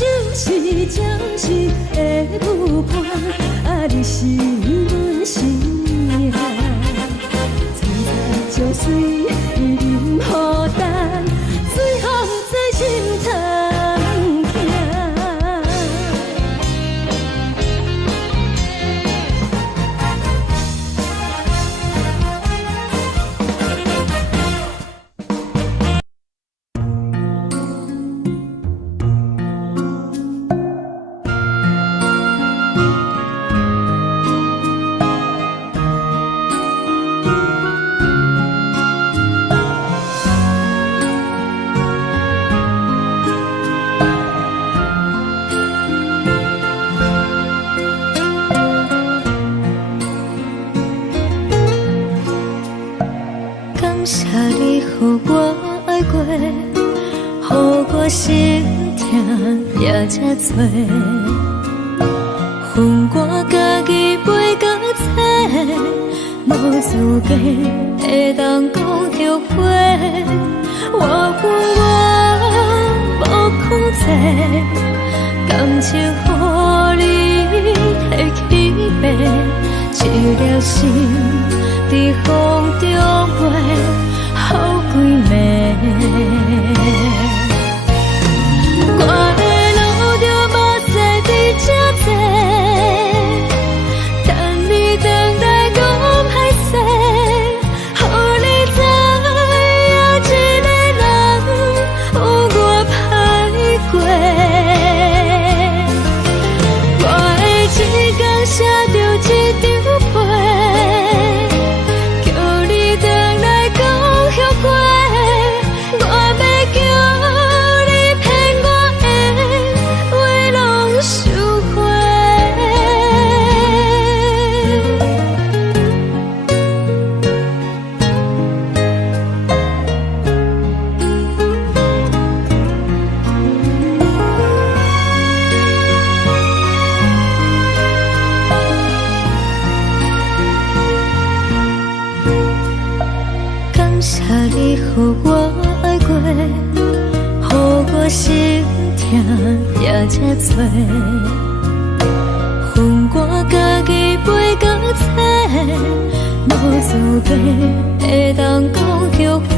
就是暂时的舞伴，你是阮生命。层层情水任何淡，随风在心头听。心痛也这多，恨我家己袂到切，无资格会当讲后悔。我恨我无控制，感情予你提起白，一粒心伫风中飞，好几暝。心痛才这多，恨我家己袂到切，无资格会当讲后悔。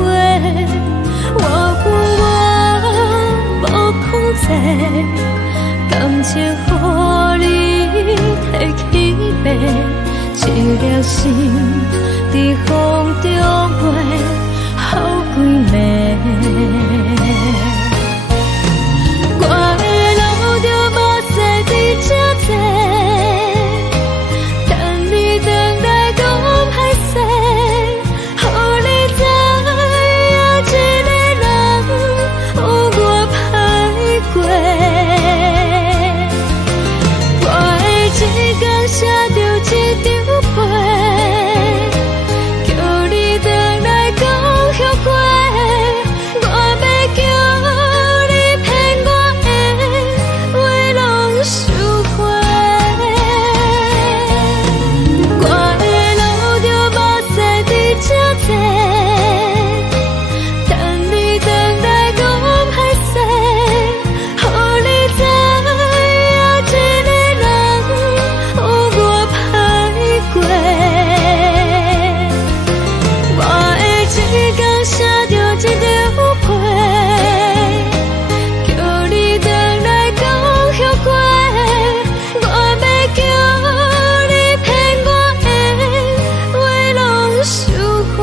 我无控制，感情予你摕去卖，一粒心伫风中飞，好几暝。我的路就无西伫这多，等你回来讲歹势，予你知影一个人有我歹过。我的一天写着一张被，叫你回来讲后悔。我要叫你骗我的话拢收回。我的路就无西伫这多，等你回来讲歹势，予你知影一个人有我歹过。我的一天写着一张被，叫你回来讲后悔。我要叫你骗我的话拢收回。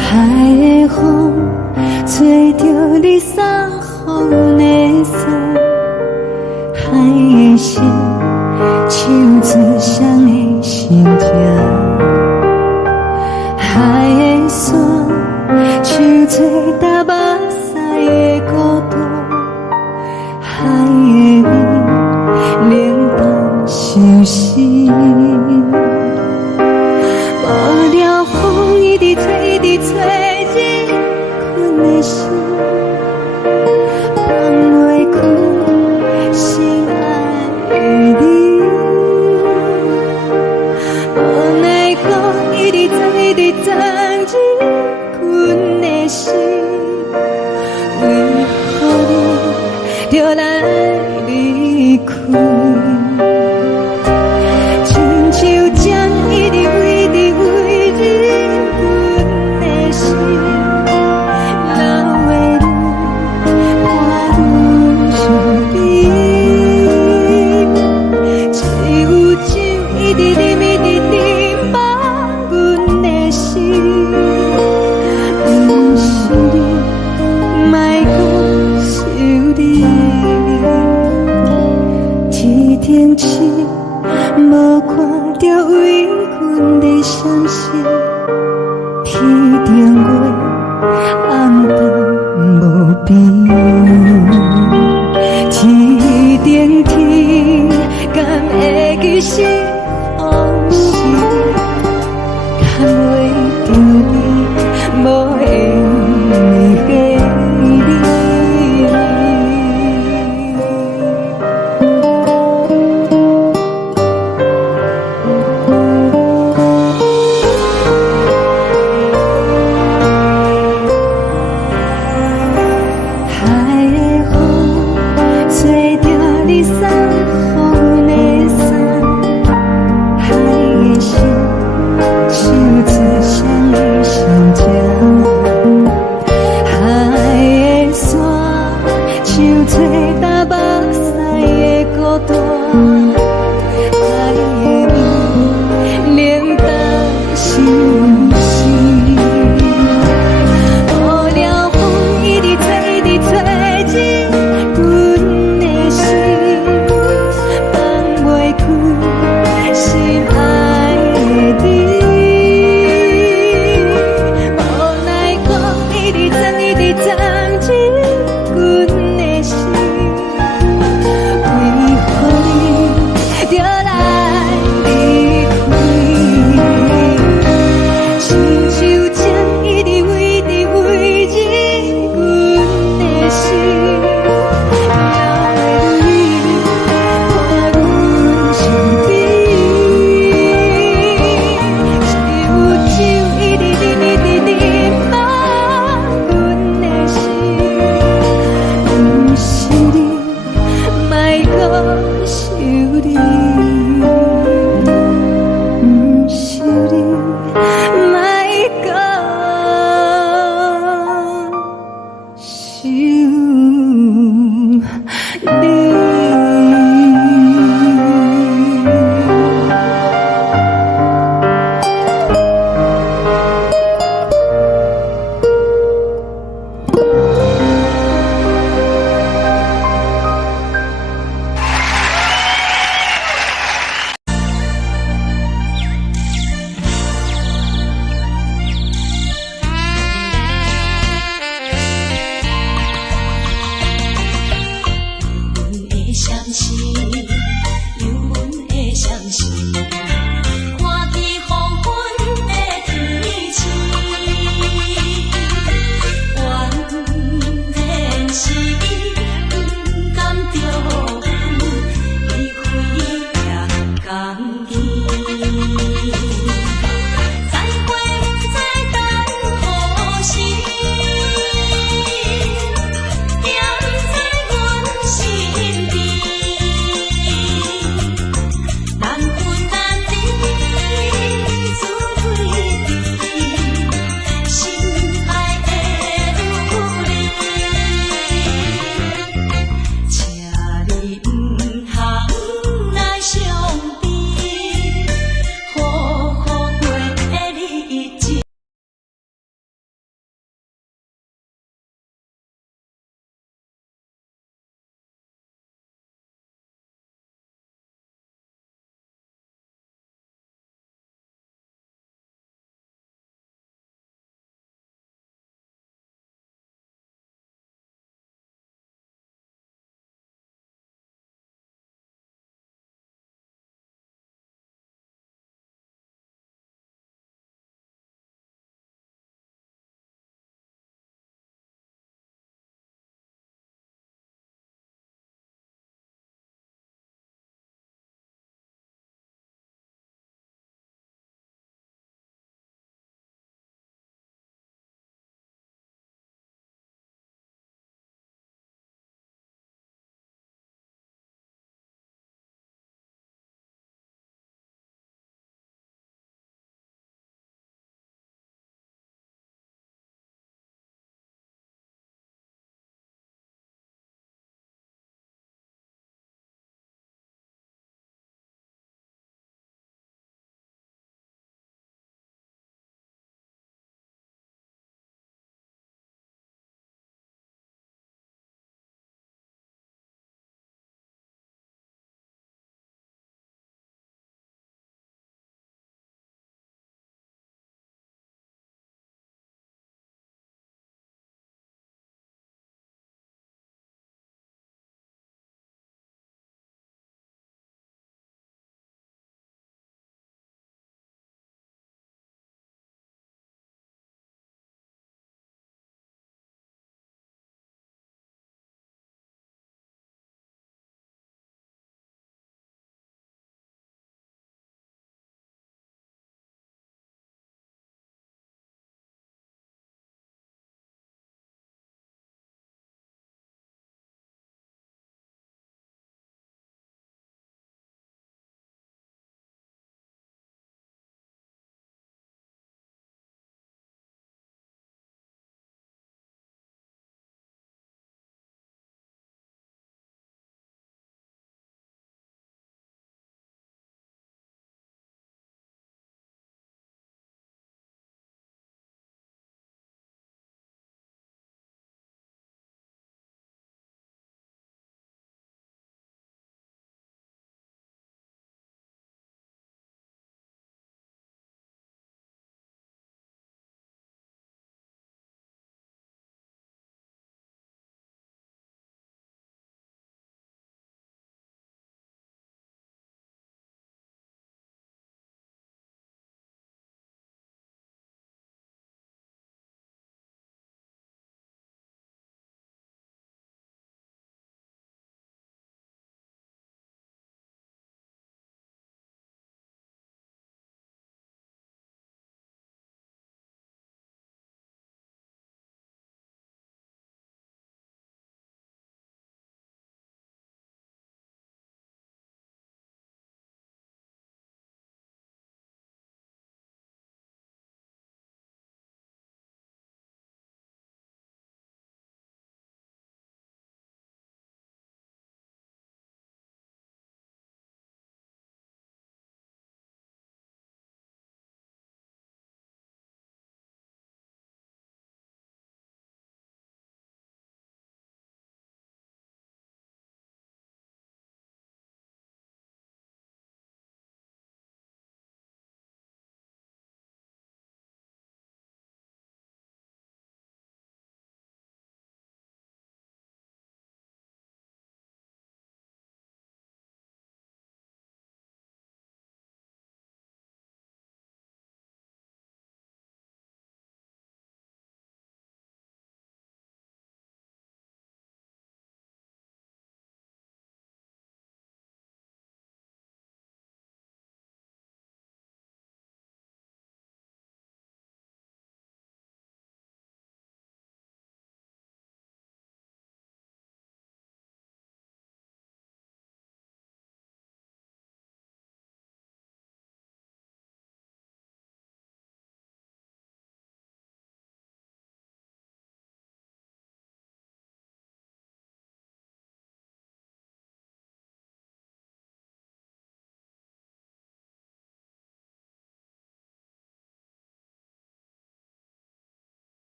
海的风吹着你送风的伞，海的心手指双的心情，海的山手吹打目屎的孤独，海的你冷淡伤心。无聊风一直吹，一直吹，日困的心放袂开，心爱你。无奈风一直吹，一直吹，日困的心，为何你就来离开？亲像针一直飞，一直飞，日阮的心，流的泪，看愈伤悲。只有酒一直啉，一直啉，放阮的心。不是你，莫讲想你。天顶星，无看到为阮的伤心。天顶月，暗淡无边。天顶天，敢会记是往事？敢会着你，无会给你。海的风吹着你送风的伞，海的心手指双的心情，海的山手吹打目屎的孤单，海的你冷淡伤心。无聊风一直吹，一直吹。想。